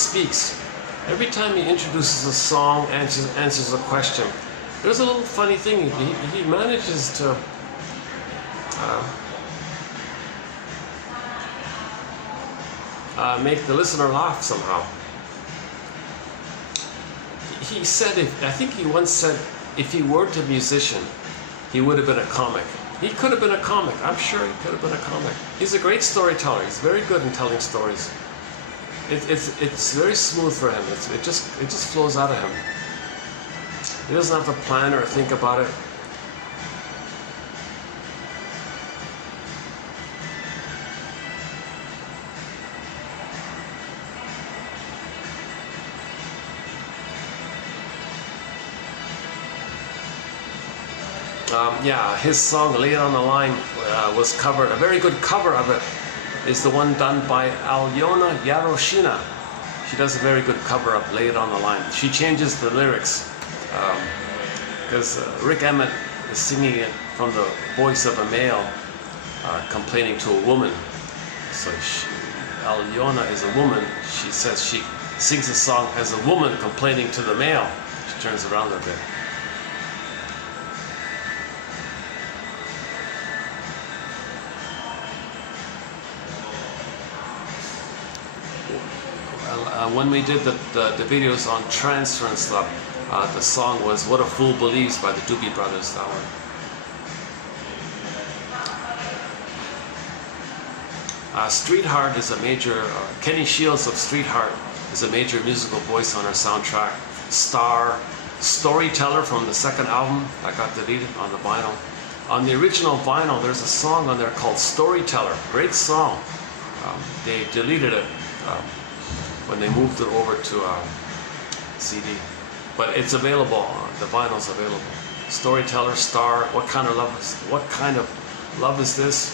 introduces a song, answers a question, there's a little funny thing. He manages to make the listener laugh somehow. He said, I think he once said, if he weren't a musician, he would have been a comic. He could have been a comic. I'm sure he could have been a comic. He's a great storyteller. He's very good in telling stories. It's very smooth for him. It just flows out of him. He doesn't have to plan or think about it. Yeah, his song "Lay It on the Line" was covered. A very good cover of it is the one done by Alyona Yaroshina. She does a very good cover of "Lay It on the Line." She changes the lyrics because Rick Emmett is singing it from the voice of a male complaining to a woman. So Alyona is a woman. She says she sings a song as a woman complaining to the male. She turns around a bit. When we did the videos on transfer and stuff, the song was "What a Fool Believes" by the Doobie Brothers, that one. Streetheart is a major, Kenny Shields of Streetheart is a major musical voice on our soundtrack. Star, Storyteller from the second album that got deleted on the vinyl. On the original vinyl, there's a song on there called Storyteller. Great song. They deleted it when they moved it over to CD. But it's available, the vinyl's available. Storyteller, Star, what kind of love is this?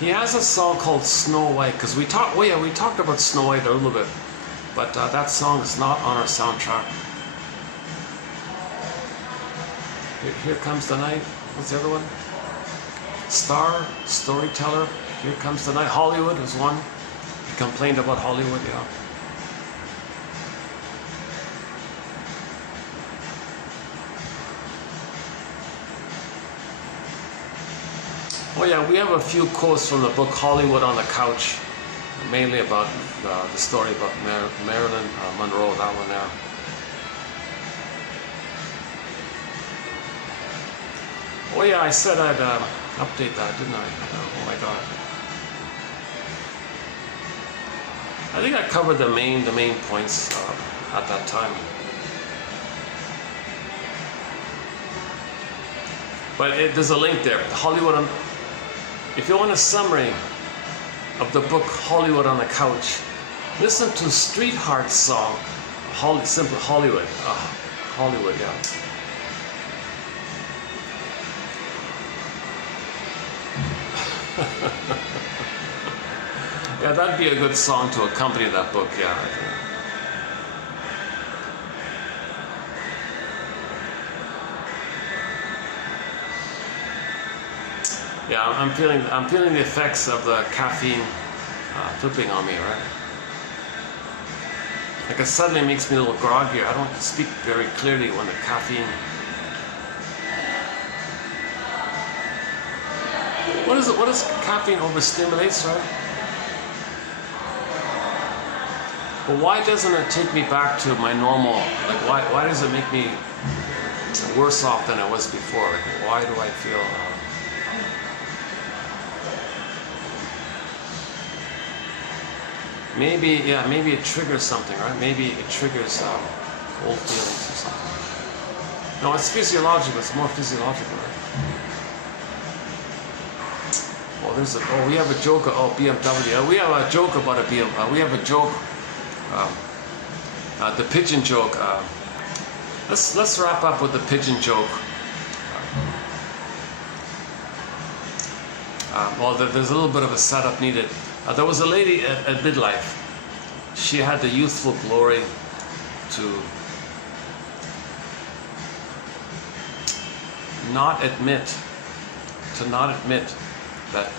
He has a song called Snow White, because we talked about Snow White a little bit, but that song is not on our soundtrack. Here Comes the Night. What's the other one? Star, Storyteller, Here Comes the Night. Hollywood is one. He complained about Hollywood, yeah. Oh yeah, we have a few quotes from the book Hollywood on the Couch, mainly about the story about Marilyn Monroe, that one there. Oh yeah, I said I'd update that, didn't I? Oh my God. I think I covered the main points at that time. But there's a link there. Hollywood on. If you want a summary of the book Hollywood on the Couch, listen to Streetheart's song, simply Hollywood. Hollywood, yeah. Yeah, that'd be a good song to accompany that book, yeah. Yeah, I'm feeling the effects of the caffeine flipping on me, right? Like it suddenly makes me a little groggy. I don't speak very clearly when the caffeine. What is it? What does caffeine overstimulates, right? But why doesn't it take me back to my normal? Like why does it make me worse off than I was before? Like why do I feel? Maybe it triggers something, right? Maybe it triggers old feelings or something. No, it's physiological. It's more physiological, right? Oh, we have a joke. Oh, BMW. We have a joke about a BMW. We have a joke. The pigeon joke. Let's wrap up with the pigeon joke. Well, there's a little bit of a setup needed. There was a lady at midlife. She had the youthful glory to not admit that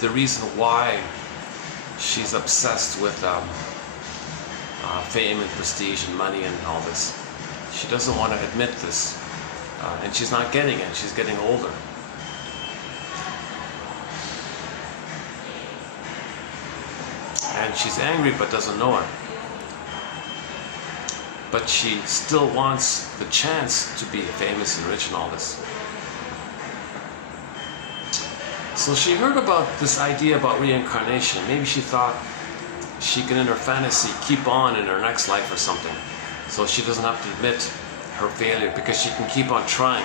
the reason why she's obsessed with fame and prestige and money and all this. She doesn't want to admit this. And she's not getting it. She's getting older. And she's angry but doesn't know it. But she still wants the chance to be famous and rich and all this. So she heard about this idea about reincarnation. Maybe she thought she can, in her fantasy, keep on in her next life or something. So she doesn't have to admit her failure because she can keep on trying.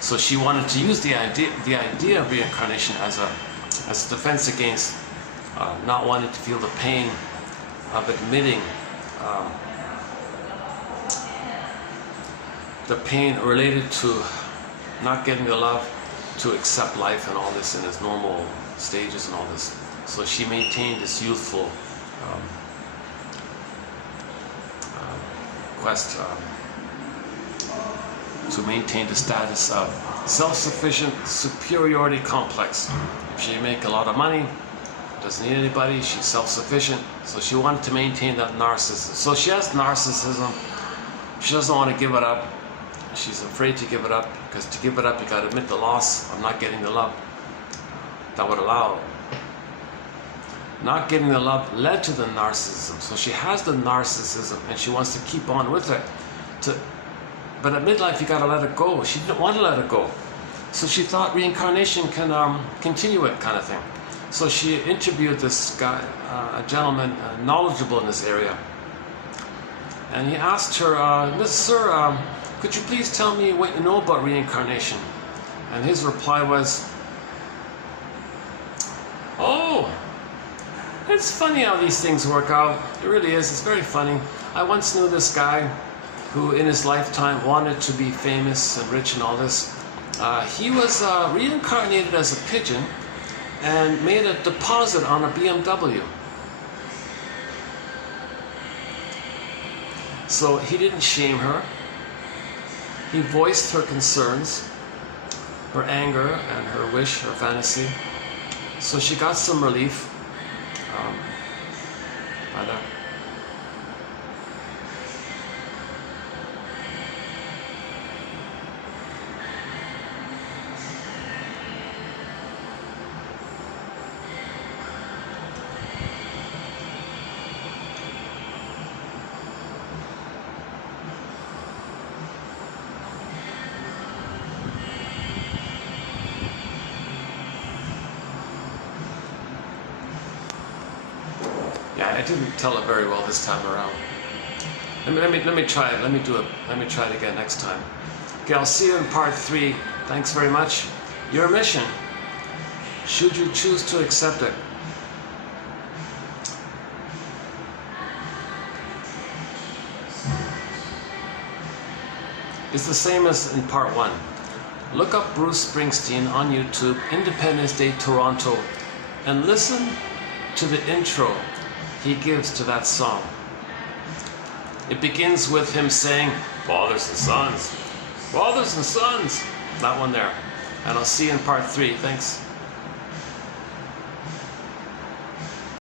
So she wanted to use the idea of reincarnation as a defense against not wanting to feel the pain of admitting the pain related to not getting the love to accept life and all this in its normal stages and all this. So she maintained this youthful quest to maintain the status of self-sufficient superiority complex. If she make a lot of money, doesn't need anybody, she's self-sufficient, so she wanted to maintain that narcissism. So she has narcissism, she doesn't want to give it up, she's afraid to give it up, because to give it up you got to admit the loss of not getting the love that would allow. Not getting the love led to the narcissism, so she has the narcissism and she wants to keep on with it. But at midlife you got to let it go. She didn't want to let it go, so she thought reincarnation can continue it, kind of thing. So she interviewed this guy, a gentleman knowledgeable in this area, and he asked her, Sir, could you please tell me what you know about reincarnation? And his reply was, oh, it's funny how these things work out. It really is. It's very funny. I once knew this guy who in his lifetime wanted to be famous and rich and all this. He was reincarnated as a pigeon and made a deposit on a BMW. So he didn't shame her. He voiced her concerns, her anger and her wish, her fantasy. So she got some relief by that. I didn't tell it very well this time around. Let me try it. Let me do it. Let me try it again next time. Okay, I'll see you in part 3. Thanks very much. Your mission, should you choose to accept it, is the same as in part 1. Look up Bruce Springsteen on YouTube, Independence Day, Toronto, and listen to the intro he gives to that song. It begins with him saying, fathers and sons, fathers and sons. That one there. And I'll see you in part 3. Thanks.